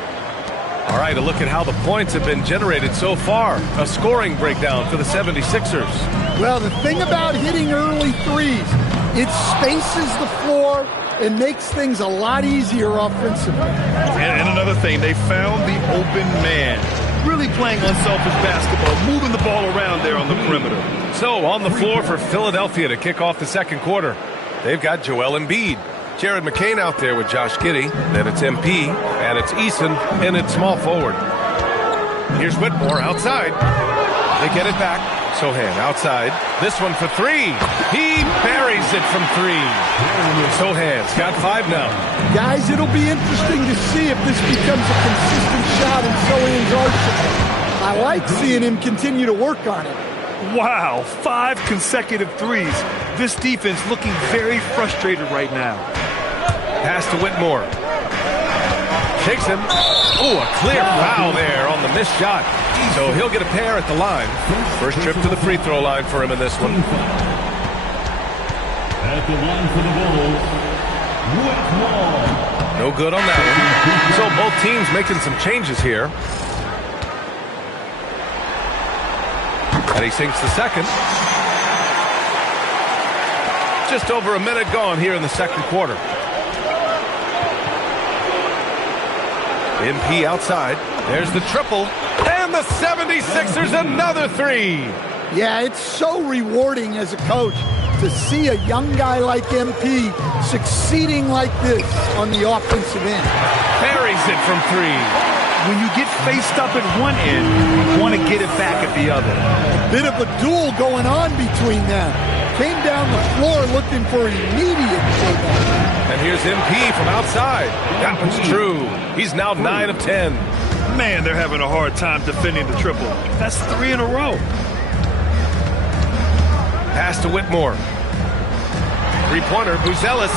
All right, a look at how the points have been generated so far. A scoring breakdown for the 76ers. Well, the thing about hitting early threes, it spaces the floor and makes things a lot easier offensively. And another thing, they found the open man. Really playing unselfish basketball, moving the ball around there on the perimeter. So on the floor for Philadelphia to kick off the second quarter, they've got Joel Embiid. Jared McCain out there with Josh Giddey. Then it's MP, and it's Eason, and it's small forward. Here's Whitmore outside. They get it back. Sohan outside. This one for 3. He buries it from 3. Sohan's got 5 now. Guys, it'll be interesting to see if this becomes a consistent shot in Sohan's arsenal. I like seeing him continue to work on it. Wow, 5 consecutive threes. This defense looking very frustrated right now. Pass to Whitmore. Takes him. Oh, a clear foul there on the missed shot. So he'll get a pair at the line. First trip to the free throw line for him in this one. At the line for the Bulls, Whitmore. No good on that one. So both teams making some changes here. And he sinks the second. Just over a minute gone here in the second quarter. MP outside. There's the triple. And the 76ers another three. Yeah, it's so rewarding as a coach to see a young guy like MP succeeding like this on the offensive end. Buries it from three. When you get faced up at one end, you want to get it back at the other. A bit of a duel going on between them. Came down the floor looking for immediate payback. And here's MP from outside. That one's true. He's now 9 of 10. Man, they're having a hard time defending the triple. That's 3 in a row. Pass to Whitmore. Three-pointer, Buzelis.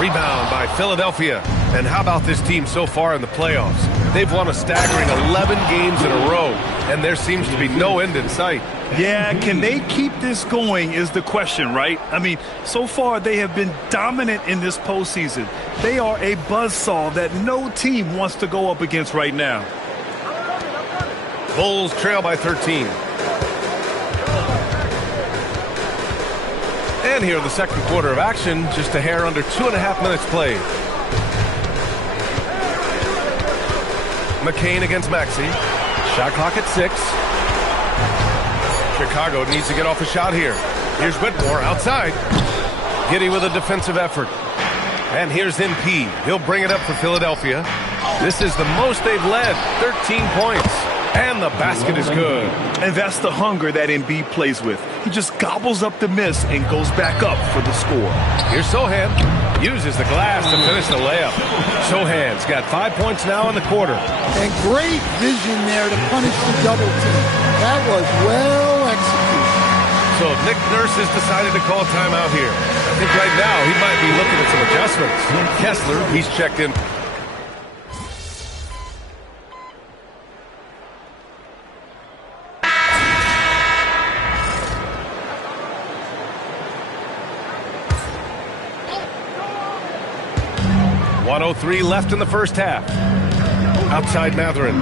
Rebound by Philadelphia. And how about this team so far in the playoffs? They've won a staggering 11 games in a row, and there seems to be no end in sight. Yeah, can they keep this going is the question, right? I mean, so far they have been dominant in this postseason. They are a buzzsaw that no team wants to go up against right now. Bulls trail by 13. And here in the second quarter of action, just a hair under 2.5 minutes played. McCain against Maxey. Shot clock at 6. Chicago needs to get off a shot here. Here's Whitmore outside. Giddy with a defensive effort. And here's MP. He'll bring it up for Philadelphia. This is the most they've led, 13 points. And the basket is good. And that's the hunger that Embiid plays with. He just gobbles up the miss and goes back up for the score. Here's Sohan. Uses the glass to finish the layup. Sohan's got 5 points now in the quarter. And great vision there to punish the double team. That was well executed. So Nick Nurse has decided to call timeout here. I think right now he might be looking at some adjustments. Kessler, he's checked in. .103 left in the first half. Outside Mathurin.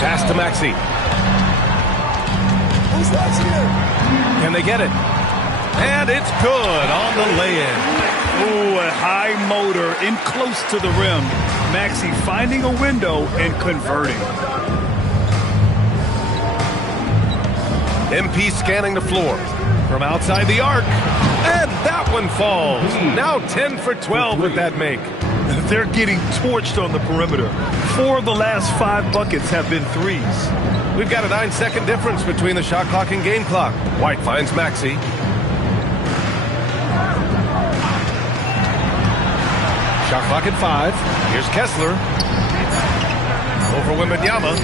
Pass to Maxey. Can they get it? And it's good on the lay-in. Ooh, a high motor in close to the rim. Maxey finding a window and converting. MP scanning the floor. From outside the arc. And that one falls. Now 10 for 12 with that make. They're getting torched on the perimeter. 4 of the last 5 buckets have been threes. We've got a 9-second difference between the shot clock and game clock. White finds Maxey. Shot clock at 5. Here's Kessler. Over Wembanyama.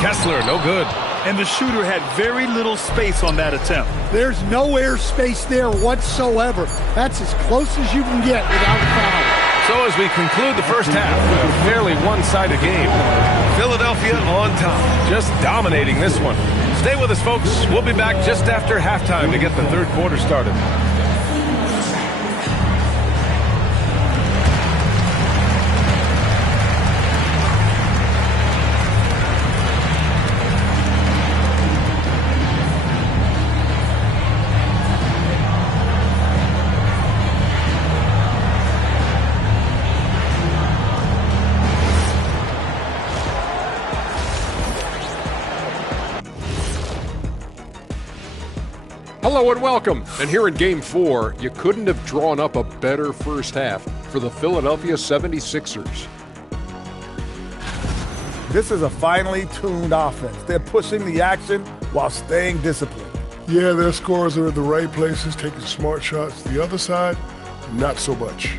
Kessler, no good. And the shooter had very little space on that attempt. There's no air space there whatsoever. That's as close as you can get without foul. So as we conclude the first half, a fairly one-sided game. Philadelphia on top, just dominating this one. Stay with us, folks. We'll be back just after halftime to get the third quarter started. Hello and welcome. And here in Game 4, you couldn't have drawn up a better first half for the Philadelphia 76ers. This is a finely tuned offense. They're pushing the action while staying disciplined. Yeah, their scores are in the right places, taking smart shots. The other side, not so much.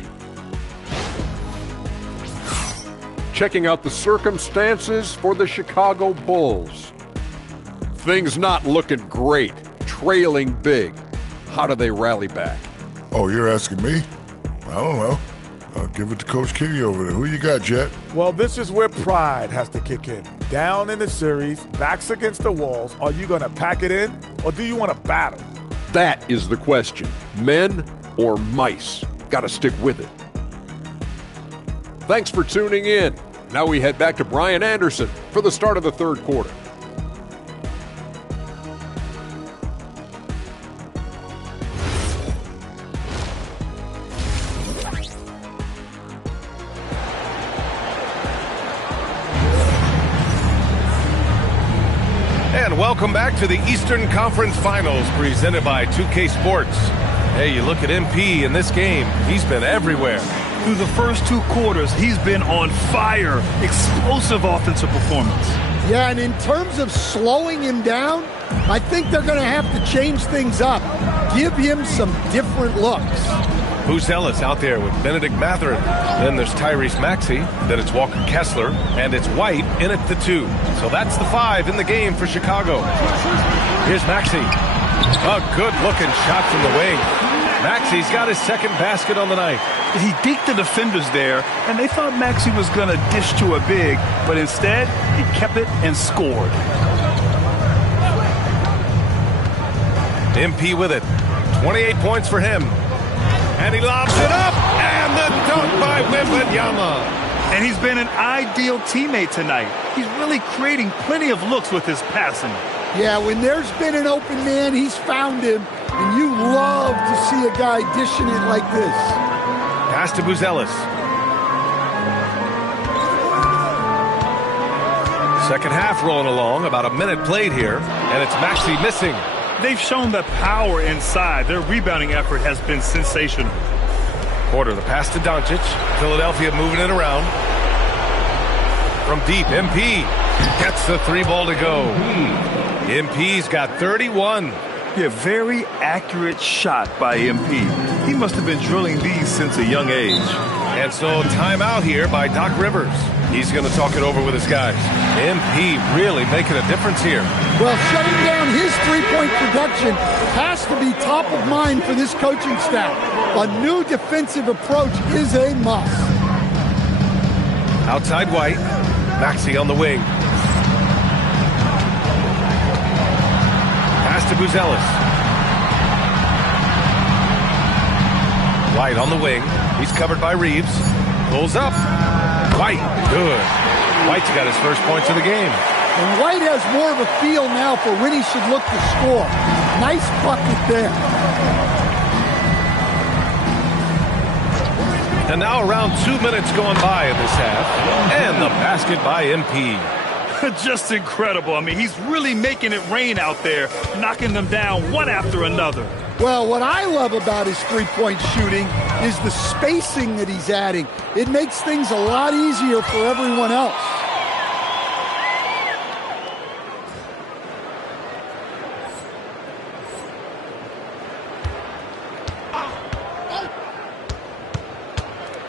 checking out the circumstances for the Chicago Bulls. Things not looking great, trailing big. How do they rally back? Oh, you're asking me? I don't know. I'll give it to Coach Kitty over there. Who you got, Jet? Well, this is where pride has to kick in. Down in the series, backs against the walls. Are you going to pack it in, or do you want to battle? That is the question. Men or mice? Got to stick with it. Thanks for tuning in. Now we head back to Brian Anderson for the start of the third quarter. And welcome back to the Eastern Conference Finals presented by 2K Sports. Hey, you look at MP in this game, he's been everywhere. Through the first two quarters, he's been on fire. Explosive offensive performance. Yeah, and in terms of slowing him down, I think they're going to have to change things up. Give him some different looks. Buzelis out there with Benedict Mathurin. Then there's Tyrese Maxey. Then it's Walker Kessler. And it's White in at the 2. So that's the 5 in the game for Chicago. Here's Maxey. A good-looking shot from the wing. Maxey's got his second basket on the night. He deked the defenders there, and they thought Maxey was going to dish to a big, but instead, he kept it and scored. MP with it. 28 points for him. And he lobs it up, and the dunk by Wembanyama. And he's been an ideal teammate tonight. He's really creating plenty of looks with his passing. Yeah, when there's been an open man, he's found him, and you love to see a guy dishing it like this. Pass to Buzelis. Second half rolling along, about a minute played here, and it's Maxey missing. They've shown the power inside. Their rebounding effort has been sensational. Porter, the pass to Doncic. Philadelphia moving it around. From deep, MP gets the 3-ball to go. MP's got 31. Yeah, very accurate shot by MP. He must have been drilling these since a young age. And so timeout here by Doc Rivers. He's going to talk it over with his guys. MP really making a difference here. Well, shutting down his three-point production has to be top of mind for this coaching staff. A new defensive approach is a must. Outside White. Maxey on the wing. Pass to Buzelis. White on the wing. He's covered by Reeves. Pulls up. White, good. White's got his first points of the game. And White has more of a feel now for when he should look to score. Nice bucket there. And now around 2 minutes going by in this half. And the basket by MP. Just incredible. I mean, he's really making it rain out there, knocking them down one after another. Well, what I love about his three-point shooting is the spacing that he's adding. It makes things a lot easier for everyone else.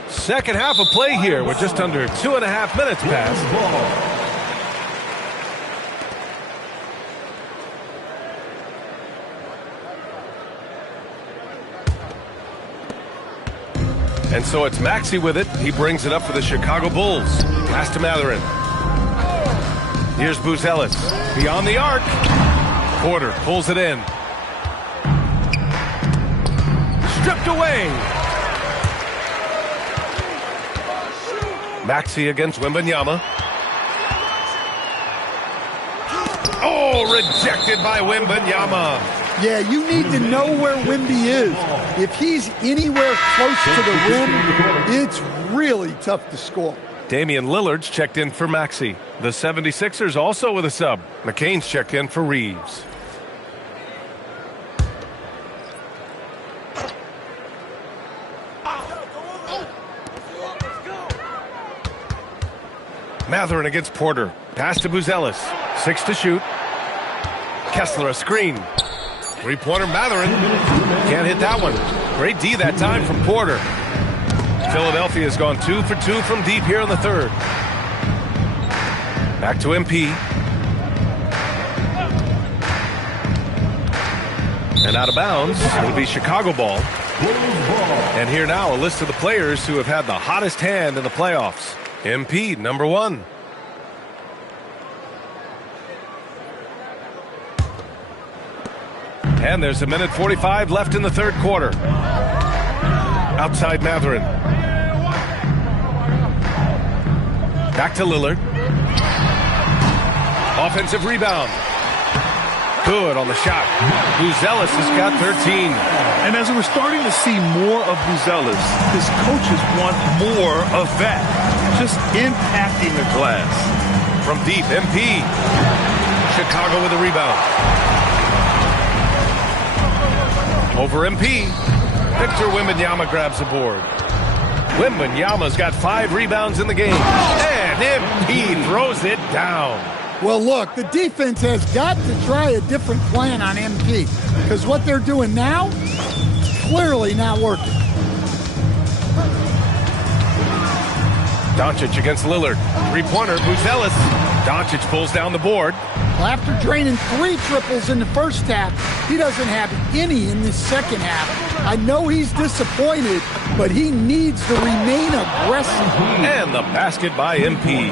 Second half of play here with just under 2.5 minutes passed. And so it's Maxey with it. He brings it up for the Chicago Bulls. Pass to Mathurin. Here's Buzelis. Beyond the arc. Porter pulls it in. Stripped away. Maxey against Wembanyama. Oh, rejected by Wembanyama. Yeah, you need to know where Wemby is. If he's anywhere close to the rim, it's really tough to score. Damian Lillard's checked in for Maxey. The 76ers also with a sub. McCain's checked in for Reeves. Mathurin against Porter. Pass to Buzelis. 6 to shoot. Kessler a screen. Three-pointer Mathurin. Can't hit that one. Great D that time from Porter. Philadelphia has gone 2 for 2 from deep here in the third. Back to MP. And out of bounds, it'll be Chicago ball. And here now, a list of the players who have had the hottest hand in the playoffs. MP, number 1. And there's a minute 45 left in the third quarter. Outside Matherin. Back to Lillard. Offensive rebound. Good on the shot. Buzelis has got 13. And as we're starting to see more of Buzelis, his coaches want more of that. Just impacting the glass. From deep, MP. Chicago with a rebound. Over MP. Victor Wembanyama grabs the board. Wembanyama's got 5 rebounds in the game. And MP throws it down. Well, look, the defense has got to try a different plan on MP because what they're doing now is clearly not working. Doncic against Lillard. 3-pointer, Buzelis. Doncic pulls down the board. Well, after draining 3 triples in the first half, he doesn't have any in this second half. I know he's disappointed, but he needs to remain aggressive. And the basket by MP.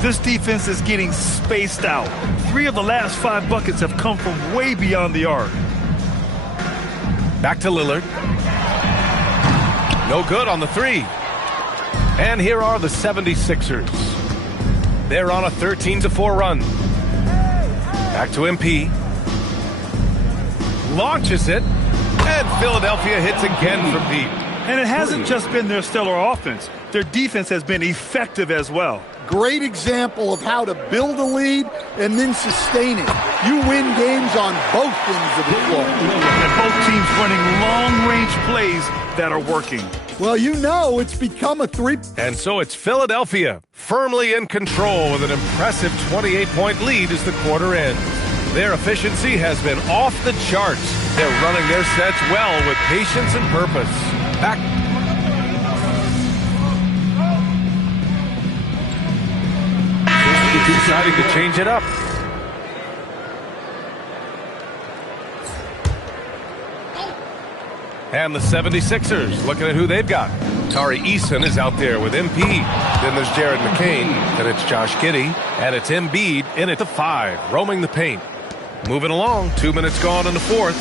This defense is getting spaced out. 3 of the last 5 buckets have come from way beyond the arc. Back to Lillard. No good on the 3. And here are the 76ers. They're on a 13-4 run. Back to MP. Launches it. And Philadelphia hits again from deep. And it hasn't just been their stellar offense. Their defense has been effective as well. Great example of how to build a lead and then sustain it. You win games on both ends of the floor. And both teams running long-range plays that are working. Well, you know it's become a 3. And so it's Philadelphia firmly in control with an impressive 28-point lead as the quarter ends. Their efficiency has been off the charts. They're running their sets well with patience and purpose. Back. Deciding to change it up. And the 76ers looking at who they've got. Tari Eason is out there with MP. Then there's Jared McCain. Then it's Josh Giddey. And it's Embiid in at the 5, roaming the paint. Moving along, 2 minutes gone in the fourth.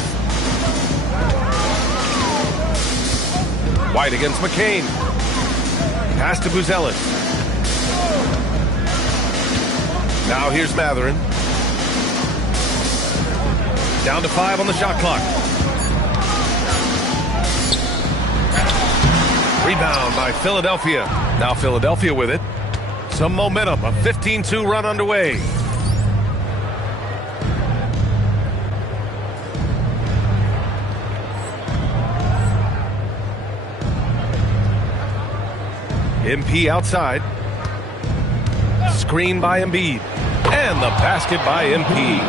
White against McCain. Pass to Buzelis. Now here's Matherin. Down to 5 on the shot clock. Rebound by Philadelphia. Now Philadelphia with it. Some momentum. A 15-2 run underway. MP outside. Screen by Embiid. And the basket by MP.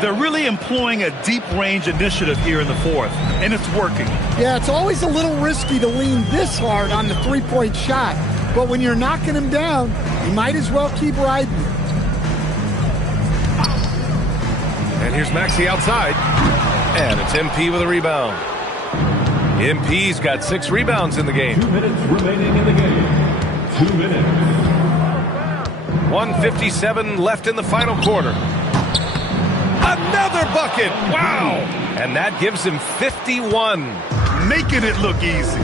They're really employing a deep-range initiative here in the fourth, and it's working. Yeah, it's always a little risky to lean this hard on the 3-point shot. But when you're knocking him down, you might as well keep riding. And here's Maxey outside. And it's MP with a rebound. MP's got 6 rebounds in the game. 2 minutes remaining in the game. 2 minutes. 1:57 left in the final quarter. Another bucket! Wow! And that gives him 51. Making it look easy.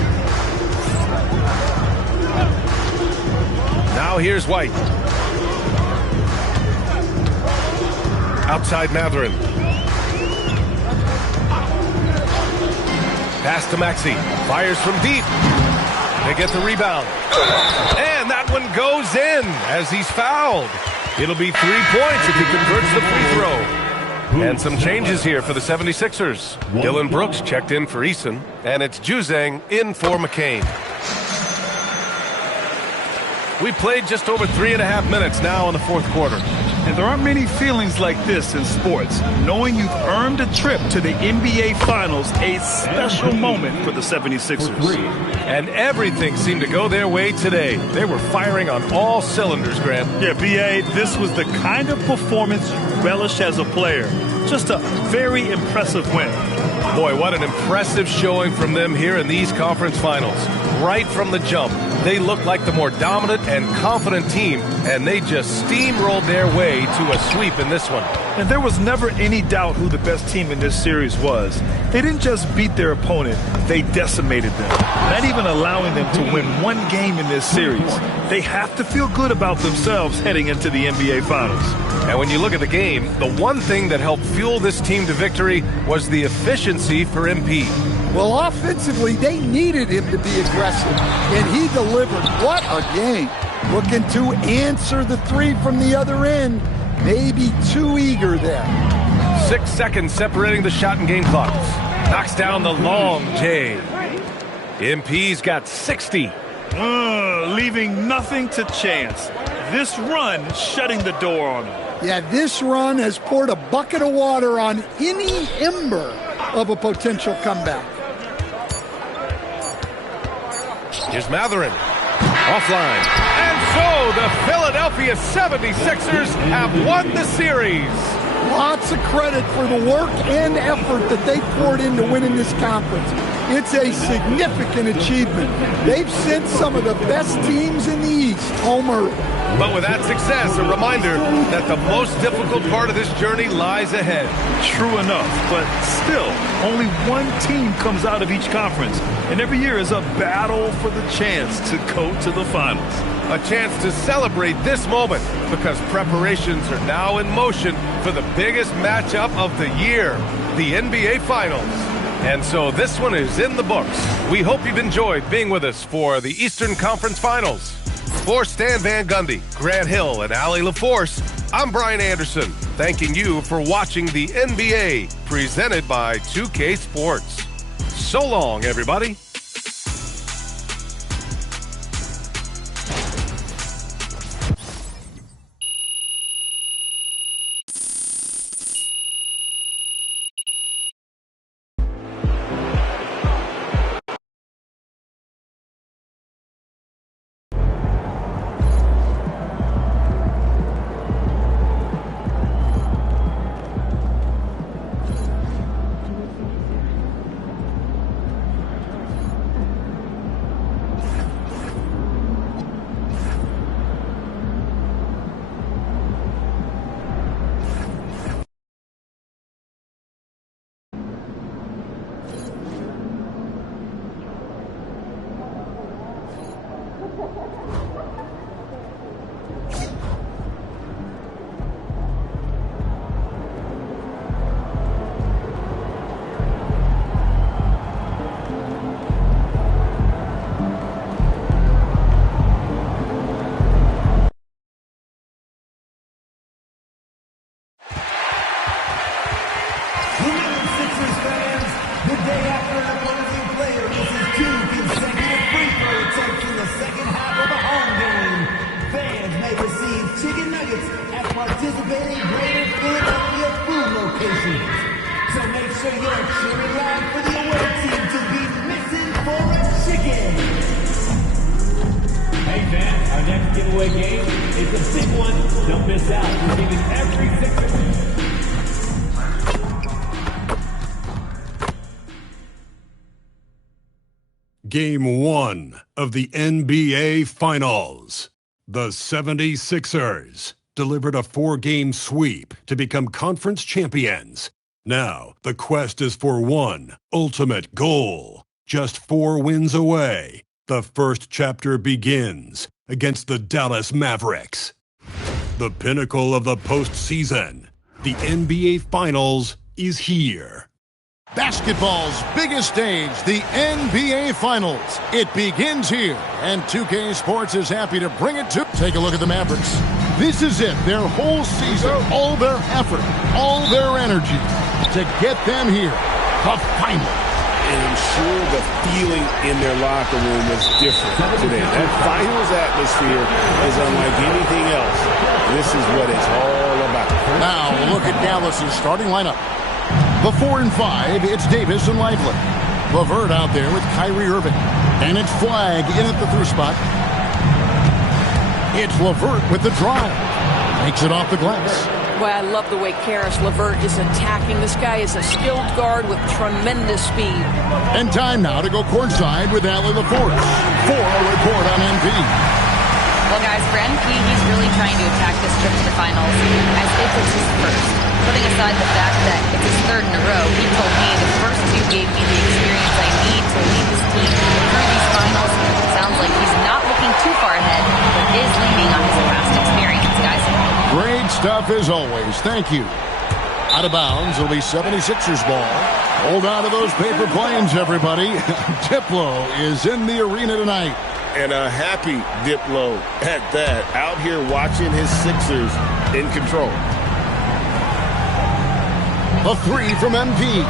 Now here's White. Outside Matherin. Pass to Maxey. Fires from deep. They get the rebound. And that one goes in as he's fouled. It'll be 3 points if he converts the free throw. And some changes here for the 76ers. Dylan Brooks checked in for Eason. And it's Juzang in for McCain. We played just over 3.5 minutes now in the fourth quarter. And there aren't many feelings like this in sports. Knowing you've earned a trip to the NBA Finals, a special moment for the 76ers. And everything seemed to go their way today. They were firing on all cylinders, Grant. Yeah, B.A., this was the kind of performance you relish as a player. Just a very impressive win. Boy, what an impressive showing from them here in these conference finals. Right from the jump, they looked like the more dominant and confident team, and they just steamrolled their way to a sweep in this one. And there was never any doubt who the best team in this series was. They didn't just beat their opponent, they decimated them. Not even allowing them to win one game in this series. They have to feel good about themselves heading into the NBA Finals. And when you look at the game, the one thing that helped fuel this team to victory was the efficiency for MP. Well, offensively, they needed him to be aggressive, and he delivered. What a game. Looking to answer the three from the other end. Maybe too eager there. 6 seconds separating the shot and game clocks. Knocks down the long J. MP's got 60. Leaving nothing to chance. This run shutting the door on him. Yeah, this run has poured a bucket of water on any ember of a potential comeback. Here's Matherin. Offline. And so the Philadelphia 76ers have won the series. Lots of credit for the work and effort that they poured into winning this conference. It's a significant achievement. They've sent some of the best teams in the East home early. But with that success, a reminder that the most difficult part of this journey lies ahead. True enough, but still, only one team comes out of each conference, and every year is a battle for the chance to go to the finals. A chance to celebrate this moment because preparations are now in motion for the biggest matchup of the year, the NBA Finals. And so this one is in the books. We hope you've enjoyed being with us for the Eastern Conference Finals. For Stan Van Gundy, Grant Hill, and Allie LaForce, I'm Brian Anderson, thanking you for watching the NBA, presented by 2K Sports. So long, everybody. Giveaway game. It's a big one. Don't miss out. We're giving every Game 1 of the NBA Finals. The 76ers delivered a 4-game sweep to become conference champions. Now, the quest is for one ultimate goal. Just 4 wins away. The first chapter begins against the Dallas Mavericks. The pinnacle of the postseason, the NBA Finals, is here. Basketball's biggest stage, the NBA Finals. It begins here, and 2K Sports is happy to bring it to. Take a look at the Mavericks. This is it, their whole season, all their effort, all their energy to get them here. The final. and I'm sure the feeling in their locker room was different today. That finals atmosphere is unlike anything else. This is what it's all about. Now, look at Dallas's starting lineup. The 4 and 5, it's Davis and Lively. LeVert out there with Kyrie Irving. And it's Flagg in at the through spot. It's LeVert with the drive. Makes it off the glass. Boy, I love the way Karis LeVert is attacking. This guy is a skilled guard with tremendous speed. And time now to go courtside with Allie LaForce for a report on MP. Well, guys, for MP, he's really trying to attack this trip to the finals as if it's his first. Putting aside the fact that it's his third in a row, he told me the first two gave me the experience I need to lead this team through these finals. Sounds like he's not looking too far ahead, but is leaning on his past experience, guys. Great stuff as always. Thank you. Out of bounds, it'll be 76ers ball. Hold on to those paper planes, everybody. Diplo is in the arena tonight. And a happy Diplo at that, out here watching his Sixers in control. A 3 from MP.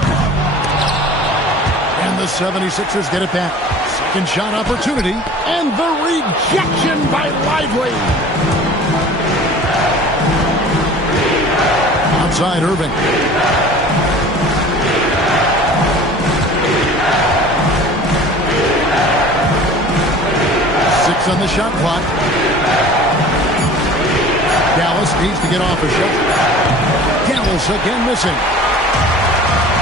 And the 76ers get it back. Second shot opportunity. And the rejection by Lively. Outside Irving. On the shot clock. Dallas needs to get off a shot. Dallas again missing.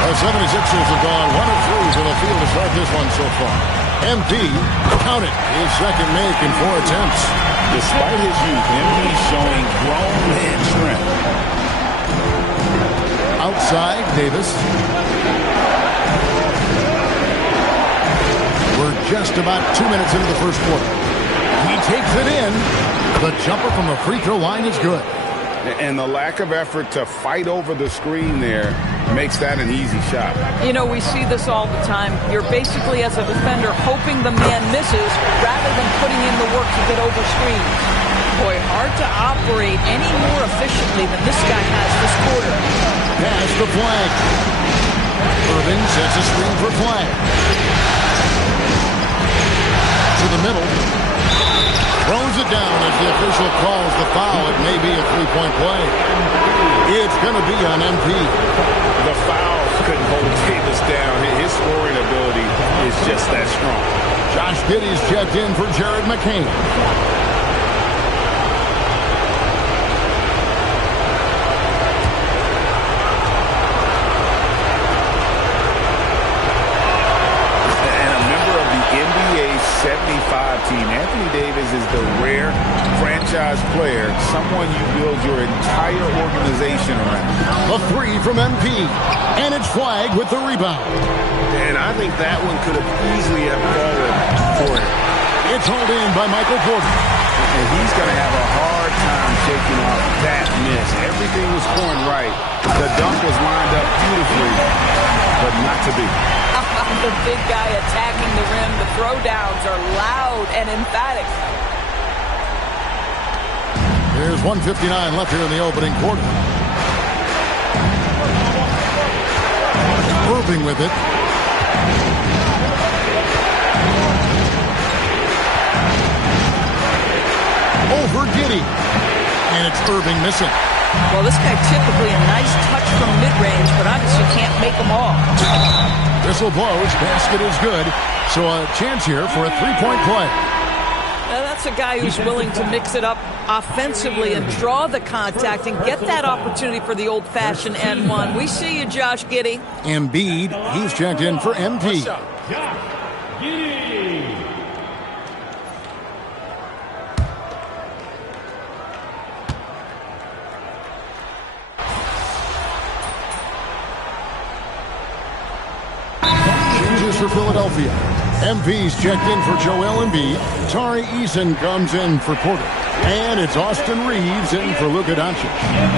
The 76ers have gone 1 of 3 from the field to start this one so far. MP, count it, his second make in 4 attempts. Despite his youth, MP showing grown man strength. Outside, Davis. We're just about 2 minutes into the first quarter. He takes it in. The jumper from the free throw line is good. And the lack of effort to fight over the screen there makes that an easy shot. You know, we see this all the time. You're basically, as a defender, hoping the man misses rather than putting in the work to get over screens. Boy, hard to operate any more efficiently than this guy has this quarter. Pass to Flagg. Irving sets a screen for Flagg. To the middle. Throws it down as the official calls the foul. It may be a three-point play. It's going to be on MP. The foul couldn't hold Davis down. His scoring ability is just that strong. Josh Giddey's checked in for Jared McCain. NBA 75 team. Anthony Davis is the rare franchise player, someone you build your entire organization around. A 3 from MP, and it's Flagg with the rebound. And I think that one could have easily have fallen for him. It's hauled in by Michael Porter. And he's going to have a hard time shaking off that miss. Everything was going right. The dunk was lined up beautifully, but not to be. The big guy attacking the rim. The throwdowns are loud and emphatic. There's 1:59 left here in the opening quarter. Irving with it. Over Giddey. And it's Irving missing. Well, this guy typically a nice touch from mid-range, but obviously can't make them all. Whistle blows. Basket is good. So a chance here for a three-point play. That's a guy who's willing to mix it up offensively and draw the contact and get that opportunity for the old-fashioned N1. We see you, Josh Giddey. Embiid, he's checked in for MP. For Philadelphia. MP's checked in for Joel Embiid. Tari Eason comes in for Porter. And it's Austin Reeves in for Luka Doncic.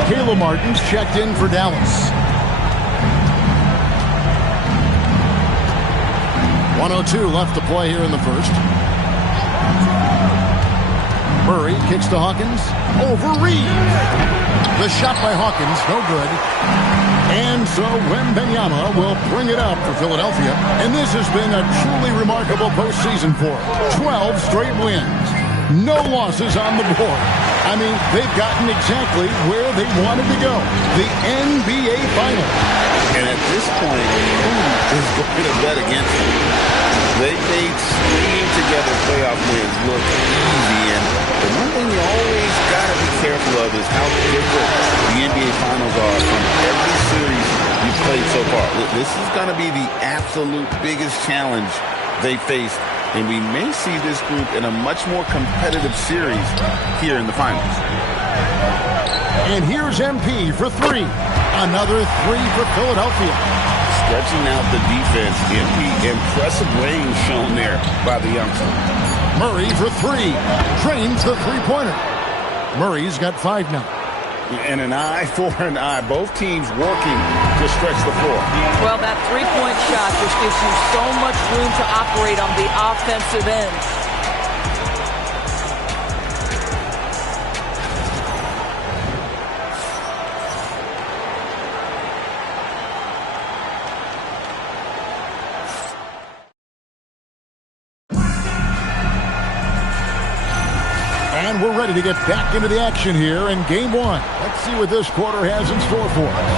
Caleb Martin's checked in for Dallas. 1:02 left to play here in the first. Murray kicks to Hawkins. Over Reeves. The shot by Hawkins, no good. And so Wembanyama will bring it up for Philadelphia. And this has been a truly remarkable postseason for him. 12 straight wins. No losses on the board. I mean, they've gotten exactly where they wanted to go. The NBA Finals. And at this point, who is going to bet against them? They made stringing together playoff wins look easy. And the one thing you always got to be careful of is how different the NBA Finals are from every series you've played so far. This is going to be the absolute biggest challenge they faced. And we may see this group in a much more competitive series here in the finals. And here's MP for three. Another three for Philadelphia. Stretching out the defense, MP. Impressive range shown there by the youngster. Murray for three. Drains the three-pointer. Murray's got 5 now. And an eye for an eye. Both teams working to stretch the floor. Well, that three-point shot just gives you so much room to operate on the offensive end. And we're ready to get back into the action here in Game 1. Let's see what this quarter has in store for us.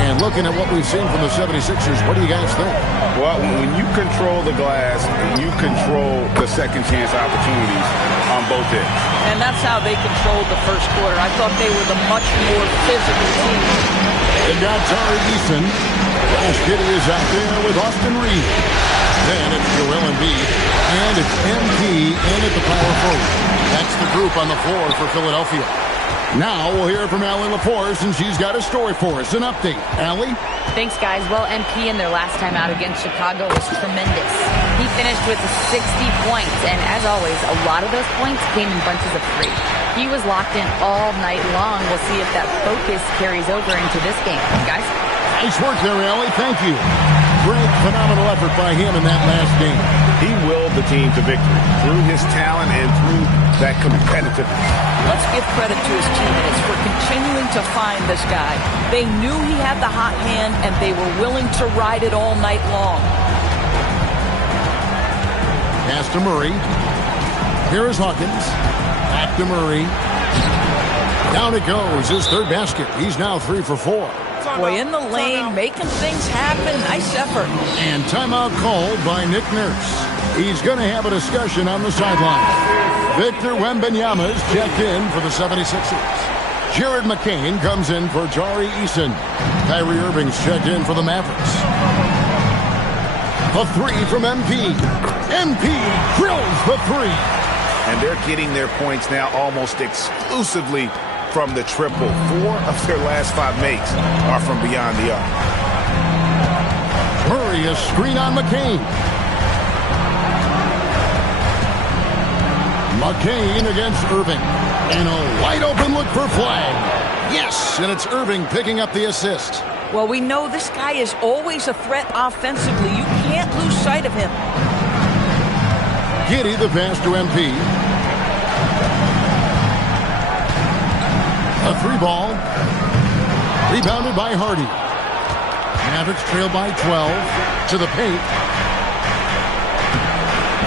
And looking at what we've seen from the 76ers, what do you guys think? Well, when you control the glass, you control the second chance opportunities on both ends. And that's how they controlled the first quarter. I thought they were the much more physical team. And got Tari Eason. Josh Giddey is out there with Austin Reed. Then it's Joel Embiid. And it's MP in at the power forward. That's the group on the floor for Philadelphia. Now we'll hear from Allie Laforce, and she's got a story for us. An update. Allie? Thanks, guys. Well, MP in their last time out against Chicago was tremendous. He finished with 60 points, and as always, a lot of those points came in bunches of 3. He was locked in all night long. We'll see if that focus carries over into this game. Guys? Nice work there, Allie. Thank you. Great, phenomenal effort by him in that last game. He willed the team to victory through his talent and through that competitiveness. Let's give credit to his teammates for continuing to find this guy. They knew he had the hot hand, and they were willing to ride it all night long. Pass to Murray. Here is Hawkins. Back to Murray. Down it goes. His third basket. He's now 3 for 4. Boy, in the lane, making things happen. Nice effort. And timeout called by Nick Nurse. He's going to have a discussion on the sideline. Victor Wembanyama is checked in for the 76ers. Jared McCain comes in for Tari Eason. Kyrie Irving's checked in for the Mavericks. A 3 from MP. MP drills the 3. And they're getting their points now almost exclusively from the triple. 4 of their last 5 makes are from beyond the arc. Murray, a screen on McCain. McCain against Irving. And a wide open look for flag. Yes, and it's Irving picking up the assist. Well, we know this guy is always a threat offensively. You can't lose sight of him. Giddey the pass to MP. A 3-ball. Rebounded by Hardy. Mavericks trail by 12 to the paint.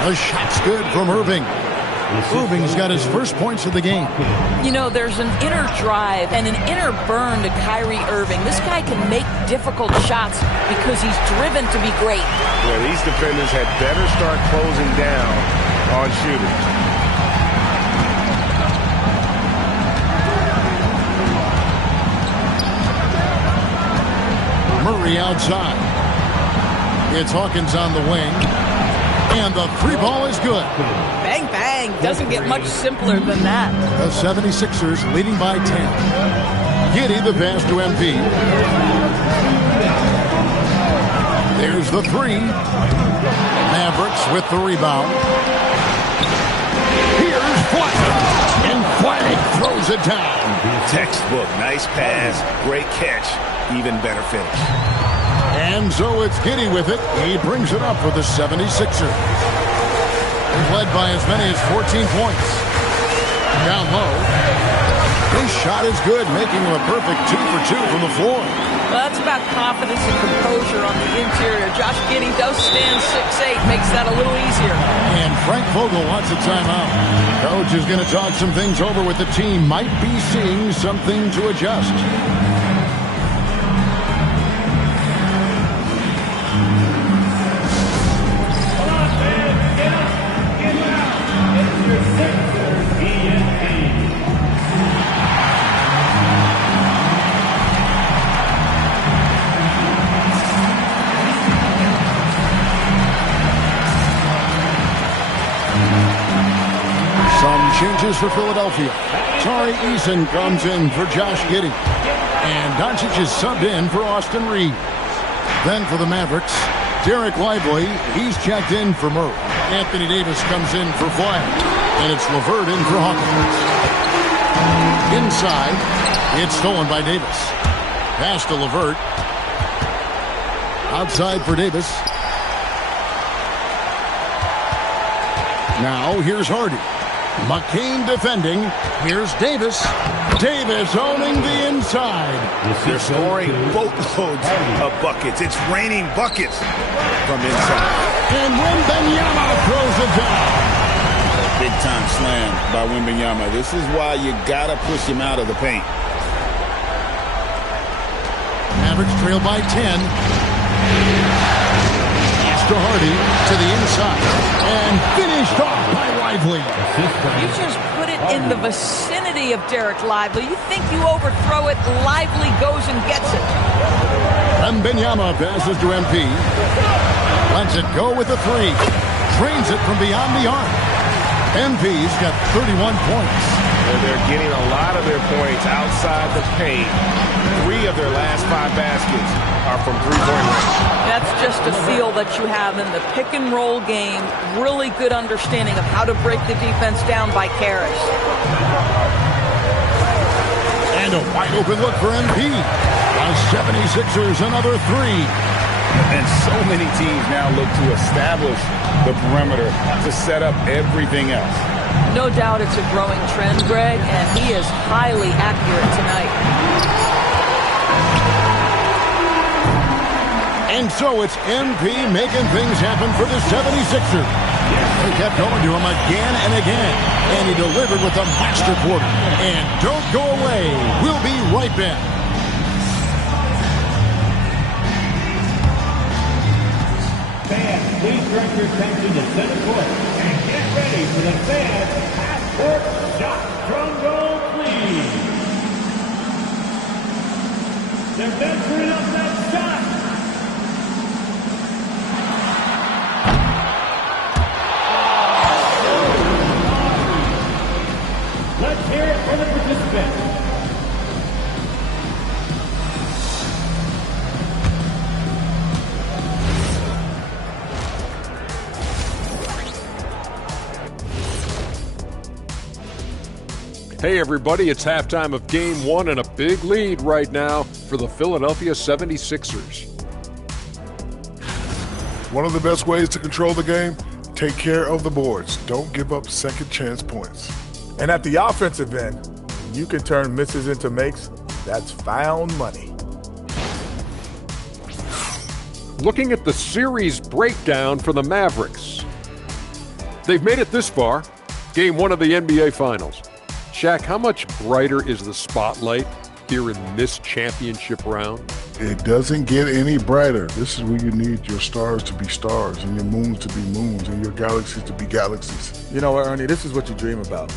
A shot's good from Irving. Irving's got his first points of the game. You know, there's an inner drive and an inner burn to Kyrie Irving. This guy can make difficult shots because he's driven to be great. Yeah, these defenders had better start closing down on shooters. Murray outside. It's Hawkins on the wing. And the 3-ball is good. Bang, bang. Doesn't get much simpler than that. The 76ers leading by 10. Giddey the pass to MP. There's the 3. Mavericks with the rebound. Here's Flag. And Flag throws it down. Textbook. Nice pass. Great catch. Even better finish. And so it's Giddey with it. He brings it up for the 76ers. He's led by as many as 14 points. Down low. His shot is good, making him a perfect 2 for 2 from the floor. Well, that's about confidence and composure on the interior. Josh Giddey does stand 6'8", makes that a little easier. And Frank Vogel wants a timeout. Coach is going to talk some things over with the team. Might be seeing something to adjust. Changes for Philadelphia. Tari Eason comes in for Josh Giddey. And Doncic is subbed in for Austin Reeves. Then for the Mavericks, Derek Lively, he's checked in for Murray. Anthony Davis comes in for Vlad. And it's LeVert in for Hawkins. Inside, it's stolen by Davis. Pass to LeVert. Outside for Davis. Now here's Hardy. McCain defending. Here's Davis. Davis owning the inside. They're scoring boatloads of buckets. It's raining buckets from inside. And Wembanyama throws it down. Big-time slam by Wembanyama. This is why you got to push him out of the paint. Mavericks trail by 10. To Hardy, to the inside, and finished off by Lively. You just put it in the vicinity of Derek Lively. You think you overthrow it, Lively goes and gets it. Wembanyama passes to MP. Lets it go with the three. Drains it from beyond the arc. MP's got 31 points. They're getting a lot of their points outside the paint. 3 of their last 5 baskets are from three-point range. That's just a feel that you have in the pick-and-roll game. Really good understanding of how to break the defense down by Karras. And a wide-open look for MP. The 76ers, another 3. And so many teams now look to establish the perimeter to set up everything else. No doubt it's a growing trend, Greg, and he is highly accurate tonight. And so it's MP making things happen for the 76ers. They kept going to him again and again, and he delivered with a master quarter. And don't go away. We'll be right back. Fans, please direct your attention to center court and get ready for the fans half-court shot from goal, please. They're venturing up that shot. Let's hear it for the participants. Hey everybody, it's halftime of Game 1 and a big lead right now for the Philadelphia 76ers. One of the best ways to control the game, take care of the boards. Don't give up second chance points. And at the offensive end, you can turn misses into makes. That's found money. Looking at the series breakdown for the Mavericks. They've made it this far, Game 1 of the NBA Finals. Shaq, how much brighter is the spotlight here in this championship round? It doesn't get any brighter. This is where you need your stars to be stars and your moons to be moons and your galaxies to be galaxies. You know what, Ernie, this is what you dream about.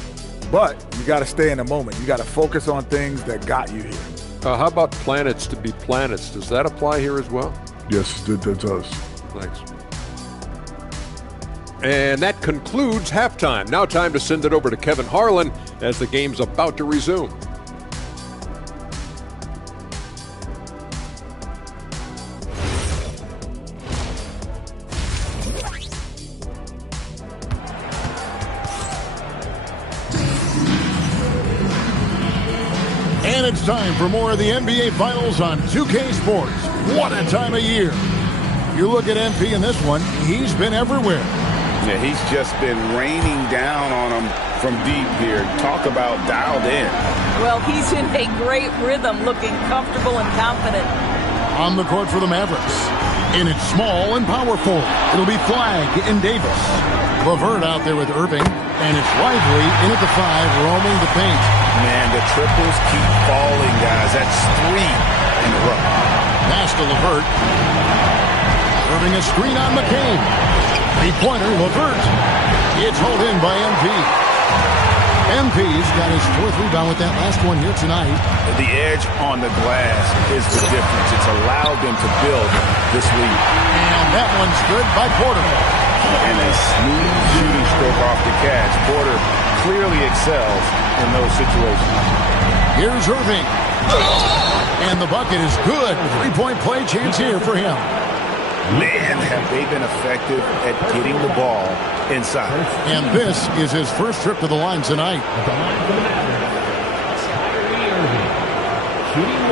But you got to stay in the moment. You got to focus on things that got you here. How about planets to be planets? Does that apply here as well? Yes, it does. Thanks. And that concludes halftime. Now time to send it over to Kevin Harlan as the game's about to resume. And it's time for more of the NBA Finals on 2K Sports. What a time of year. You look at MP in this one, he's been everywhere. Yeah, he's just been raining down on him from deep here. Talk about dialed in. Well, he's in a great rhythm, looking comfortable and confident. On the court for the Mavericks. In it small and powerful. It'll be Flag and Davis. LeVert out there with Irving. And it's Lively in at the 5, roaming the paint. Man, the triples keep falling, guys. That's 3 in a row. Pass to LeVert. Irving a screen on McCain. Three-pointer, LeVert. It's hauled in by MP. MP's got his 4th rebound with that last one here tonight. The edge on the glass is the difference. It's allowed them to build this lead. And that one's good by Porter. And a smooth shooting stroke off the catch. Porter clearly excels in those situations. Here's Irving. And the bucket is good. 3-point play chance here for him. Man, have they been effective at getting the ball inside. And this is his first trip to the line tonight. At the line for the Mavericks, Kyrie Irving, shooting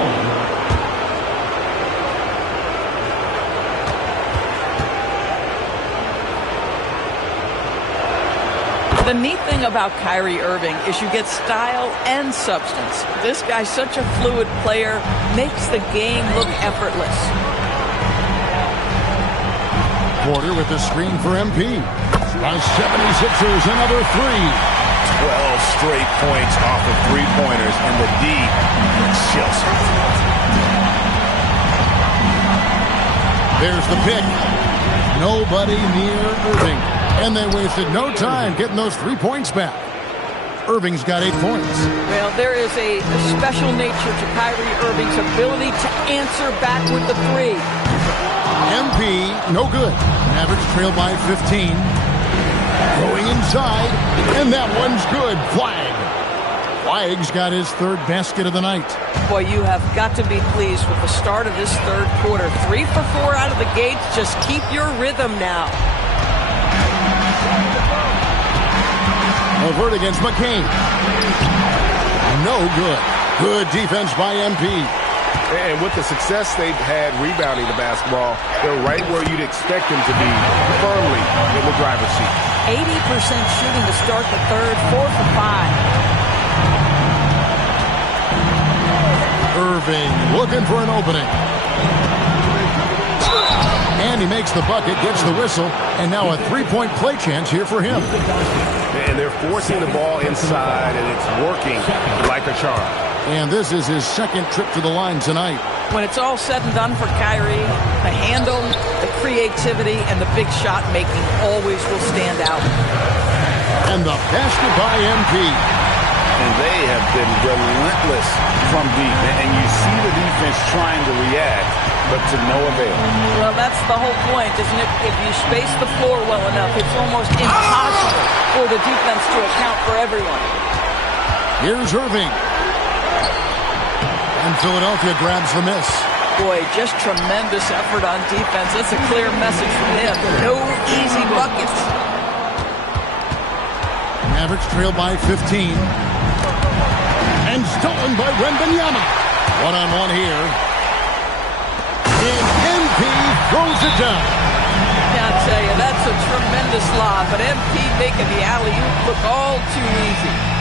1. The neat thing about Kyrie Irving is you get style and substance. This guy's such a fluid player, makes the game look effortless. Porter with the screen for MP. By 76ers, another 3. 12 straight points off of 3-pointers, and the D chills. There's the pick. Nobody near Irving. And they wasted no time getting those 3 points back. Irving's got 8 points. Well, there is a special nature to Kyrie Irving's ability to answer back with the 3. MP, no good. Mavericks trail by 15. Going inside, and that one's good. Flag's got his 3rd basket of the night. Boy, you have got to be pleased with the start of this 3rd quarter. 3 for 4 out of the gates. Just keep your rhythm now. LeVert against McCain. No good. Good defense by MP. And with the success they've had rebounding the basketball, they're right where you'd expect them to be, firmly in the driver's seat. 80% shooting to start the 3rd, 4 for 5. Irving looking for an opening. And he makes the bucket, gets the whistle, and now a 3-point play chance here for him. And they're forcing the ball inside, and it's working like a charm. And this is his 2nd trip to the line tonight. When it's all said and done for Kyrie, the handle, the creativity, and the big shot making always will stand out. And the basket by MP. And they have been relentless from deep. And you see the defense trying to react, but to no avail. Well, that's the whole point, isn't it? If you space the floor well enough, it's almost impossible for the defense to account for everyone. Here's Irving. And Philadelphia grabs the miss. Boy, just tremendous effort on defense. That's a clear message from him. No easy buckets. Mavericks trail by 15. And stolen by Wembanyama. One-on-one here. And MP throws it down. Yeah, I tell you, that's a tremendous lob. But MP making the alley-oop look all too easy.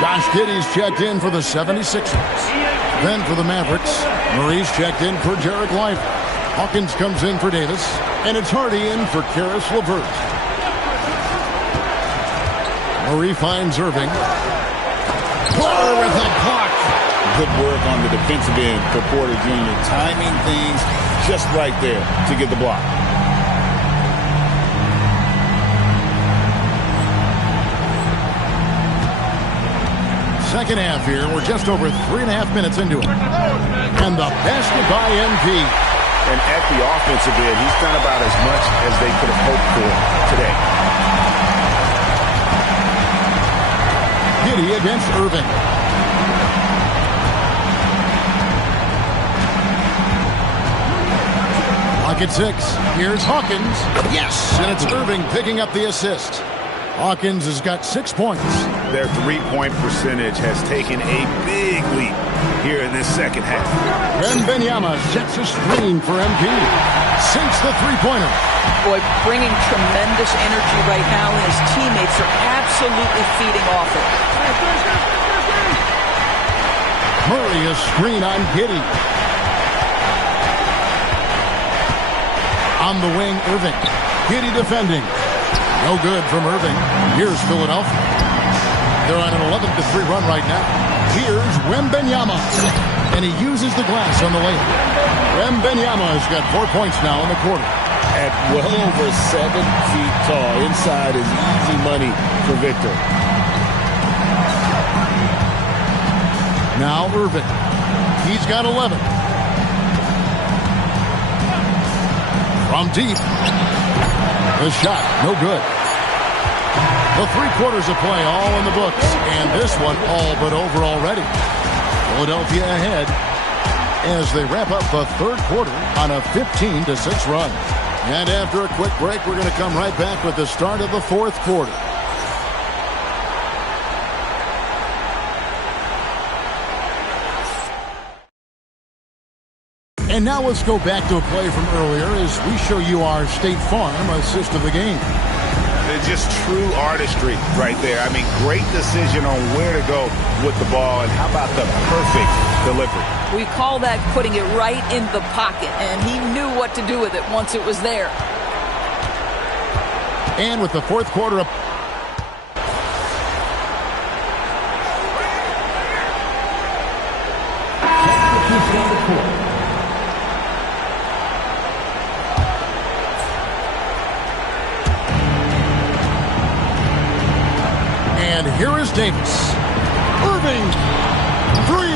Josh Giddey's checked in for the 76ers. Then for the Mavericks, Maurice checked in for Jarek Lively. Hawkins comes in for Davis. And it's Hardy in for Karis LeVert. Murray finds Irving. Porter with a block. Good work on the defensive end for Porter Jr. Timing things just right there to get the block. second half here. We're just over 3.5 minutes into it. And the basket by MP. And at the offensive end, he's done about as much as they could have hoped for today. Giddey against Irving. Lock at 6. Here's Hawkins. Yes, and it's Irving picking up the assist. Hawkins has got 6 points. Their three-point percentage has taken a big leap here in this second half. Wembanyama sets a screen for MP. Sinks the three-pointer. Boy, bringing tremendous energy right now, and his teammates are absolutely feeding off it. Murray a screen on Giddey. On the wing, Irving. Giddey defending. No good from Irving. Here's Philadelphia. They're on an 11-3 run right now. Here's Wembanyama. And he uses the glass on the layup. Wembanyama has got 4 points now in the quarter. At well over 7 feet tall. Inside is easy money for Victor. Now Irving. He's got 11. From deep. The shot, no good. The 3 quarters of play all in the books, and this one all but over already. Philadelphia ahead as they wrap up the third quarter on a 15-6 run. And after a quick break, we're going to come right back with the start of the fourth quarter. And now let's go back to a play from earlier as we show you our State Farm assist of the game. It's just true artistry right there. I mean, great decision on where to go with the ball, and how about the perfect delivery? We call that putting it right in the pocket, and he knew what to do with it once it was there. And with the fourth quarter up. And here is Davis. Irving. 3.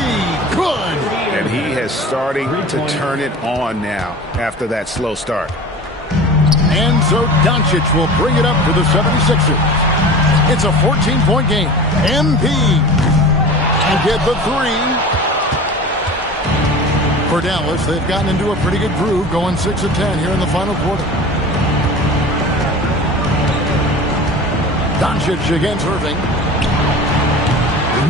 Good. And he has starting to turn it on now after that slow start. And so Doncic will bring it up to the 76ers. It's a 14-point game. MP. And get the 3. For Dallas, they've gotten into a pretty good groove, going 6 of 10 here in the final quarter. Doncic against Irving.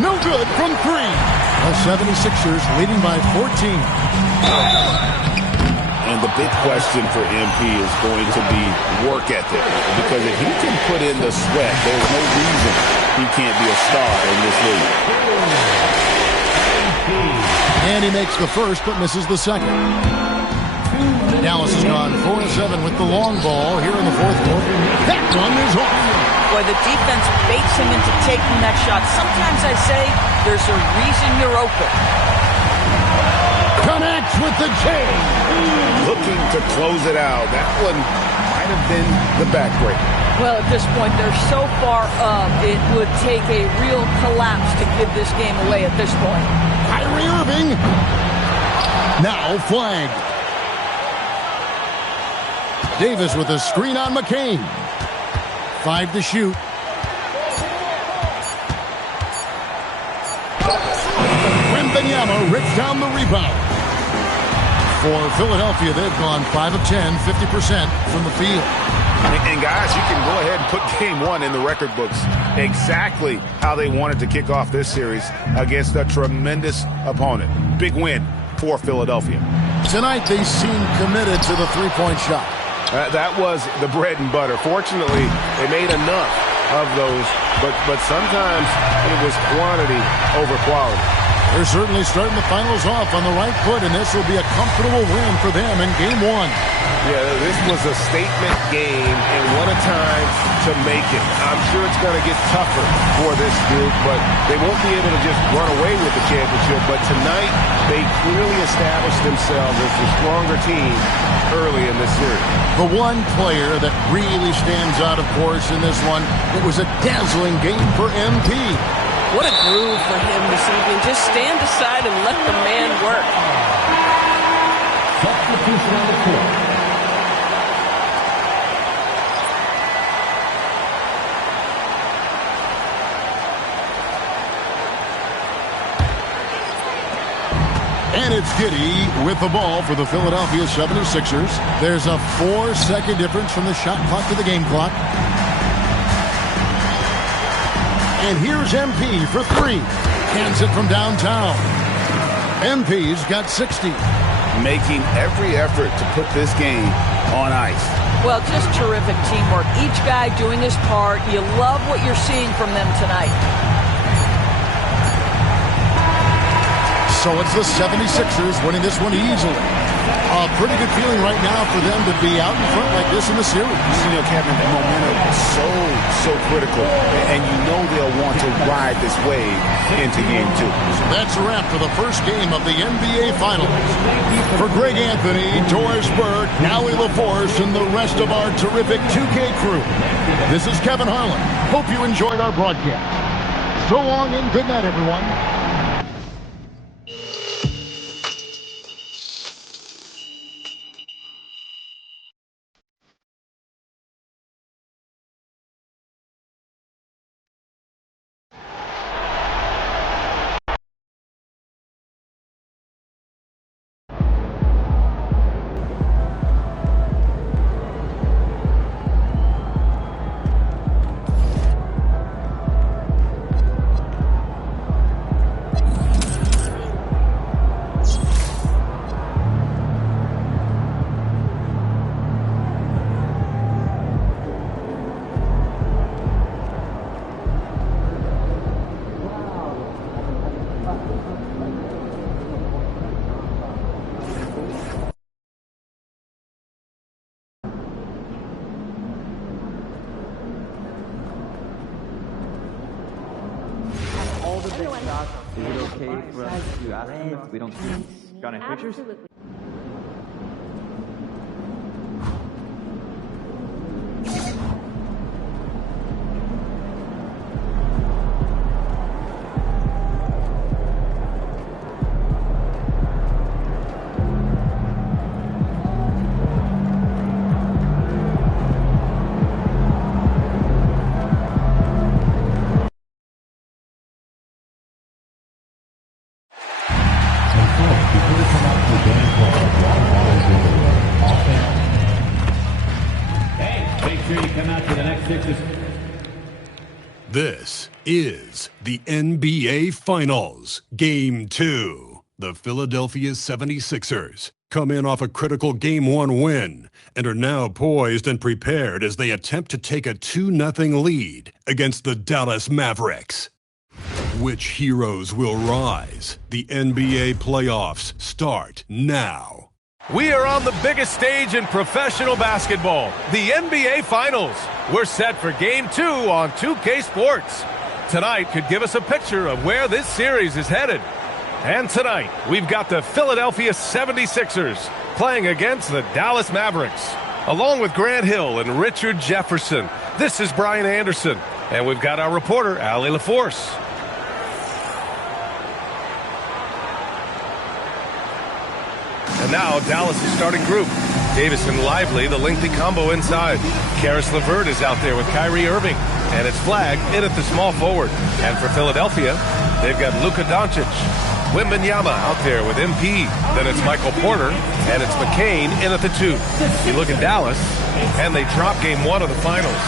No good from 3. The 76ers leading by 14. And the big question for MP is going to be work ethic. Because if he can put in the sweat, there's no reason he can't be a star in this league. And he makes the first but misses the second. Dallas has gone 4-7 with the long ball here in the fourth quarter. That one is off. Boy, the defense baits him into taking that shot. Sometimes I say there's a reason you're open. Connects with the J. Looking to close it out. That one might have been the backbreaker. Well, at this point, they're so far up, it would take a real collapse to give this game away at this point. Kyrie Irving. Now flagged. Davis with a screen on McCain. 5 to shoot. Wembanyama rips down the rebound. For Philadelphia, they've gone 5 of 10, 50% from the field. And guys, you can go ahead and put game one in the record books. Exactly how they wanted to kick off this series against a tremendous opponent. Big win for Philadelphia. Tonight, they seem committed to the three-point shot. That was the bread and butter. Fortunately, they made enough of those, but sometimes it was quantity over quality. They're certainly starting the finals off on the right foot, and this will be a comfortable win for them in game one. Yeah, this was a statement game, and what a time to make it. I'm sure it's going to get tougher for this group, but they won't be able to just run away with the championship. But tonight, they clearly established themselves as the stronger team early in this series. The one player that really stands out, of course, in this one, it was a dazzling game for MP. What a groove for him this evening. Just stand aside and let the man work. Substitution on the court. And it's Giddey with the ball for the Philadelphia 76ers. There's a 4-second difference from the shot clock to the game clock. And here's MP for 3. Cans it from downtown. MP's got 60. Making every effort to put this game on ice. Well, just terrific teamwork. Each guy doing his part. You love what you're seeing from them tonight. So it's the 76ers winning this one easily. A pretty good feeling right now for them to be out in front like this in the series. You know, Kevin, momentum is so critical. And you know they'll want to ride this wave into Game 2. So that's a wrap for the first game of the NBA Finals. For Greg Anthony, Doris Burke, Allie LaForce, and the rest of our terrific 2K crew, this is Kevin Harlan. Hope you enjoyed our broadcast. So long and good night, everyone. Is it okay for us to ask them if we don't see? Got any pictures? This is the NBA Finals, Game 2. The Philadelphia 76ers come in off a critical Game 1 win and are now poised and prepared as they attempt to take a 2-0 lead against the Dallas Mavericks. Which heroes will rise? The NBA playoffs start now. We are on the biggest stage in professional basketball, the NBA Finals. We're set for Game 2 on 2K Sports. Tonight could give us a picture of where this series is headed. And tonight, we've got the Philadelphia 76ers playing against the Dallas Mavericks. Along with Grant Hill and Richard Jefferson, this is Brian Anderson. And we've got our reporter, Allie LaForce. And now Dallas' starting group. Davis and Lively, the lengthy combo inside. Karis LeVert is out there with Kyrie Irving. And it's Flag in at the small forward. And for Philadelphia, they've got Luka Doncic. Wembanyama out there with MP. Then it's Michael Porter. And it's McCain in at the 2. You look at Dallas, and they drop Game 1 of the Finals.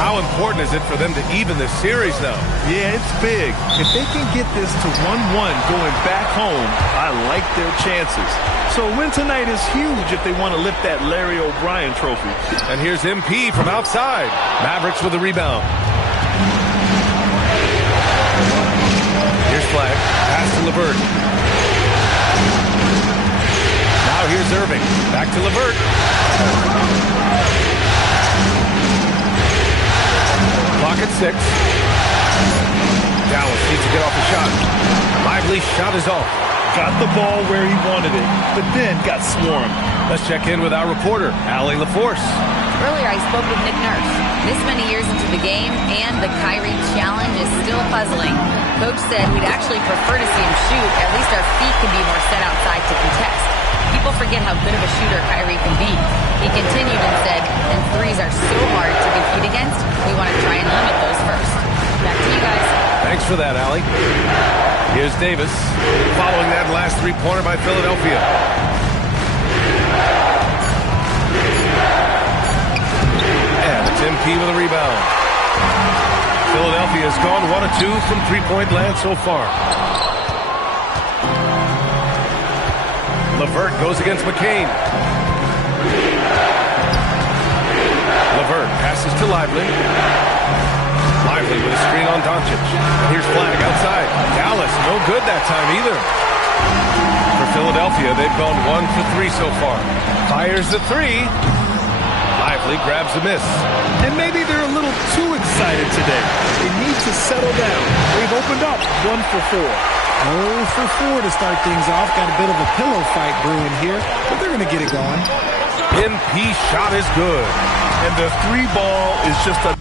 How important is it for them to even this series now? Yeah, it's big. If they can get this to 1-1 going back home, I like their chances. So a win tonight is huge if they want to lift that Larry O'Brien trophy. And here's MP from outside. Mavericks with the rebound. Here's Flag. Pass to LeVert. Now here's Irving. Back to LeVert. Clock at 6. Dallas needs to get off the shot. Lively's shot is off. Got the ball where he wanted it, but then got swarmed. Let's check in with our reporter, Allie LaForce. Earlier, I spoke with Nick Nurse. This many years into the game, and the Kyrie challenge is still puzzling. Coach said we'd actually prefer to see him shoot. At least our feet can be more set outside to contest. People forget how good of a shooter Kyrie can be. He continued and said, and threes are so hard to compete against, we want to try and limit those first. Back to you guys. Thanks for that, Allie. Here's Davis, following that last three-pointer by Philadelphia. And it's MP with a rebound. Philadelphia has gone 1 of 2 from three-point land so far. LeVert goes against McCain. LeVert passes to Lively. Lively with a screen on Doncic. And here's Flag outside. Dallas, no good that time either. For Philadelphia, they've gone 1 for 3 so far. Fires the three. Lively grabs the miss. And maybe they're a little too excited today. They need to settle down. They've opened up 1 for 4. 0 for 4 to start things off. Got a bit of a pillow fight brewing here, but they're going to get it going. MP shot is good. And the three ball is just a...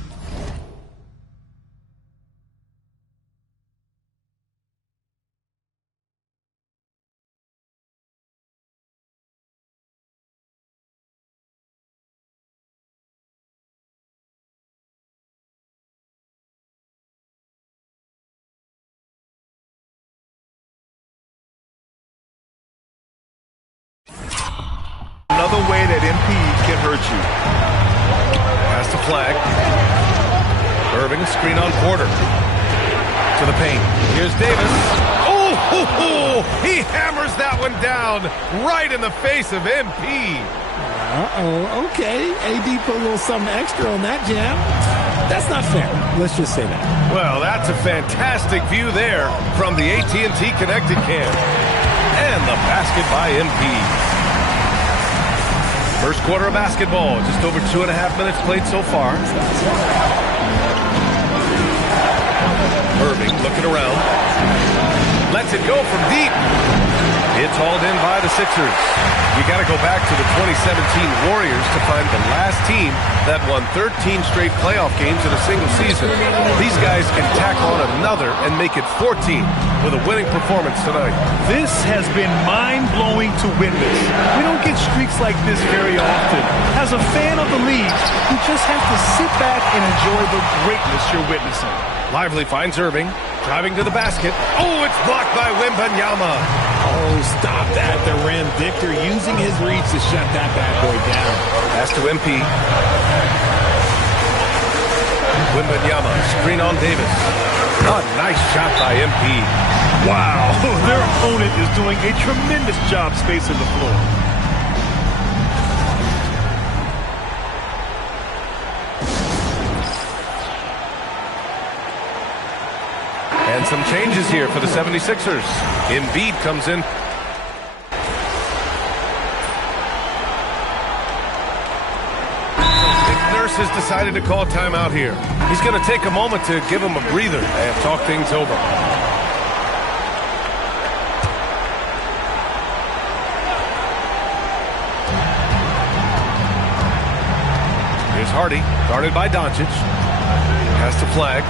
Another way that MP can hurt you. Pass to Flag. Irving, screen on Porter. To the paint. Here's Davis. Oh, he hammers that one down right in the face of MP. Uh-oh, okay. AD put a little something extra on that jam. That's not fair. Let's just say that. Well, that's a fantastic view there from the AT&T Connected Cam. And the basket by MP. First quarter of basketball, just over 2.5 minutes played so far. Irving looking around. Lets it go from deep. It's hauled in by the Sixers. You got to go back to the 2017 Warriors to find the last team that won 13 straight playoff games in a single season. These guys can tack on another and make it 14 with a winning performance tonight. This has been mind-blowing to witness. We don't get streaks like this very often. As a fan of the league, you just have to sit back and enjoy the greatness you're witnessing. Lively finds Irving, driving to the basket. Oh, it's blocked by Wembanyama. Oh, stop that. The rim. Victor using his reach to shut that bad boy down. Pass to MP. Wembanyama, screen on Davis. A nice shot by MP. Wow, their opponent is doing a tremendous job spacing the floor. And some changes here for the 76ers. Embiid comes in. Nurse has decided to call timeout here. He's going to take a moment to give him a breather and talk things over. Here's Hardy, guarded by Doncic. Has to Flag.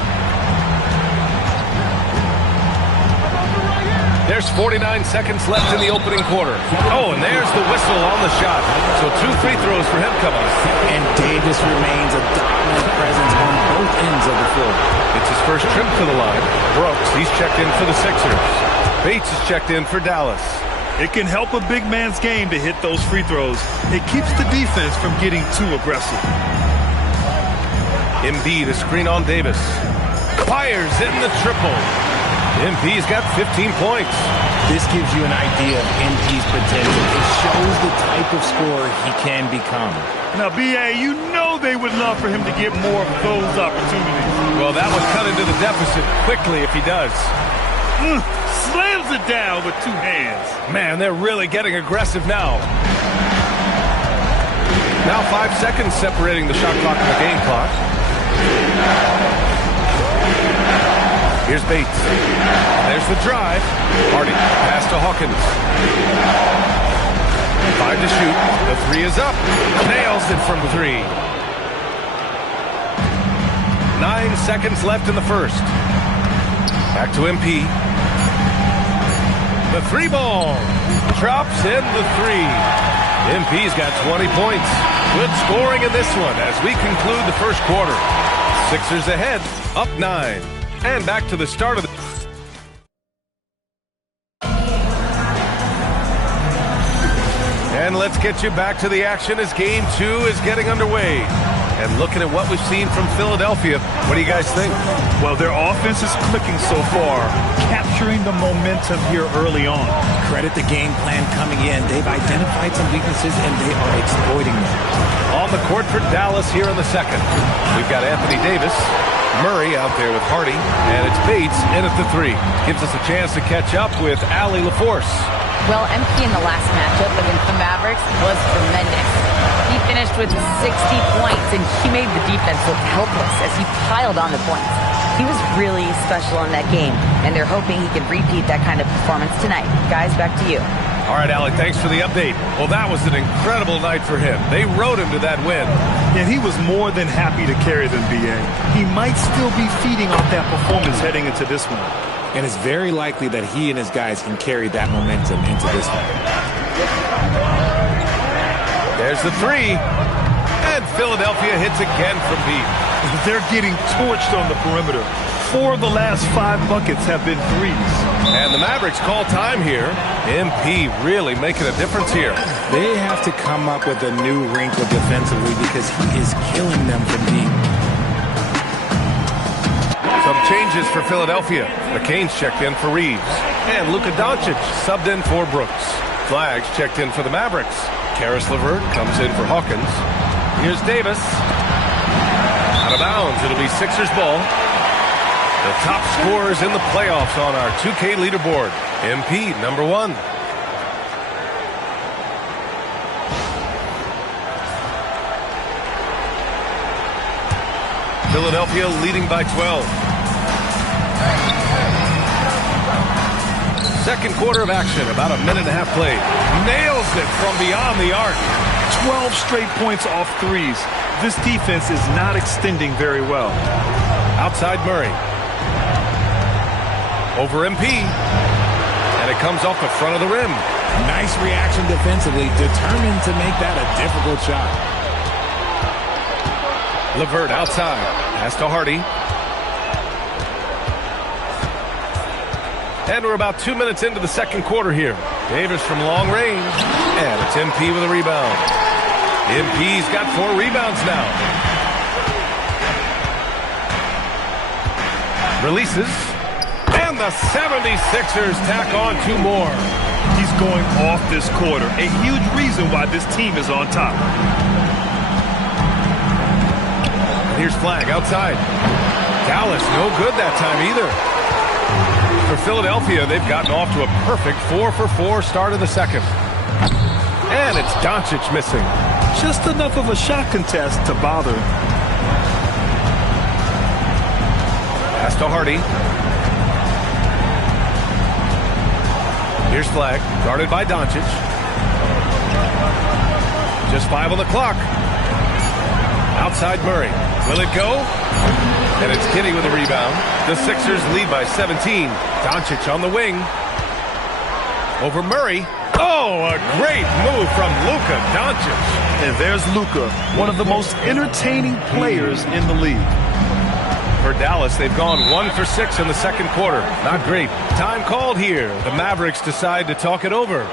There's 49 seconds left in the opening quarter. Oh, and there's the whistle on the shot. So 2 free throws for him coming up. And Davis remains a dominant presence on both ends of the floor. It's his first trip to the line. Brooks, he's checked in for the Sixers. Bates is checked in for Dallas. It can help a big man's game to hit those free throws. It keeps the defense from getting too aggressive. Embiid, a screen on Davis. Fires in the triple. MP's got 15 points. This gives you an idea of MP's potential. It shows the type of scorer he can become. Now, B.A., you know they would love for him to get more of those opportunities. Well, that would cut into the deficit quickly if he does. Slams it down with 2 hands. Man, they're really getting aggressive now. Now 5 seconds separating the shot clock and the game clock. Here's Bates. There's the drive. Hardy, pass to Hawkins. 5 to shoot. The 3 is up. Nails it from 3. 9 seconds left in the first. Back to MP. The three ball. Drops in the three. MP's got 20 points. Good scoring in this one as we conclude the first quarter. Sixers ahead, up 9. And back to the start of the... And let's get you back to the action as Game 2 is getting underway. And looking at what we've seen from Philadelphia, what do you guys think? Well, their offense is clicking so far, capturing the momentum here early on. Credit the game plan coming in. They've identified some weaknesses, and they are exploiting them. On the court for Dallas here in the second. We've got Anthony Davis, Murray out there with Hardy, and it's Bates in at the three. Gives us a chance to catch up with Allie LaForce. Well, MP in the last matchup against the Mavericks was tremendous. He finished with 60 points, and he made the defense look helpless as he piled on the points. He was really special in that game, and they're hoping he can repeat that kind of performance tonight. Guys, back to you. All right, Allie, thanks for the update. Well, that was an incredible night for him. They rode him to that win. And he was more than happy to carry them, B.A. He might still be feeding off that performance heading into this one. And it's very likely that he and his guys can carry that momentum into this one. There's the three. And Philadelphia hits again from deep. They're getting torched on the perimeter. 4 of the last 5 buckets have been threes. And the Mavericks call time here. MP really making a difference here. They have to come up with a new wrinkle defensively because he is killing them from deep. Some changes for Philadelphia. McCain's checked in for Reeves. And Luka Doncic subbed in for Brooks. Flags checked in for the Mavericks. Karis LeVert comes in for Hawkins. Here's Davis. Out of bounds. It'll be Sixers ball. The top scorers in the playoffs on our 2K leaderboard. MP, number 1. Philadelphia leading by 12. Second quarter of action, about a minute and a half played. Nails it from beyond the arc. 12 straight points off threes. This defense is not extending very well. Outside Murray. Over MP. And it comes off the front of the rim. Nice reaction defensively, determined to make that a difficult shot. LeVert outside. Pass to Hardy. And we're about 2 minutes into the second quarter here. Davis from long range. And it's MP with a rebound. MP's got 4 rebounds now. Releases. And the 76ers tack on 2 more. He's going off this quarter. A huge reason why this team is on top. And here's Flag outside. Dallas no good that time either. For Philadelphia, they've gotten off to a perfect 4-for-4 start of the second. And it's Doncic missing. Just enough of a shot contest to bother. Pass to Hardy. Here's Flag, guarded by Doncic. Just 5 on the clock. Outside Murray. Will it go? And it's Kinney with a rebound. The Sixers lead by 17. Doncic on the wing. Over Murray. Oh, a great move from Luka Doncic. And there's Luka, one of the most entertaining players in the league. For Dallas, they've gone 1 for 6 in the second quarter. Not great. Time called here. The Mavericks decide to talk it over.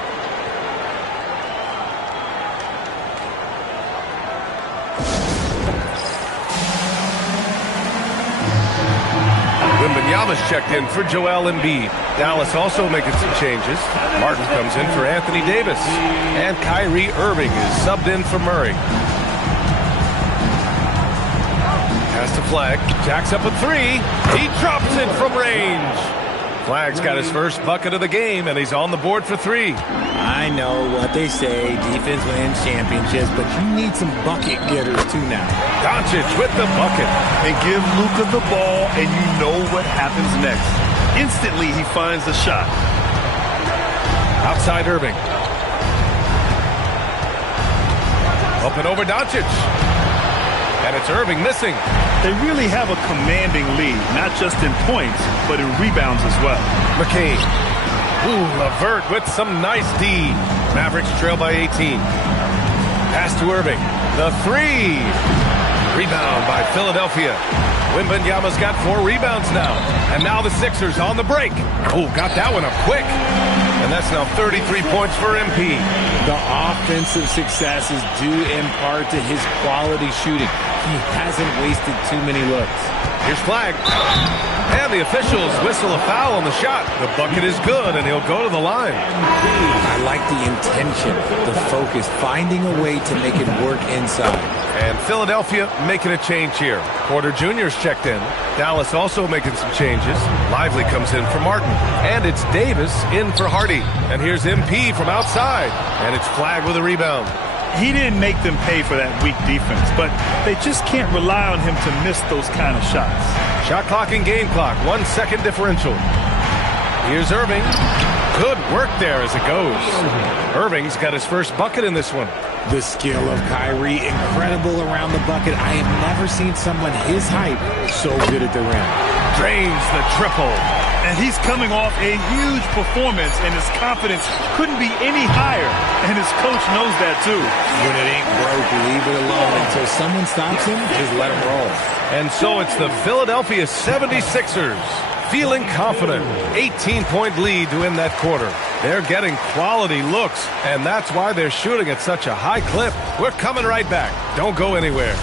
Wembanyama's checked in for Joel Embiid. Dallas also making some changes. Martin comes in for Anthony Davis. And Kyrie Irving is subbed in for Murray. Pass to Flag. Jacks up a 3. He drops it from range. Flag's got his first bucket of the game, and he's on the board for 3. I know what they say, defense wins championships, but you need some bucket getters too now. Doncic with the bucket. And give Luka the ball, and you know what happens next. Instantly, he finds the shot. Outside Irving. Up and over Doncic. And it's Irving missing. They really have a commanding lead, not just in points, but in rebounds as well. McCain. Ooh, LeVert with some nice D. Mavericks trail by 18. Pass to Irving. The three. Rebound by Philadelphia. Wembanyama's got 4 rebounds now. And now the Sixers on the break. Oh, got that one up quick. And that's now 33 points for MP. The offensive success is due in part to his quality shooting. He hasn't wasted too many looks. Here's flag. And the officials whistle a foul on the shot. The bucket is good, and he'll go to the line. I like the intention, the focus, finding a way to make it work inside. And Philadelphia making a change here. Porter Jr.'s checked in. Dallas also making some changes. Lively comes in for Martin. And it's Davis in for Hardy. And here's MP from outside. And it's Flag with a rebound. He didn't make them pay for that weak defense, but they just can't rely on him to miss those kind of shots. Shot clock and game clock, 1 second differential. Here's Irving. Good work there as it goes. Irving's got his first bucket in this one. The skill of Kyrie, incredible around the bucket. I have never seen someone his height so good at the rim. Drains the triple. And he's coming off a huge performance, and his confidence couldn't be any higher. And his coach knows that, too. When it ain't broke, leave it alone. Until someone stops him, just let him roll. And so it's the Philadelphia 76ers feeling confident. 18-point lead to win that quarter. They're getting quality looks, and that's why they're shooting at such a high clip. We're coming right back. Don't go anywhere.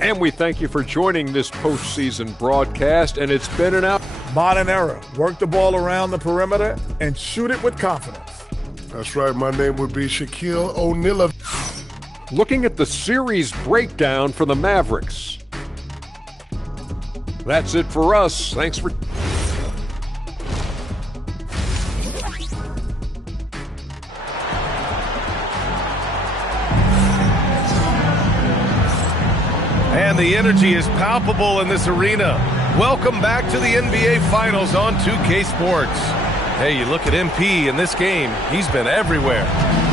And we thank you for joining this postseason broadcast, and it's been an out. Modern era. Work the ball around the perimeter and shoot it with confidence. That's right. My name would be Shaquille O'Neal. Looking at the series breakdown for the Mavericks. That's it for us. Thanks for... And the energy is palpable in this arena. Welcome back to the NBA Finals on 2K Sports. Hey, you look at MP in this game, he's been everywhere.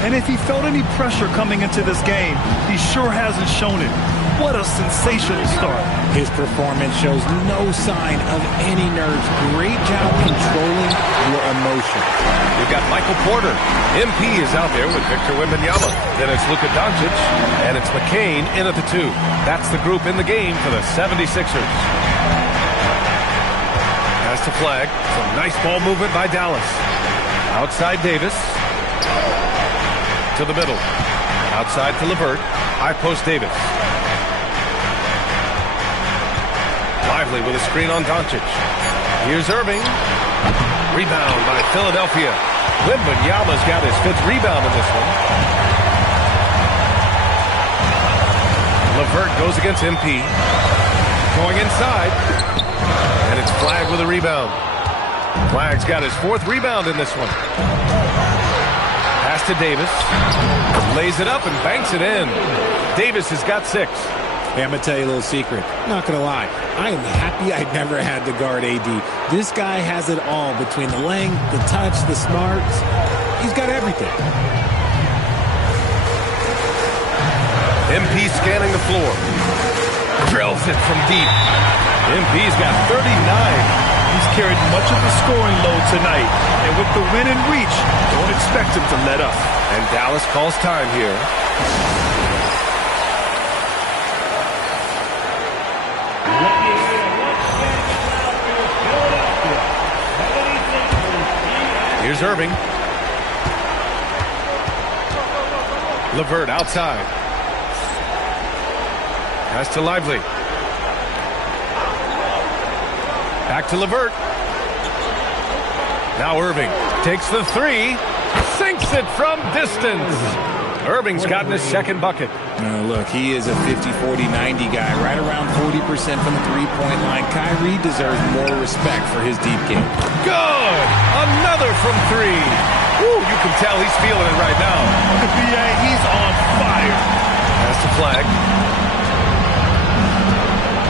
And if he felt any pressure coming into this game, he sure hasn't shown it. What a sensational start. His performance shows no sign of any nerves. Great job controlling your emotions. We've got Michael Porter. MP is out there with Victor Wembanyama. Then it's Luka Doncic, and it's McCain in at the 2. That's the group in the game for the 76ers. Pass to Flag. Some nice ball movement by Dallas. Outside Davis. To the middle. Outside to LeVert. High post Davis. Lively with a screen on Doncic. Here's Irving. Rebound by Philadelphia. Wembanyama's got his 5th rebound in this one. LeVert goes against MP. Going inside. And it's Flag with a rebound. Flag's got his 4th rebound in this one. Pass to Davis. Lays it up and banks it in. Davis has got 6. Hey, I'm going to tell you a little secret. Not going to lie. I am happy I never had to guard AD. This guy has it all between the length, the touch, the smarts. He's got everything. MP scanning the floor. Drills it from deep. MP's got 39. He's carried much of the scoring load tonight. And with the win and reach, don't expect him to let up. And Dallas calls time here. Here's Irving. LeVert outside. Pass to Lively. Back to LeVert. Now Irving takes the 3. Sinks it from distance. Irving's gotten his 2nd bucket. Look, he is a 50-40-90 guy, right around 40% from the three-point line. Kyrie deserves more respect for his deep game. Good! Another from 3. Woo, you can tell he's feeling it right now. BA, he's on fire. Pass to Flag.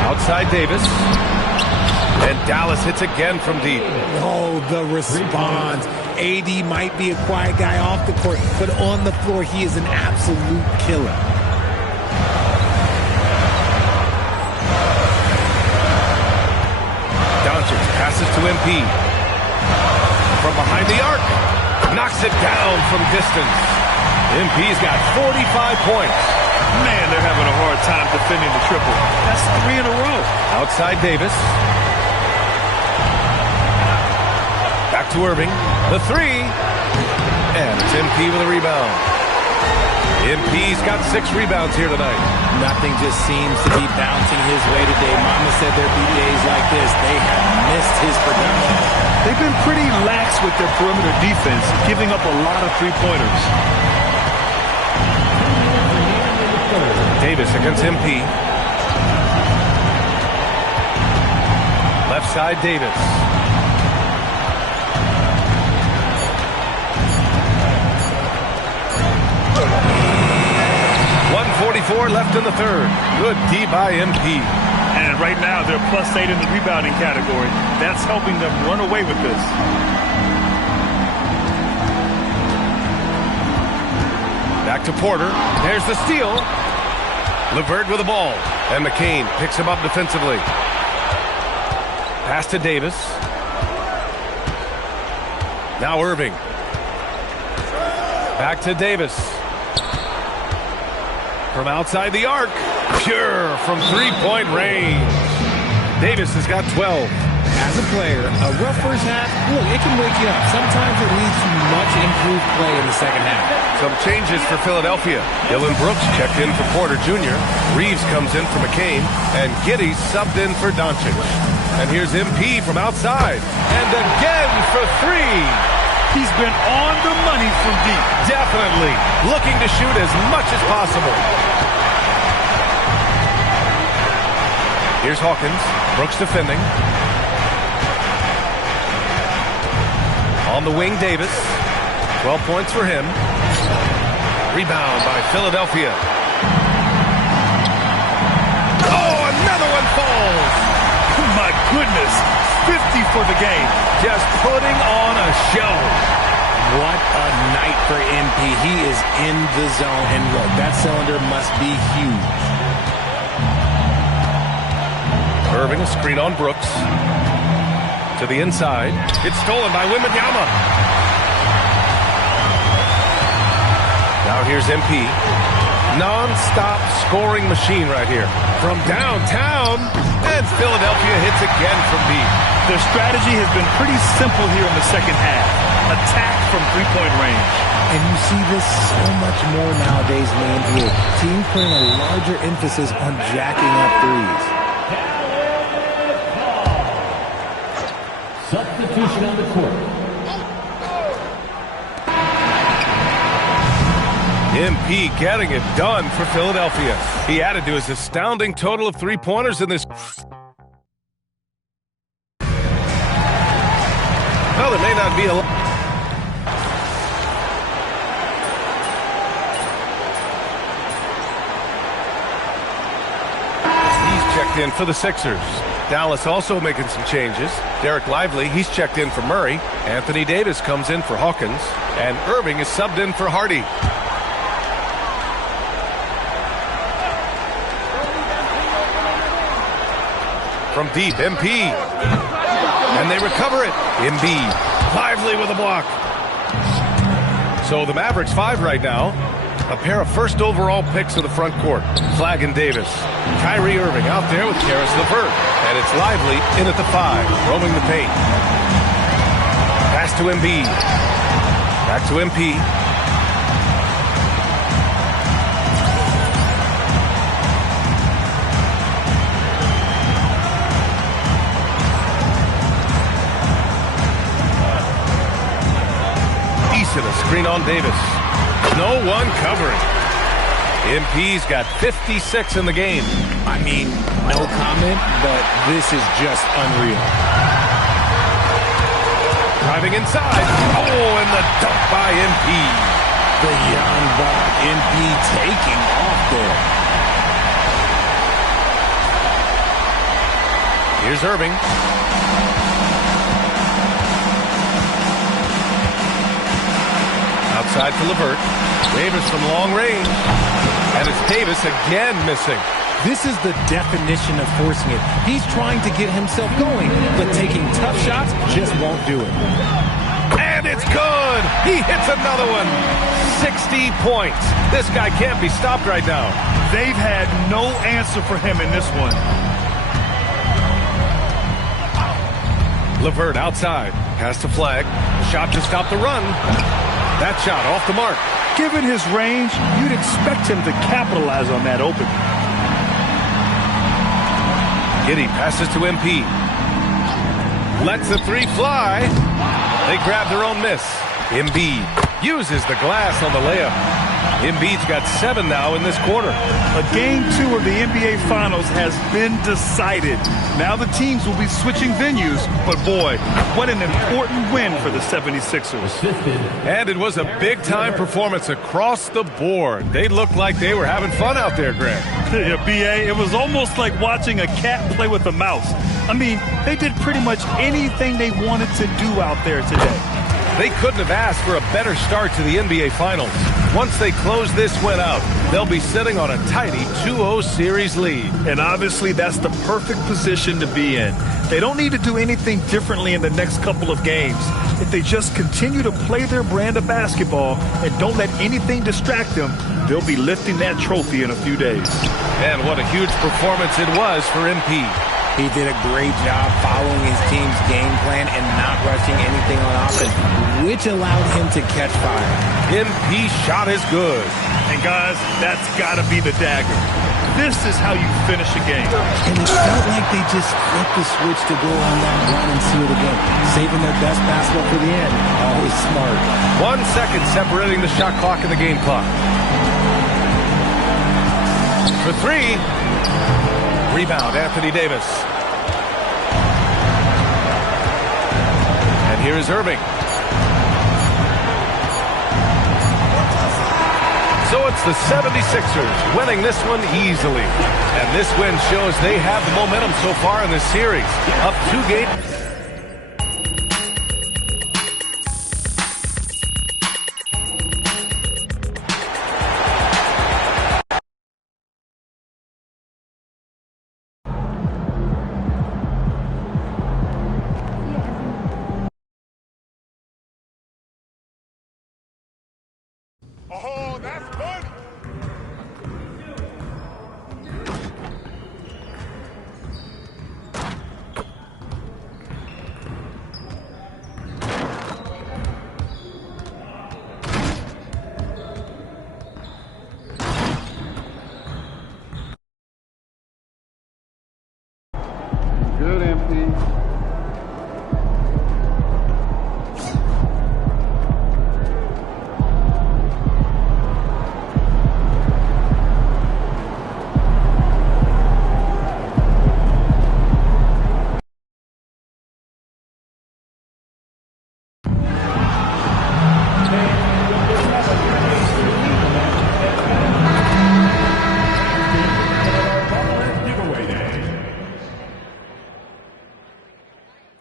Outside Davis. And Dallas hits again from deep. Oh, the response. AD might be a quiet guy off the court, but on the floor, he is an absolute killer. Doncic passes to MP. From behind the arc. Knocks it down from distance. MP's got 45 points. Man, they're having a hard time defending the triple. That's 3 in a row. Outside Davis. Back to Irving. The 3. And it's MP with a rebound. MP's got 6 rebounds here tonight. Nothing just seems to be bouncing his way today. Mama said there'd be days like this. They have missed his production. They've been pretty lax with their perimeter defense, giving up a lot of three-pointers. Davis against MP. Left side Davis. .144 left in the third. Good D by MP. And right now they're +8 in the rebounding category. That's helping them run away with this. Back to Porter. There's the steal. LeVert with the ball. And McCain picks him up defensively. Pass to Davis. Now Irving. Back to Davis. From outside the arc. Pure from three-point range. Davis has got 12. As a player, a rough first half, look, it can wake you up. Sometimes it leads to much improved play in the second half. Some changes for Philadelphia. Dylan Brooks checked in for Porter Jr. Reeves comes in for McCain. And Giddey subbed in for Doncic. And here's MP from outside. And again for 3. He's been on the money from deep. Definitely. Looking to shoot as much as possible. Here's Hawkins. Brooks defending. On the wing, Davis. 12 points for him. Rebound by Philadelphia. Oh, another one falls. My goodness. 50 for the game. Just putting on a show. What a night for MP. He is in the zone. And look, that cylinder must be huge. Irving, a screen on Brooks. To the inside. It's stolen by Wembanyama. Now here's MP. Non-stop scoring machine right here. From downtown. And Philadelphia hits again from deep. Their strategy has been pretty simple here in the second half. Attack from three-point range. And you see this so much more nowadays in the NBA. Teams putting a larger emphasis on jacking up threes. Substitution on the court. MP getting it done for Philadelphia. He added to his astounding total of three-pointers in this. Well, there may not be a lot. He's checked in for the Sixers. Dallas also making some changes. Derek Lively, he's checked in for Murray. Anthony Davis comes in for Hawkins. And Irving is subbed in for Hardy. From deep, MP. And they recover it. Embiid, Lively with a block. So the Mavericks 5 right now. A pair of first overall picks in the front court. Flag and Davis. Kyrie Irving out there with Karis LeVert. And it's Lively in at the 5, roaming the paint. Pass to Embiid. Back to MP. Eason, a screen on Davis. No one covering. MP's got 56 in the game. I mean, no comment, but this is just unreal. Driving inside. Oh, and the dunk by MP. The young buck, MP taking off there. Here's Irving. Outside to LeVert. Davis from long range. And it's Davis again missing. This is the definition of forcing it. He's trying to get himself going, but taking tough shots just won't do it. And it's good. He hits another one. 60 points. This guy can't be stopped right now. They've had no answer for him in this one. LeVert outside. Pass to Flag. Shot to stop the run. That shot off the mark. Given his range, you'd expect him to capitalize on that open. Giddey passes to MP. Lets the three fly. They grab their own miss. Embiid uses the glass on the layup. Embiid's got 7 now in this quarter. A game 2 of the NBA Finals has been decided. Now the teams will be switching venues, but boy, what an important win for the 76ers. And it was a big-time performance across the board. They looked like they were having fun out there, Greg. Yeah, B.A., it was almost like watching a cat play with a mouse. I mean, they did pretty much anything they wanted to do out there today. They couldn't have asked for a better start to the NBA Finals. Once they close this win out, they'll be sitting on a tidy 2-0 series lead. And obviously, that's the perfect position to be in. They don't need to do anything differently in the next couple of games. If they just continue to play their brand of basketball and don't let anything distract them, they'll be lifting that trophy in a few days. And what a huge performance it was for MP. He did a great job following his team's game plan and not rushing anything on offense, which allowed him to catch fire. MP shot is good. And guys, that's got to be the dagger. This is how you finish a game. And it felt like they just flipped the switch to go on that run and seal the game, saving their best basketball for the end. Always smart. 1 second separating the shot clock and the game clock. For 3. Rebound, Anthony Davis. And here is Irving. So it's the 76ers winning this one easily. And this win shows they have the momentum so far in this series. Up 2 games. Oh, that's good. Good, MP.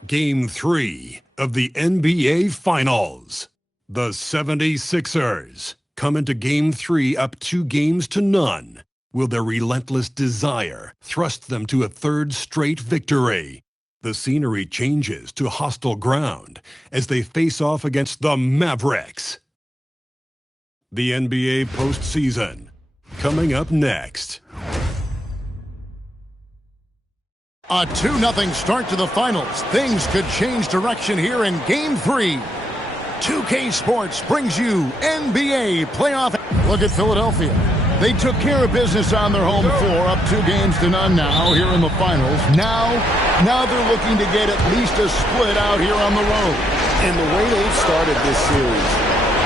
Game 3 of the NBA Finals. The 76ers come into Game 3 up 2-0. Will their relentless desire thrust them to a third straight victory? The scenery changes to hostile ground as they face off against the Mavericks. The NBA postseason coming up next. A 2-0 start to the finals. Things could change direction here in Game 3. 2K Sports brings you NBA playoff. Look at Philadelphia. They took care of business on their home floor, up 2-0 now here in the finals. Now they're looking to get at least a split out here on the road. And the way they've started this series,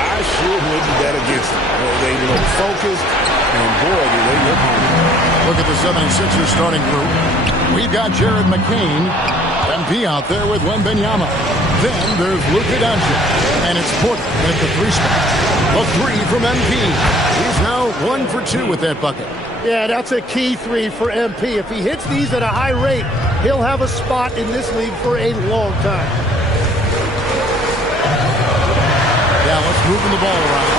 I sure wouldn't bet against them. They look focused, and boy, do they look hungry. Look at the 76ers starting group. We've got Jared McCain, MP out there with Wembanyama. Then there's Luka Doncic, and it's Porter at the 3 spot. A 3 from MP. He's now 1 for 2 with that bucket. Yeah, that's a key 3 for MP. If he hits these at a high rate, he'll have a spot in this league for a long time. Yeah, let's moving the ball around.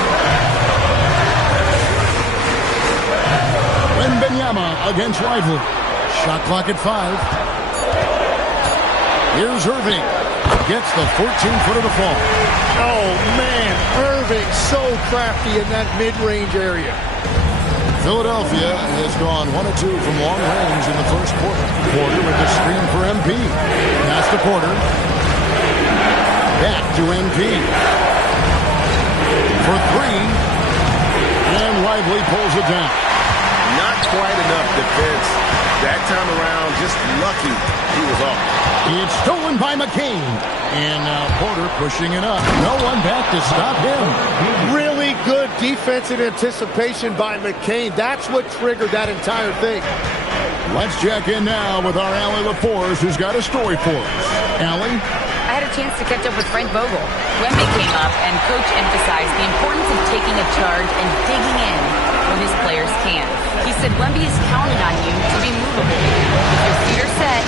Wembanyama against Lively. Shot clock at 5. Here's Irving. Gets the 14-footer to fall. Oh, man. Irving so crafty in that mid-range area. Philadelphia has gone 1 of 2 from long range in the first quarter. Porter with the screen for MP. Pass to Porter. Back to MP. For 3. And Lively pulls it down. Not quite enough defense. That time around, just lucky he was off. It's stolen by McCain. And now Porter pushing it up. No one back to stop him. Really good defense and anticipation by McCain. That's what triggered that entire thing. Let's check in now with our Allie LaForce, who's got a story for us. Allie? I had a chance to catch up with Frank Vogel. Wemby came up, and Coach emphasized the importance of taking a charge and digging in when his players can. He said Wemby is counted on you to be movable. If your feet are set,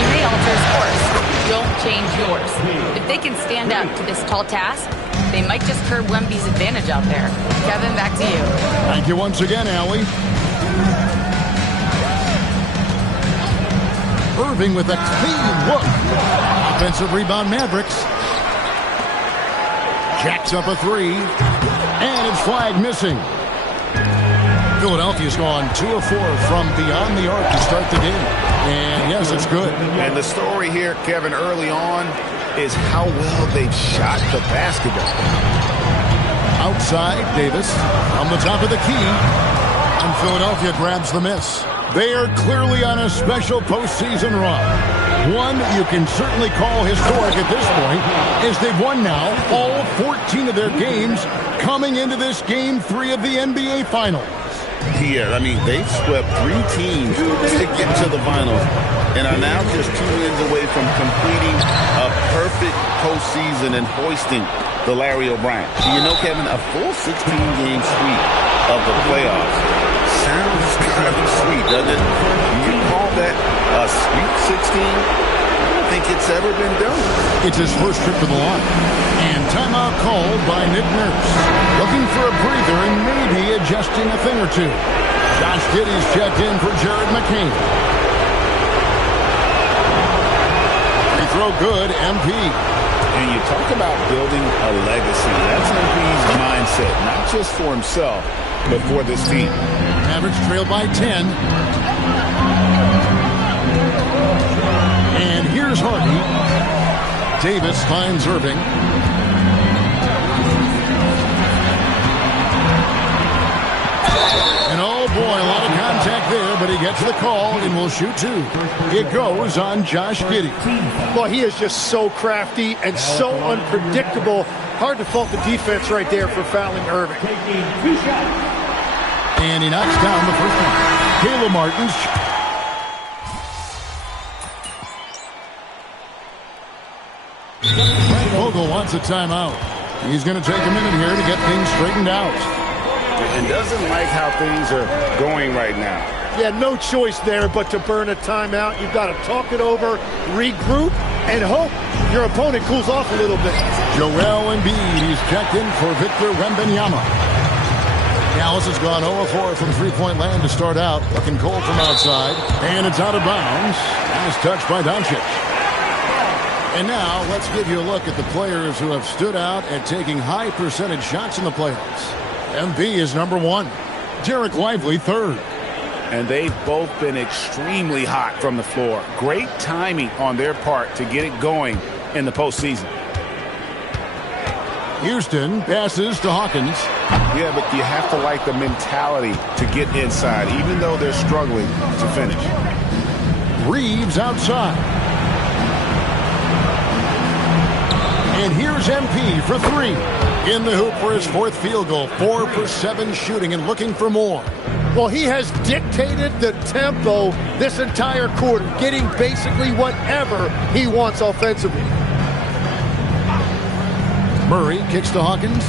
you may alter his course. Don't change yours. If they can stand up to this tall task, they might just curb Wemby's advantage out there. Kevin, back to you. Thank you once again, Allie. Irving with a clean look. Offensive rebound, Mavericks. Jacks up a 3. And it's flag missing. Philadelphia's gone 2 of 4 from beyond the arc to start the game. And yes, it's good. And the story here, Kevin, early on is how well they've shot the basketball. Outside, Davis on the top of the key. And Philadelphia grabs the miss. They are clearly on a special postseason run. One you can certainly call historic at this point, as they've won now all 14 of their games coming into this Game 3 of the NBA Finals. Yeah, I mean, they've swept 3 teams to get to the finals and are now just 2 wins away from completing a perfect postseason and hoisting the Larry O'Brien. You know, Kevin, a full 16-game sweep of the playoffs sounds kind of sweet, doesn't it? You call that a Sweet 16? I don't think it's ever been done. It's his first trip to the line. And timeout called by Nick Nurse. Looking for a breather and maybe adjusting a thing or two. Josh Giddey's checked in for Jared McCain. Free throw good, MP. And you talk about building a legacy. That's MP's mindset, not just for himself, but for this team. Mavericks trail by 10. And here's Hardy. Davis finds Irving. And oh boy, a lot of contact there, but he gets the call and will shoot 2. It goes on Josh Giddey. Well, he is just so crafty and so unpredictable. Hard to fault the defense right there for fouling Irving. And he knocks down the first one. Caleb Martin's. Frank Vogel wants a timeout. He's going to take a minute here to get things straightened out. And doesn't like how things are going right now. Yeah, no choice there but to burn a timeout. You've got to talk it over, regroup, and hope your opponent cools off a little bit. Joel Embiid, he's checked in for Victor Wembanyama. Dallas has gone 0-4 from three-point land to start out. Looking cold from outside. And it's out of bounds. Nice touch by Doncic. And now let's give you a look at the players who have stood out at taking high percentage shots in the playoffs. MB is number 1. Derek Lively, 3rd. And they've both been extremely hot from the floor. Great timing on their part to get it going in the postseason. Houston passes to Hawkins. Yeah, but you have to like the mentality to get inside, even though they're struggling to finish. Reeves outside. And here's MP for 3. In the hoop for his 4th field goal. 4 for 7 shooting and looking for more. Well, he has dictated the tempo this entire quarter, getting basically whatever he wants offensively. Murray kicks to Hawkins.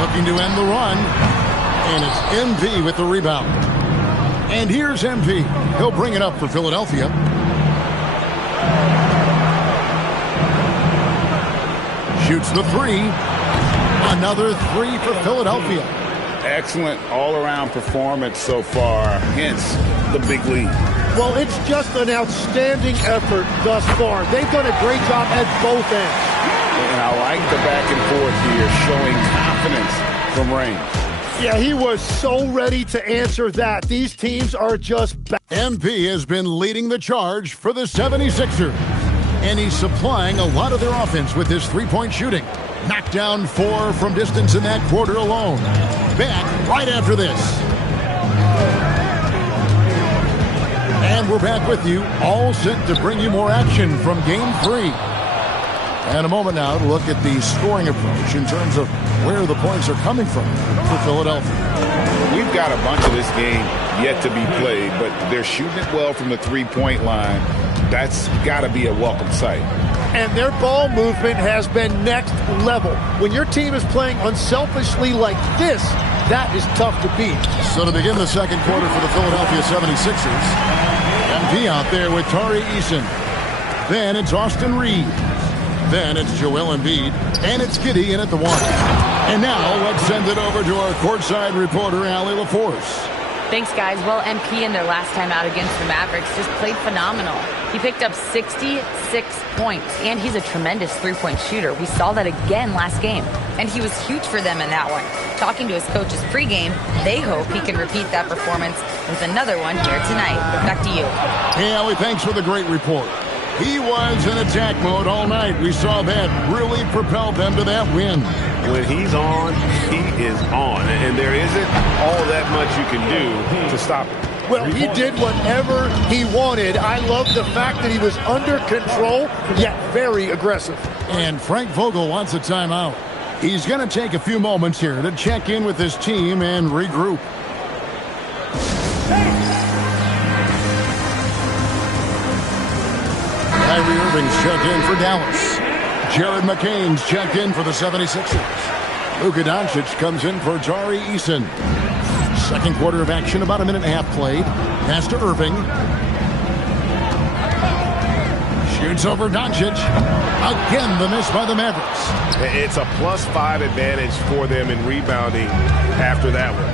Looking to end the run. And it's MP with the rebound. And here's MP. He'll bring it up for Philadelphia. Shoots the three. Another three for Philadelphia. Excellent all-around performance so far, hence the big lead. Well, it's just an outstanding effort thus far. They've done a great job at both ends. And I like the back and forth here, showing confidence from range. Yeah, he was so ready to answer that. These teams are just back. MP has been leading the charge for the 76ers. And he's supplying a lot of their offense with his three-point shooting. Knocked down 4 from distance in that quarter alone. Back right after this. And we're back with you, all set to bring you more action from Game 3. And a moment now to look at the scoring approach in terms of where the points are coming from for Philadelphia. We've got a bunch of this game yet to be played, but they're shooting it well from the three-point line. That's got to be a welcome sight. And their ball movement has been next level. When your team is playing unselfishly like this, that is tough to beat. So to begin the second quarter for the Philadelphia 76ers, MP out there with Tari Eason. Then it's Austin Reeves. Then it's Joel Embiid. And it's Giddey in at the 1. And now let's send it over to our courtside reporter, Allie LaForce. Thanks, guys. Well, MP in their last time out against the Mavericks just played phenomenal. He picked up 66 points, and he's a tremendous three-point shooter. We saw that again last game, and he was huge for them in that one. Talking to his coaches pregame, they hope he can repeat that performance with another one here tonight. Back to you. Hey, Allie, thanks for the great report. He was in attack mode all night. We saw that really propelled them to that win. When he's on, he is on. And there isn't all that much you can do to stop him. Well, he did whatever he wanted. I love the fact that he was under control, yet very aggressive. And Frank Vogel wants a timeout. He's going to take a few moments here to check in with his team and regroup. Kyrie Irving's checked in for Dallas. Jared McCain's checked in for the 76ers. Luka Doncic comes in for Tari Eason. Second quarter of action, about a minute and a half played. Pass to Irving. Shoots over Doncic. Again, the miss by the Mavericks. It's a +5 advantage for them in rebounding after that one.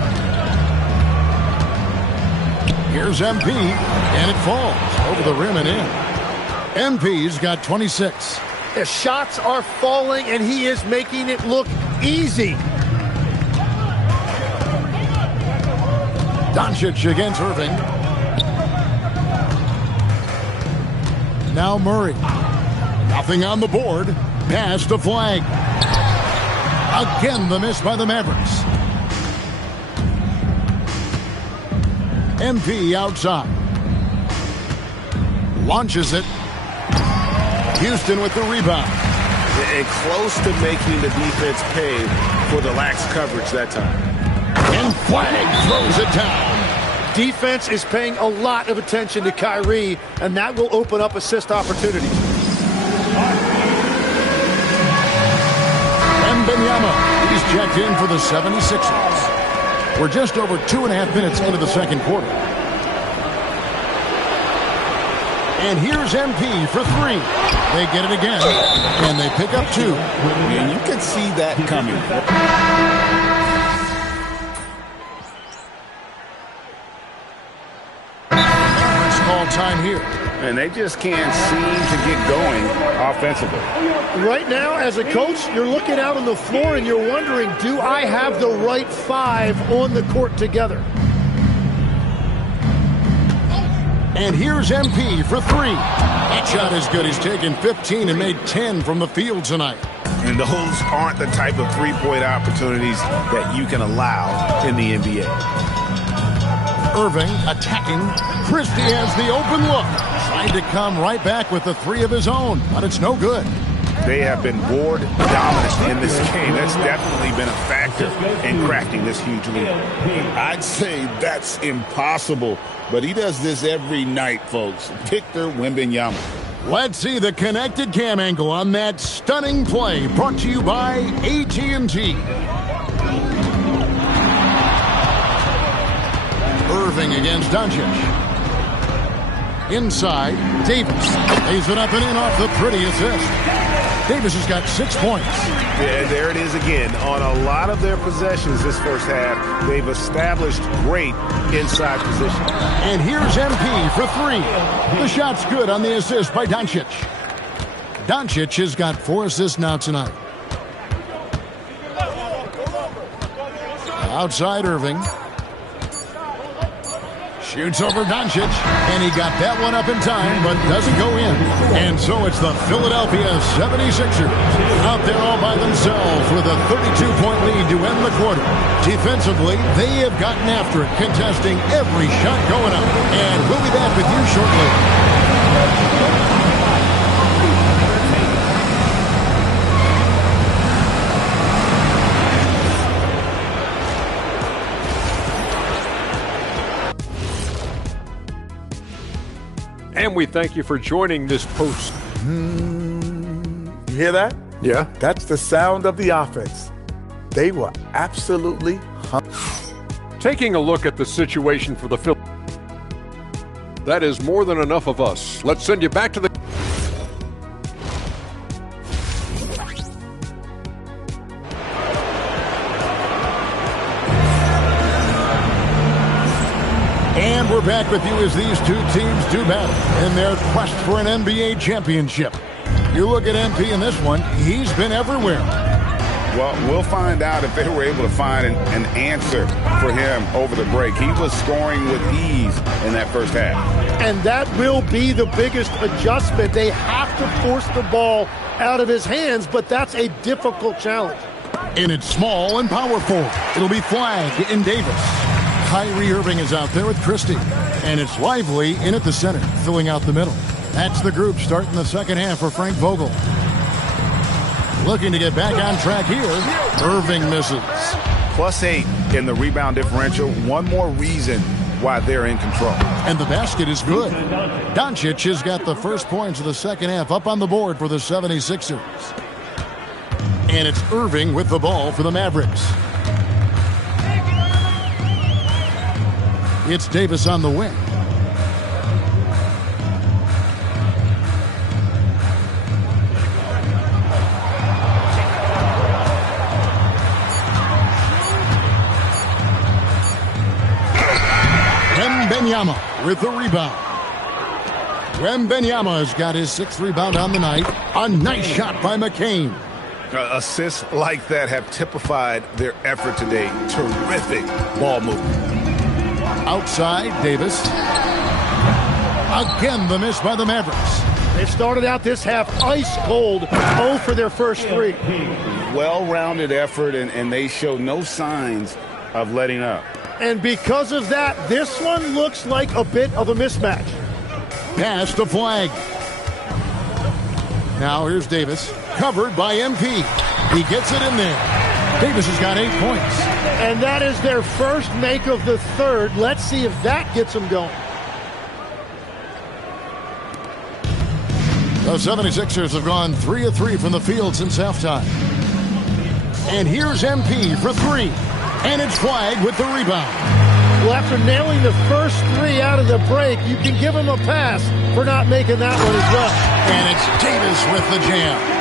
Here's MP, and it falls over the rim and in. MP's got 26. The shots are falling, and he is making it look easy. Doncic against Irving. Now Murray. Nothing on the board. Pass to Flag. Again, the miss by the Mavericks. MP outside. Launches it. Houston with the rebound. And close to making the defense pay for the lax coverage that time. And Flag throws it down. Defense is paying a lot of attention to Kyrie, and that will open up assist opportunities. And Wembanyama, he's checked in for the 76ers. We're just over 2.5 minutes into the second quarter. And here's MP for 3. They get it again, and they pick up 2. And you can see that coming. It's call time here. And they just can't seem to get going offensively. Right now, as a coach, you're looking out on the floor and you're wondering, do I have the right 5 on the court together? And here's MP for 3. That shot is good. He's taken 15 and made 10 from the field tonight. And those aren't the type of three-point opportunities that you can allow in the NBA. Irving attacking. Christie has the open look. Trying to come right back with the 3 of his own, but it's no good. They have been board dominant in this game. That's definitely been a factor in cracking this huge lead. I'd say that's impossible, but he does this every night, folks. Victor Wembanyama. Let's see the connected cam angle on that stunning play, brought to you by AT&T. Irving against Doncic. Inside, Davis lays it up and in off the pretty assist. Davis has got 6 points. Yeah, there it is again. On a lot of their possessions this first half, they've established great inside position. And here's MP for 3. The shot's good on the assist by Doncic. Doncic has got 4 assists now tonight. Outside Irving. Shoots over Doncic, and he got that one up in time, but doesn't go in. And so it's the Philadelphia 76ers out there all by themselves with a 32-point lead to end the quarter. Defensively, they have gotten after it, contesting every shot going up. And we'll be back with you shortly. And we thank you for joining this post. You hear that? Yeah. That's the sound of the offense. They were absolutely Taking a look at the situation for the Phil. That is more than enough of us. Let's send you back to the. And we're back with you as these two teams do battle in their quest for an NBA championship. You look at MP in this one, he's been everywhere. Well, we'll find out if they were able to find an answer for him over the break. He was scoring with ease in that first half. And that will be the biggest adjustment. They have to force the ball out of his hands, but that's a difficult challenge. And it's small and power forward. It'll be Flag in Davis. Kyrie Irving is out there with Christie. And it's Lively in at the center, filling out the middle. That's the group starting the second half for Frank Vogel. Looking to get back on track here. Irving misses. +8 in the rebound differential. One more reason why they're in control. And the basket is good. Doncic has got the first points of the second half up on the board for the 76ers. And it's Irving with the ball for the Mavericks. It's Davis on the wing. Wembanyama with the rebound. Wembanyama has got his 6th rebound on the night. A nice shot by McCain. Assists like that have typified their effort today. Terrific ball movement. Outside, Davis. Again, the miss by the Mavericks. They started out this half ice cold, 0 for their first 3. Well-rounded effort, and they show no signs of letting up. And because of that, this one looks like a bit of a mismatch. Pass to Flag. Now here's Davis, covered by MP. He gets it in there. Davis has got 8 points. And that is their first make of the third. Let's see if that gets them going. The 76ers have gone 3 of 3 from the field since halftime. And here's MP for 3. And it's Flag with the rebound. Well, after nailing the first 3 out of the break, you can give him a pass for not making that one as well. And it's Davis with the jam.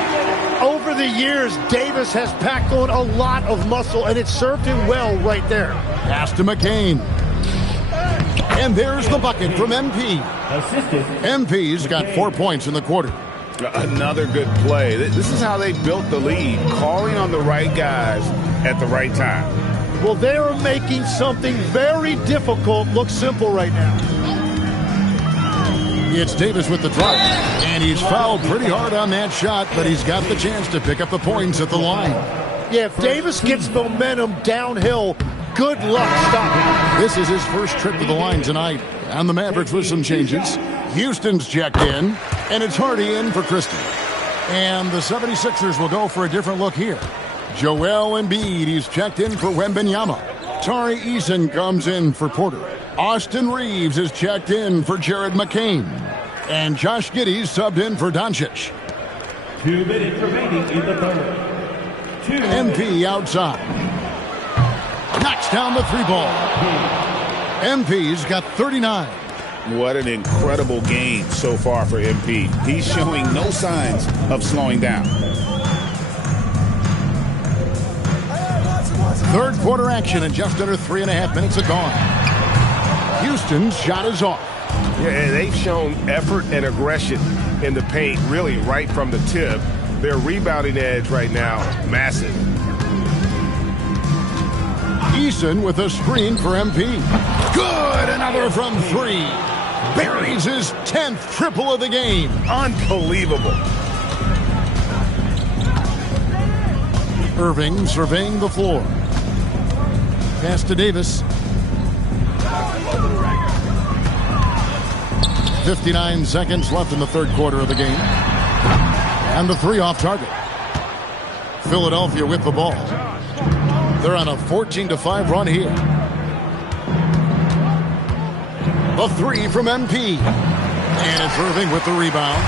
Over the years, Davis has packed on a lot of muscle, and it served him well right there. Pass to McCain. And there's the bucket from MP. MP's got 4 points in the quarter. Another good play. This is how they built the lead, calling on the right guys at the right time. Well, they are making something very difficult look simple right now. It's Davis with the drop, and he's fouled pretty hard on that shot, but he's got the chance to pick up the points at the line. Yeah, if Davis gets momentum downhill, good luck stopping. This is his first trip to the line tonight, and the Mavericks with some changes. Houston's checked in, and it's Hardy in for Christie. And the 76ers will go for a different look here. Joel Embiid, he's checked in for Wembanyama. Tari Eason comes in for Porter. Austin Reeves is checked in for Jared McCain. And Josh Giddey's subbed in for Doncic. 2 minutes remaining in the third. MP outside. Knocks down the 3-ball. MP's got 39. What an incredible game so far for MP. He's showing no signs of slowing down. Third quarter action and just under 3.5 minutes are gone. Houston's shot is off. Yeah, they've shown effort and aggression in the paint, really right from the tip. Their rebounding edge right now, massive. Eason with a screen for MP. Good, another from 3. Buries his 10th triple of the game. Unbelievable. Irving surveying the floor. Pass to Davis. 59 seconds left in the third quarter of the game. And the 3 off target. Philadelphia with the ball. They're on a 14-5 run here. The 3 from MP. And it's Irving with the rebound.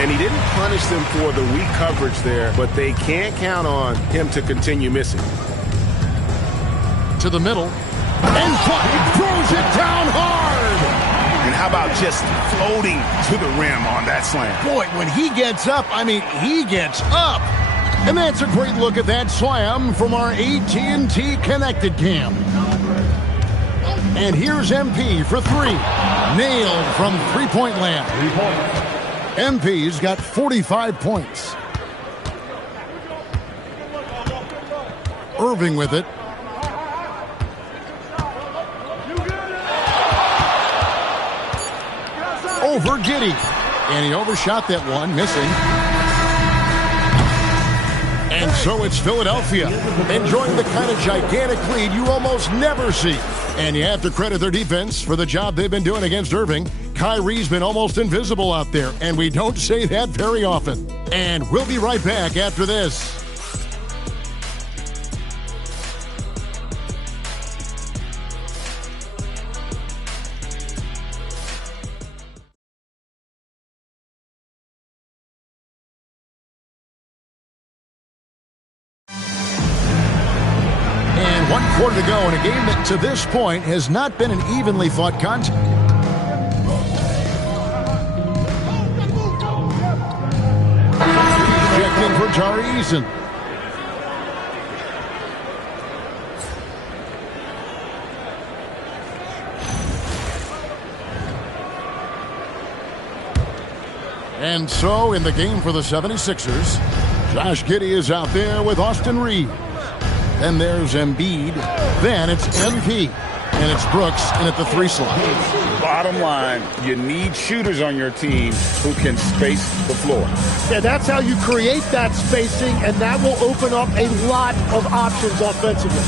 And he didn't punish them for the weak coverage there, but they can't count on him to continue missing. To the middle. And Clay throws it down hard. And how about just floating to the rim on that slam? Boy, when he gets up, I mean, he gets up. And that's a great look at that slam from our AT&T Connected Cam. And here's MP for 3. Nailed from three-point land. MP's got 45 points. Irving with it. Over Giddey. And he overshot that one, missing. And so it's Philadelphia, enjoying the kind of gigantic lead you almost never see. And you have to credit their defense for the job they've been doing against Irving. Kyrie's been almost invisible out there, and we don't say that very often. And we'll be right back after this. And 1 quarter to go in a game that to this point has not been an evenly fought contest. Checking for Tari Eason. And so in the game for the 76ers, Josh Giddey is out there with Austin Reeves. Then there's Embiid. Then it's MP. And it's Brooks in at the 3 slot. Bottom line, you need shooters on your team who can space the floor. Yeah, that's how you create that spacing, and that will open up a lot of options offensively.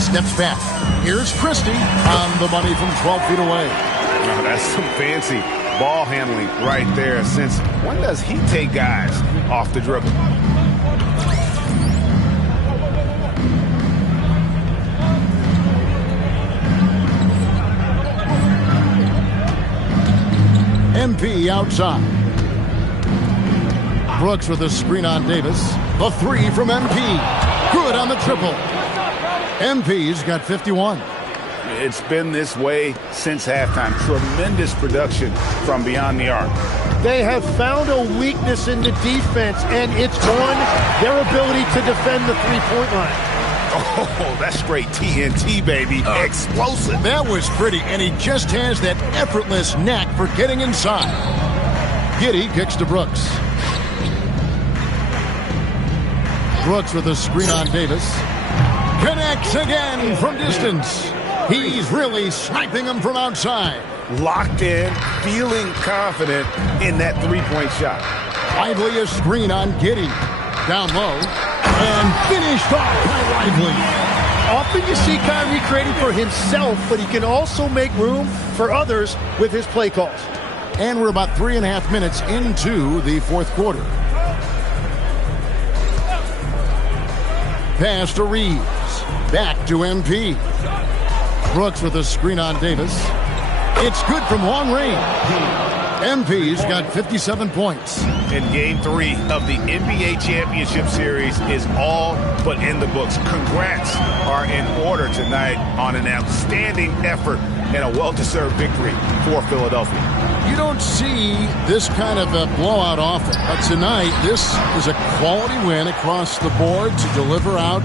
Steps back. Here's Christie on the money from 12 feet away. Oh, that's some fancy ball handling right there. Since when does he take guys off the dribble? MP outside. Brooks with a screen on Davis. The 3 from MP. Good on the triple. MP's got 51. It's been this way since halftime. Tremendous production from beyond the arc. They have found a weakness in the defense, and it's on their ability to defend the three-point line. Oh, that's straight TNT, baby. Explosive. That was pretty, and he just has that effortless knack for getting inside. Giddey kicks to Brooks. Brooks with a screen on Davis. Connects again from distance. He's really sniping him from outside. Locked in, feeling confident in that three-point shot. Lively a screen on Giddey. Down low. And finished off by Lively. Often you see Kyrie creating for himself, but he can also make room for others with his play calls. And we're about 3.5 minutes into the fourth quarter. Pass to Reeves. Back to MP. Brooks with a screen on Davis. It's good from long range. MP's got 57 points. And Game 3 of the NBA Championship Series is all but in the books. Congrats are in order tonight on an outstanding effort and a well-deserved victory for Philadelphia. You don't see this kind of a blowout often, but tonight this is a quality win across the board to deliver out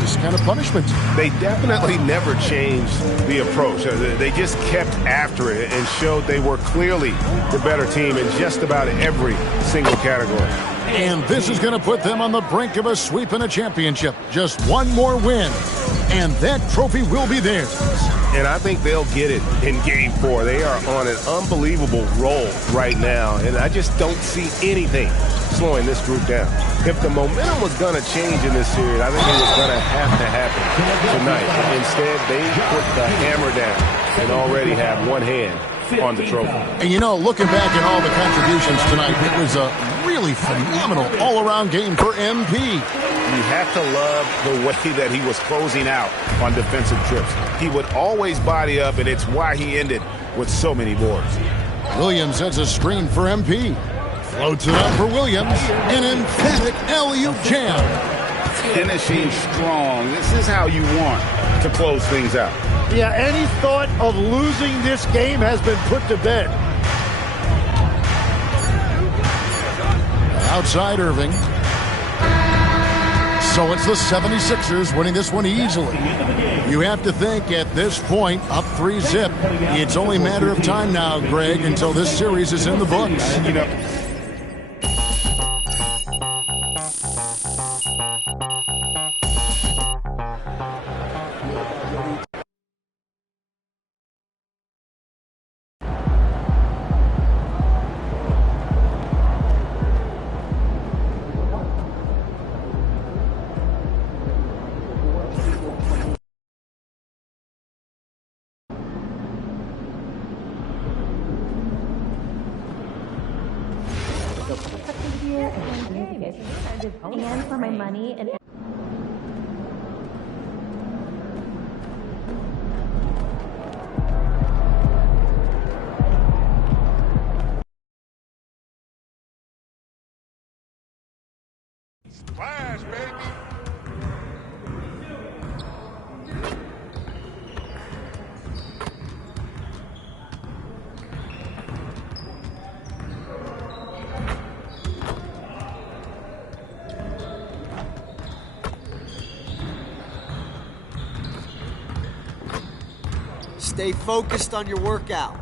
this kind of punishment. They definitely never changed the approach. They just kept after it and showed they were clearly the better team in just about every single category. And this is going to put them on the brink of a sweep in a championship. Just one more win, and that trophy will be theirs. And I think they'll get it in Game 4. They are on an unbelievable roll right now, and I just don't see anything slowing this group down. If the momentum was going to change in this series, I think it was going to have to happen tonight. Instead, they put the hammer down and already have one hand on the trophy. And you know, looking back at all the contributions tonight, it was a really phenomenal all-around game for MP. You have to love the way that he was closing out on defensive trips. He would always body up, and it's why he ended with so many boards. Williams has a screen for MP. Floats it up for Williams. An emphatic alley-oop jam. Finishing strong. This is how you want to close things out. Yeah, any thought of losing this game has been put to bed. Outside Irving. So it's the 76ers winning this one easily. You have to think at this point, up 3-zip, it's only a matter of time now, Greg, until this series is in the books. You know, and for my money and Splash, baby. Stay focused on your workout.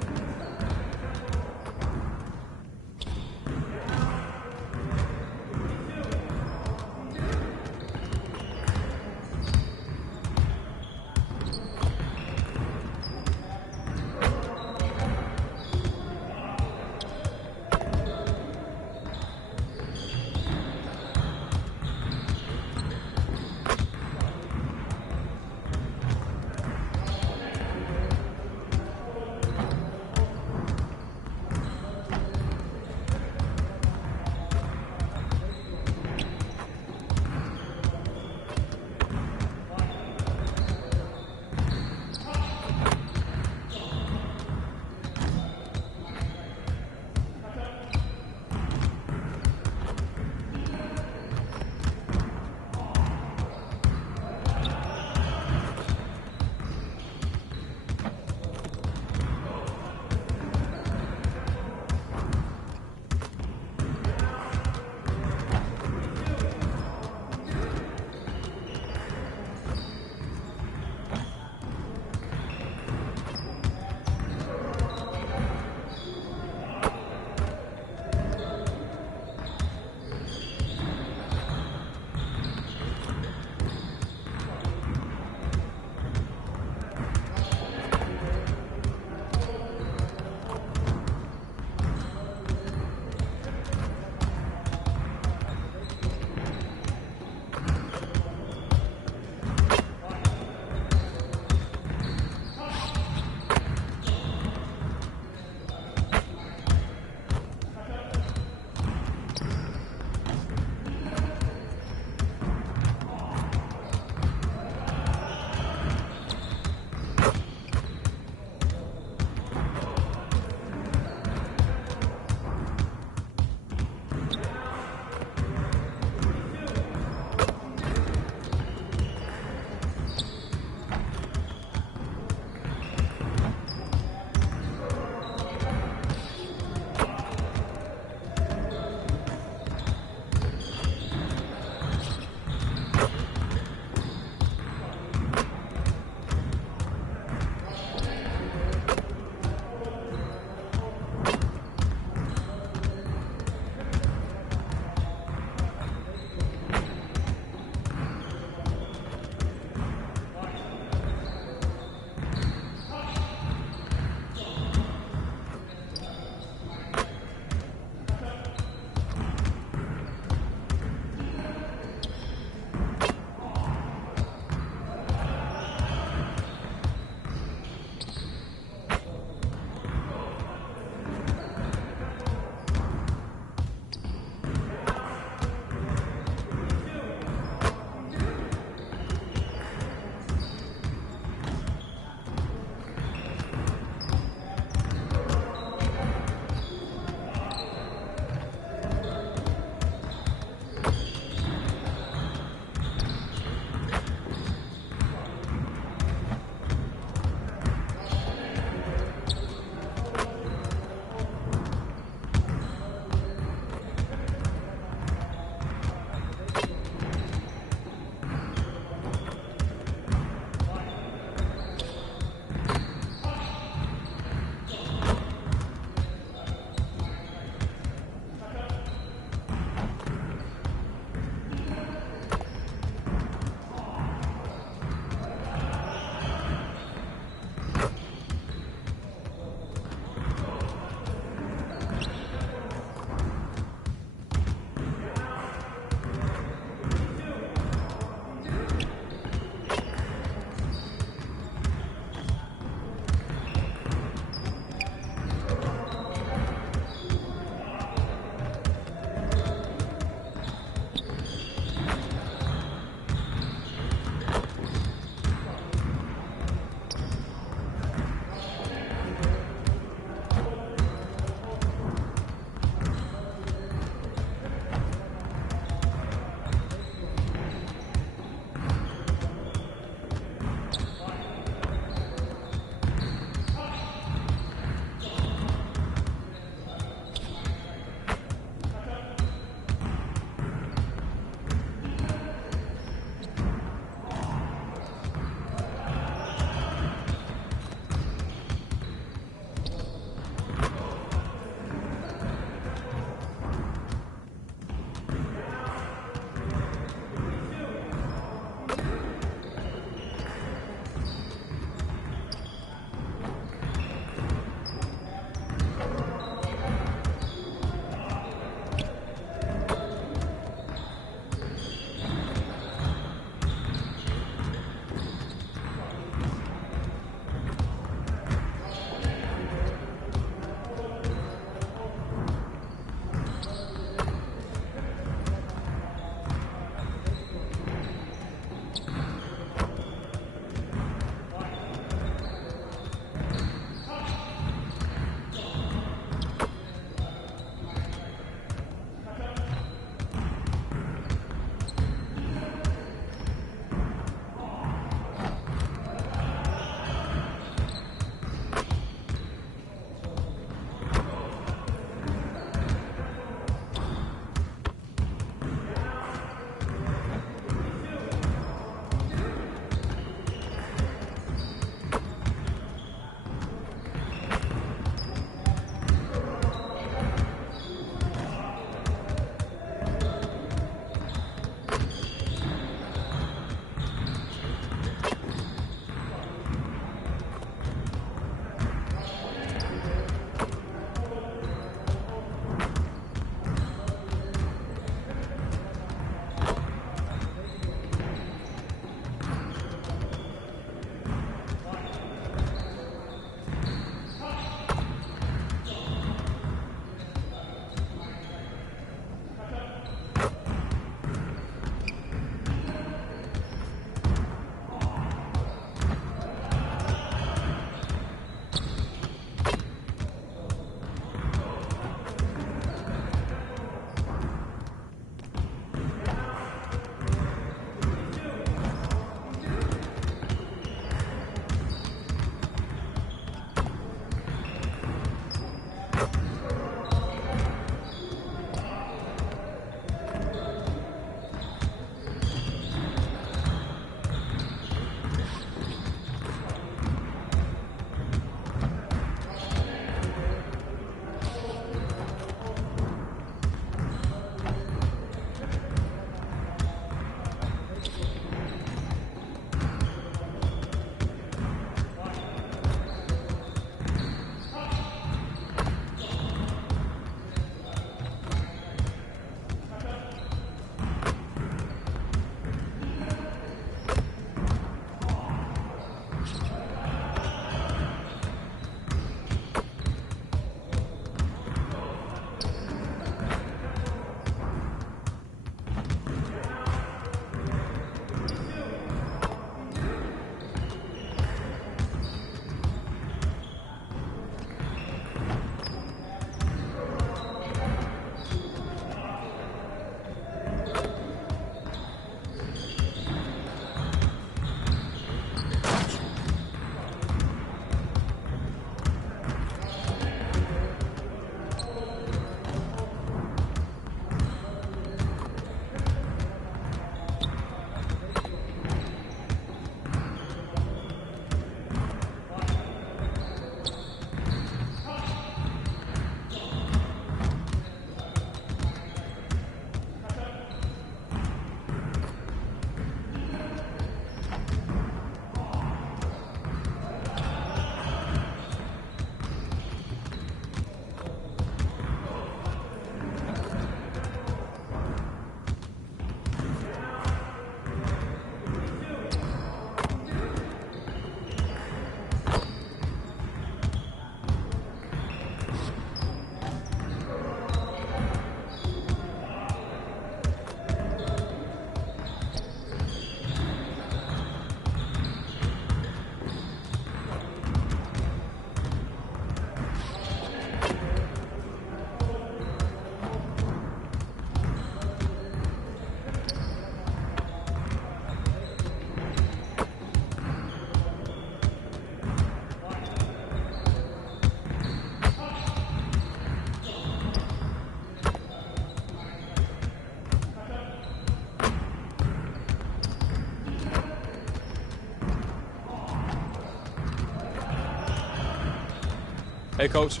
Hey, Coach.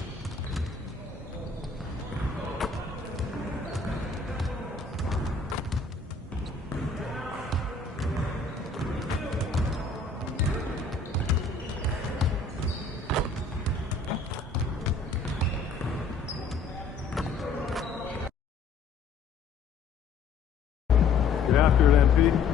Get after it, MP.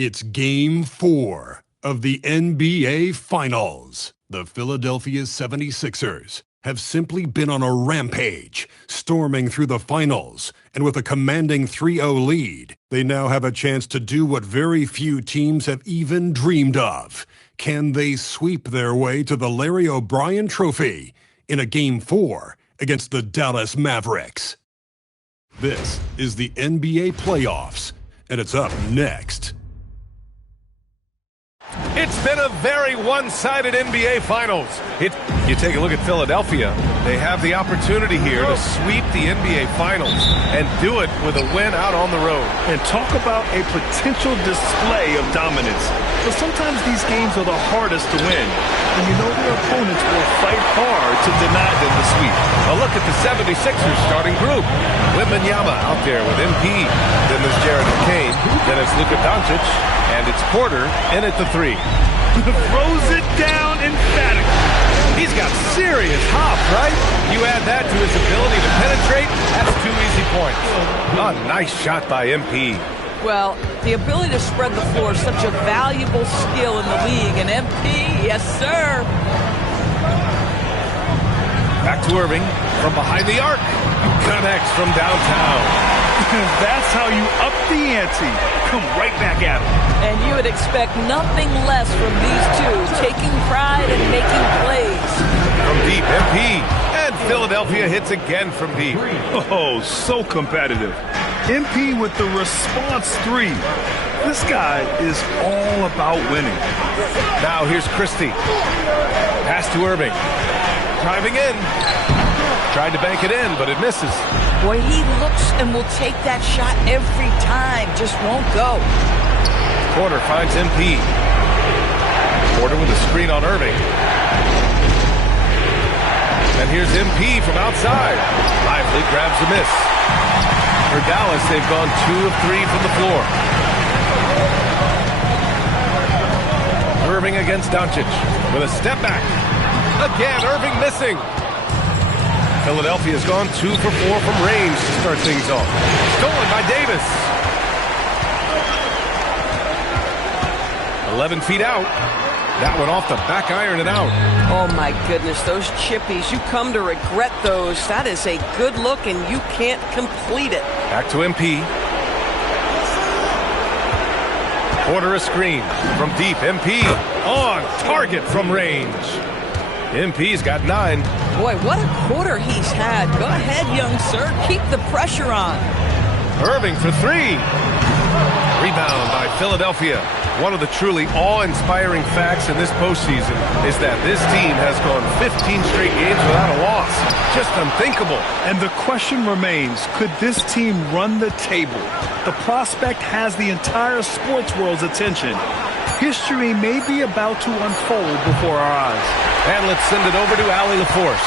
It's Game 4 of the NBA Finals. The Philadelphia 76ers have simply been on a rampage, storming through the finals, and with a commanding 3-0 lead, they now have a chance to do what very few teams have even dreamed of. Can they sweep their way to the Larry O'Brien Trophy in a Game 4 against the Dallas Mavericks? This is the NBA playoffs, and it's up next. It's been a very one-sided NBA Finals. You take a look at Philadelphia. They have the opportunity here to sweep the NBA Finals and do it with a win out on the road. And talk about a potential display of dominance. But sometimes these games are the hardest to win. And you know their opponents will fight hard to deny them the sweep. A look at the 76ers starting group. Wembanyama out there with MP. Then there's Jared McCain. Then it's Luka Doncic. And it's Porter in at the 3. Throws it down emphatically. He's got serious hop, right? You add that to his ability to penetrate, that's 2 easy points. A nice shot by MP. Well, the ability to spread the floor is such a valuable skill in the league. And MP, yes, sir. Back to Irving from behind the arc. Connects from downtown. That's how you up the ante. Come right back at him. And you would expect nothing less from these two, taking pride and making plays. From deep, MP. And Philadelphia hits again from deep. Oh, so competitive. MP with the response 3. This guy is all about winning. Now here's Christie. Pass to Irving. Driving in. Tried to bank it in, but it misses. Boy, he looks and will take that shot every time. Just won't go. Porter finds MP. Porter with a screen on Irving. And here's MP from outside. Lively grabs the miss. For Dallas, they've gone 2 of 3 from the floor. Irving against Doncic with a step back. Again, Irving missing. Philadelphia's gone 2 for 4 from range to start things off. Stolen by Davis. 11 feet out. That one off the back iron and out. Oh, my goodness. Those chippies, you come to regret those. That is a good look, and you can't complete it. Back to MP. Porter a screen from deep. MP on target from range. MP's got 9. Boy, what a quarter he's had. Go ahead, young sir. Keep the pressure on. Irving for 3. Rebound by Philadelphia. One of the truly awe-inspiring facts in this postseason is that this team has gone 15 straight games without a loss. Just unthinkable. And the question remains, could this team run the table? The prospect has the entire sports world's attention. History may be about to unfold before our eyes. And let's send it over to Allie LaForce.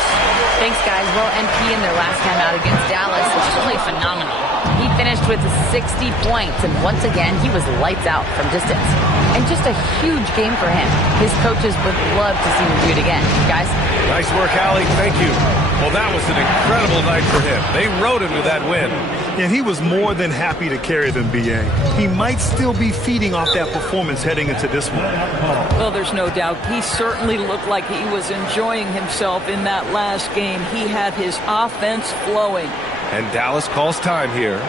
Thanks, guys. Well, MP in their last time out against Dallas was really phenomenal. He finished with 60 points, and once again, he was lights out from distance. And just a huge game for him. His coaches would love to see him do it again. Guys? Nice work, Allie. Thank you. Well, that was an incredible night for him. They rode him to that win. And he was more than happy to carry them, B.A. He might still be feeding off that performance heading into this one. Well, there's no doubt. He certainly looked like he was enjoying himself in that last game. He had his offense flowing. And Dallas calls time here.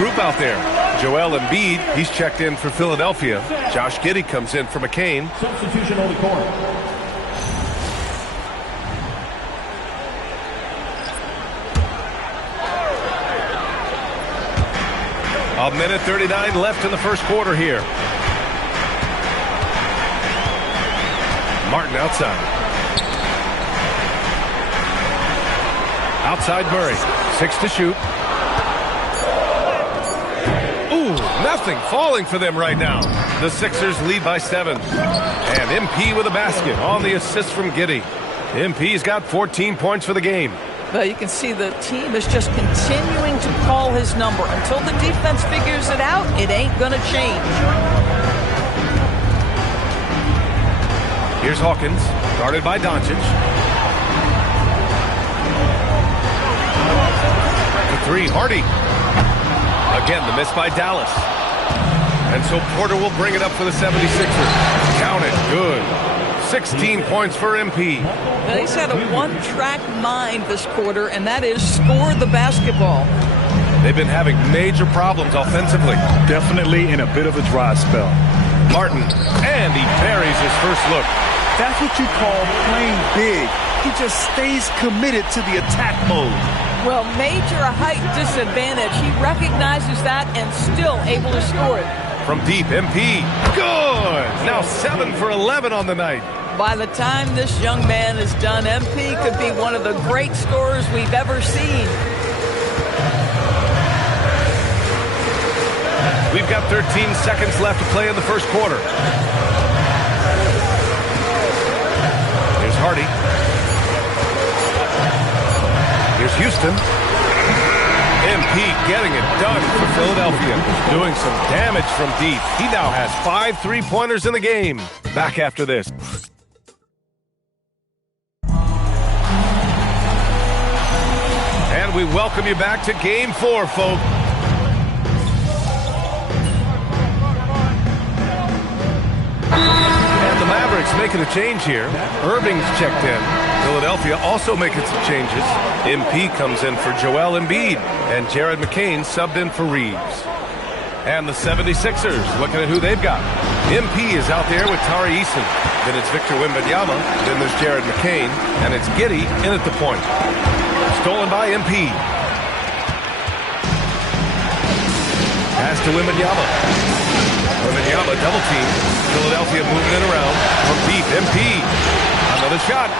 group out there. Joel Embiid, he's checked in for Philadelphia. Josh Giddey comes in for McCain. Substitution on the court. A minute 39 left in the first quarter here. Martin outside. Outside Murray. 6 to shoot. Ooh, nothing falling for them right now. The Sixers lead by 7. And MP with a basket on the assist from Giddey. MP's got 14 points for the game. Well, you can see the team is just continuing to call his number. Until the defense figures it out, it ain't going to change. Here's Hawkins, guarded by Doncic. The 3, Hardy. Again, the miss by Dallas. And so Porter will bring it up for the 76ers. Count it, good. 16 points for MP. Now, he's had a one-track mind this quarter, and that is score the basketball. They've been having major problems offensively. Definitely in a bit of a dry spell. Martin, and he buries his first look. That's what you call playing big. He just stays committed to the attack mode. Well, major height disadvantage. He recognizes that and still able to score it. From deep, MP. Good! Now 7 for 11 on the night. By the time this young man is done, MP could be one of the great scorers we've ever seen. We've got 13 seconds left to play in the first quarter. Here's Hardy. Here's Houston. MP getting it done for Philadelphia. Doing some damage from deep. He now has 5 3-pointers in the game. Back after this. And we welcome you back to Game 4, folks. And the Mavericks making a change here. Irving's checked in. Philadelphia also making some changes. MP comes in for Joel Embiid, and Jared McCain subbed in for Reeves. And the 76ers looking at who they've got. MP is out there with Tari Eason. Then it's Victor Wembanyama. Then there's Jared McCain, and it's Giddey in at the point. Stolen by MP. Pass to Wembanyama. Wembanyama double team. Philadelphia moving it around from deep. MP. Another shot.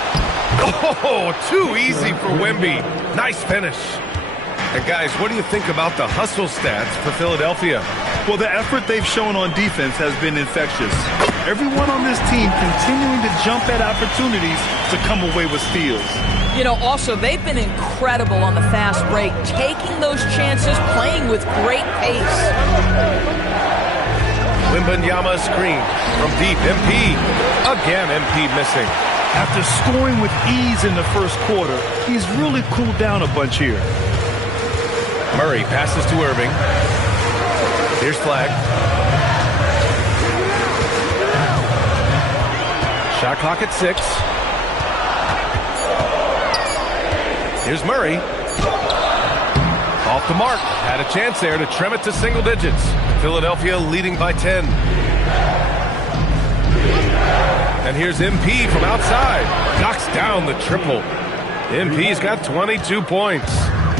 Oh, too easy for Wemby. Nice finish. And guys, what do you think about the hustle stats for Philadelphia? Well, the effort they've shown on defense has been infectious. Everyone on this team continuing to jump at opportunities to come away with steals. You know, also, they've been incredible on the fast break, taking those chances, playing with great pace. Wembanyama screen from deep. MP. Again, MP missing. After scoring with ease in the first quarter, he's really cooled down a bunch here. Murray passes to Irving. Here's Flag. Shot clock at 6. Here's Murray. Off the mark. Had a chance there to trim it to single digits. Philadelphia leading by 10. And here's MP from outside. Knocks down the triple. MP's got 22 points.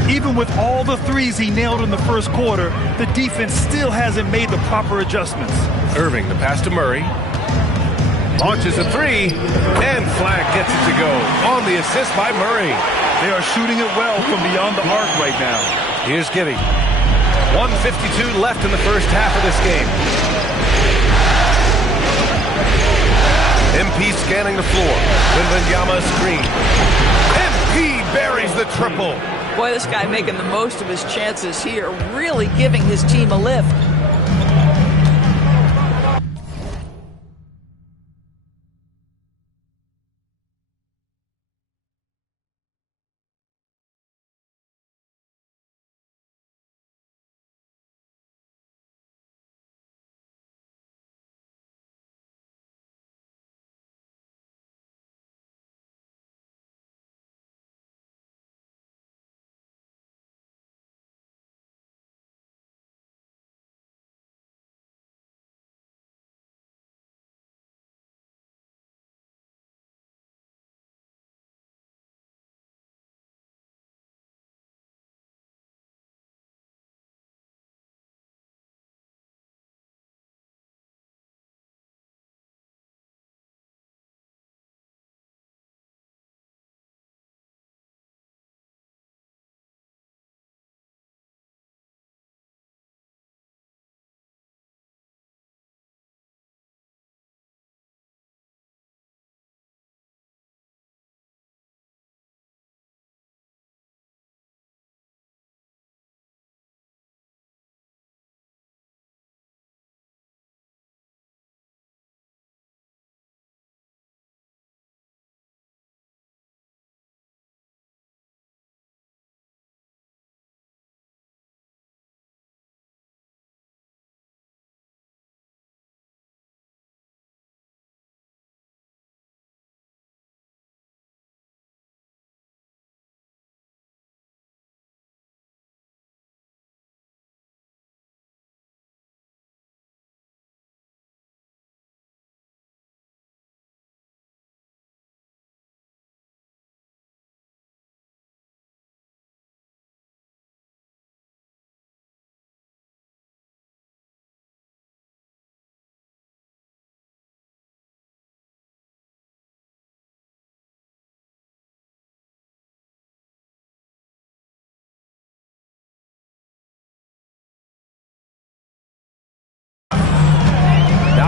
Even with all the threes he nailed in the first quarter, the defense still hasn't made the proper adjustments. Irving, the pass to Murray. Launches a 3, and Flag gets it to go. On the assist by Murray. They are shooting it well from beyond the arc right now. Here's Giddey. 1:52 left in the first half of this game. MP scanning the floor. Wembanyama screen. MP buries the triple. Boy, this guy making the most of his chances here, really giving his team a lift.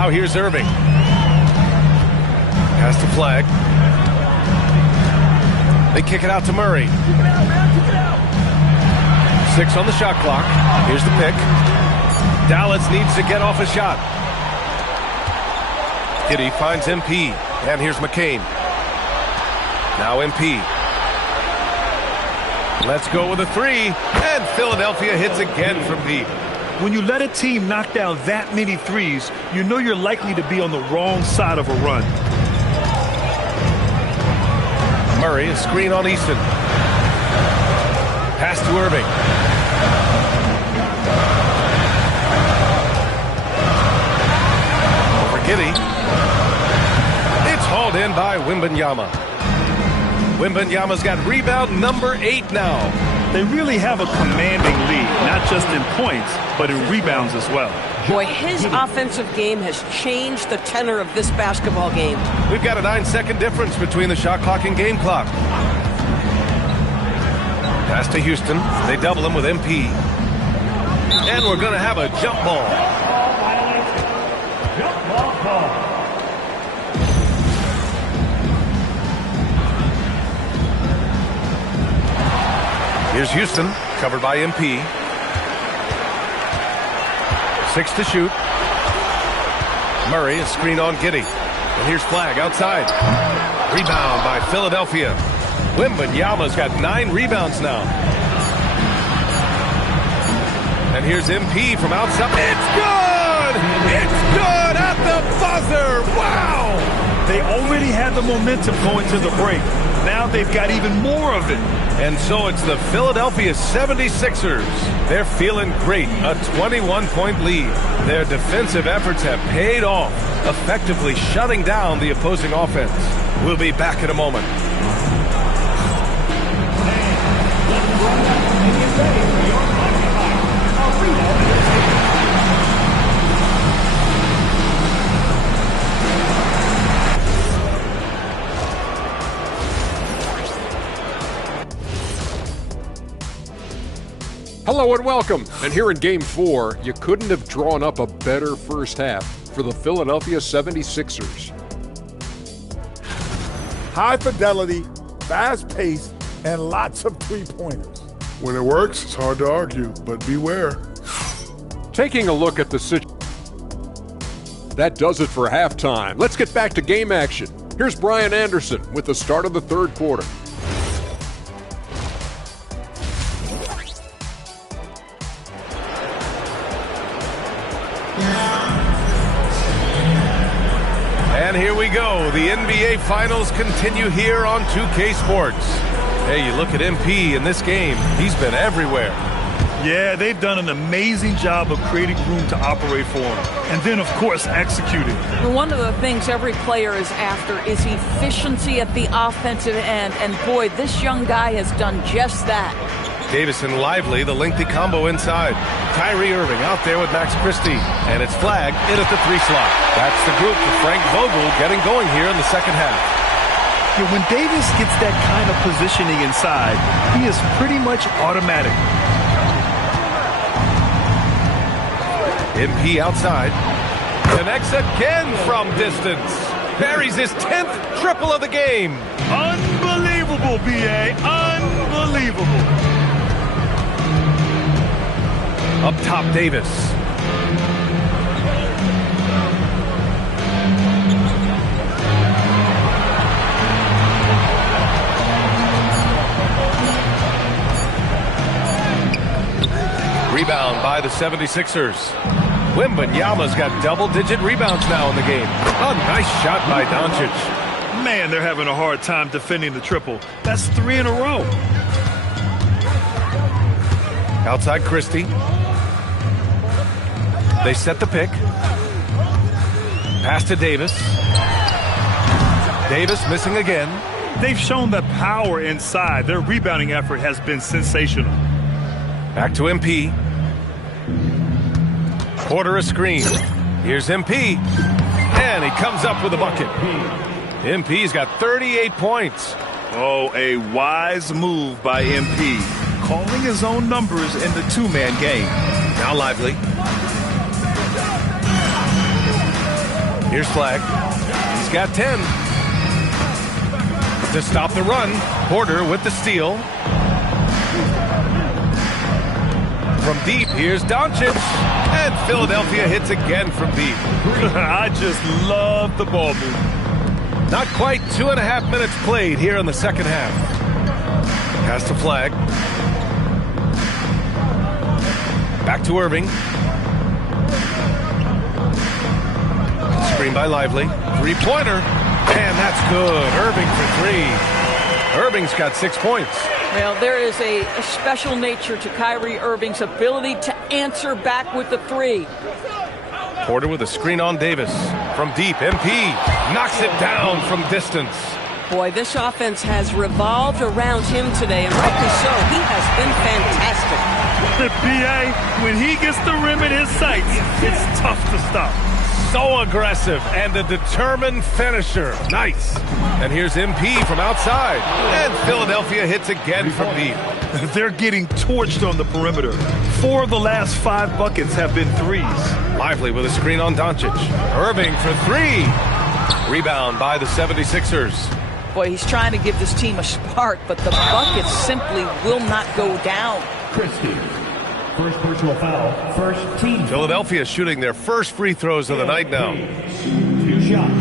Now here's Irving. Pass to Flag. They kick it out to Murray. 6 on the shot clock. Here's the pick. Dallas needs to get off a shot. Giddy finds MP. And here's McCain. Now MP. Let's go with a 3. And Philadelphia hits again from deep. When you let a team knock down that many threes, you know you're likely to be on the wrong side of a run. Murray, a screen on Easton. Pass to Irving. Over Giddy. It's hauled in by Wembanyama. Wembanyama's got rebound number 8 now. They really have a commanding lead, not just in points, but in rebounds as well. Boy, his offensive game has changed the tenor of this basketball game. We've got a 9-second difference between the shot clock and game clock. Pass to Houston. They double him with MP. And we're going to have a jump ball. Jump ball call. Here's Houston, covered by MP. 6 to shoot. Murray, a screen on Giddy. And here's Flag outside. Rebound by Philadelphia. Wembanyama's got 9 rebounds now. And here's MP from outside. It's good! It's good at the buzzer! Wow! They already had the momentum going to the break. Now they've got even more of it. And so it's the Philadelphia 76ers. They're feeling great. A 21-point lead. Their defensive efforts have paid off, effectively shutting down the opposing offense. We'll be back in a moment. Hello and welcome. And here in Game 4, you couldn't have drawn up a better first half for the Philadelphia 76ers. High fidelity, fast pace, and lots of three-pointers. When it works, it's hard to argue, but beware. Taking a look at the situation. That does it for halftime. Let's get back to game action. Here's Brian Anderson with the start of the third quarter. And here we go. The NBA Finals continue here on 2K Sports. Hey, you look at MP in this game. He's been everywhere. Yeah, they've done an amazing job of creating room to operate for him. And then, of course, executing. One of the things every player is after is efficiency at the offensive end. And boy, this young guy has done just that. Davis and Lively, the lengthy combo inside. Kyrie Irving out there with Max Christie. And it's Flag in at the 3 slot. That's the group for Frank Vogel getting going here in the second half. Yeah, when Davis gets that kind of positioning inside, he is pretty much automatic. MP outside. Connects again from distance. Buries his 10th triple of the game. Unbelievable, B.A. Unbelievable. Up top, Davis. Rebound by the 76ers. Wembanyama's got double-digit rebounds now in the game. A nice shot by Doncic. Man, they're having a hard time defending the triple. That's 3 in a row. Outside Christie. They set the pick. Pass to Davis. Davis missing again. They've shown the power inside. Their rebounding effort has been sensational. Back to MP. Porter a screen. Here's MP. And he comes up with a bucket. MP's got 38 points. Oh, a wise move by MP. Calling his own numbers in the two-man game. Now Lively. Here's Flag. He's got 10. To stop the run, Porter with the steal. From deep, here's Doncic. And Philadelphia hits again from deep. I just love the ball move. Not quite 2.5 minutes played here in the second half. Pass to Flag. Back to Irving. Screen by Lively. Three-pointer. And that's good. Irving for 3. Irving's got 6 points. Well, there is a special nature to Kyrie Irving's ability to answer back with the 3. Porter with a screen on Davis. From deep, MP knocks it down from distance. Boy, this offense has revolved around him today, and rightly so. He has been fantastic. The PA, when he gets the rim in his sights, it's tough to stop. So aggressive and a determined finisher. Nice. And here's MP from outside. And Philadelphia hits again from deep. They're getting torched on the perimeter. 4 of the last 5 buckets have been threes. Lively with a screen on Doncic. Irving for 3. Rebound by the 76ers. Boy, he's trying to give this team a spark, but the buckets simply will not go down. Christie. First personal foul. First team. Philadelphia shooting their first free throws of the night now. 2 shots.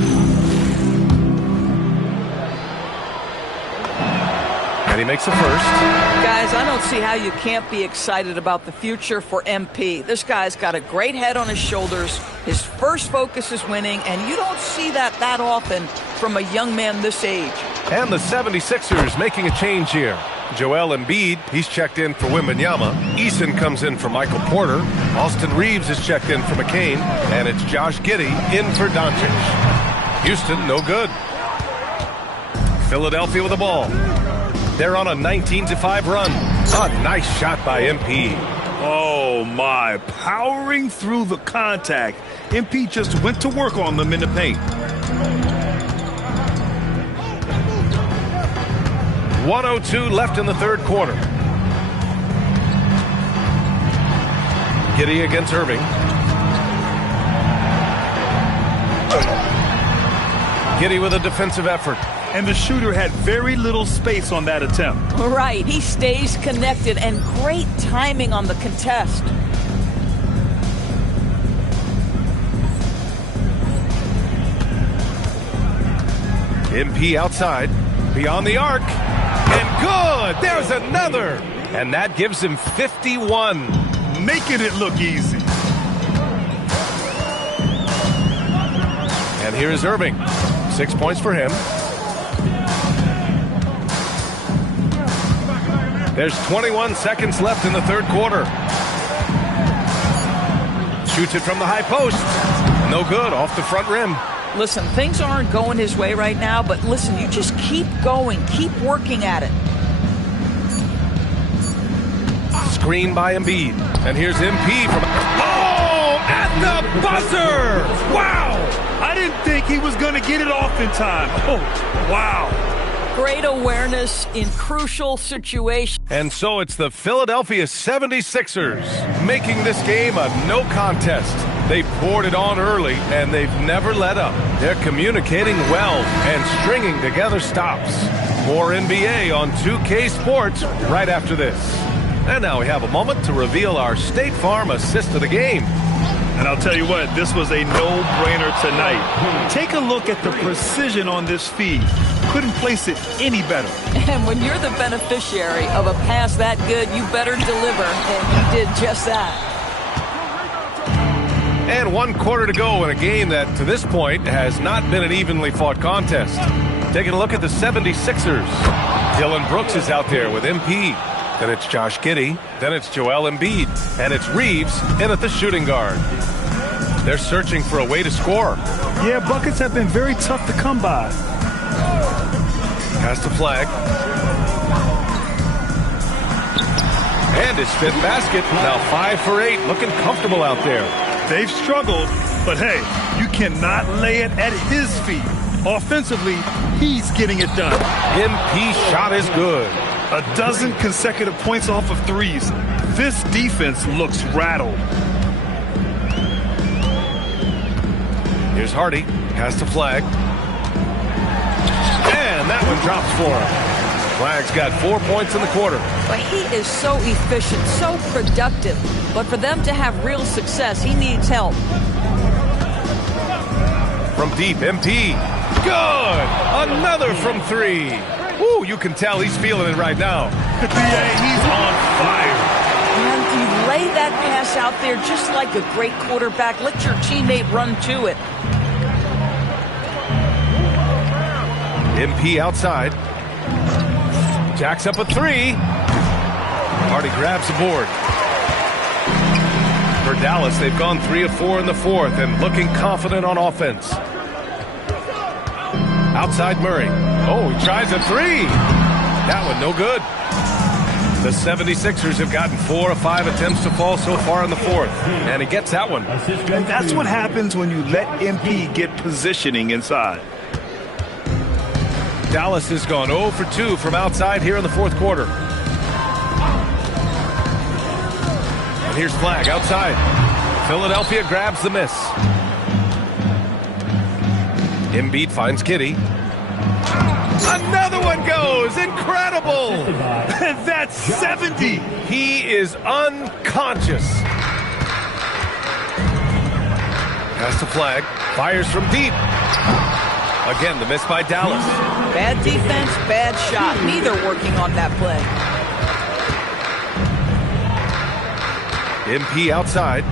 And he makes the first. Guys, I don't see how you can't be excited about the future for MP. This guy's got a great head on his shoulders. His first focus is winning, and you don't see that often from a young man this age. And the 76ers making a change here. Joel Embiid, he's checked in for Wembanyama. Eason comes in for Michael Porter. Austin Reeves is checked in for McCain. And it's Josh Giddey in for Doncic. Houston, no good. Philadelphia with the ball. They're on a 19-5 run. A nice shot by MP. Oh, my. Powering through the contact. MP just went to work on them in the paint. 1:02 left in the third quarter. Giddey against Irving. Giddey with a defensive effort. And the shooter had very little space on that attempt. Right, he stays connected, and great timing on the contest. MP outside, beyond the arc, and good! There's another! And that gives him 51. Making it look easy. And here is Irving. 6 points for him. There's 21 seconds left in the third quarter. Shoots it from the high post. No good, off the front rim. Listen, things aren't going his way right now, but listen, you just keep going, keep working at it. Screen by Embiid. And here's MP from... Oh, at the buzzer! Wow! I didn't think he was going to get it off in time. Oh, wow. Great awareness in crucial situations. And so it's the Philadelphia 76ers making this game a no contest. They poured it on early, and they've never let up. They're communicating well and stringing together stops. More NBA on 2K Sports right after this. And now we have a moment to reveal our State Farm assist of the game. And I'll tell you what, this was a no-brainer tonight. Take a look at the precision on this feed. Couldn't place it any better. And when you're the beneficiary of a pass that good, you better deliver, and he did just that. And 1 quarter to go in a game that, to this point, has not been an evenly fought contest. Taking a look at the 76ers. Dylan Brooks is out there with MP. Then it's Josh Giddey. Then it's Joel Embiid. And it's Reeves in at the shooting guard. They're searching for a way to score. Yeah, buckets have been very tough to come by. Pass to Flag. And his fifth basket. Now 5 for 8. Looking comfortable out there. They've struggled, but hey, you cannot lay it at his feet. Offensively, he's getting it done. MP shot is good. 12 consecutive points off of threes. This defense looks rattled. Here's Hardy. Has to Flag. And that one drops for him. Flag's got 4 points in the quarter. But he is so efficient, so productive. But for them to have real success, he needs help. From deep, MP. Good! Another from three. Woo, you can tell he's feeling it right now. He's on fire. And you lay that pass out there just like a great quarterback. Let your teammate run to it. MP outside. Jacks up a three. Hardy grabs the board. For Dallas, they've gone 3 of 4 in the fourth and looking confident on offense. Outside Murray. Oh, he tries a three. That one no good. The 76ers have gotten 4 of 5 attempts to fall so far in the fourth. And he gets that one. And that's what happens when you let MP get positioning inside. Dallas has gone 0 for 2 from outside here in the fourth quarter. And here's Flag outside. Philadelphia grabs the miss. Embiid finds Kitty. Another one goes! Incredible! That's 70! He is unconscious. Pass to Flag. Fires from deep. Again, the miss by Dallas. Bad defense, bad shot. Neither working on that play. MP outside.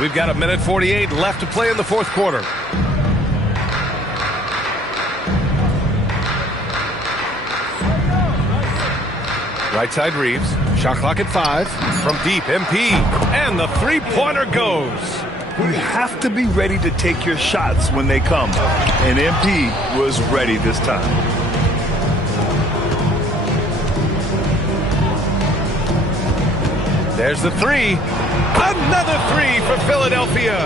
We've got 1:48 left to play in the fourth quarter. Right side Reeves. Shot clock at 5. From deep, MP. And the three-pointer goes. You have to be ready to take your shots when they come. And MP was ready this time. There's the three. Another three for Philadelphia.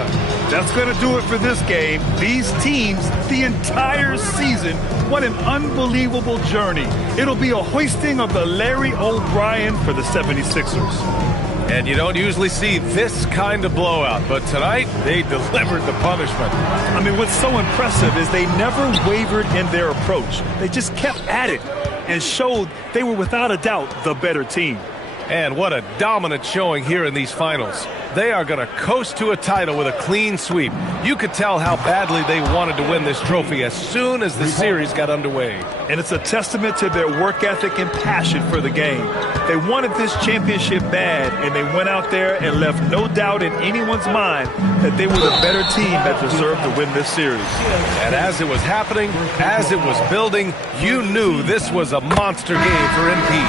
That's going to do it for this game. These teams, the entire season, what an unbelievable journey. It'll be a hoisting of the Larry O'Brien for the 76ers. And you don't usually see this kind of blowout, but tonight they delivered the punishment. I mean, what's so impressive is they never wavered in their approach. They just kept at it and showed they were without a doubt the better team. And what a dominant showing here in these finals. They are going to coast to a title with a clean sweep. You could tell how badly they wanted to win this trophy as soon as the series got underway. And it's a testament to their work ethic and passion for the game. They wanted this championship bad, and they went out there and left no doubt in anyone's mind that they were the better team that deserved to win this series. And as it was happening, as it was building, you knew this was a monster game for MP.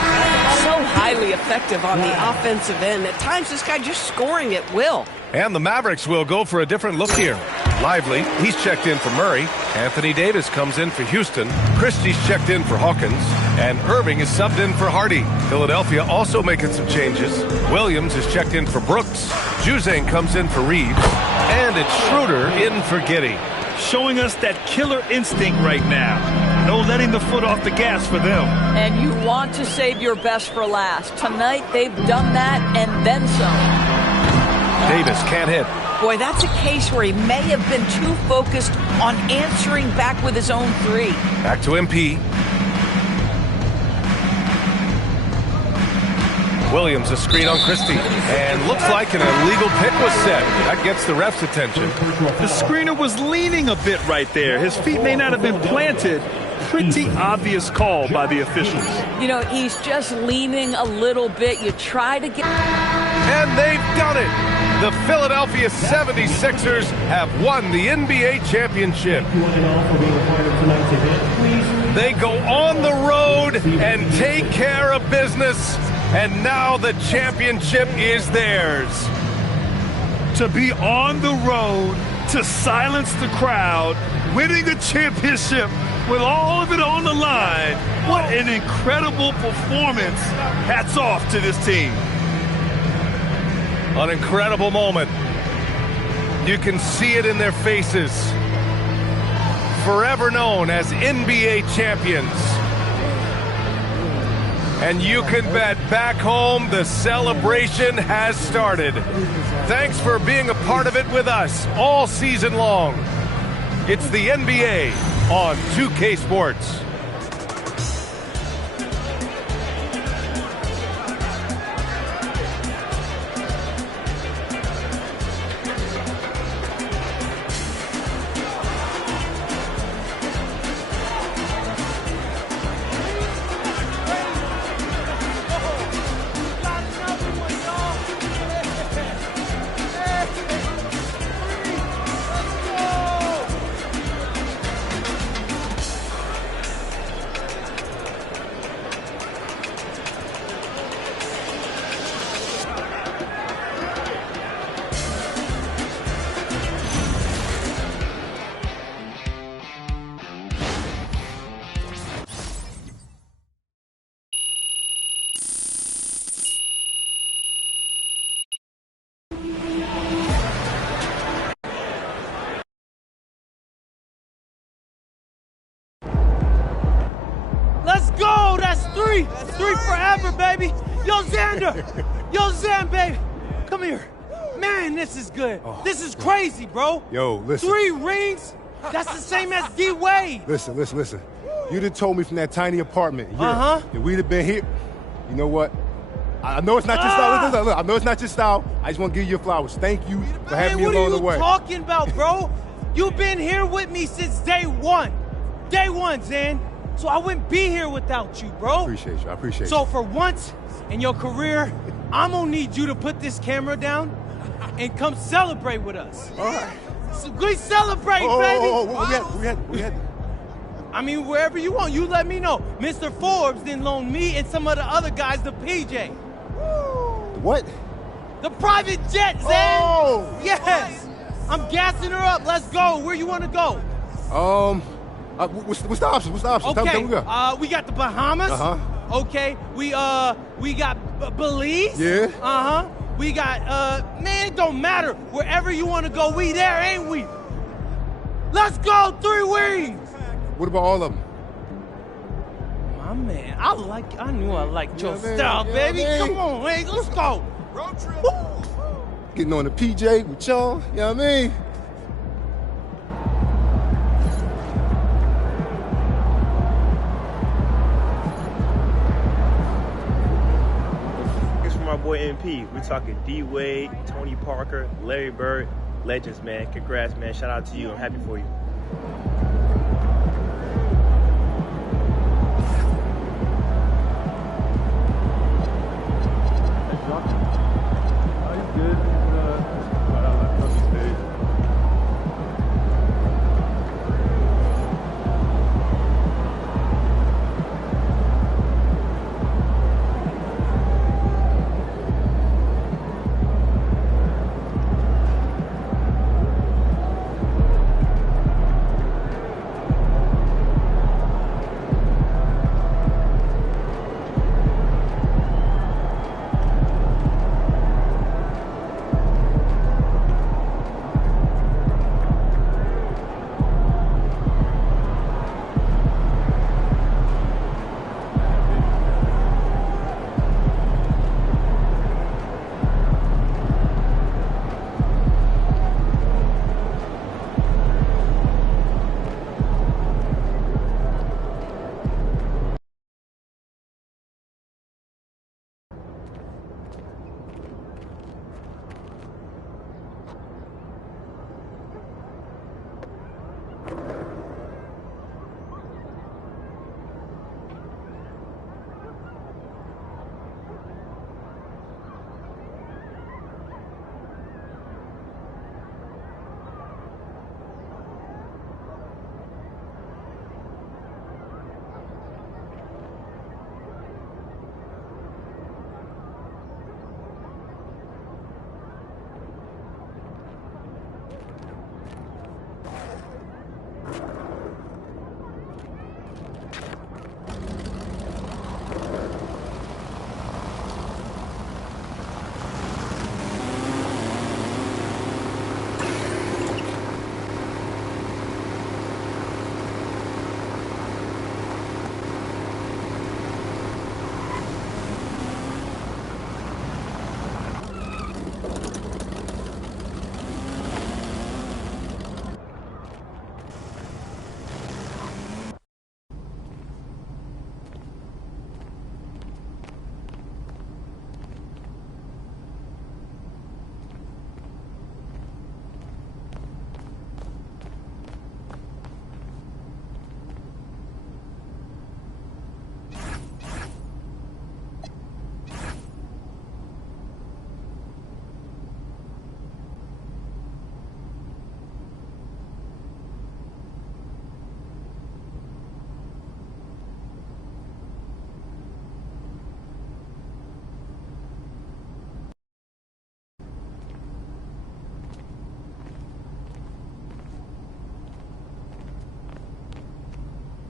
So highly effective on the offensive end. At times, this guy just scoring at will. And the Mavericks will go for a different look here. Lively, he's checked in for Murray. Anthony Davis comes in for Houston. Christie's checked in for Hawkins. And Irving is subbed in for Hardy. Philadelphia also making some changes. Williams is checked in for Brooks. Juzang comes in for Reeves. And it's Schroeder in for Giddey. Showing us that killer instinct right now. No letting the foot off the gas for them. And you want to save your best for last. Tonight, they've done that and then some. Davis can't hit. Boy, that's a case where he may have been too focused on answering back with his own three. Back to MP. Williams, a screen on Christie. And looks like an illegal pick was set. That gets the ref's attention. The screener was leaning a bit right there. His feet may not have been planted. Pretty obvious call by the officials. You know, he's just leaning a little bit. You try to get... And they've done it. The Philadelphia 76ers have won the NBA championship. They go on the road and take care of business. And now the championship is theirs. To be on the road, to silence the crowd, winning a championship with all of it on the line. What an incredible performance. Hats off to this team. An incredible moment. You can see it in their faces. Forever known as NBA champions. And you can bet back home the celebration has started. Thanks for being a part of it with us all season long. It's the NBA on 2K Sports. Let's go! That's three! Three forever, baby! Yo, Xander! Yo, Zan, baby! Come here. Man, this is good. This is crazy, bro. Yo, listen. 3 rings? That's the same as D-Wade. Listen. You done told me from that tiny apartment here. If we'd have been here, you know what? I know it's not your style. Look, I know it's not your style. I just want to give you your flowers. Thank you for having me along the way. What are you talking about, bro? You've been here with me since day one. Day one, Zan. So I wouldn't be here without you, bro. I appreciate you. So for once in your career, I'm gonna need you to put this camera down and come celebrate with us. All right. So we celebrate, baby. We had. I mean, wherever you want, you let me know. Mr. Forbes then loaned me and some of the other guys the PJ. What? The private jet, Zan. Oh! Yes. I'm gassing her up. Let's go. Where you want to go? What's the options? Okay. Tell me we got. We got the Bahamas. Okay. We got Belize. Yeah. We got man, it don't matter. Wherever you want to go, we there, ain't we? Let's go. 3 wings. What about all of them? My man, I knew I liked your style, baby. Come on, hey, let's go. Road trip. Getting on the PJ with y'all, you know what I mean? It's from my boy MP. We're talking D-Wade, Tony Parker, Larry Bird, legends, man. Congrats, man. Shout out to you. I'm happy for you.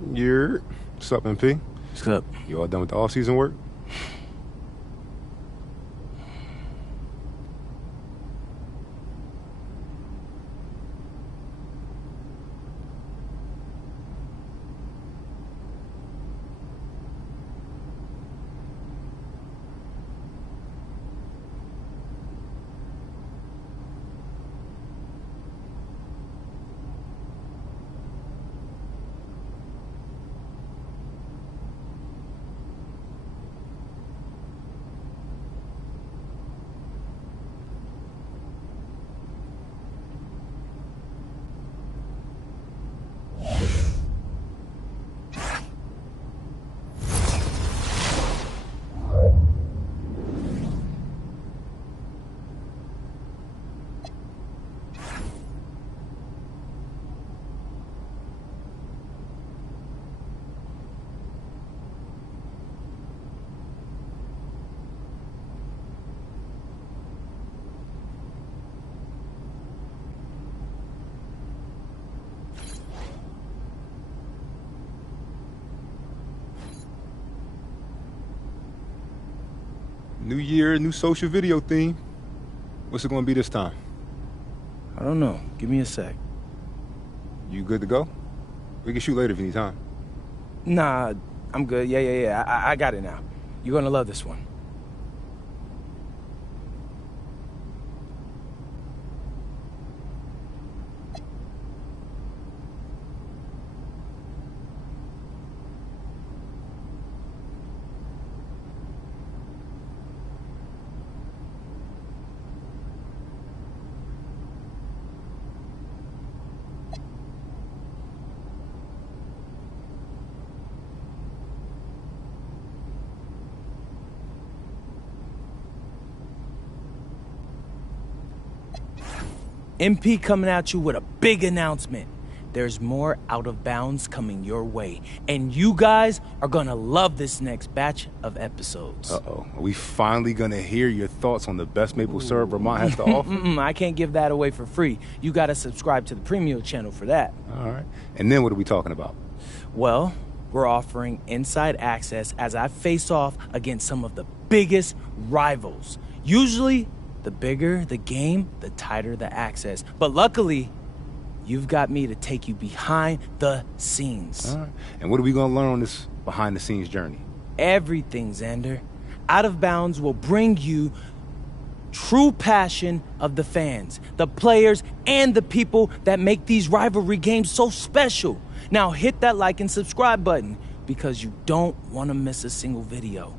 What's up, MP? What's up? You all done with the off-season work? New year, new social video theme. What's it gonna be this time? I don't know. Give me a sec. You good to go? We can shoot later if you need time. Nah, I'm good. Yeah. I got it now. You're gonna love this one. MP coming at you with a big announcement. There's more Out of Bounds coming your way, and you guys are gonna love this next batch of episodes. Uh-oh. Are we finally gonna hear your thoughts on the best maple syrup Vermont has to offer? I can't give that away for free. You gotta subscribe to the premium channel for that. All right. And then what are we talking about? Well, we're offering inside access as I face off against some of the biggest rivals. Usually, the bigger the game, the tighter the access. But luckily, you've got me to take you behind the scenes. All right. And what are we going to learn on this behind-the-scenes journey? Everything, Xander. Out of Bounds will bring you true passion of the fans, the players, and the people that make these rivalry games so special. Now hit that like and subscribe button because you don't want to miss a single video.